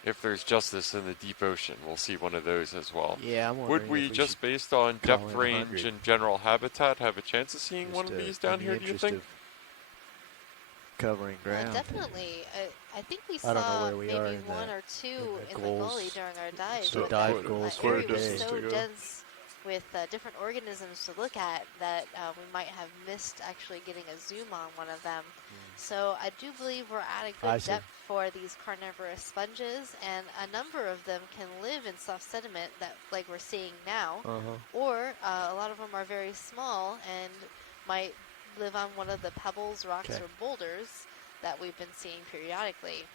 if there's justice in the deep ocean, we'll see one of those as well. Yeah, I'm would we just based on depth range and general habitat, have a chance of seeing one of these down here? Do you think? Covering ground. Definitely. I think we saw maybe one or two in the gully during our dive. So dive goals for a day. So dense with different organisms to look at that we might have missed actually getting a zoom on one of them. So I do believe we're at a good depth for these carnivorous sponges, and a number of them can live in soft sediment that like we're seeing now, or a lot of them are very small and might live on one of the pebbles, rocks, or boulders that we've been seeing periodically.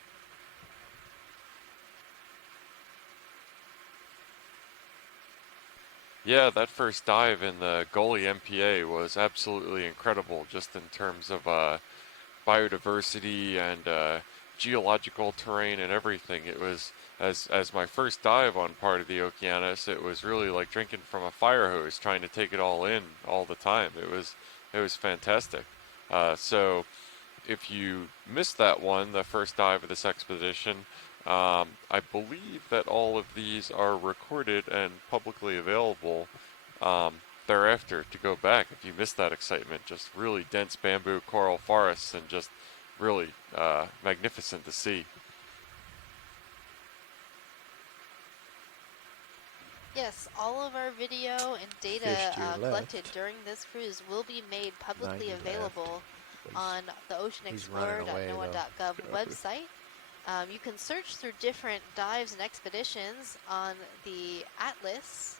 Yeah, that first dive in the Gully MPA was absolutely incredible, just in terms of biodiversity and geological terrain and everything. It was, as my first dive on part of the Okeanos, it was really like drinking from a fire hose, trying to take it all in all the time. It was fantastic. So if you missed that one, the first dive of this expedition, I believe that all of these are recorded and publicly available thereafter to go back if you missed that excitement. Just really dense bamboo coral forests and just really magnificent to see. Yes, all of our video and data collected during this cruise will be made publicly available on the oceanexplorer.noaa.gov website. You can search through different dives and expeditions on the atlas.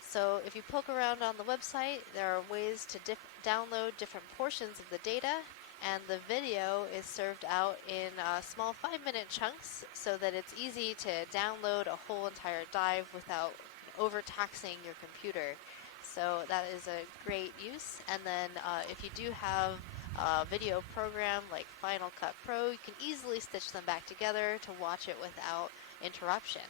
So if you poke around on the website, there are ways to download different portions of the data, and the video is served out in small 5-minute chunks so that it's easy to download a whole entire dive without overtaxing your computer. So that is a great use. And then if you do have a video program like Final Cut Pro, you can easily stitch them back together to watch it without interruption.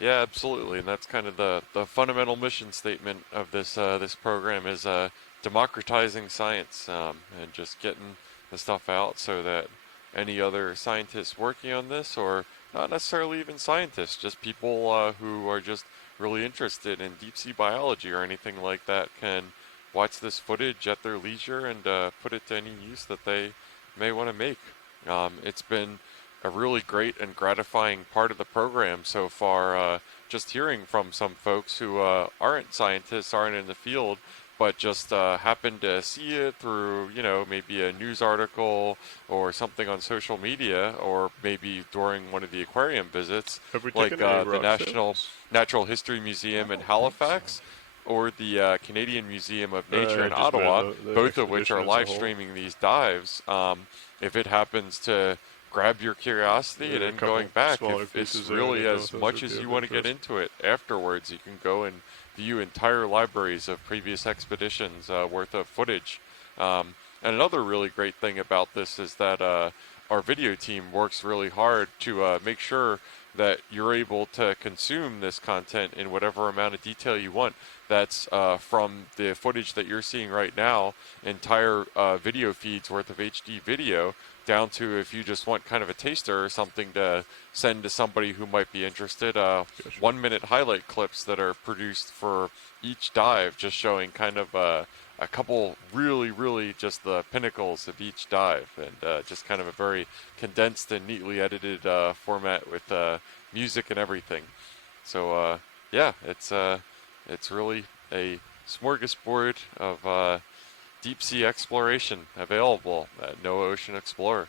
Yeah, absolutely, and that's kind of the fundamental mission statement of this this program is democratizing science and just getting the stuff out so that any other scientists working on this, or not necessarily even scientists, just people who are just really interested in deep sea biology or anything like that, can watch this footage at their leisure and put it to any use that they may want to make. It's been a really great and gratifying part of the program so far, just hearing from some folks who aren't scientists, aren't in the field, but just happen to see it through, you know, maybe a news article or something on social media, or maybe during one of the aquarium visits, like the Natural History Museum in Halifax, or the Canadian Museum of Nature in Ottawa, both of which are live streaming these dives. If it happens to grab your curiosity and then going back, if it's really as much as you want to get into it afterwards, you can go and view entire libraries of previous expeditions worth of footage. And another really great thing about this is that our video team works really hard to make sure that you're able to consume this content in whatever amount of detail you want. That's from the footage that you're seeing right now, entire video feeds worth of HD video, down to if you just want kind of a taster or something to send to somebody who might be interested, 1-minute highlight clips that are produced for each dive, just showing kind of a couple really just the pinnacles of each dive, and just kind of a very condensed and neatly edited format with music and everything. So yeah, it's really a smorgasbord of deep sea exploration available at NOAA Ocean Explorer.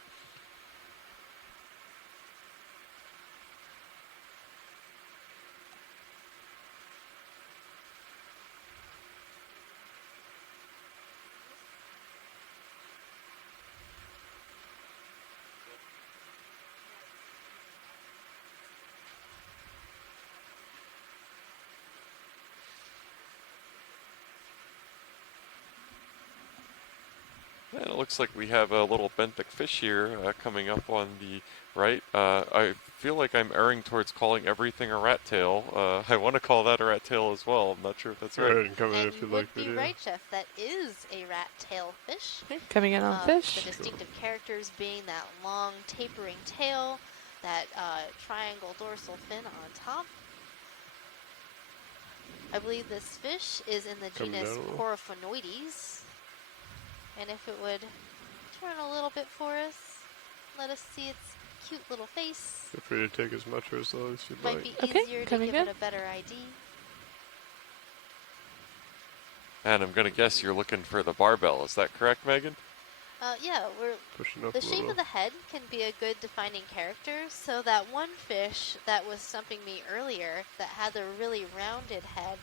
And it looks like we have a little benthic fish here coming up on the right. I feel like I'm erring towards calling everything a rat tail. I want to call that a rat tail as well. I'm not sure if that's right. And you would be right, Jeff. That is a rat tail fish. Okay, coming in on fish. The distinctive characters being that long tapering tail, that triangle dorsal fin on top. I believe this fish is in the genus Coryphonoides. And if it would turn a little bit for us, let us see its cute little face. Feel free to take as much or as little as you'd like. Might be easier to give it a better ID. And I'm going to guess you're looking for the barbell. Is that correct, Megan? Yeah, the shape of the head can be a good defining character. So that one fish that was stumping me earlier that had the really rounded head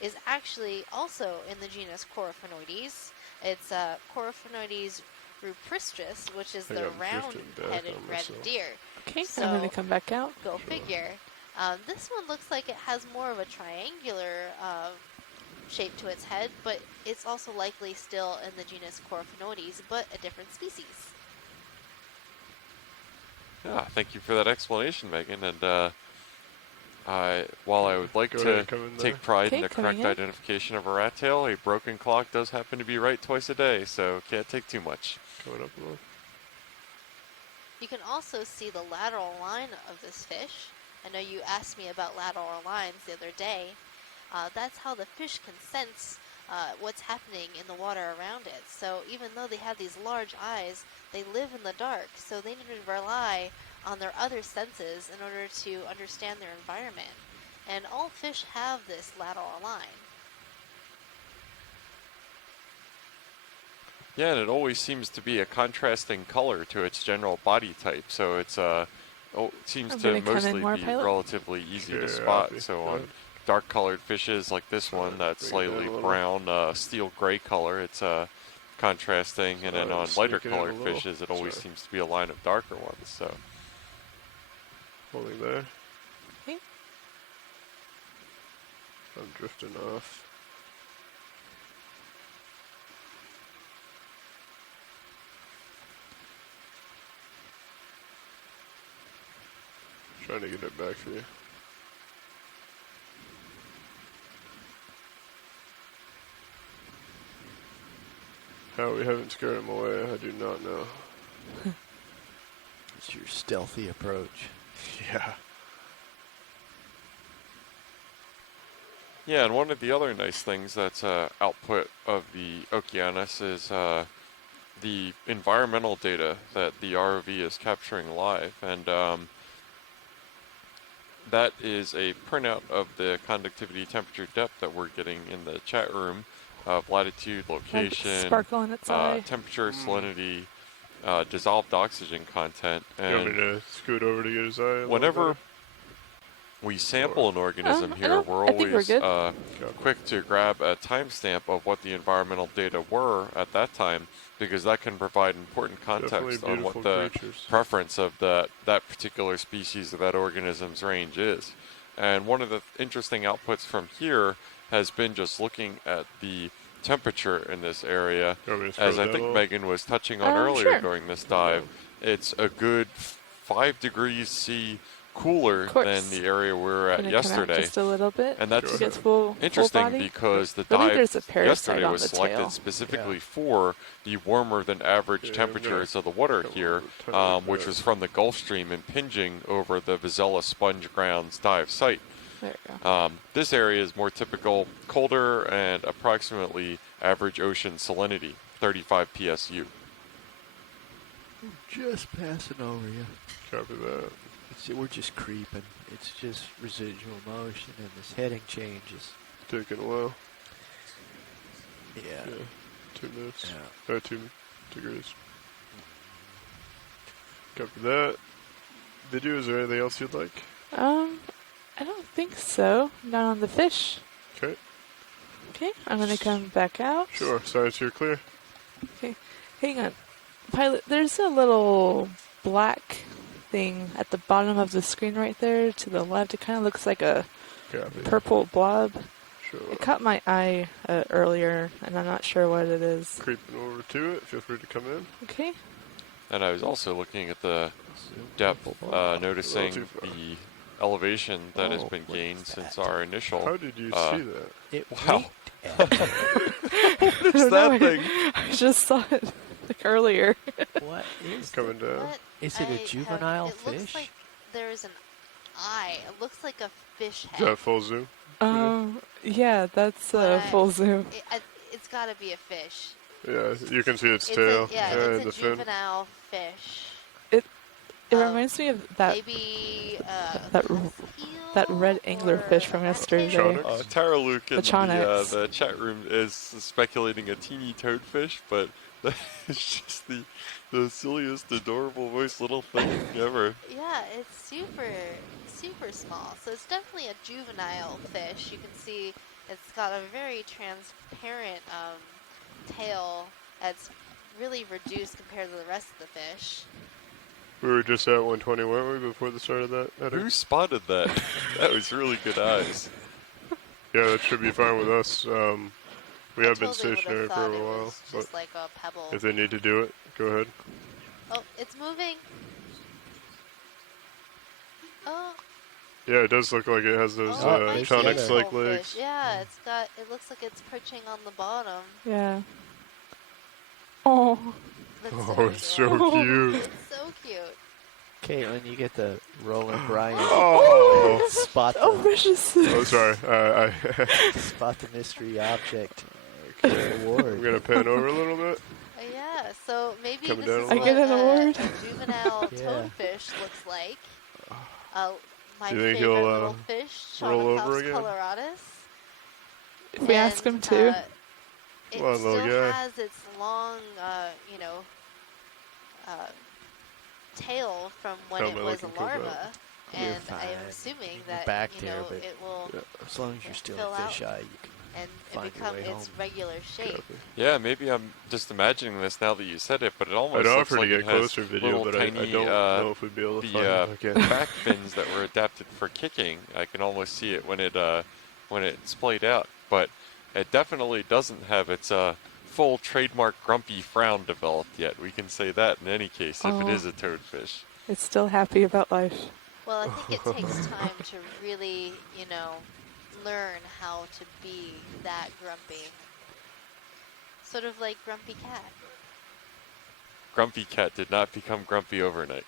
is actually also in the genus Coryphonoides. It's Coryphonoides rupistris, which is the round-headed red deer. Okay, so I'm going to come back out. Go figure. This one looks like it has more of a triangular shape to its head, but it's also likely still in the genus Coryphonoides, but a different species. Yeah, thank you for that explanation, Megan. And while I would like to take pride in the correct identification of a rat tail, a broken clock does happen to be right twice a day, so can't take too much. Coming up a little. You can also see the lateral line of this fish. I know you asked me about lateral lines the other day. That's how the fish can sense what's happening in the water around it. So even though they have these large eyes, they live in the dark, so they need to rely on their other senses in order to understand their environment. And all fish have this lateral line. Yeah, and it always seems to be a contrasting color to its general body type, so it's it seems to mostly be relatively easy to spot. So on dark colored fishes like this one that's slightly brown, steel gray color, it's contrasting, and then on lighter colored fishes it always seems to be a line of darker ones. So holding there. Okay. I'm drifting off. Trying to get it back for you. How we haven't scared him away, I do not know. It's your stealthy approach. Yeah. yeah, and one of the other nice things that's output of the Okeanos is the environmental data that the ROV is capturing live, and that is a printout of the conductivity, temperature, depth that we're getting in the chat room of latitude, location, sparkle in its eye. temperature, salinity, dissolved oxygen content. And you want me to scoot over to get his eye? Whenever we sample an organism here, we're always quick to grab a timestamp of what the environmental data were at that time, because that can provide important context on what the preference of that particular species or that organism's range is. And one of the interesting outputs from here has been just looking at the temperature in this area. As I think Megan was touching on earlier during this dive, it's a good 5 degrees C cooler than the area we were at yesterday. Just a little bit. And that's full interesting body. because the Really, dive there's a yesterday on was the selected tail. specifically for the warmer than average temperatures of the water here, which was from the Gulf Stream impinging over the Vizela Sponge Grounds dive site. There you go. This area is more typical, colder and approximately average ocean salinity, 35 PSU. Just passing over you. Copy that. We're just creeping. It's just residual motion, and this heading changes. Taking a while. Yeah. 2 minutes. Yeah. 2 degrees. Copy that. Is there anything else you'd like? I don't think so. Not on the fish. Okay. Okay, I'm gonna come back out. Sure. Science, you're clear. Okay, hang on. Pilot, there's a little black thing at the bottom of the screen right there to the left. It kind of looks like a purple blob. Sure. It caught my eye earlier, and I'm not sure what it is. Creeping over to it. Feel free to come in. Okay. And I was also looking at the depth, noticing the elevation that has been gained since our initial. How did you see that? Wow. What is that thing? I just saw it like earlier. What is coming down? Is it a juvenile it fish? Looks like there's an eye. It looks like a fish head. Is that full zoom? Yeah, that's full zoom. It's got to be a fish. Yeah, you can see its tail. It's the a fin. juvenile fish. It reminds me of that maybe that red anglerfish from yesterday. Tara Luke in the the chat room is speculating a teeny toadfish, but it's just the silliest, adorable, most little thing ever. Yeah, it's super small. So it's definitely a juvenile fish. You can see it's got a very transparent tail that's really reduced compared to the rest of the fish. We were just at 120, weren't we, before the start of that? Who spotted that? That was really good eyes. Yeah, that should be fine with us. We have been stationary for a while, just like a pebble. If they need to do it, go ahead. Oh, it's moving. Oh. Yeah, it does look like it has those tonics-like legs. Yeah, it looks like it's perching on the bottom. Yeah. Oh. It's so cute. It's so cute. Caitlin, you get the Roland Bryant spot. Vicious. Oh, sorry. Spot the mystery object award. I'm gonna pan over a little bit. Yeah, so maybe Coming this is down what get an award. a juvenile toadfish looks like. My Do you think favorite he'll little fish, roll over Shonikops again? coloratus. If we ask him to. It Come on, still little guy. has its long, tail from when it was a larva, and I'm assuming that back you know there, but it will. as long as you're still fill in out fisheye, you can and find become your way its home. regular shape. Yeah, maybe I'm just imagining this now that you said it, but it almost I'd looks offer like to it get has closer video, little but tiny I don't know if we'd be able to find it again. back fins that were adapted for kicking. I can almost see it when it's played out, but it definitely doesn't have its full trademark grumpy frown developed yet. We can say that in any case if it is a toadfish. It's still happy about life. Well, I think it takes time to really, you know, learn how to be that grumpy. Sort of like Grumpy Cat. Grumpy Cat did not become grumpy overnight.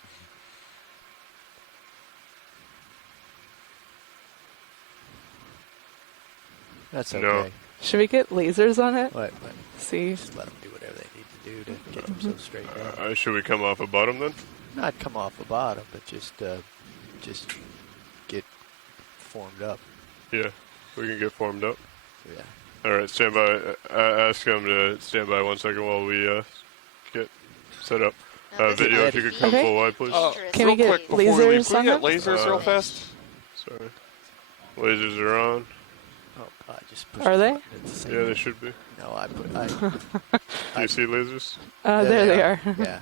That's okay. No. Should we get lasers on it? What? See. Just let them do whatever they need to do to get themselves straightened out. Should we come off the bottom then? Not come off the bottom, but just get formed up. Yeah, we can get formed up. Yeah. All right, stand by. Ask them to stand by 1 second while we get set up. Video, if you could come full wide, please. Can we get lasers on it? Lasers real fast? Sorry. Lasers are on. Oh, I just pushed Are the they? button at the same Yeah, they time. should be. No, I put. Do you see lasers? There they are. Yeah.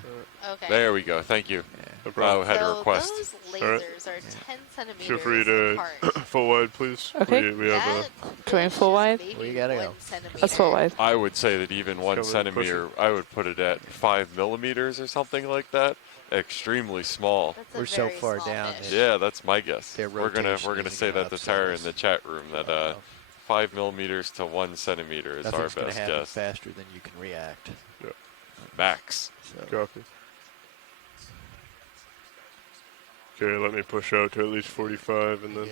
Okay. There we go. Thank you. No problem. Had a So request. those lasers are 10 centimeters Feel free to apart. full wide, please. Okay. We have a. Going full wide? We gotta go. That's full wide. I would say that even 1 coming centimeter, I would put it at 5 millimeters or something like that. Extremely small. That's a We're so very far small down. fish. Yeah, that's my guess. Their We're gonna rotation say isn't that gonna to upset Tara us. in the chat room that 5 millimeters to 1 centimeter is our Nothing's gonna best happen guess. faster than you can react. Max. So. Copy. Okay, let me push out to at least 45 and then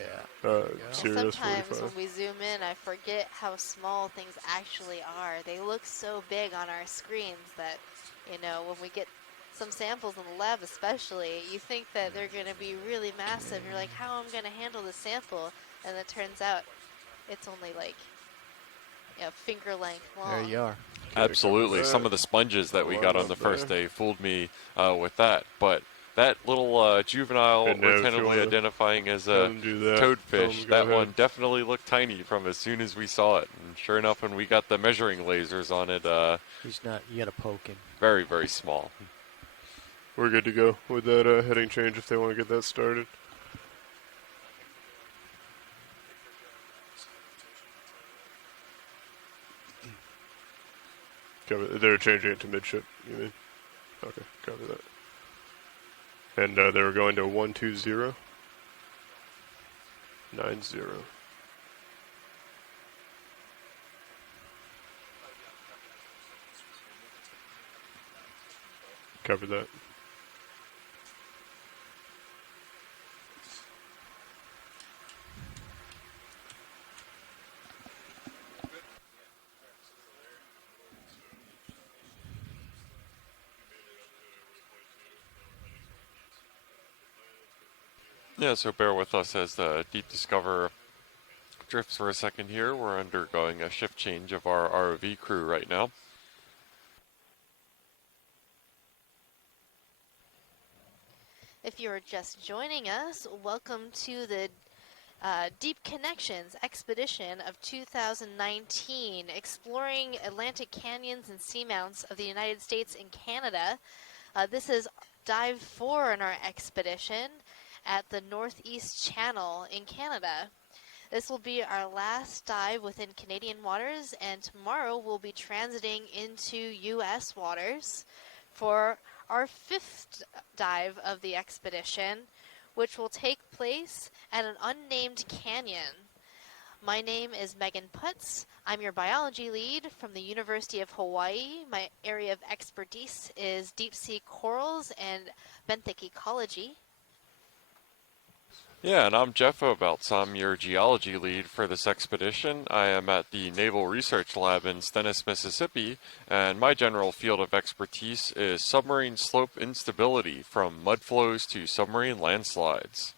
Sirius Sometimes 45. when we zoom in, I forget how small things actually are. They look so big on our screens that, you know, when we get some samples in the lab especially, you think that they're going to be really massive. You're like, how am I going to handle the sample? And it turns out it's only like, you know, finger length long. There you are. Absolutely. Some of the sponges that we got on the first day fooled me with that. But that little juvenile we're tentatively identifying as a toadfish, that one definitely looked tiny from as soon as we saw it. And sure enough, when we got the measuring lasers on it, he's not. You gotta poke him. Very, very small. We're good to go with that heading change if they want to get that started. They're changing it to midship, you mean? Okay, copy that. And they were going to 12090. Cover that. Yeah, so bear with us as the Deep Discover drifts for a second here. We're undergoing a shift change of our ROV crew right now. If you're just joining us, welcome to the Deep Connections expedition of 2019, exploring Atlantic canyons and seamounts of the United States and Canada. This is dive 4 in our expedition at the Northeast Channel in Canada. This will be our last dive within Canadian waters, and tomorrow we'll be transiting into U.S. waters for our 5th dive of the expedition, which will take place at an unnamed canyon. My name is Megan Putz. I'm your biology lead from the University of Hawaii. My area of expertise is deep sea corals and benthic ecology. Yeah, and I'm Jeff Obeltz. I'm your geology lead for this expedition. I am at the Naval Research Lab in Stennis, Mississippi, and my general field of expertise is submarine slope instability, from mud flows to submarine landslides.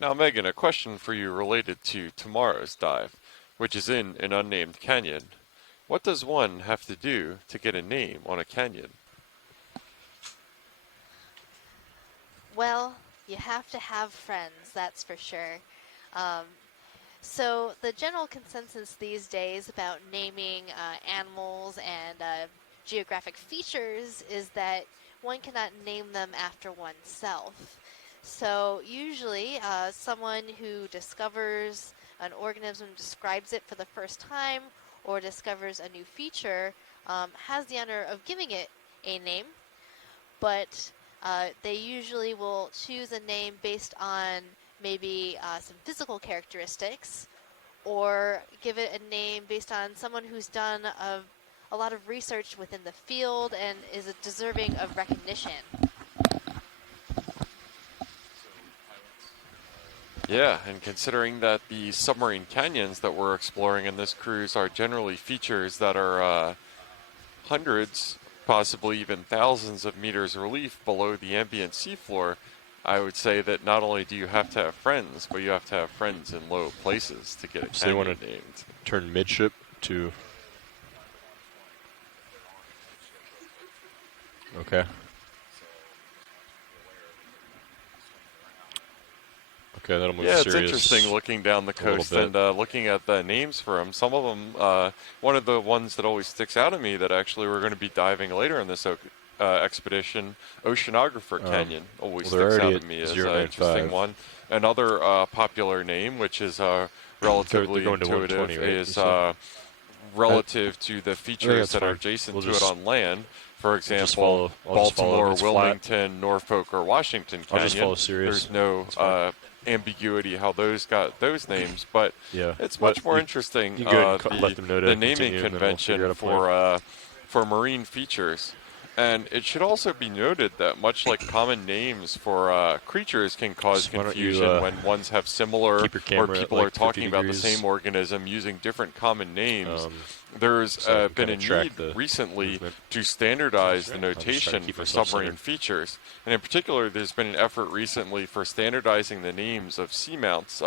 Now, Megan, a question for you related to tomorrow's dive, which is in an unnamed canyon. What does one have to do to get a name on a canyon? Well, you have to have friends, that's for sure. So the general consensus these days about naming animals and geographic features is that one cannot name them after oneself. So usually someone who discovers an organism, describes it for the first time, or discovers a new feature has the honor of giving it a name, but they usually will choose a name based on maybe some physical characteristics, or give it a name based on someone who's done a lot of research within the field and is deserving of recognition. Yeah, and considering that the submarine canyons that we're exploring in this cruise are generally features that are hundreds, possibly even thousands of meters relief below the ambient seafloor, I would say that not only do you have to have friends, but you have to have friends in low places to get a So they want canyon to named. turn midship to... Okay. Okay, that'll move Yeah, serious. it's interesting looking down the coast and looking at the names for them. Some of them, one of the ones that always sticks out to me that actually we're going to be diving later in this expedition, Oceanographer Canyon, always sticks out to me as an interesting one. Another popular name, which is relatively intuitive, right, is relative to the features that are adjacent to it on land. For example, Baltimore, Wilmington, Norfolk, or Washington Canyon. There's no ambiguity how those got those names, but it's much more interesting the naming convention for marine features. And it should also be noted that much like common names for creatures can cause confusion when ones have similar or people are talking about the same organism using different common names, there's been a need recently to standardize the notation for submarine features. And in particular, there's been an effort recently for standardizing the names of seamounts,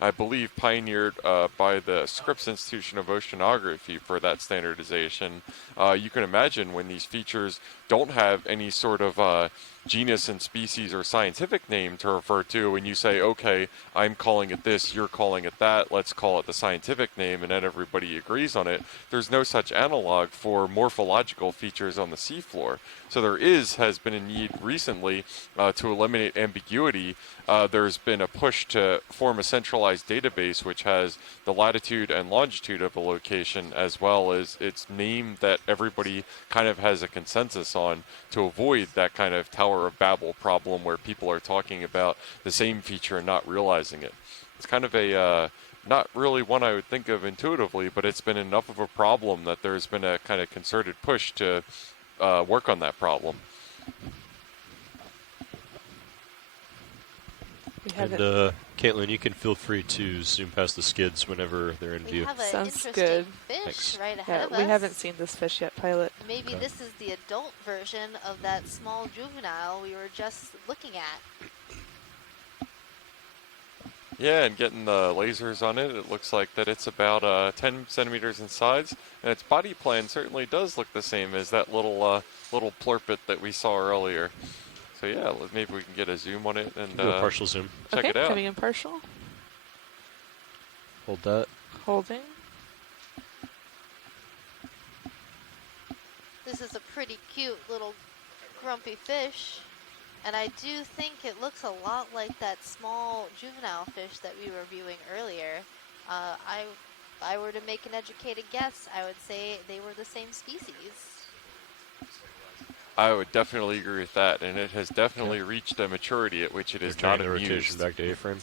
I believe pioneered by the Scripps Institution of Oceanography for that standardization. You can imagine when these features don't have any sort of genus and species or scientific name to refer to, and you say, okay, I'm calling it this, you're calling it that, let's call it the scientific name, and then everybody agrees on it. There's no such analog for morphological features on the seafloor. So there has been a need recently to eliminate ambiguity. There's been a push to form a centralized database which has the latitude and longitude of a location as well as its name that everybody kind of has a consensus on, to avoid that kind of Tower of Babel problem where people are talking about the same feature and not realizing it. It's kind of a not really one I would think of intuitively, but it's been enough of a problem that there's been a kind of concerted push to work on that problem. And Caitlin, you can feel free to zoom past the skids whenever they're in view. Sounds good. Fish right ahead of us. We haven't seen this fish yet, Pilot. Maybe this is the adult version of that small juvenile we were just looking at. Yeah, and getting the lasers on it, it looks like that it's about 10 centimeters in size, and its body plan certainly does look the same as that little plurpet that we saw earlier. So yeah, maybe we can get a zoom on it and do a partial zoom. Check it out. Coming in partial. Hold that. Holding. This is a pretty cute little grumpy fish. And I do think it looks a lot like that small juvenile fish that we were viewing earlier. If I were to make an educated guess, I would say they were the same species. I would definitely agree with that, and it has definitely reached a maturity at which it is not amused. Rotation back to A-frame.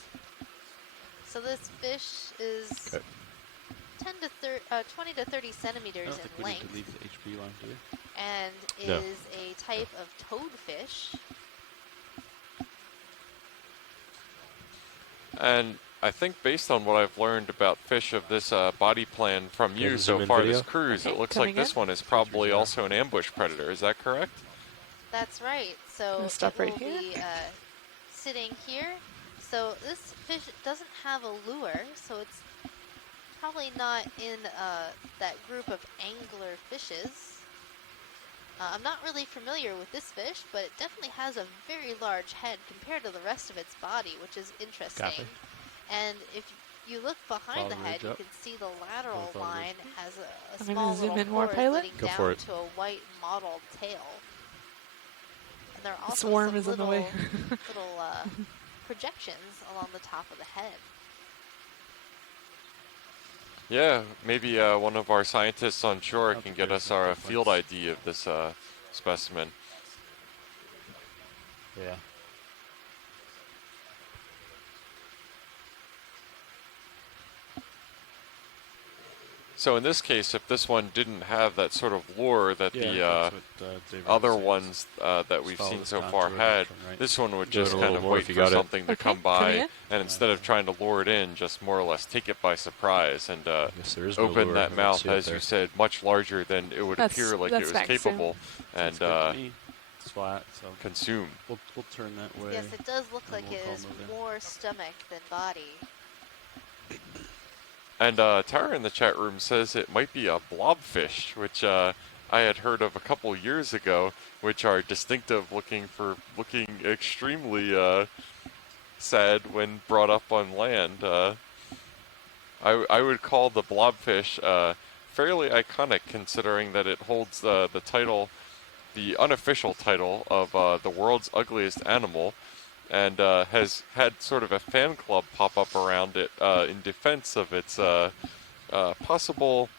So this fish is 20 to 30 centimeters in length. We need to leave the HP line, do we? And is a type of toadfish. And I think based on what I've learned about fish of this body plan from you so far this cruise, it looks like this one is probably also an ambush predator. Is that correct? That's right. So it will be sitting here. So this fish doesn't have a lure, so it's probably not in that group of angler fishes. I'm not really familiar with this fish, but it definitely has a very large head compared to the rest of its body, which is interesting. Copy. And if you look behind the head, you can see the lateral line has a small little pores leading down to a white mottled tail. And there are also some little projections along the top of the head. Yeah, maybe one of our scientists on shore can get us our field ID of this specimen. Yeah. So in this case, if this one didn't have that sort of lure that the other ones that we've seen so far had, this one would just kind of wait for something to come by, and instead of trying to lure it in, just more or less take it by surprise and open that mouth, as you said, much larger than it would appear like it was capable, and flat, so consume. We'll turn that way. Yes, it does look like it is more stomach than body. And Tara in the chat room says it might be a blobfish, which I had heard of a couple years ago, which are distinctive looking extremely sad when brought up on land. I would call the blobfish fairly iconic, considering that it holds the title, the unofficial title of the world's ugliest animal, and has had sort of a fan club pop up around it in defense of its possible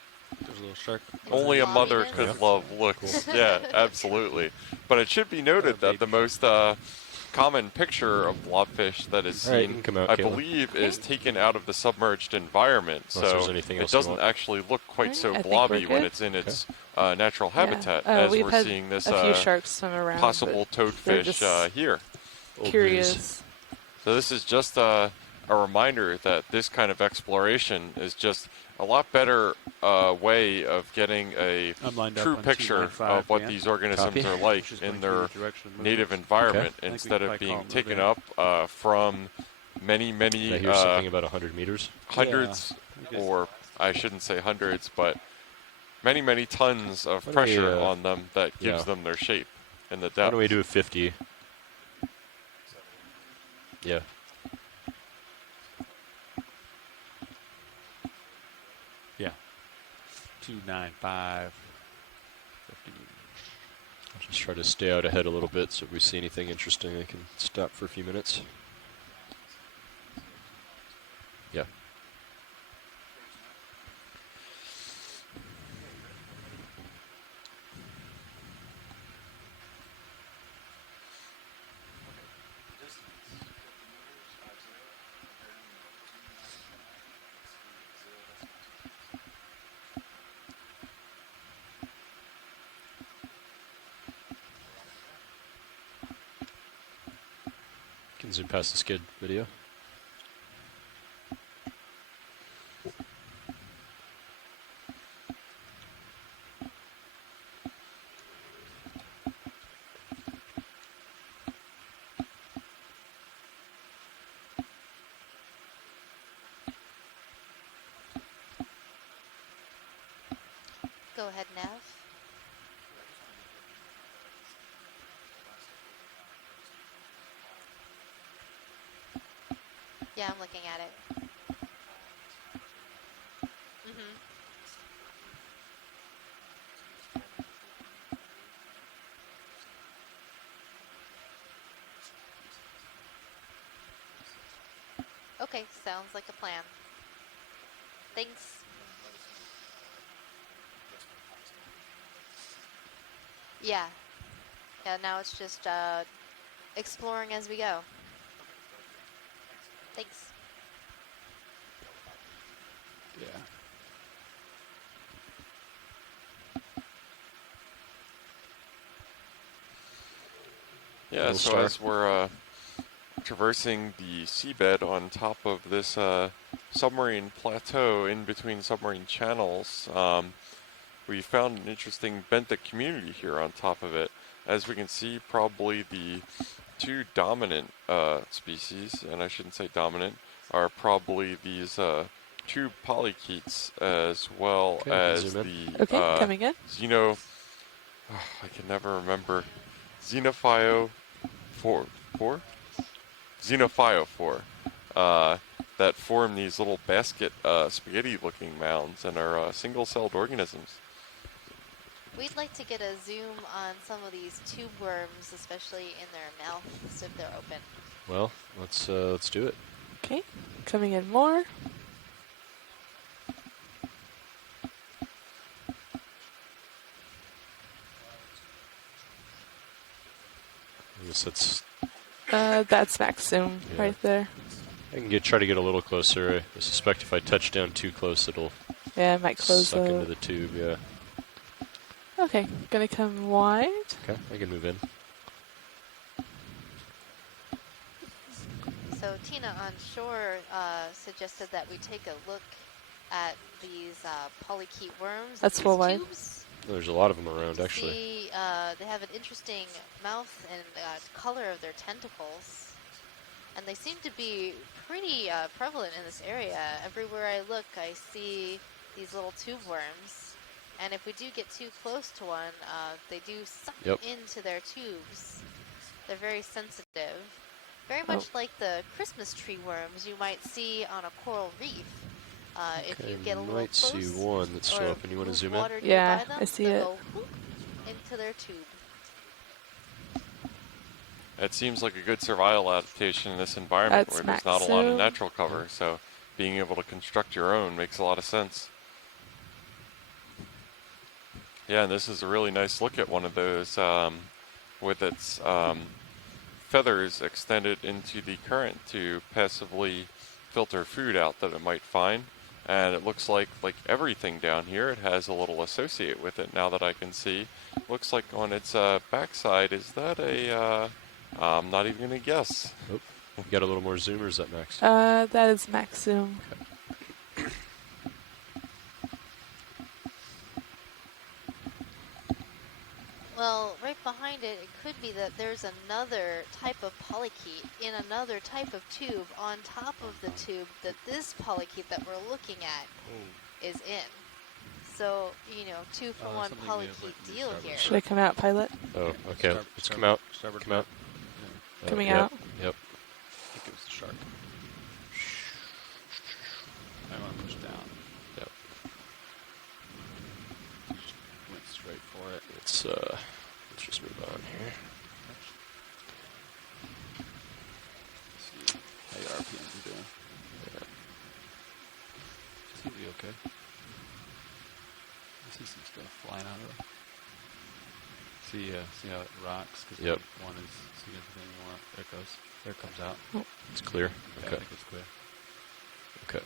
There's a little shark. only a mother could love looks. Yeah, absolutely. But it should be noted that the most common picture of blobfish that is seen, I believe, is taken out of the submerged environment. So it doesn't actually look quite so blobby when it's in its natural habitat, as we're seeing this possible toadfish here. Curious. So this is just a reminder that this kind of exploration is just a lot better way of getting a true picture of what these organisms are like in their native environment, instead of being taken up from many, I hear something about 100 meters. Hundreds, or I shouldn't say hundreds, but many, many tons of pressure on them that gives them their shape in the depth. Why don't we do a 50? Yeah. Yeah. 295. 50 meters. I'll just try to stay out ahead a little bit, so if we see anything interesting, I can stop for a few minutes. Yeah. Can zoom past the skid video. Go ahead, Nav. Yeah, I'm looking at it. Okay, sounds like a plan. Thanks. Yeah. Yeah, now it's just exploring as we go. Thanks. Yeah. Yeah, so as we're traversing the seabed on top of this submarine plateau in between submarine channels, we found an interesting benthic community here on top of it. As we can see, probably the two dominant species, and I shouldn't say dominant, are probably these two polychaetes, as well as the coming in. I can never remember. Xenophyophore. That form these little basket spaghetti-looking mounds and are single-celled organisms. We'd like to get a zoom on some of these tube worms, especially in their mouths if they're open. Well, let's do it. Okay, coming in more. I guess that's max zoom right there. I can try to get a little closer. I suspect if I touch down too close, it'll it might close suck into the tube. Yeah. Okay, gonna come wide. Okay, I can move in. So Tina on shore suggested that we take a look at these polychaete worms. That's full wide. Tubes. There's a lot of them around, actually. See, they have an interesting mouth and color of their tentacles. And they seem to be pretty prevalent in this area. Everywhere I look, I see these little tube worms. And if we do get too close to one, they do suck into their tubes. They're very sensitive. Very much like the Christmas tree worms you might see on a coral reef. If you get a little close, see one that's show up, and you want to zoom in? Yeah, I see it. Go into their tube. It seems like a good survival adaptation in this environment where there's not a lot of natural cover, so being able to construct your own makes a lot of sense. Yeah, and this is a really nice look at one of those with its feathers extended into the current to passively filter food out that it might find. And it looks like everything down here, it has a little associate with it now that I can see. Looks like on its backside, is that a, I'm not even going to guess. Nope. You got a little more zoom, or is that max? That is max zoom. Okay. Well, right behind it, it could be that there's another type of polychaete in another type of tube on top of the tube that this polychaete that we're looking at is in. So, 2-for-1 polychaete deal here. Should I come out, pilot? Oh, okay. Let's come out. Come out. Coming out? Yep. I think it was the shark. I want to push down. Yep. Went straight for it. Let's just move on here. See how your RPMs are doing. Yeah. Seems to be okay. I see some stuff flying out of it. See how it rocks? Because one is significantly more. There it goes. There it comes out. Oh, it's clear. Yeah, Okay. I think it's clear. Okay.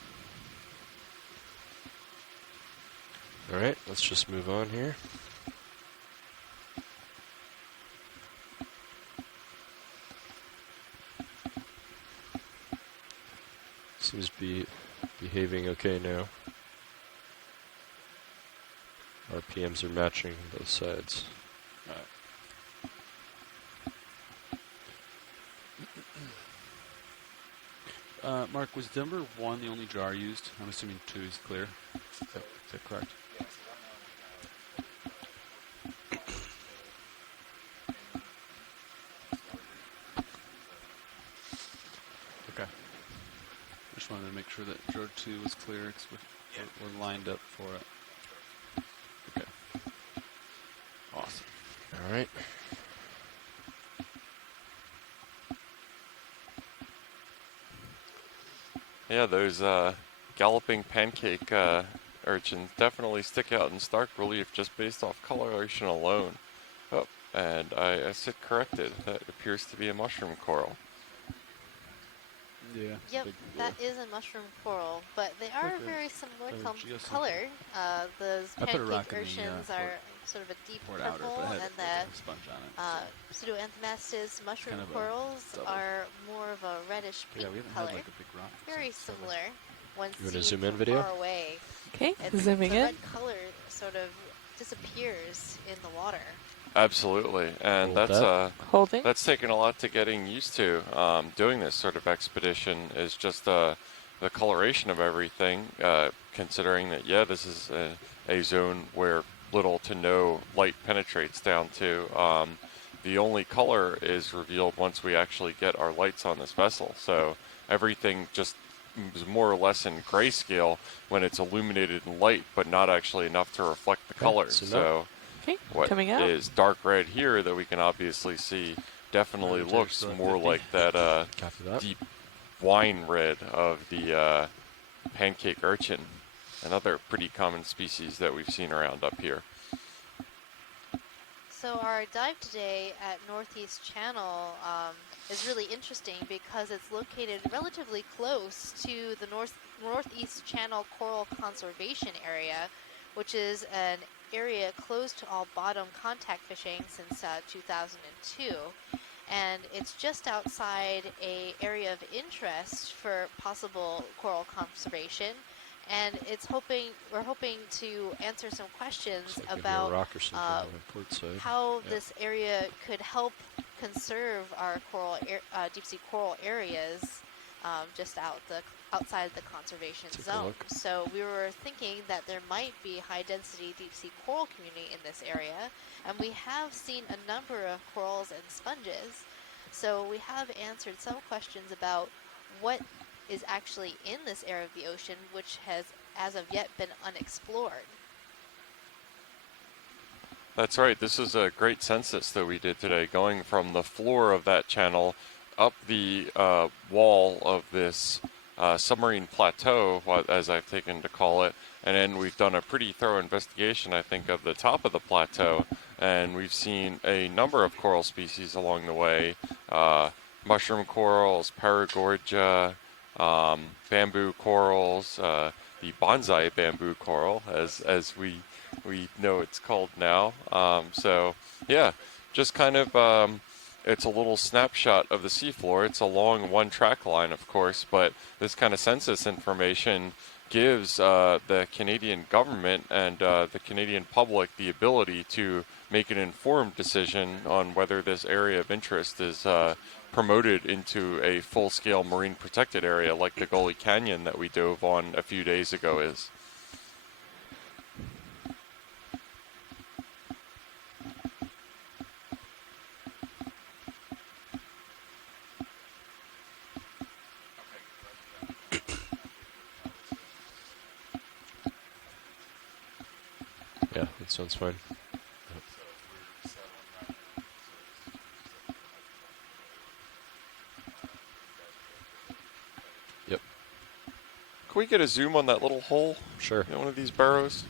All right, let's just move on here. Seems to be behaving okay now. RPMs are matching both sides. All right. Mark, was Denver 1 the only jar used? I'm assuming 2 is clear. Is that correct? Okay. I just wanted to make sure that jar 2 was clear because we're lined up for it. Okay. Awesome. All right. Yeah, those galloping pancake urchins definitely stick out in stark relief just based off coloration alone. Oh, and I sit corrected. That appears to be a mushroom coral. Yeah. Yep, that is a mushroom coral, but they are very similar color. Those pancake urchins are sort of a deep purple, and the pseudoanthomastis mushroom corals are more of a reddish pink color. Very similar when seen from far away. Okay, and zooming the in. red color sort of disappears in the water. Absolutely, and that's taken a lot to getting used to. Doing this sort of expedition is just the coloration of everything. Considering that, this is a zone where little to no light penetrates down to. The only color is revealed once we actually get our lights on this vessel. So everything just is more or less in grayscale when it's illuminated in light, but not actually enough to reflect the color. So what is dark red here that we can obviously see definitely looks more like that deep wine red of the pancake urchin, another pretty common species that we've seen around up here. So our dive today at Northeast Channel is really interesting because it's located relatively close to the Northeast Channel Coral Conservation Area, which is an area closed to all bottom contact fishing since 2002. And it's just outside an area of interest for possible coral conservation. And we're hoping to answer some questions about how this area could help conserve our deep sea coral areas just outside the conservation zone. So we were thinking that there might be high density deep sea coral community in this area, and we have seen a number of corals and sponges. So we have answered some questions about what is actually in this area of the ocean, which has as of yet been unexplored. That's right. This is a great census that we did today, going from the floor of that channel up the wall of this submarine plateau, as I've taken to call it, and then we've done a pretty thorough investigation, I think, of the top of the plateau, and we've seen a number of coral species along the way, mushroom corals, paragorgia, bamboo corals, the bonsai bamboo coral, as we know it's called now. So yeah, just kind of it's a little snapshot of the seafloor. It's a long one-track line, of course, but this kind of census information gives the Canadian government and the Canadian public the ability to make an informed decision on whether this area of interest is promoted into a full-scale marine protected area like the Gully Canyon that we dove on a few days ago is. Yeah, that sounds fine. Yep. Can we get a zoom on that little hole? Sure. In one of these burrows?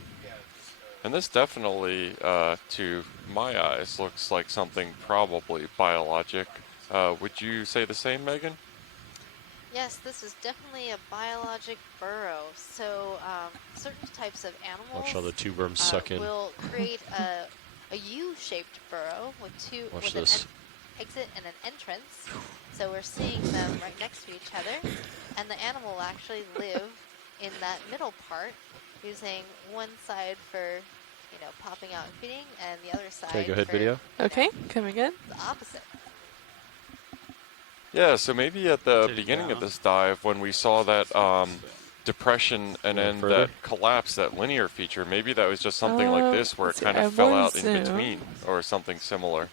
And this definitely, to my eyes, looks like something probably biologic. Would you say the same, Megan? Yes, this is definitely a biologic burrow. So certain types of animals watch how the tube worms suck in. Will create a U-shaped burrow with an exit and an entrance. So we're seeing them right next to each other, and the animal will actually live in that middle part, using one side for popping out and feeding, and the other side. Okay, go ahead, video. Okay, coming in. The opposite. Yeah, so maybe at the beginning of this dive, when we saw that depression and then that collapse, that linear feature, maybe that was just something like this where it kind of fell out in between or something similar.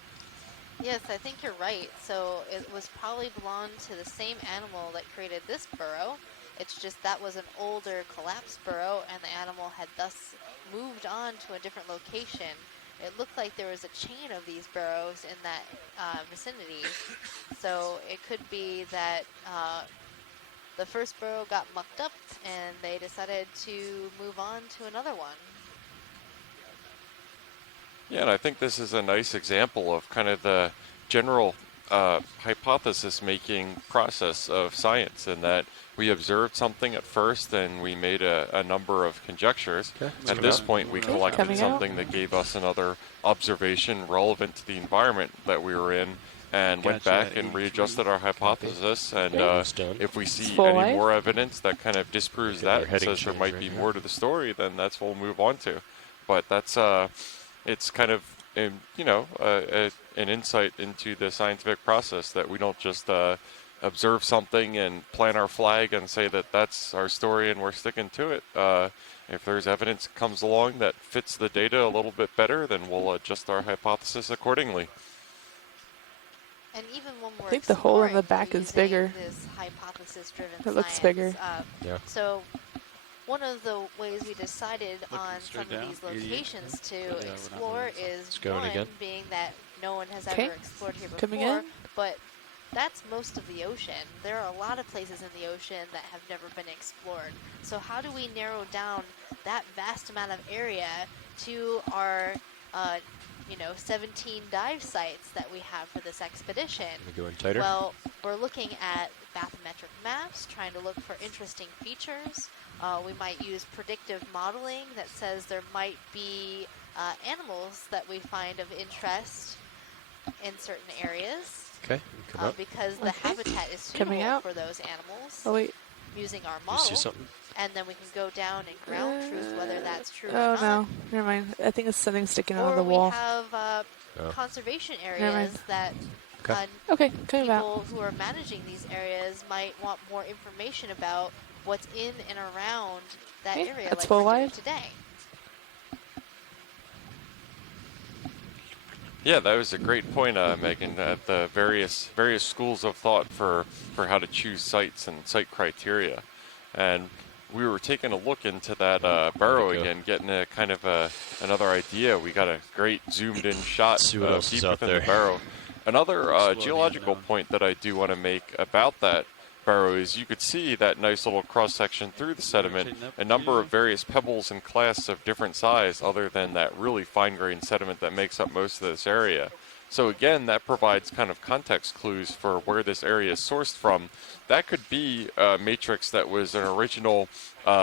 Yes, I think you're right. So it was probably belonged to the same animal that created this burrow. It's just that was an older collapsed burrow, and the animal had thus moved on to a different location. It looked like there was a chain of these burrows in that vicinity. So it could be that the first burrow got mucked up and they decided to move on to another one. Yeah, and I think this is a nice example of kind of the general hypothesis-making process of science, in that we observed something at first and we made a number of conjectures. At this point, we collected something that gave us another observation relevant to the environment that we were in, and went back and readjusted our hypothesis. And if we see any more evidence that kind of disproves that and says there might be more to the story, then that's what we'll move on to. But that's it's kind of an insight into the scientific process, that we don't just observe something and plant our flag and say that that's our story and we're sticking to it. If there's evidence that comes along that fits the data a little bit better, then we'll adjust our hypothesis accordingly. And even when we're I think the hole in the back is bigger. This hypothesis-driven It looks science, bigger. Yeah. So one of the ways we decided on some down. of these locations to Yeah, explore is going again. being that no one has Okay. ever explored here Coming before, in. but that's most of the ocean. There are a lot of places in the ocean that have never been explored. So how do we narrow down that vast amount of area to our 17 dive sites that we have for this expedition? Go in tighter. Well, we're looking at bathymetric maps, trying to look for interesting features. We might use predictive modeling that says there might be animals that we find of interest in certain areas. Okay, come up. Because the habitat is Coming suitable out. for those animals. Oh wait. Using our You model. see something? And then we can go down and ground truth whether that's true or Oh not. no, never mind. I think it's something sticking out Or of the we wall. have Oh. conservation Never mind. areas that Okay. Okay, coming back. people who are managing these areas might want more information about what's in and around that Okay, area that's like full we're doing wide. today. Yeah, that was a great point, Megan. The various schools of thought for how to choose sites and site criteria, and we were taking a look into that barrow again, getting a kind of another idea. We got a great zoomed-in shot See what else deep is out within there. the barrow. Another Exploding geological unknown. point that I do want to make about that barrow is you could see that nice little cross-section through the sediment, a number of various pebbles and clasts of different size other than that really fine-grained sediment that makes up most of this area. So again, that provides kind of context clues for where this area is sourced from. That could be a matrix that was an original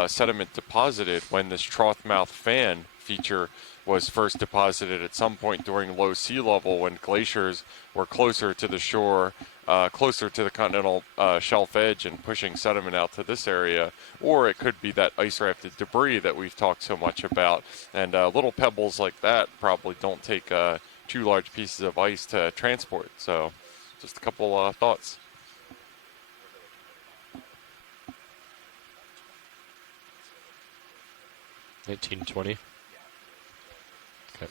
sediment deposited when this trough mouth fan feature was first deposited at some point during low sea level when glaciers were closer to the shore, closer to the continental shelf edge and pushing sediment out to this area. Or it could be that ice-rafted debris that we've talked so much about. And little pebbles like that probably don't take too large pieces of ice to transport. So just a couple thoughts. $19.20. Okay.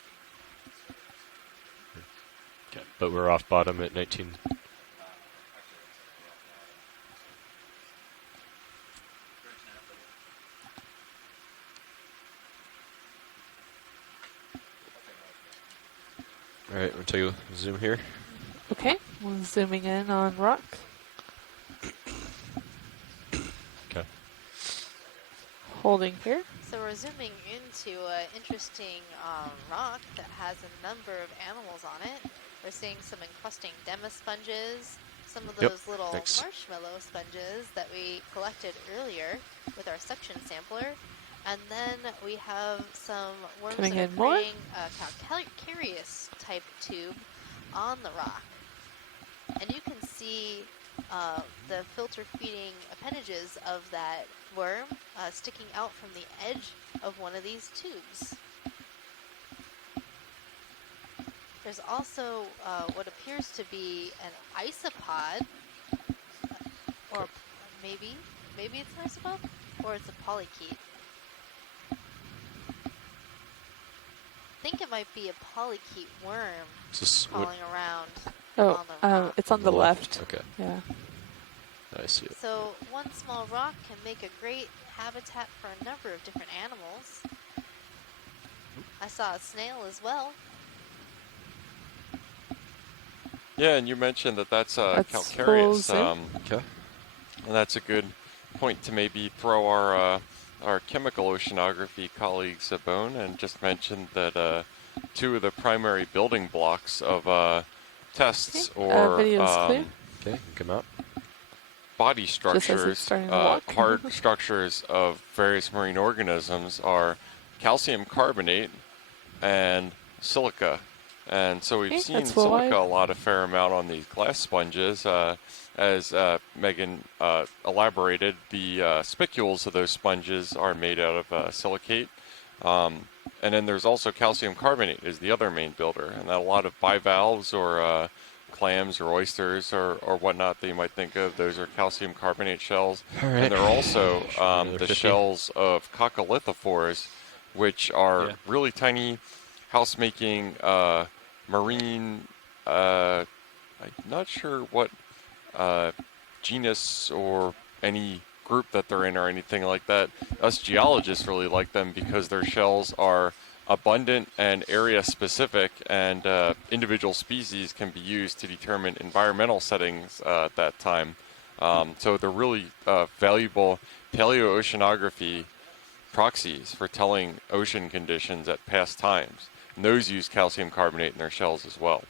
But we're off bottom at 19. All right, we'll take a zoom here. Okay, we're zooming in on rock. Okay. Holding here. So we're zooming into an interesting rock that has a number of animals on it. We're seeing some encrusting demisponges, some of those little marshmallow sponges that we collected earlier with our suction sampler. And then we have some worms Coming that are in more. creating a calcareous type tube on the rock. And you can see the filter feeding appendages of that worm sticking out from the edge of one of these tubes. There's also what appears to be an isopod, or maybe it's an isopod, or it's a polychaete. I think it might be a polychaete worm crawling around on the rock. It's on the left. Okay. Yeah. I see it. So one small rock can make a great habitat for a number of different animals. I saw a snail as well. Yeah, and you mentioned that that's calcareous. Okay. And that's a good point to maybe throw our chemical oceanography colleagues a bone and just mention that two of the primary building blocks of tests or video's clear. Okay, come out. Body structures, hard structures of various marine organisms are calcium carbonate and silica. And so we've seen silica a fair amount on these glass sponges. As Megan elaborated, the spicules of those sponges are made out of silicate. And then there's also calcium carbonate is the other main builder. And that a lot of bivalves or clams or oysters or whatnot that you might think of. Those are calcium carbonate shells. All right. And they're also the 50? shells of coccolithophores, which are really tiny house-making marine, I'm not sure what genus or any group that they're in or anything like that. Us geologists really like them because their shells are abundant and area specific, and individual species can be used to determine environmental settings at that time. So they're really valuable paleoceanography proxies for telling ocean conditions at past times. And those use calcium carbonate in their shells as well.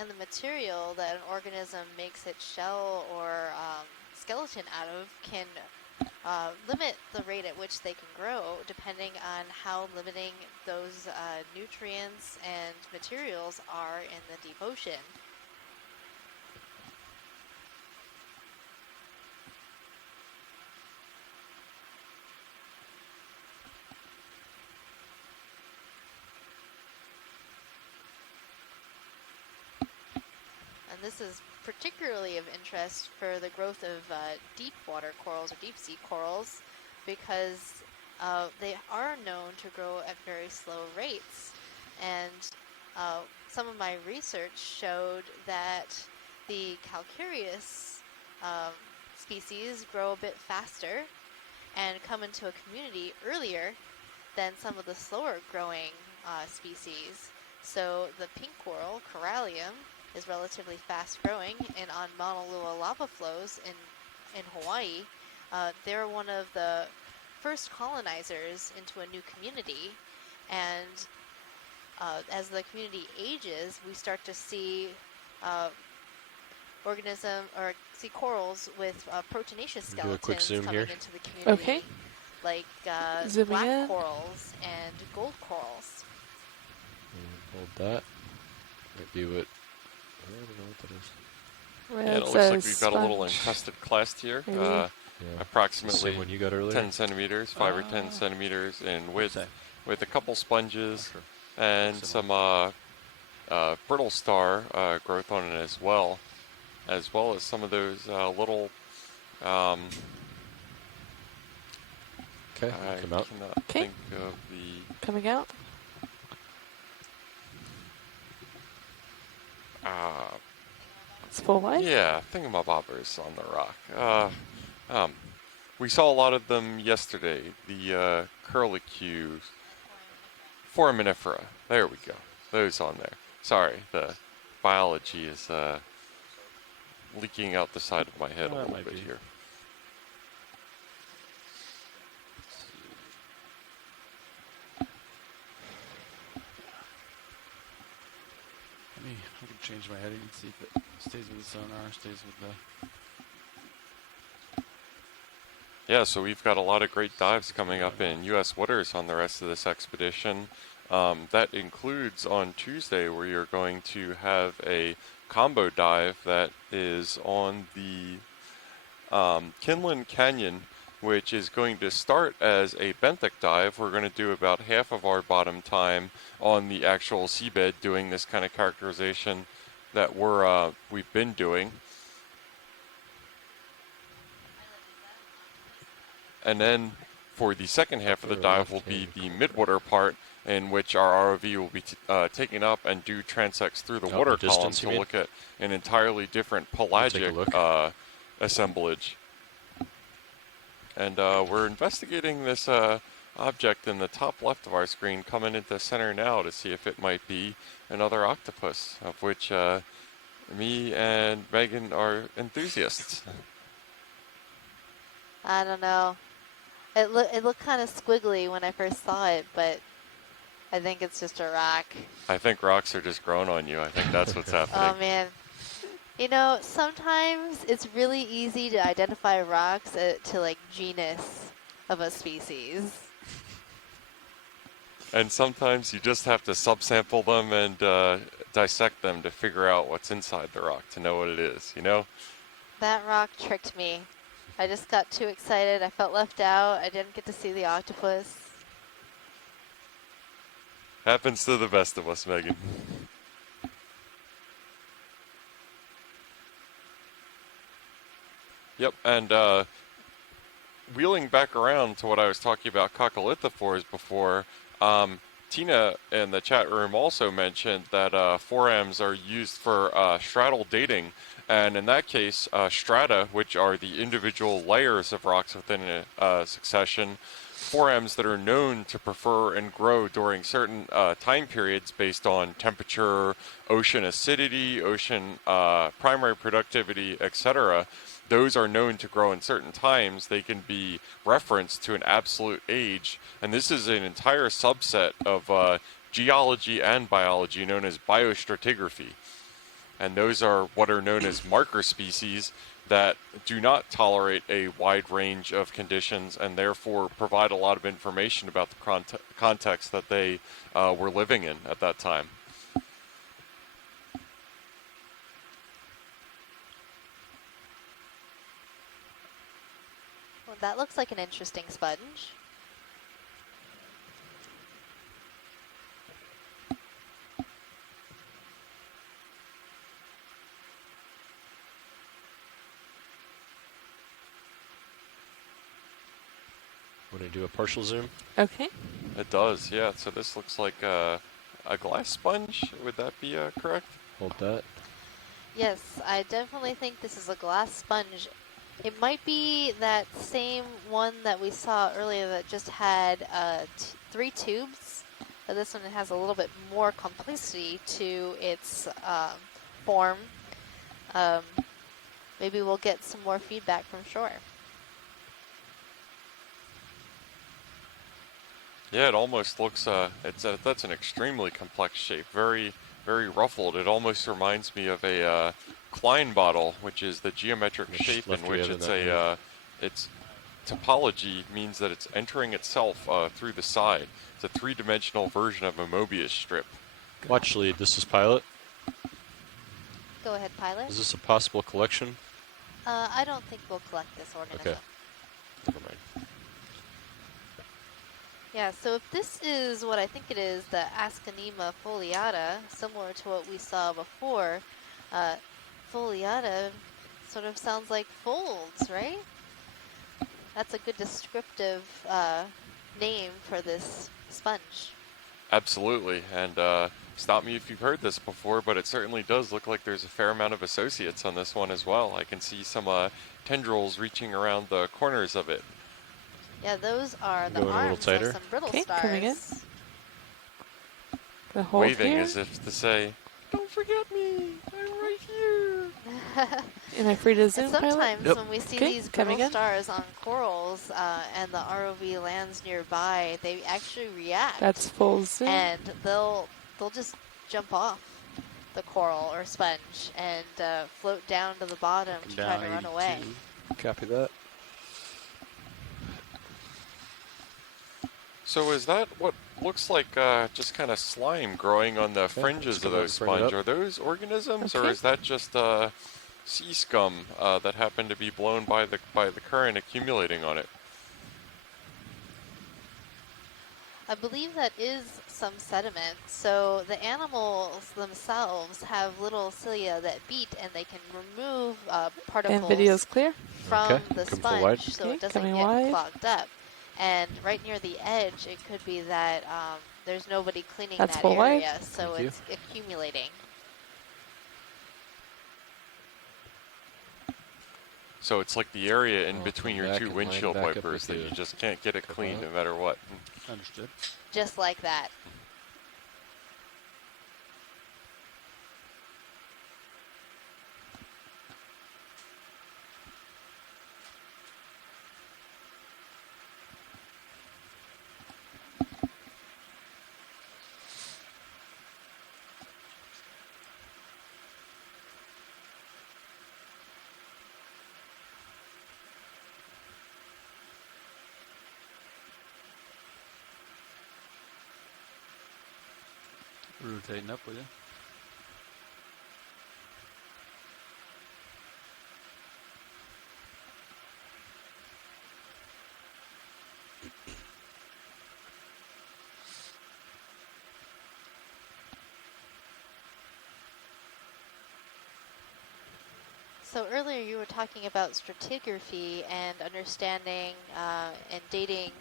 And the material that an organism makes its shell or skeleton out of can limit the rate at which they can grow, depending on how limiting those nutrients and materials are in the deep ocean. And this is particularly of interest for the growth of deep water corals or deep sea corals, because they are known to grow at very slow rates. And some of my research showed that the calcareous species grow a bit faster and come into a community earlier than some of the slower growing species. So the pink coral, Corallium, is relatively fast growing, and on Mauna Loa lava flows in Hawaii, they're one of the first colonizers into a new community. And as the community ages, we start to see corals with proteinaceous skeletons coming into the community. Okay. Like black corals and gold corals. Hold that. Might be what. I don't know what that is. Well, yeah, it looks like we've got a little infested clast here. Approximately Same one you got earlier? 10 centimeters, 5 or 10 centimeters in width, with a couple sponges and some brittle star growth on it as well as some of those little. Okay, come out. Think of the coming out. It's full life? Yeah, thingamabobbers on the rock. We saw a lot of them yesterday. The curlicue foraminifera. There we go. Those on there. Sorry, the biology is leaking out the side of my head a little bit here. I can change my heading and see if it stays with the sonar, stays with the... Yeah, so we've got a lot of great dives coming up in U.S. waters on the rest of this expedition. That includes on Tuesday, where you're going to have a combo dive that is on the Kinlan Canyon, which is going to start as a benthic dive. We're going to do about half of our bottom time on the actual seabed doing this kind of characterization that we've been doing. And then for the second half of the dive will be the midwater part, in which our ROV will be taking up and do transects through the water column to look at an entirely different pelagic assemblage. And we're investigating this object in the top left of our screen coming into center now to see if it might be another octopus, of which me and Megan are enthusiasts. I don't know. It looked kind of squiggly when I first saw it, but I think it's just a rock. I think rocks are just growing on you. I think that's what's happening. Oh, man. You know, sometimes it's really easy to identify rocks to, like, genus of a species. And sometimes you just have to subsample them and dissect them to figure out what's inside the rock, to know what it is, you know? That rock tricked me. I just got too excited. I felt left out. I didn't get to see the octopus. Happens to the best of us, Megan. Yep, and wheeling back around to what I was talking about coccolithophores before, Tina in the chat room also mentioned that forams are used for stratal dating, and in that case, strata, which are the individual layers of rocks within a succession, forams that are known to prefer and grow during certain time periods based on temperature, ocean acidity, ocean primary productivity, etc. Those are known to grow in certain times. They can be referenced to an absolute age, and this is an entire subset of geology and biology known as biostratigraphy. And those are what are known as marker species that do not tolerate a wide range of conditions and therefore provide a lot of information about the context that they were living in at that time. Well, that looks like an interesting sponge. Want to do a partial zoom? Okay. It does, yeah. So this looks like a glass sponge. Would that be correct? Hold that. Yes, I definitely think this is a glass sponge. It might be that same one that we saw earlier that just had 3 tubes, but this one has a little bit more complexity to its form. Maybe we'll get some more feedback from shore. Yeah, it almost looks, that's an extremely complex shape, very, very ruffled. It almost reminds me of a Klein bottle, which is the geometric shape in which its topology means that it's entering itself through the side. It's a 3-dimensional version of a Mobius strip. Watch lead, this is Pilot. Go ahead, Pilot. Is this a possible collection? I don't think we'll collect this organism. Okay, never mind. Yeah, so if this is what I think it is, the Ascanema foliata, similar to what we saw before, foliata sort of sounds like folds, right? That's a good descriptive name for this sponge. Absolutely, and stop me if you've heard this before, but it certainly does look like there's a fair amount of associates on this one as well. I can see some tendrils reaching around the corners of it. Yeah, those are the Going arms of some brittle stars. Coming in. The hold Waving here. as if to say, "Don't forget me, I'm right here." Am I free to zoom, and sometimes Pilot? when we see these brittle stars on corals and the ROV lands nearby, they actually react. That's full zoom. And they'll just jump off the coral or sponge and float down to the bottom to try to run away. Copy that. So is that what looks like just kind of slime growing on the fringes of those sponge? Are those organisms, or is that just sea scum that happened to be blown by the current accumulating on it? I believe that is some sediment. So the animals themselves have little cilia that beat, and they can remove particles and video's clear? from the sponge so it doesn't get clogged up. And right near the edge, it could be that there's nobody cleaning that area, so it's accumulating. So it's like the area in between your 2 windshield wipers that you just can't get it clean no matter what. Understood. Just like that. Rotating up with you. So earlier you were talking about stratigraphy and understanding and dating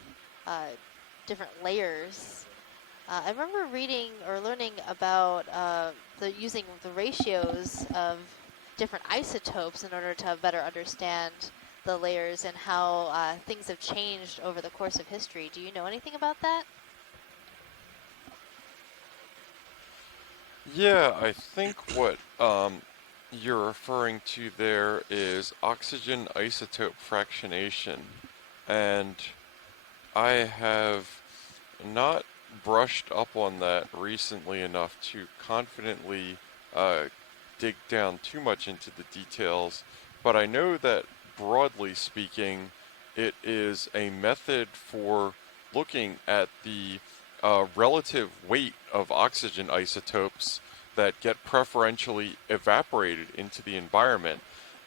different layers. I remember reading or learning about using the ratios of different isotopes in order to better understand the layers and how things have changed over the course of history. Do you know anything about that? Yeah, I think what you're referring to there is oxygen isotope fractionation. And I have not brushed up on that recently enough to confidently dig down too much into the details, but I know that broadly speaking, it is a method for looking at the relative weight of oxygen isotopes that get preferentially evaporated into the environment.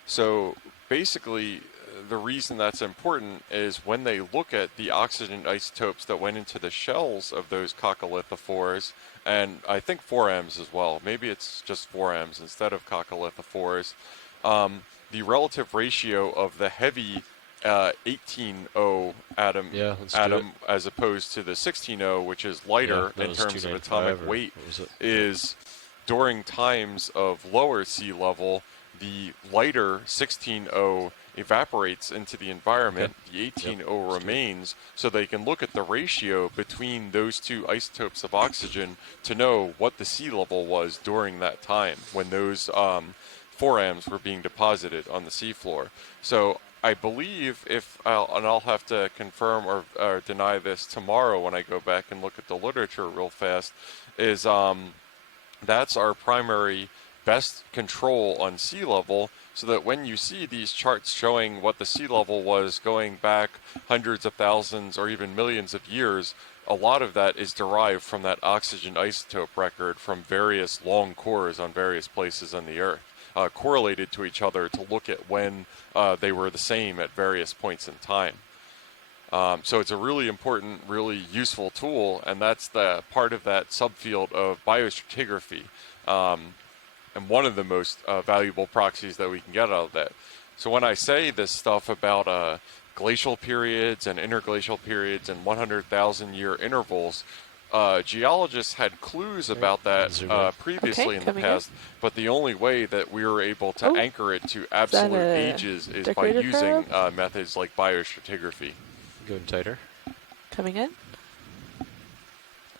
So basically, the reason that's important is when they look at the oxygen isotopes that went into the shells of those coccolithophores, and I think 4Ms as well, maybe it's just 4Ms instead of coccolithophores, the relative ratio of the heavy 18O atom as opposed to the 16O, which is lighter in terms of atomic weight, is during times of lower sea level, the lighter 16O evaporates into the environment, the 18O remains, so they can look at the ratio between those two isotopes of oxygen to know what the sea level was during that time when those 4Ms were being deposited on the seafloor. So I believe I'll have to confirm or deny this tomorrow when I go back and look at the literature real fast, is that's our primary best control on sea level, so that when you see these charts showing what the sea level was going back hundreds of thousands or even millions of years, a lot of that is derived from that oxygen isotope record from various long cores on various places on the Earth, correlated to each other to look at when they were the same at various points in time. So it's a really important, really useful tool, and that's the part of that subfield of biostratigraphy. And one of the most valuable proxies that we can get out of that. So when I say this stuff about glacial periods and interglacial periods and 100,000 year intervals, geologists had clues about that previously in the past, but the only way that we were able to anchor it to absolute ages is by using methods like biostratigraphy. Going tighter. Coming in.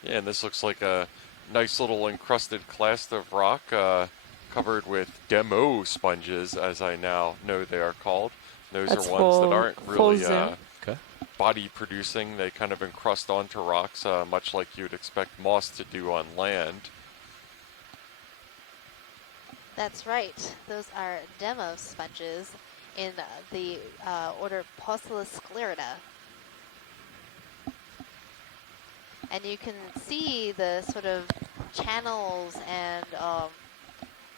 Yeah, and this looks like a nice little encrusted clast of rock covered with demo sponges, as I now know they are called. Those are ones that aren't really body producing. They kind of encrust onto rocks, much like you'd expect moss to do on land. That's right. Those are demo sponges in the order Poecilosclerida. And you can see the sort of channels and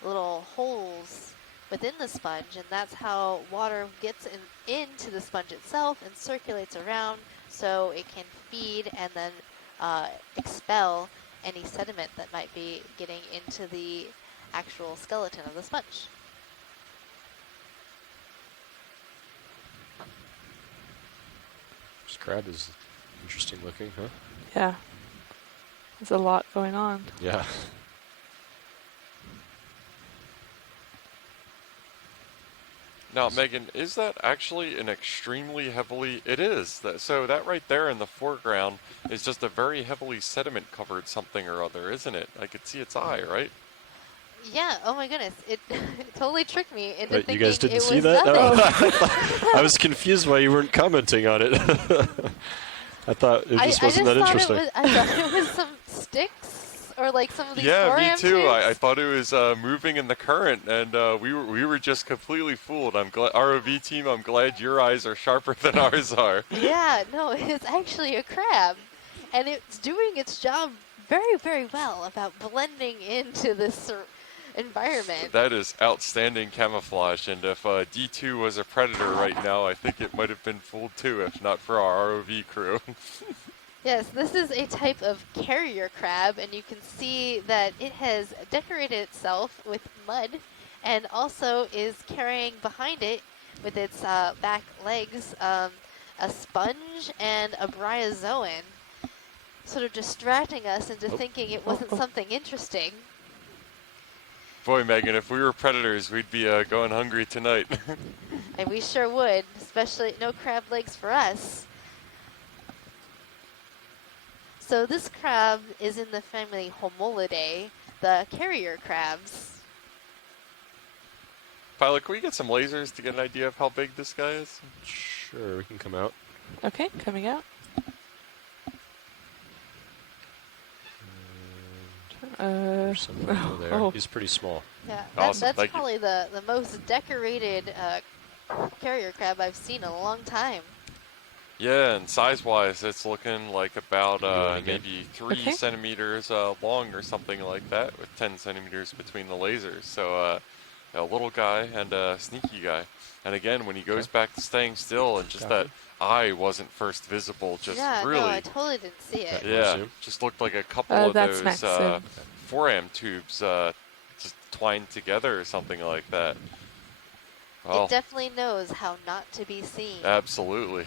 little holes within the sponge, and that's how water gets into the sponge itself and circulates around, so it can feed and then expel any sediment that might be getting into the actual skeleton of the sponge. This crab is interesting looking, huh? Yeah. There's a lot going on. Yeah. Now, Megan, is that actually an extremely heavily... It is. So that right there in the foreground is just a very heavily sediment-covered something or other, isn't it? I could see its eye, right? Yeah, oh my goodness. It totally tricked me into thinking you guys didn't it see was that? nothing. No. I was confused why you weren't commenting on it. I thought it just wasn't that interesting. I thought it was some sticks or like some of these me too. tubes. I thought it was moving in the current, and we were just completely fooled. I'm glad, ROV team, I'm glad your eyes are sharper than ours are. Yeah, no, it's actually a crab, and it's doing its job very, very well about blending into this environment. That is outstanding camouflage, and if D2 was a predator right now, I think it might have been fooled too, if not for our ROV crew. Yes, this is a type of carrier crab, and you can see that it has decorated itself with mud and also is carrying behind it with its back legs a sponge and a bryozoan, sort of distracting us into thinking it wasn't something interesting. Boy, Megan, if we were predators, we'd be going hungry tonight. And we sure would, especially no crab legs for us. So this crab is in the family Homolidae, the carrier crabs. Pilot, can we get some lasers to get an idea of how big this guy is? Sure, we can come out. Okay, coming out. There's someone over there. He's pretty small. Yeah, Awesome. that's probably the most decorated carrier crab I've seen in a long time. Yeah, and size-wise, it's looking like about maybe 3 centimeters long or something like that, with 10 centimeters between the lasers. So a little guy and a sneaky guy. And again, when he goes back to staying still, and just that eye wasn't first visible, just really... no, I totally didn't see it. Yeah, just looked like a couple of those foram tubes just twined together or something like that. Well, it definitely knows how not to be seen. Absolutely.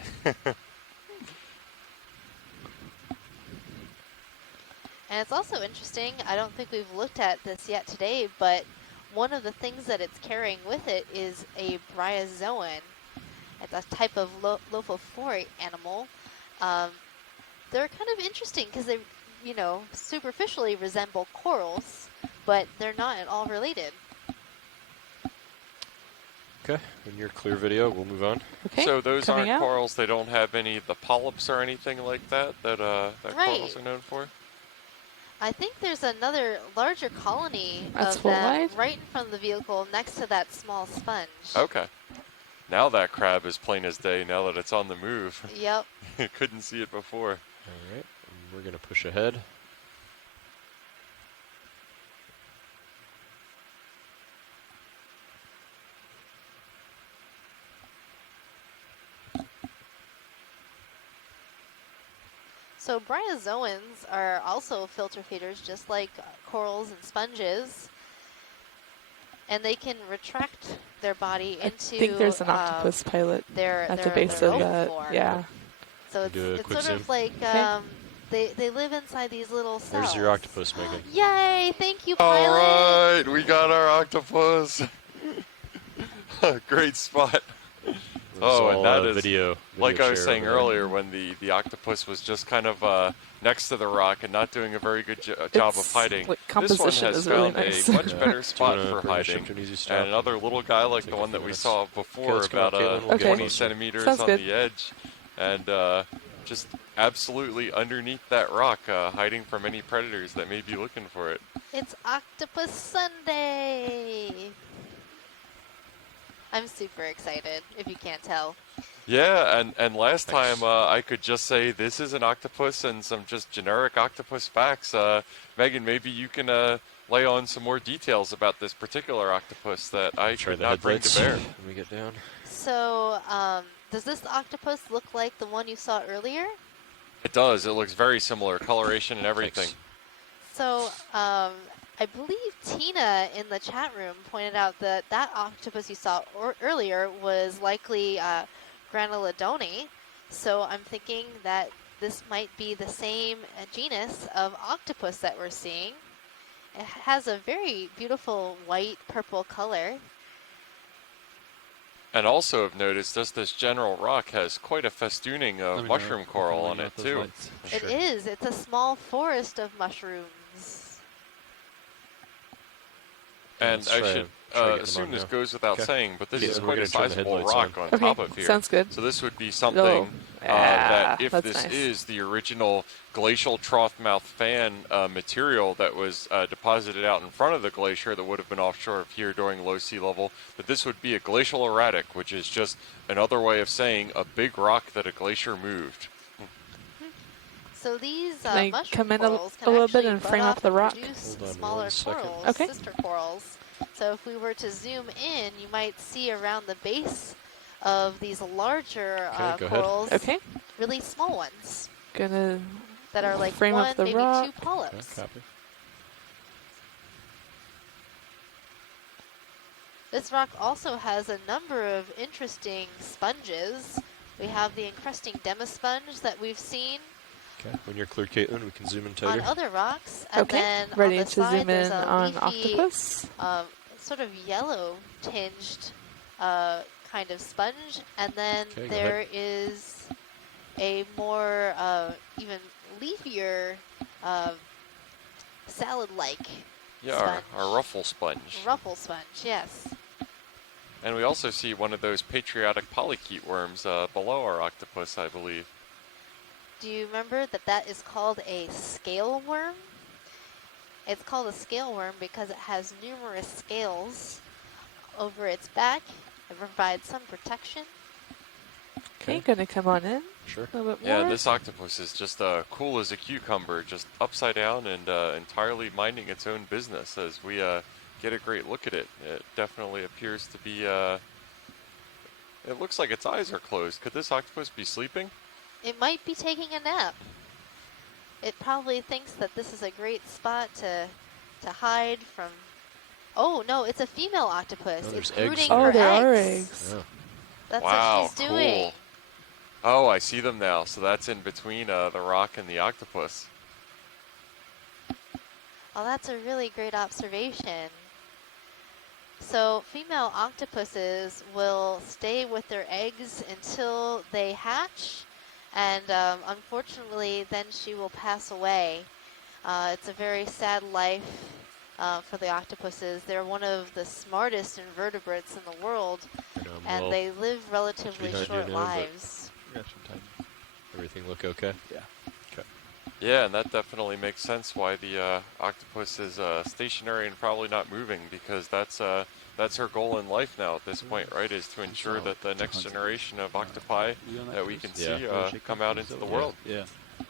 And it's also interesting, I don't think we've looked at this yet today, but one of the things that it's carrying with it is a bryozoan. It's a type of lophophore animal. They're kind of interesting because they, superficially resemble corals, but they're not at all related. Okay, when you're clear video, we'll move on. Okay, so those aren't corals, they don't have any of the polyps or anything like that corals are known for? I think there's another larger colony That's of them wide? right in front of the vehicle next to that small sponge. Okay. Now that crab is plain as day now that it's on the move. Yep. Couldn't see it before. All right, we're going to push ahead. So bryozoans are also filter feeders, just like corals and sponges. And they can retract their body into... I think there's an octopus pilot at the base of that. Form. Yeah. So it's sort of like they live inside these little cells. There's your octopus, Megan. Yay! Thank you, pilot. All right, we got our octopus. Great spot. And that is video like I was saying earlier, when the octopus was just kind of next to the rock and not doing a very good job of hiding. This one has found really nice. a much better spot for hiding. And another little guy like the one that we saw before, about 20 centimeters on the edge. And just absolutely underneath that rock, hiding from any predators that may be looking for it. It's Octopus Sunday. I'm super excited, if you can't tell. Yeah, and last time I could just say this is an octopus and some just generic octopus facts. Megan, maybe you can lay on some more details about this particular octopus that I could not bring to bear. When we get down. So, does this octopus look like the one you saw earlier? It does. It looks very similar, coloration and everything. So, I believe Tina in the chat room pointed out that octopus you saw earlier was likely Granulodone. So I'm thinking that this might be the same genus of octopus that we're seeing. It has a very beautiful white-purple color. And also have noticed just this general rock has quite a festooning of mushroom coral on it too. It is. It's a small forest of mushrooms. And I should assume this goes without saying, but this is quite a sizable rock on top of here. Sounds good. So this would be something that if this is the original glacial trough mouth fan material that was deposited out in front of the glacier that would have been offshore of here during low sea level, that this would be a glacial erratic, which is just another way of saying a big rock that a glacier moved. So these Can I mushroom come in corals a little bit can and frame up the rock? produce smaller corals, Okay. sister corals. So if we were to zoom in, you might see around the base of these larger corals, really small ones. Gonna that are like frame one, up the maybe rock. 2 polyps. This rock also has a number of interesting sponges. We have the encrusting demisponge that we've seen. Okay, when you're clear, Caitlin, we can zoom in tighter. On other rocks, and Okay, then ready on the to side zoom there's in a on leafy, octopus. sort of yellow tinged kind of sponge, and then Okay, there is a more even leafier salad-like sponge. Our ruffle sponge. Ruffle sponge, yes. And we also see one of those patriotic polychaete worms below our octopus, I believe. Do you remember that that is called a scale worm? It's called a scale worm because it has numerous scales over its back. It provides some protection. Okay, gonna come on in. Sure. A little bit Yeah, more. this octopus is just cool as a cucumber, just upside down and entirely minding its own business as we get a great look at it. It definitely appears to be, it looks like its eyes are closed. Could this octopus be sleeping? It might be taking a nap. It probably thinks that this is a great spot to hide from. Oh no, it's a female octopus. Oh, it's there's eggs brooding there. her Oh, there are eggs. eggs. Yeah. That's Wow, what she's doing. cool. Oh, I see them now. So that's in between the rock and the octopus. Oh, that's a really great observation. So female octopuses will stay with their eggs until they hatch, and unfortunately then she will pass away. It's a very sad life for the octopuses. They're one of the smartest invertebrates in the world, and well, they live relatively behind you short now, lives. We got some time. Everything look okay? Yeah. Okay. Yeah, and that definitely makes sense why the octopus is stationary and probably not moving, because that's her goal in life now at this point, right? Is to ensure that the next generation of octopi that we can see come out into the world. Yeah.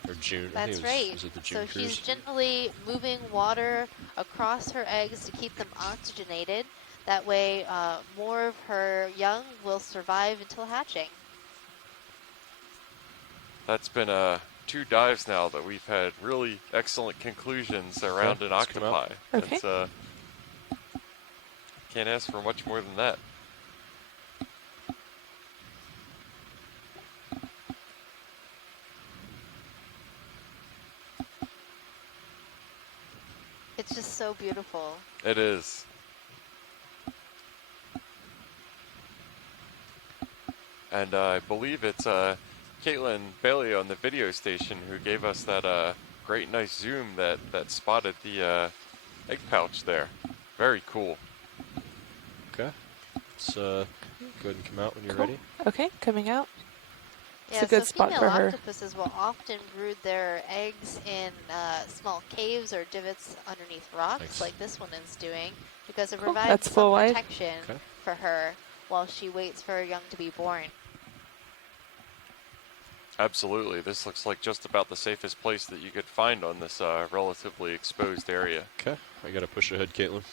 Or June. That's right. Was it the June So cruise? she's gently moving water across her eggs to keep them oxygenated. That way, more of her young will survive until hatching. That's been 2 dives now that we've had really excellent conclusions around an let's come out. octopi. Okay. That's, can't ask for much more than that. It's just so beautiful. It is. And I believe it's Caitlin Bailey on the video station who gave us that great nice zoom that spotted the egg pouch there. Very cool. Okay. Let's go ahead and come out when you're Cool. ready. Okay, coming out. It's Yeah, a good so spot female for her. octopuses will often brood their eggs in small caves or divots underneath rocks, Thanks. like this one is doing, because it Cool. provides That's some full wide. protection Okay. for her while she waits for her young to be born. Absolutely. This looks like just about the safest place that you could find on this relatively exposed area. Okay. I gotta push ahead, Caitlin.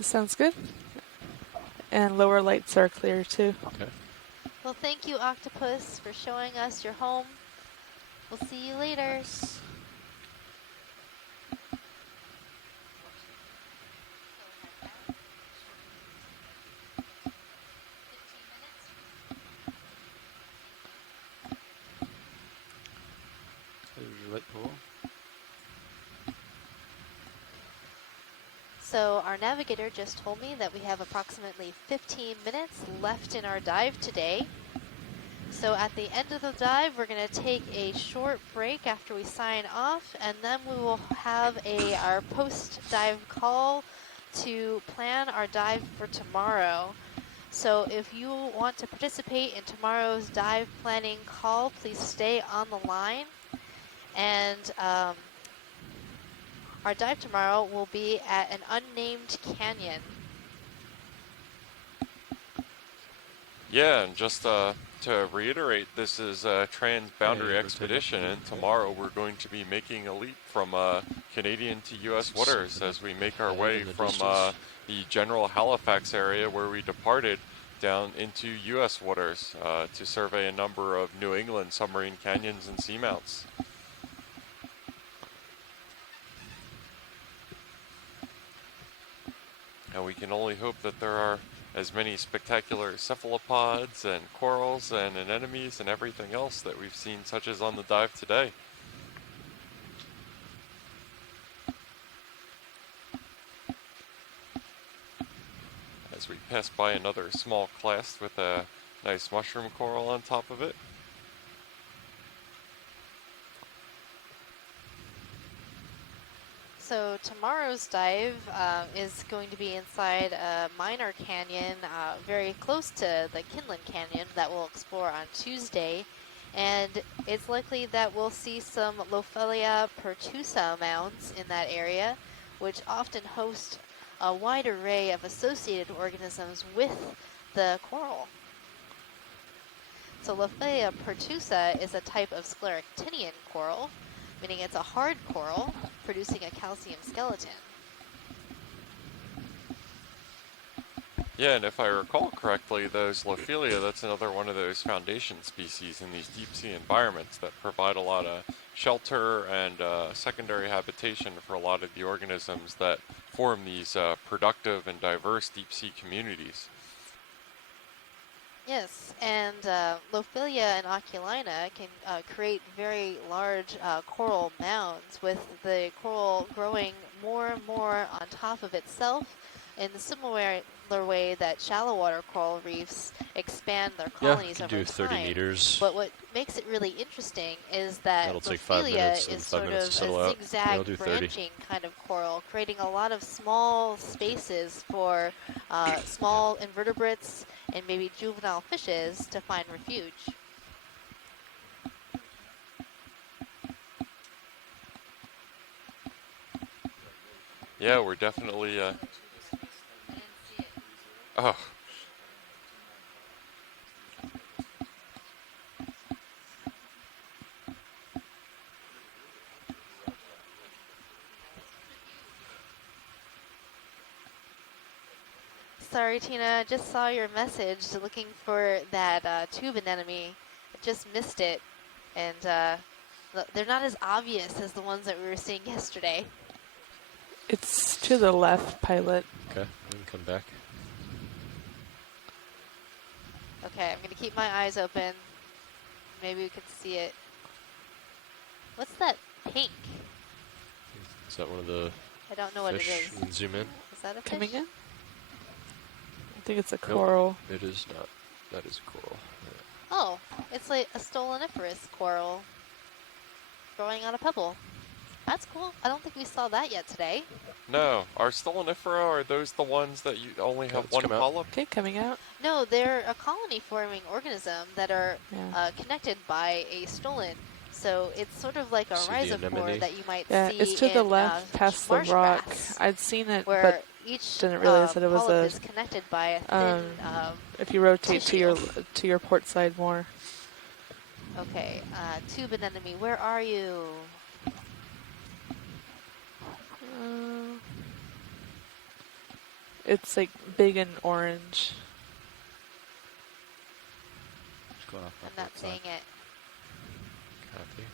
Sounds good. And lower lights are clear too. Okay. Well, thank you, Octopus, for showing us your home. We'll see you later. Nice. There's your light pole. So our navigator just told me that we have approximately 15 minutes left in our dive today. So at the end of the dive, we're going to take a short break after we sign off, and then we will have our post-dive call to plan our dive for tomorrow. So if you want to participate in tomorrow's dive planning call, please stay on the line. And our dive tomorrow will be at an unnamed canyon. Yeah, and just to reiterate, this is a trans-boundary expedition, and tomorrow we're going to be making a leap from Canadian to U.S. waters as we make our way from the general Halifax area where we departed down into U.S. waters to survey a number of New England submarine canyons and seamounts. and we can only hope that there are as many spectacular cephalopods and corals and anemones and everything else that we've seen, such as on the dive today. As we pass by another small clast with a nice mushroom coral on top of it. So tomorrow's dive is going to be inside a minor canyon very close to the Kinlan Canyon that we'll explore on Tuesday. And it's likely that we'll see some Lophelia pertusa mounds in that area, which often host a wide array of associated organisms with the coral. So Lophelia pertusa is a type of scleractinian coral, meaning it's a hard coral producing a calcium skeleton. Yeah, and if I recall correctly, those Lophelia, that's another one of those foundation species in these deep sea environments that provide a lot of shelter and secondary habitation for a lot of the organisms that form these productive and diverse deep sea communities. Yes, and Lophelia and Oculina can create very large coral mounds, with the coral growing more and more on top of itself in the similar way that shallow water coral reefs expand their colonies over 30 time. meters. But what makes it really interesting is that That'll take 5 Lophelia minutes, is 5 sort of minutes to settle a out. zigzag branching kind of coral, creating a lot of small spaces for small invertebrates and maybe juvenile fishes to find refuge. Yeah, we're definitely... Oh. Sorry, Tina, just saw your message looking for that tube anemone. I just missed it, and they're not as obvious as the ones that we were seeing yesterday. It's to the left, pilot. Okay, we can come back. Okay, I'm going to keep my eyes open. Maybe we can see it. What's that pink? Is that one of the I don't know what it fish? is. You can zoom in. Is that a fish? Coming in? I think it's a coral. Nope, it is not. That is a coral. Yeah. Oh, it's like a stoloniferous coral growing on a pebble. That's cool. I don't think we saw that yet today. No. Are stolonifera, are those the ones that you only have one polyp? Okay, coming out. No, they're a colony-forming organism that are connected by a stolon. So it's sort of like a rhizophore that you might see. It's to the left, past the rock. I'd seen it, but didn't realize that it was polyp is connected by a thin if you rotate tissue. to your port side more. Okay, tube anemone, where are you? It's like big and orange. I'm not seeing it. Copy.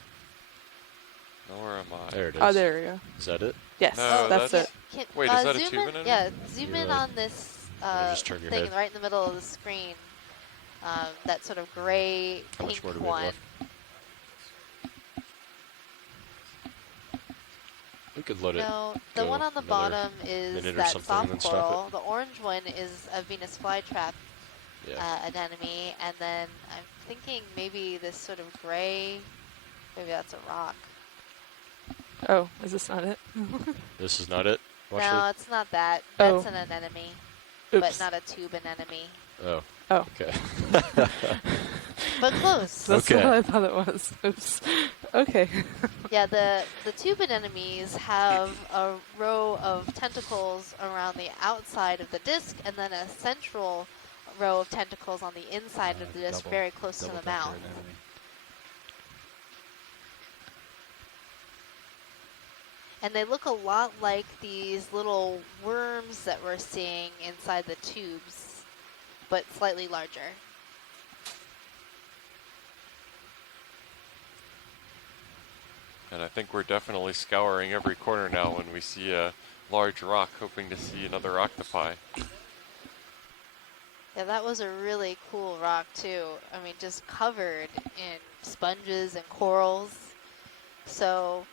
Now where am I? There it is. Oh, there we go. Is that it? Yes, no, that's it. Wait, is that a tube anemone? Yeah, zoom in on this just turn your thing head. right in the middle of the screen. That sort of gray, How pink much more do we have one. left? We could let it No, the one on the bottom is that soft coral. The orange one is a Venus flytrap anemone, and then I'm thinking maybe this sort of gray, maybe that's a rock. Oh, is this not it? This is not it? No, it's not that. That's an anemone, but not a tube anemone. Oh. Oh. Okay. But close. That's what I thought it was. Oops. Okay. Yeah, the tube anemones have a row of tentacles around the outside of the disc, and then a central row of tentacles on the inside of the disc, very close to the mouth. And they look a lot like these little worms that we're seeing inside the tubes, but slightly larger. And I think we're definitely scouring every corner now when we see large rock, hoping to see another octopi. Yeah, that was a really cool rock too. I mean, just covered in sponges and corals. So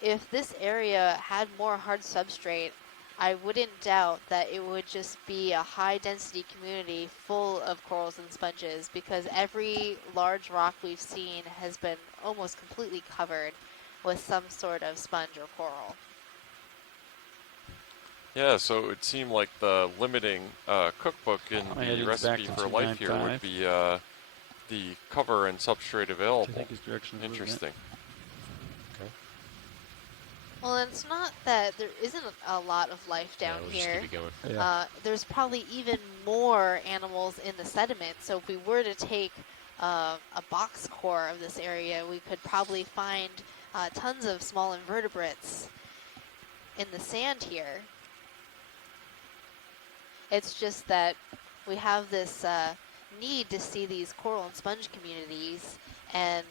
if this area had more hard substrate, I wouldn't doubt that it would just be a high density community full of corals and sponges, because every large rock we've seen has been almost completely covered with some sort of sponge or coral. Yeah, so it would seem like the limiting cookbook in the recipe for life here would be the cover and substrate available. I think his direction is interesting. Okay. Well, it's not that there isn't a lot of life down here. Just keep it going. There's probably even more animals in the sediment. So if we were to take a box core of this area, we could probably find tons of small invertebrates in the sand here. It's just that we have this need to see these coral and sponge communities, and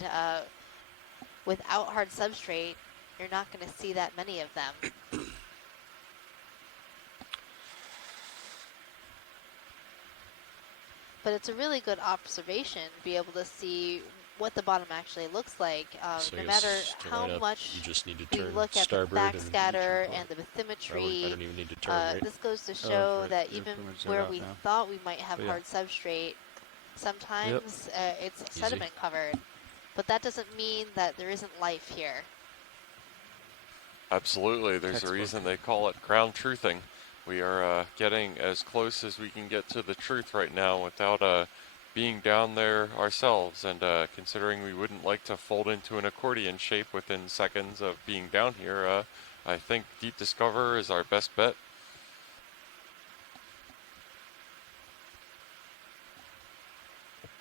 without hard substrate, you're not going to see that many of them. But it's a really good observation to be able to see what the bottom actually looks like. So no matter how much you just need to we turn look at the backscatter and the I bathymetry, don't even need to turn, right? this goes to show right. that You're even pretty much where out we now. thought we might have So, yeah. hard substrate, sometimes it's Easy. sediment covered. But that doesn't mean that there isn't life here. Absolutely, there's a reason they call it ground truthing. We are getting as close as we can get to the truth right now without being down there ourselves, and considering we wouldn't like to fold into an accordion shape within seconds of being down here, I think Deep Discover is our best bet.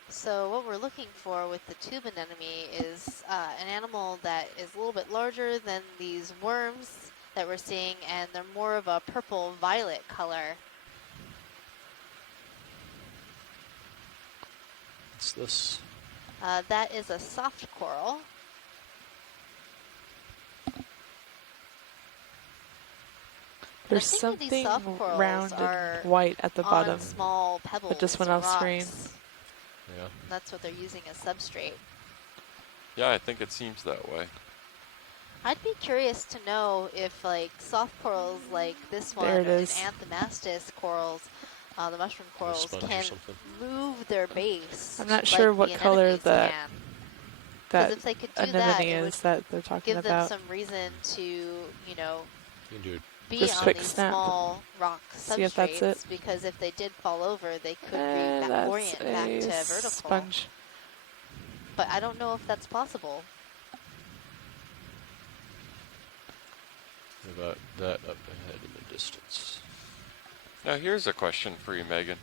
So what we're looking for with the tube anemone is an animal that is a little bit larger than these worms that we're seeing, and they're more of a purple-violet color. What's this? That is a soft coral. There's something round and white at the bottom. Small pebbles. It just went off screen. Yeah. That's what they're using as substrate. Yeah, I think it seems that way. I'd be curious to know if, like, soft corals like this one There it and is. Anthomastus corals, the mushroom corals, can move their base. I'm not sure what color that if they could do that, anemone it is that they're talking give about. them some reason to, you know, You can do it. be Just on quick these snap. small rock See if that's it. substrates, because if they did fall over, they could reorient back to vertical. Sponge. But I don't know if that's possible. What about that up ahead in the distance? Now here's a question for you, Megan.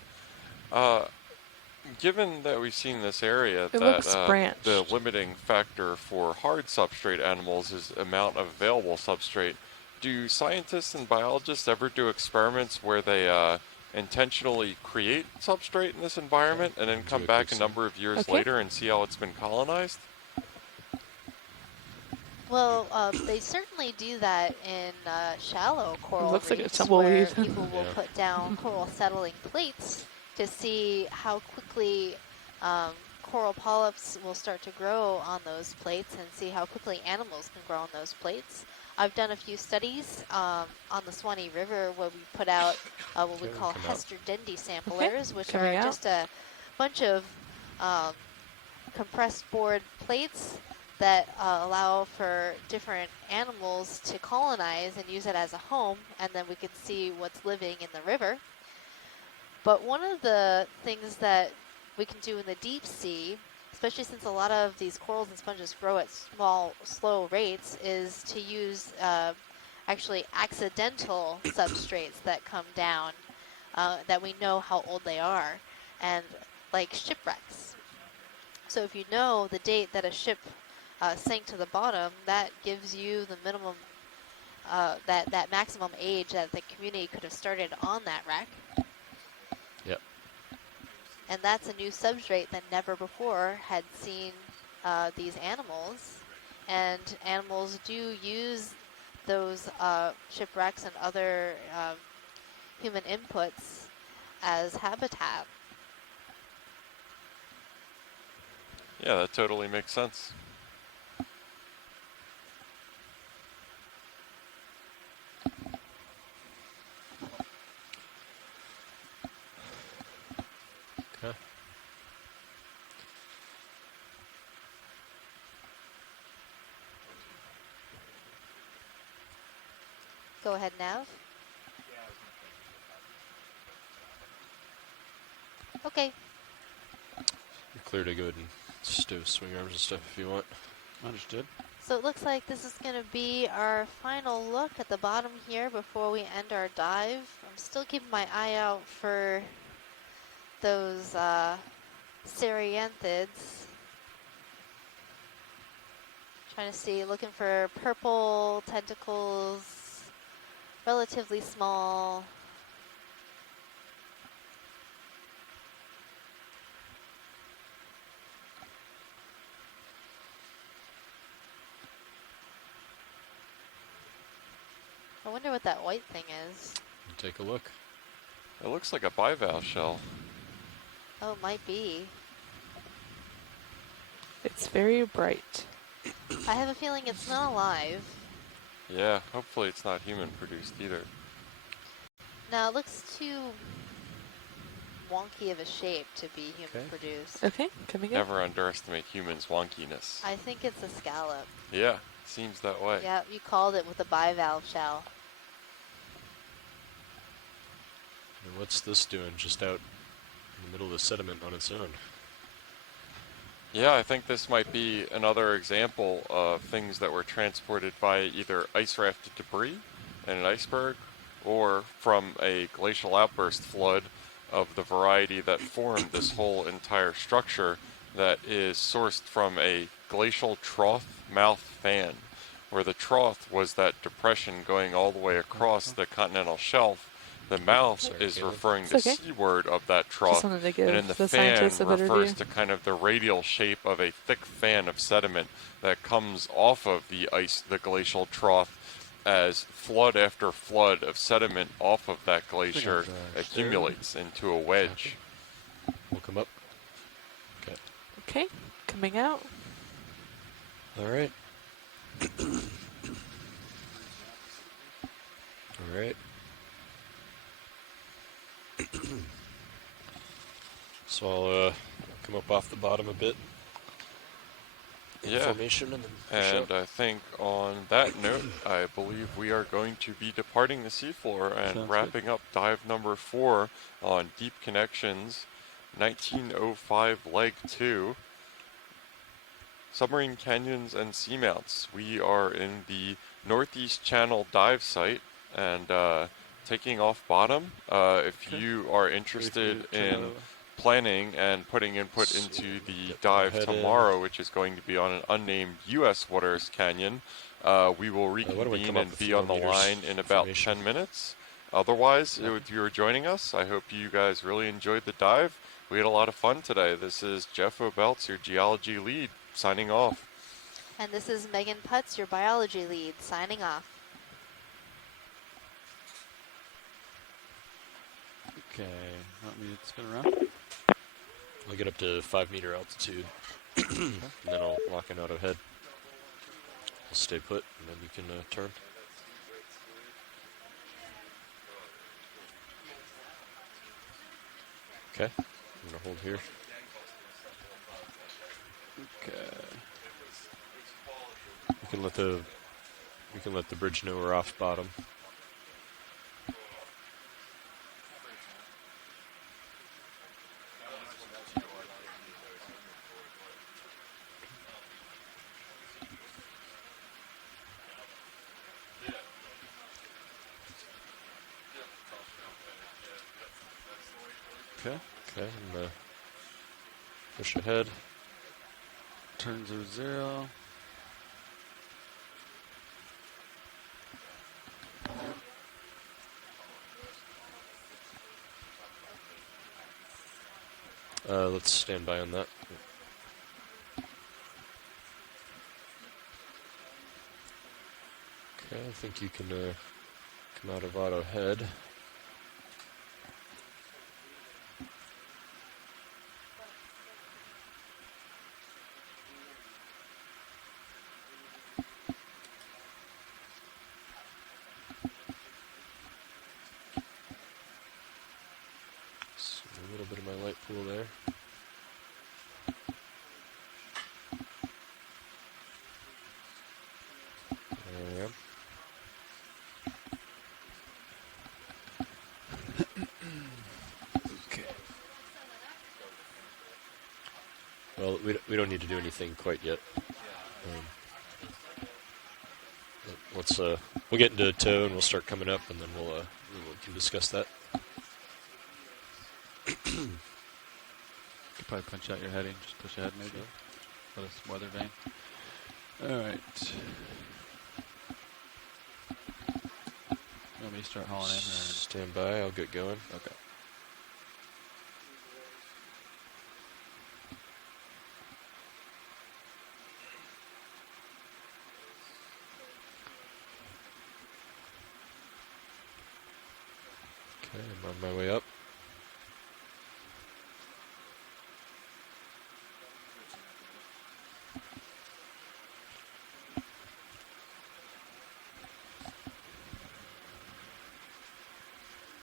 Given that we've seen this area, It looks that branched. the limiting factor for hard substrate animals is amount of available substrate, do scientists and biologists ever do experiments where they intentionally create substrate in this environment and then come back a number of years later and see how it's been colonized? Well, they certainly do that in shallow coral looks like a reefs, tumbleweed. where people will put down coral settling plates to see how quickly coral polyps will start to grow on those plates, and see how quickly animals can grow on those plates. I've done a few studies on the Swanee River where we put out what we call Hester Dendy samplers, which are just a bunch of compressed board plates that allow for different animals to colonize and use it as a home, and then we can see what's living in the river. But one of the things that we can do in the deep sea, especially since a lot of these corals and sponges grow at small, slow rates, is to use actually accidental substrates that come down that we know how old they are, and like shipwrecks. So if you know the date that a ship sank to the bottom, that gives you the minimum, that maximum age that the community could have started on that wreck. Yep. And that's a new substrate that never before had seen these animals. And animals do use those shipwrecks and other human inputs as habitat. Yeah, that totally makes sense. Okay. Go ahead, Nav. Okay. You're clear to go ahead and stow swing arms and stuff if you want. Understood. So it looks like this is going to be our final look at the bottom here before we end our dive. I'm still keeping my eye out for those Cereanthids. Trying to see, looking for purple tentacles, relatively small. I wonder what that white thing is. Take a look. It looks like a bivalve shell. Oh, it might be. It's very bright. I have a feeling it's not alive. Yeah, hopefully it's not human produced either. Now it looks too wonky of a shape to be human produced. Okay, coming in. Never underestimate humans' wonkiness. I think it's a scallop. Yeah, seems that way. Yeah, you called it with a bivalve shell. And what's this doing just out in the middle of the sediment on its own? Yeah, I think this might be another example of things that were transported by either ice rafted debris in an iceberg or from a glacial outburst flood of the variety that formed this whole entire structure that is sourced from a glacial trough mouth fan, where the trough was that depression going all the way across the continental shelf. The mouth is referring to seaward of that trough, and then the fan refers to kind of the radial shape of a thick fan of sediment that comes off of the ice, the glacial trough, as flood after flood of sediment off of that glacier accumulates into a wedge. We'll come up. Okay. Okay, coming out. All right. All right. So I'll come up off the bottom a bit. Yeah, Formation and and I think on that note, I believe we are going to be departing the seafloor and wrapping up dive number 4 on Deep Connections 1905 Leg 2. Submarine Canyons and Seamounts. We are in the Northeast Channel dive site and taking off bottom. If you are interested in planning and putting input into the dive tomorrow, which is going to be on an unnamed U.S. waters canyon, we will reconvene and be on the line in about 10 minutes. Otherwise, if you were joining us, I hope you guys really enjoyed the dive. We had a lot of fun today. This is Jeff O'Belts, your geology lead, signing off. And this is Megan Putz, your biology lead, signing off. Okay, let me spin around. I'll get up to 5 meter altitude, and then I'll lock in auto head. I'll stay put, and then you can turn. Okay, I'm gonna hold here. Okay. We can let the bridge know we're off bottom. Okay. Okay, I'm gonna push ahead. Turns are 0. Let's stand by on that. Okay, think you can come out of auto head. A little bit of my light pool there. There I am. Okay. Well, we don't need to do anything quite yet. Let's we'll get into tow and we'll start coming up, and then we can discuss that. Could probably punch out your heading, just push ahead maybe. Let us weather vane. Alright. You want me to start hauling in? Or? Stand by, I'll get going. Okay. Okay, I'm on my way up.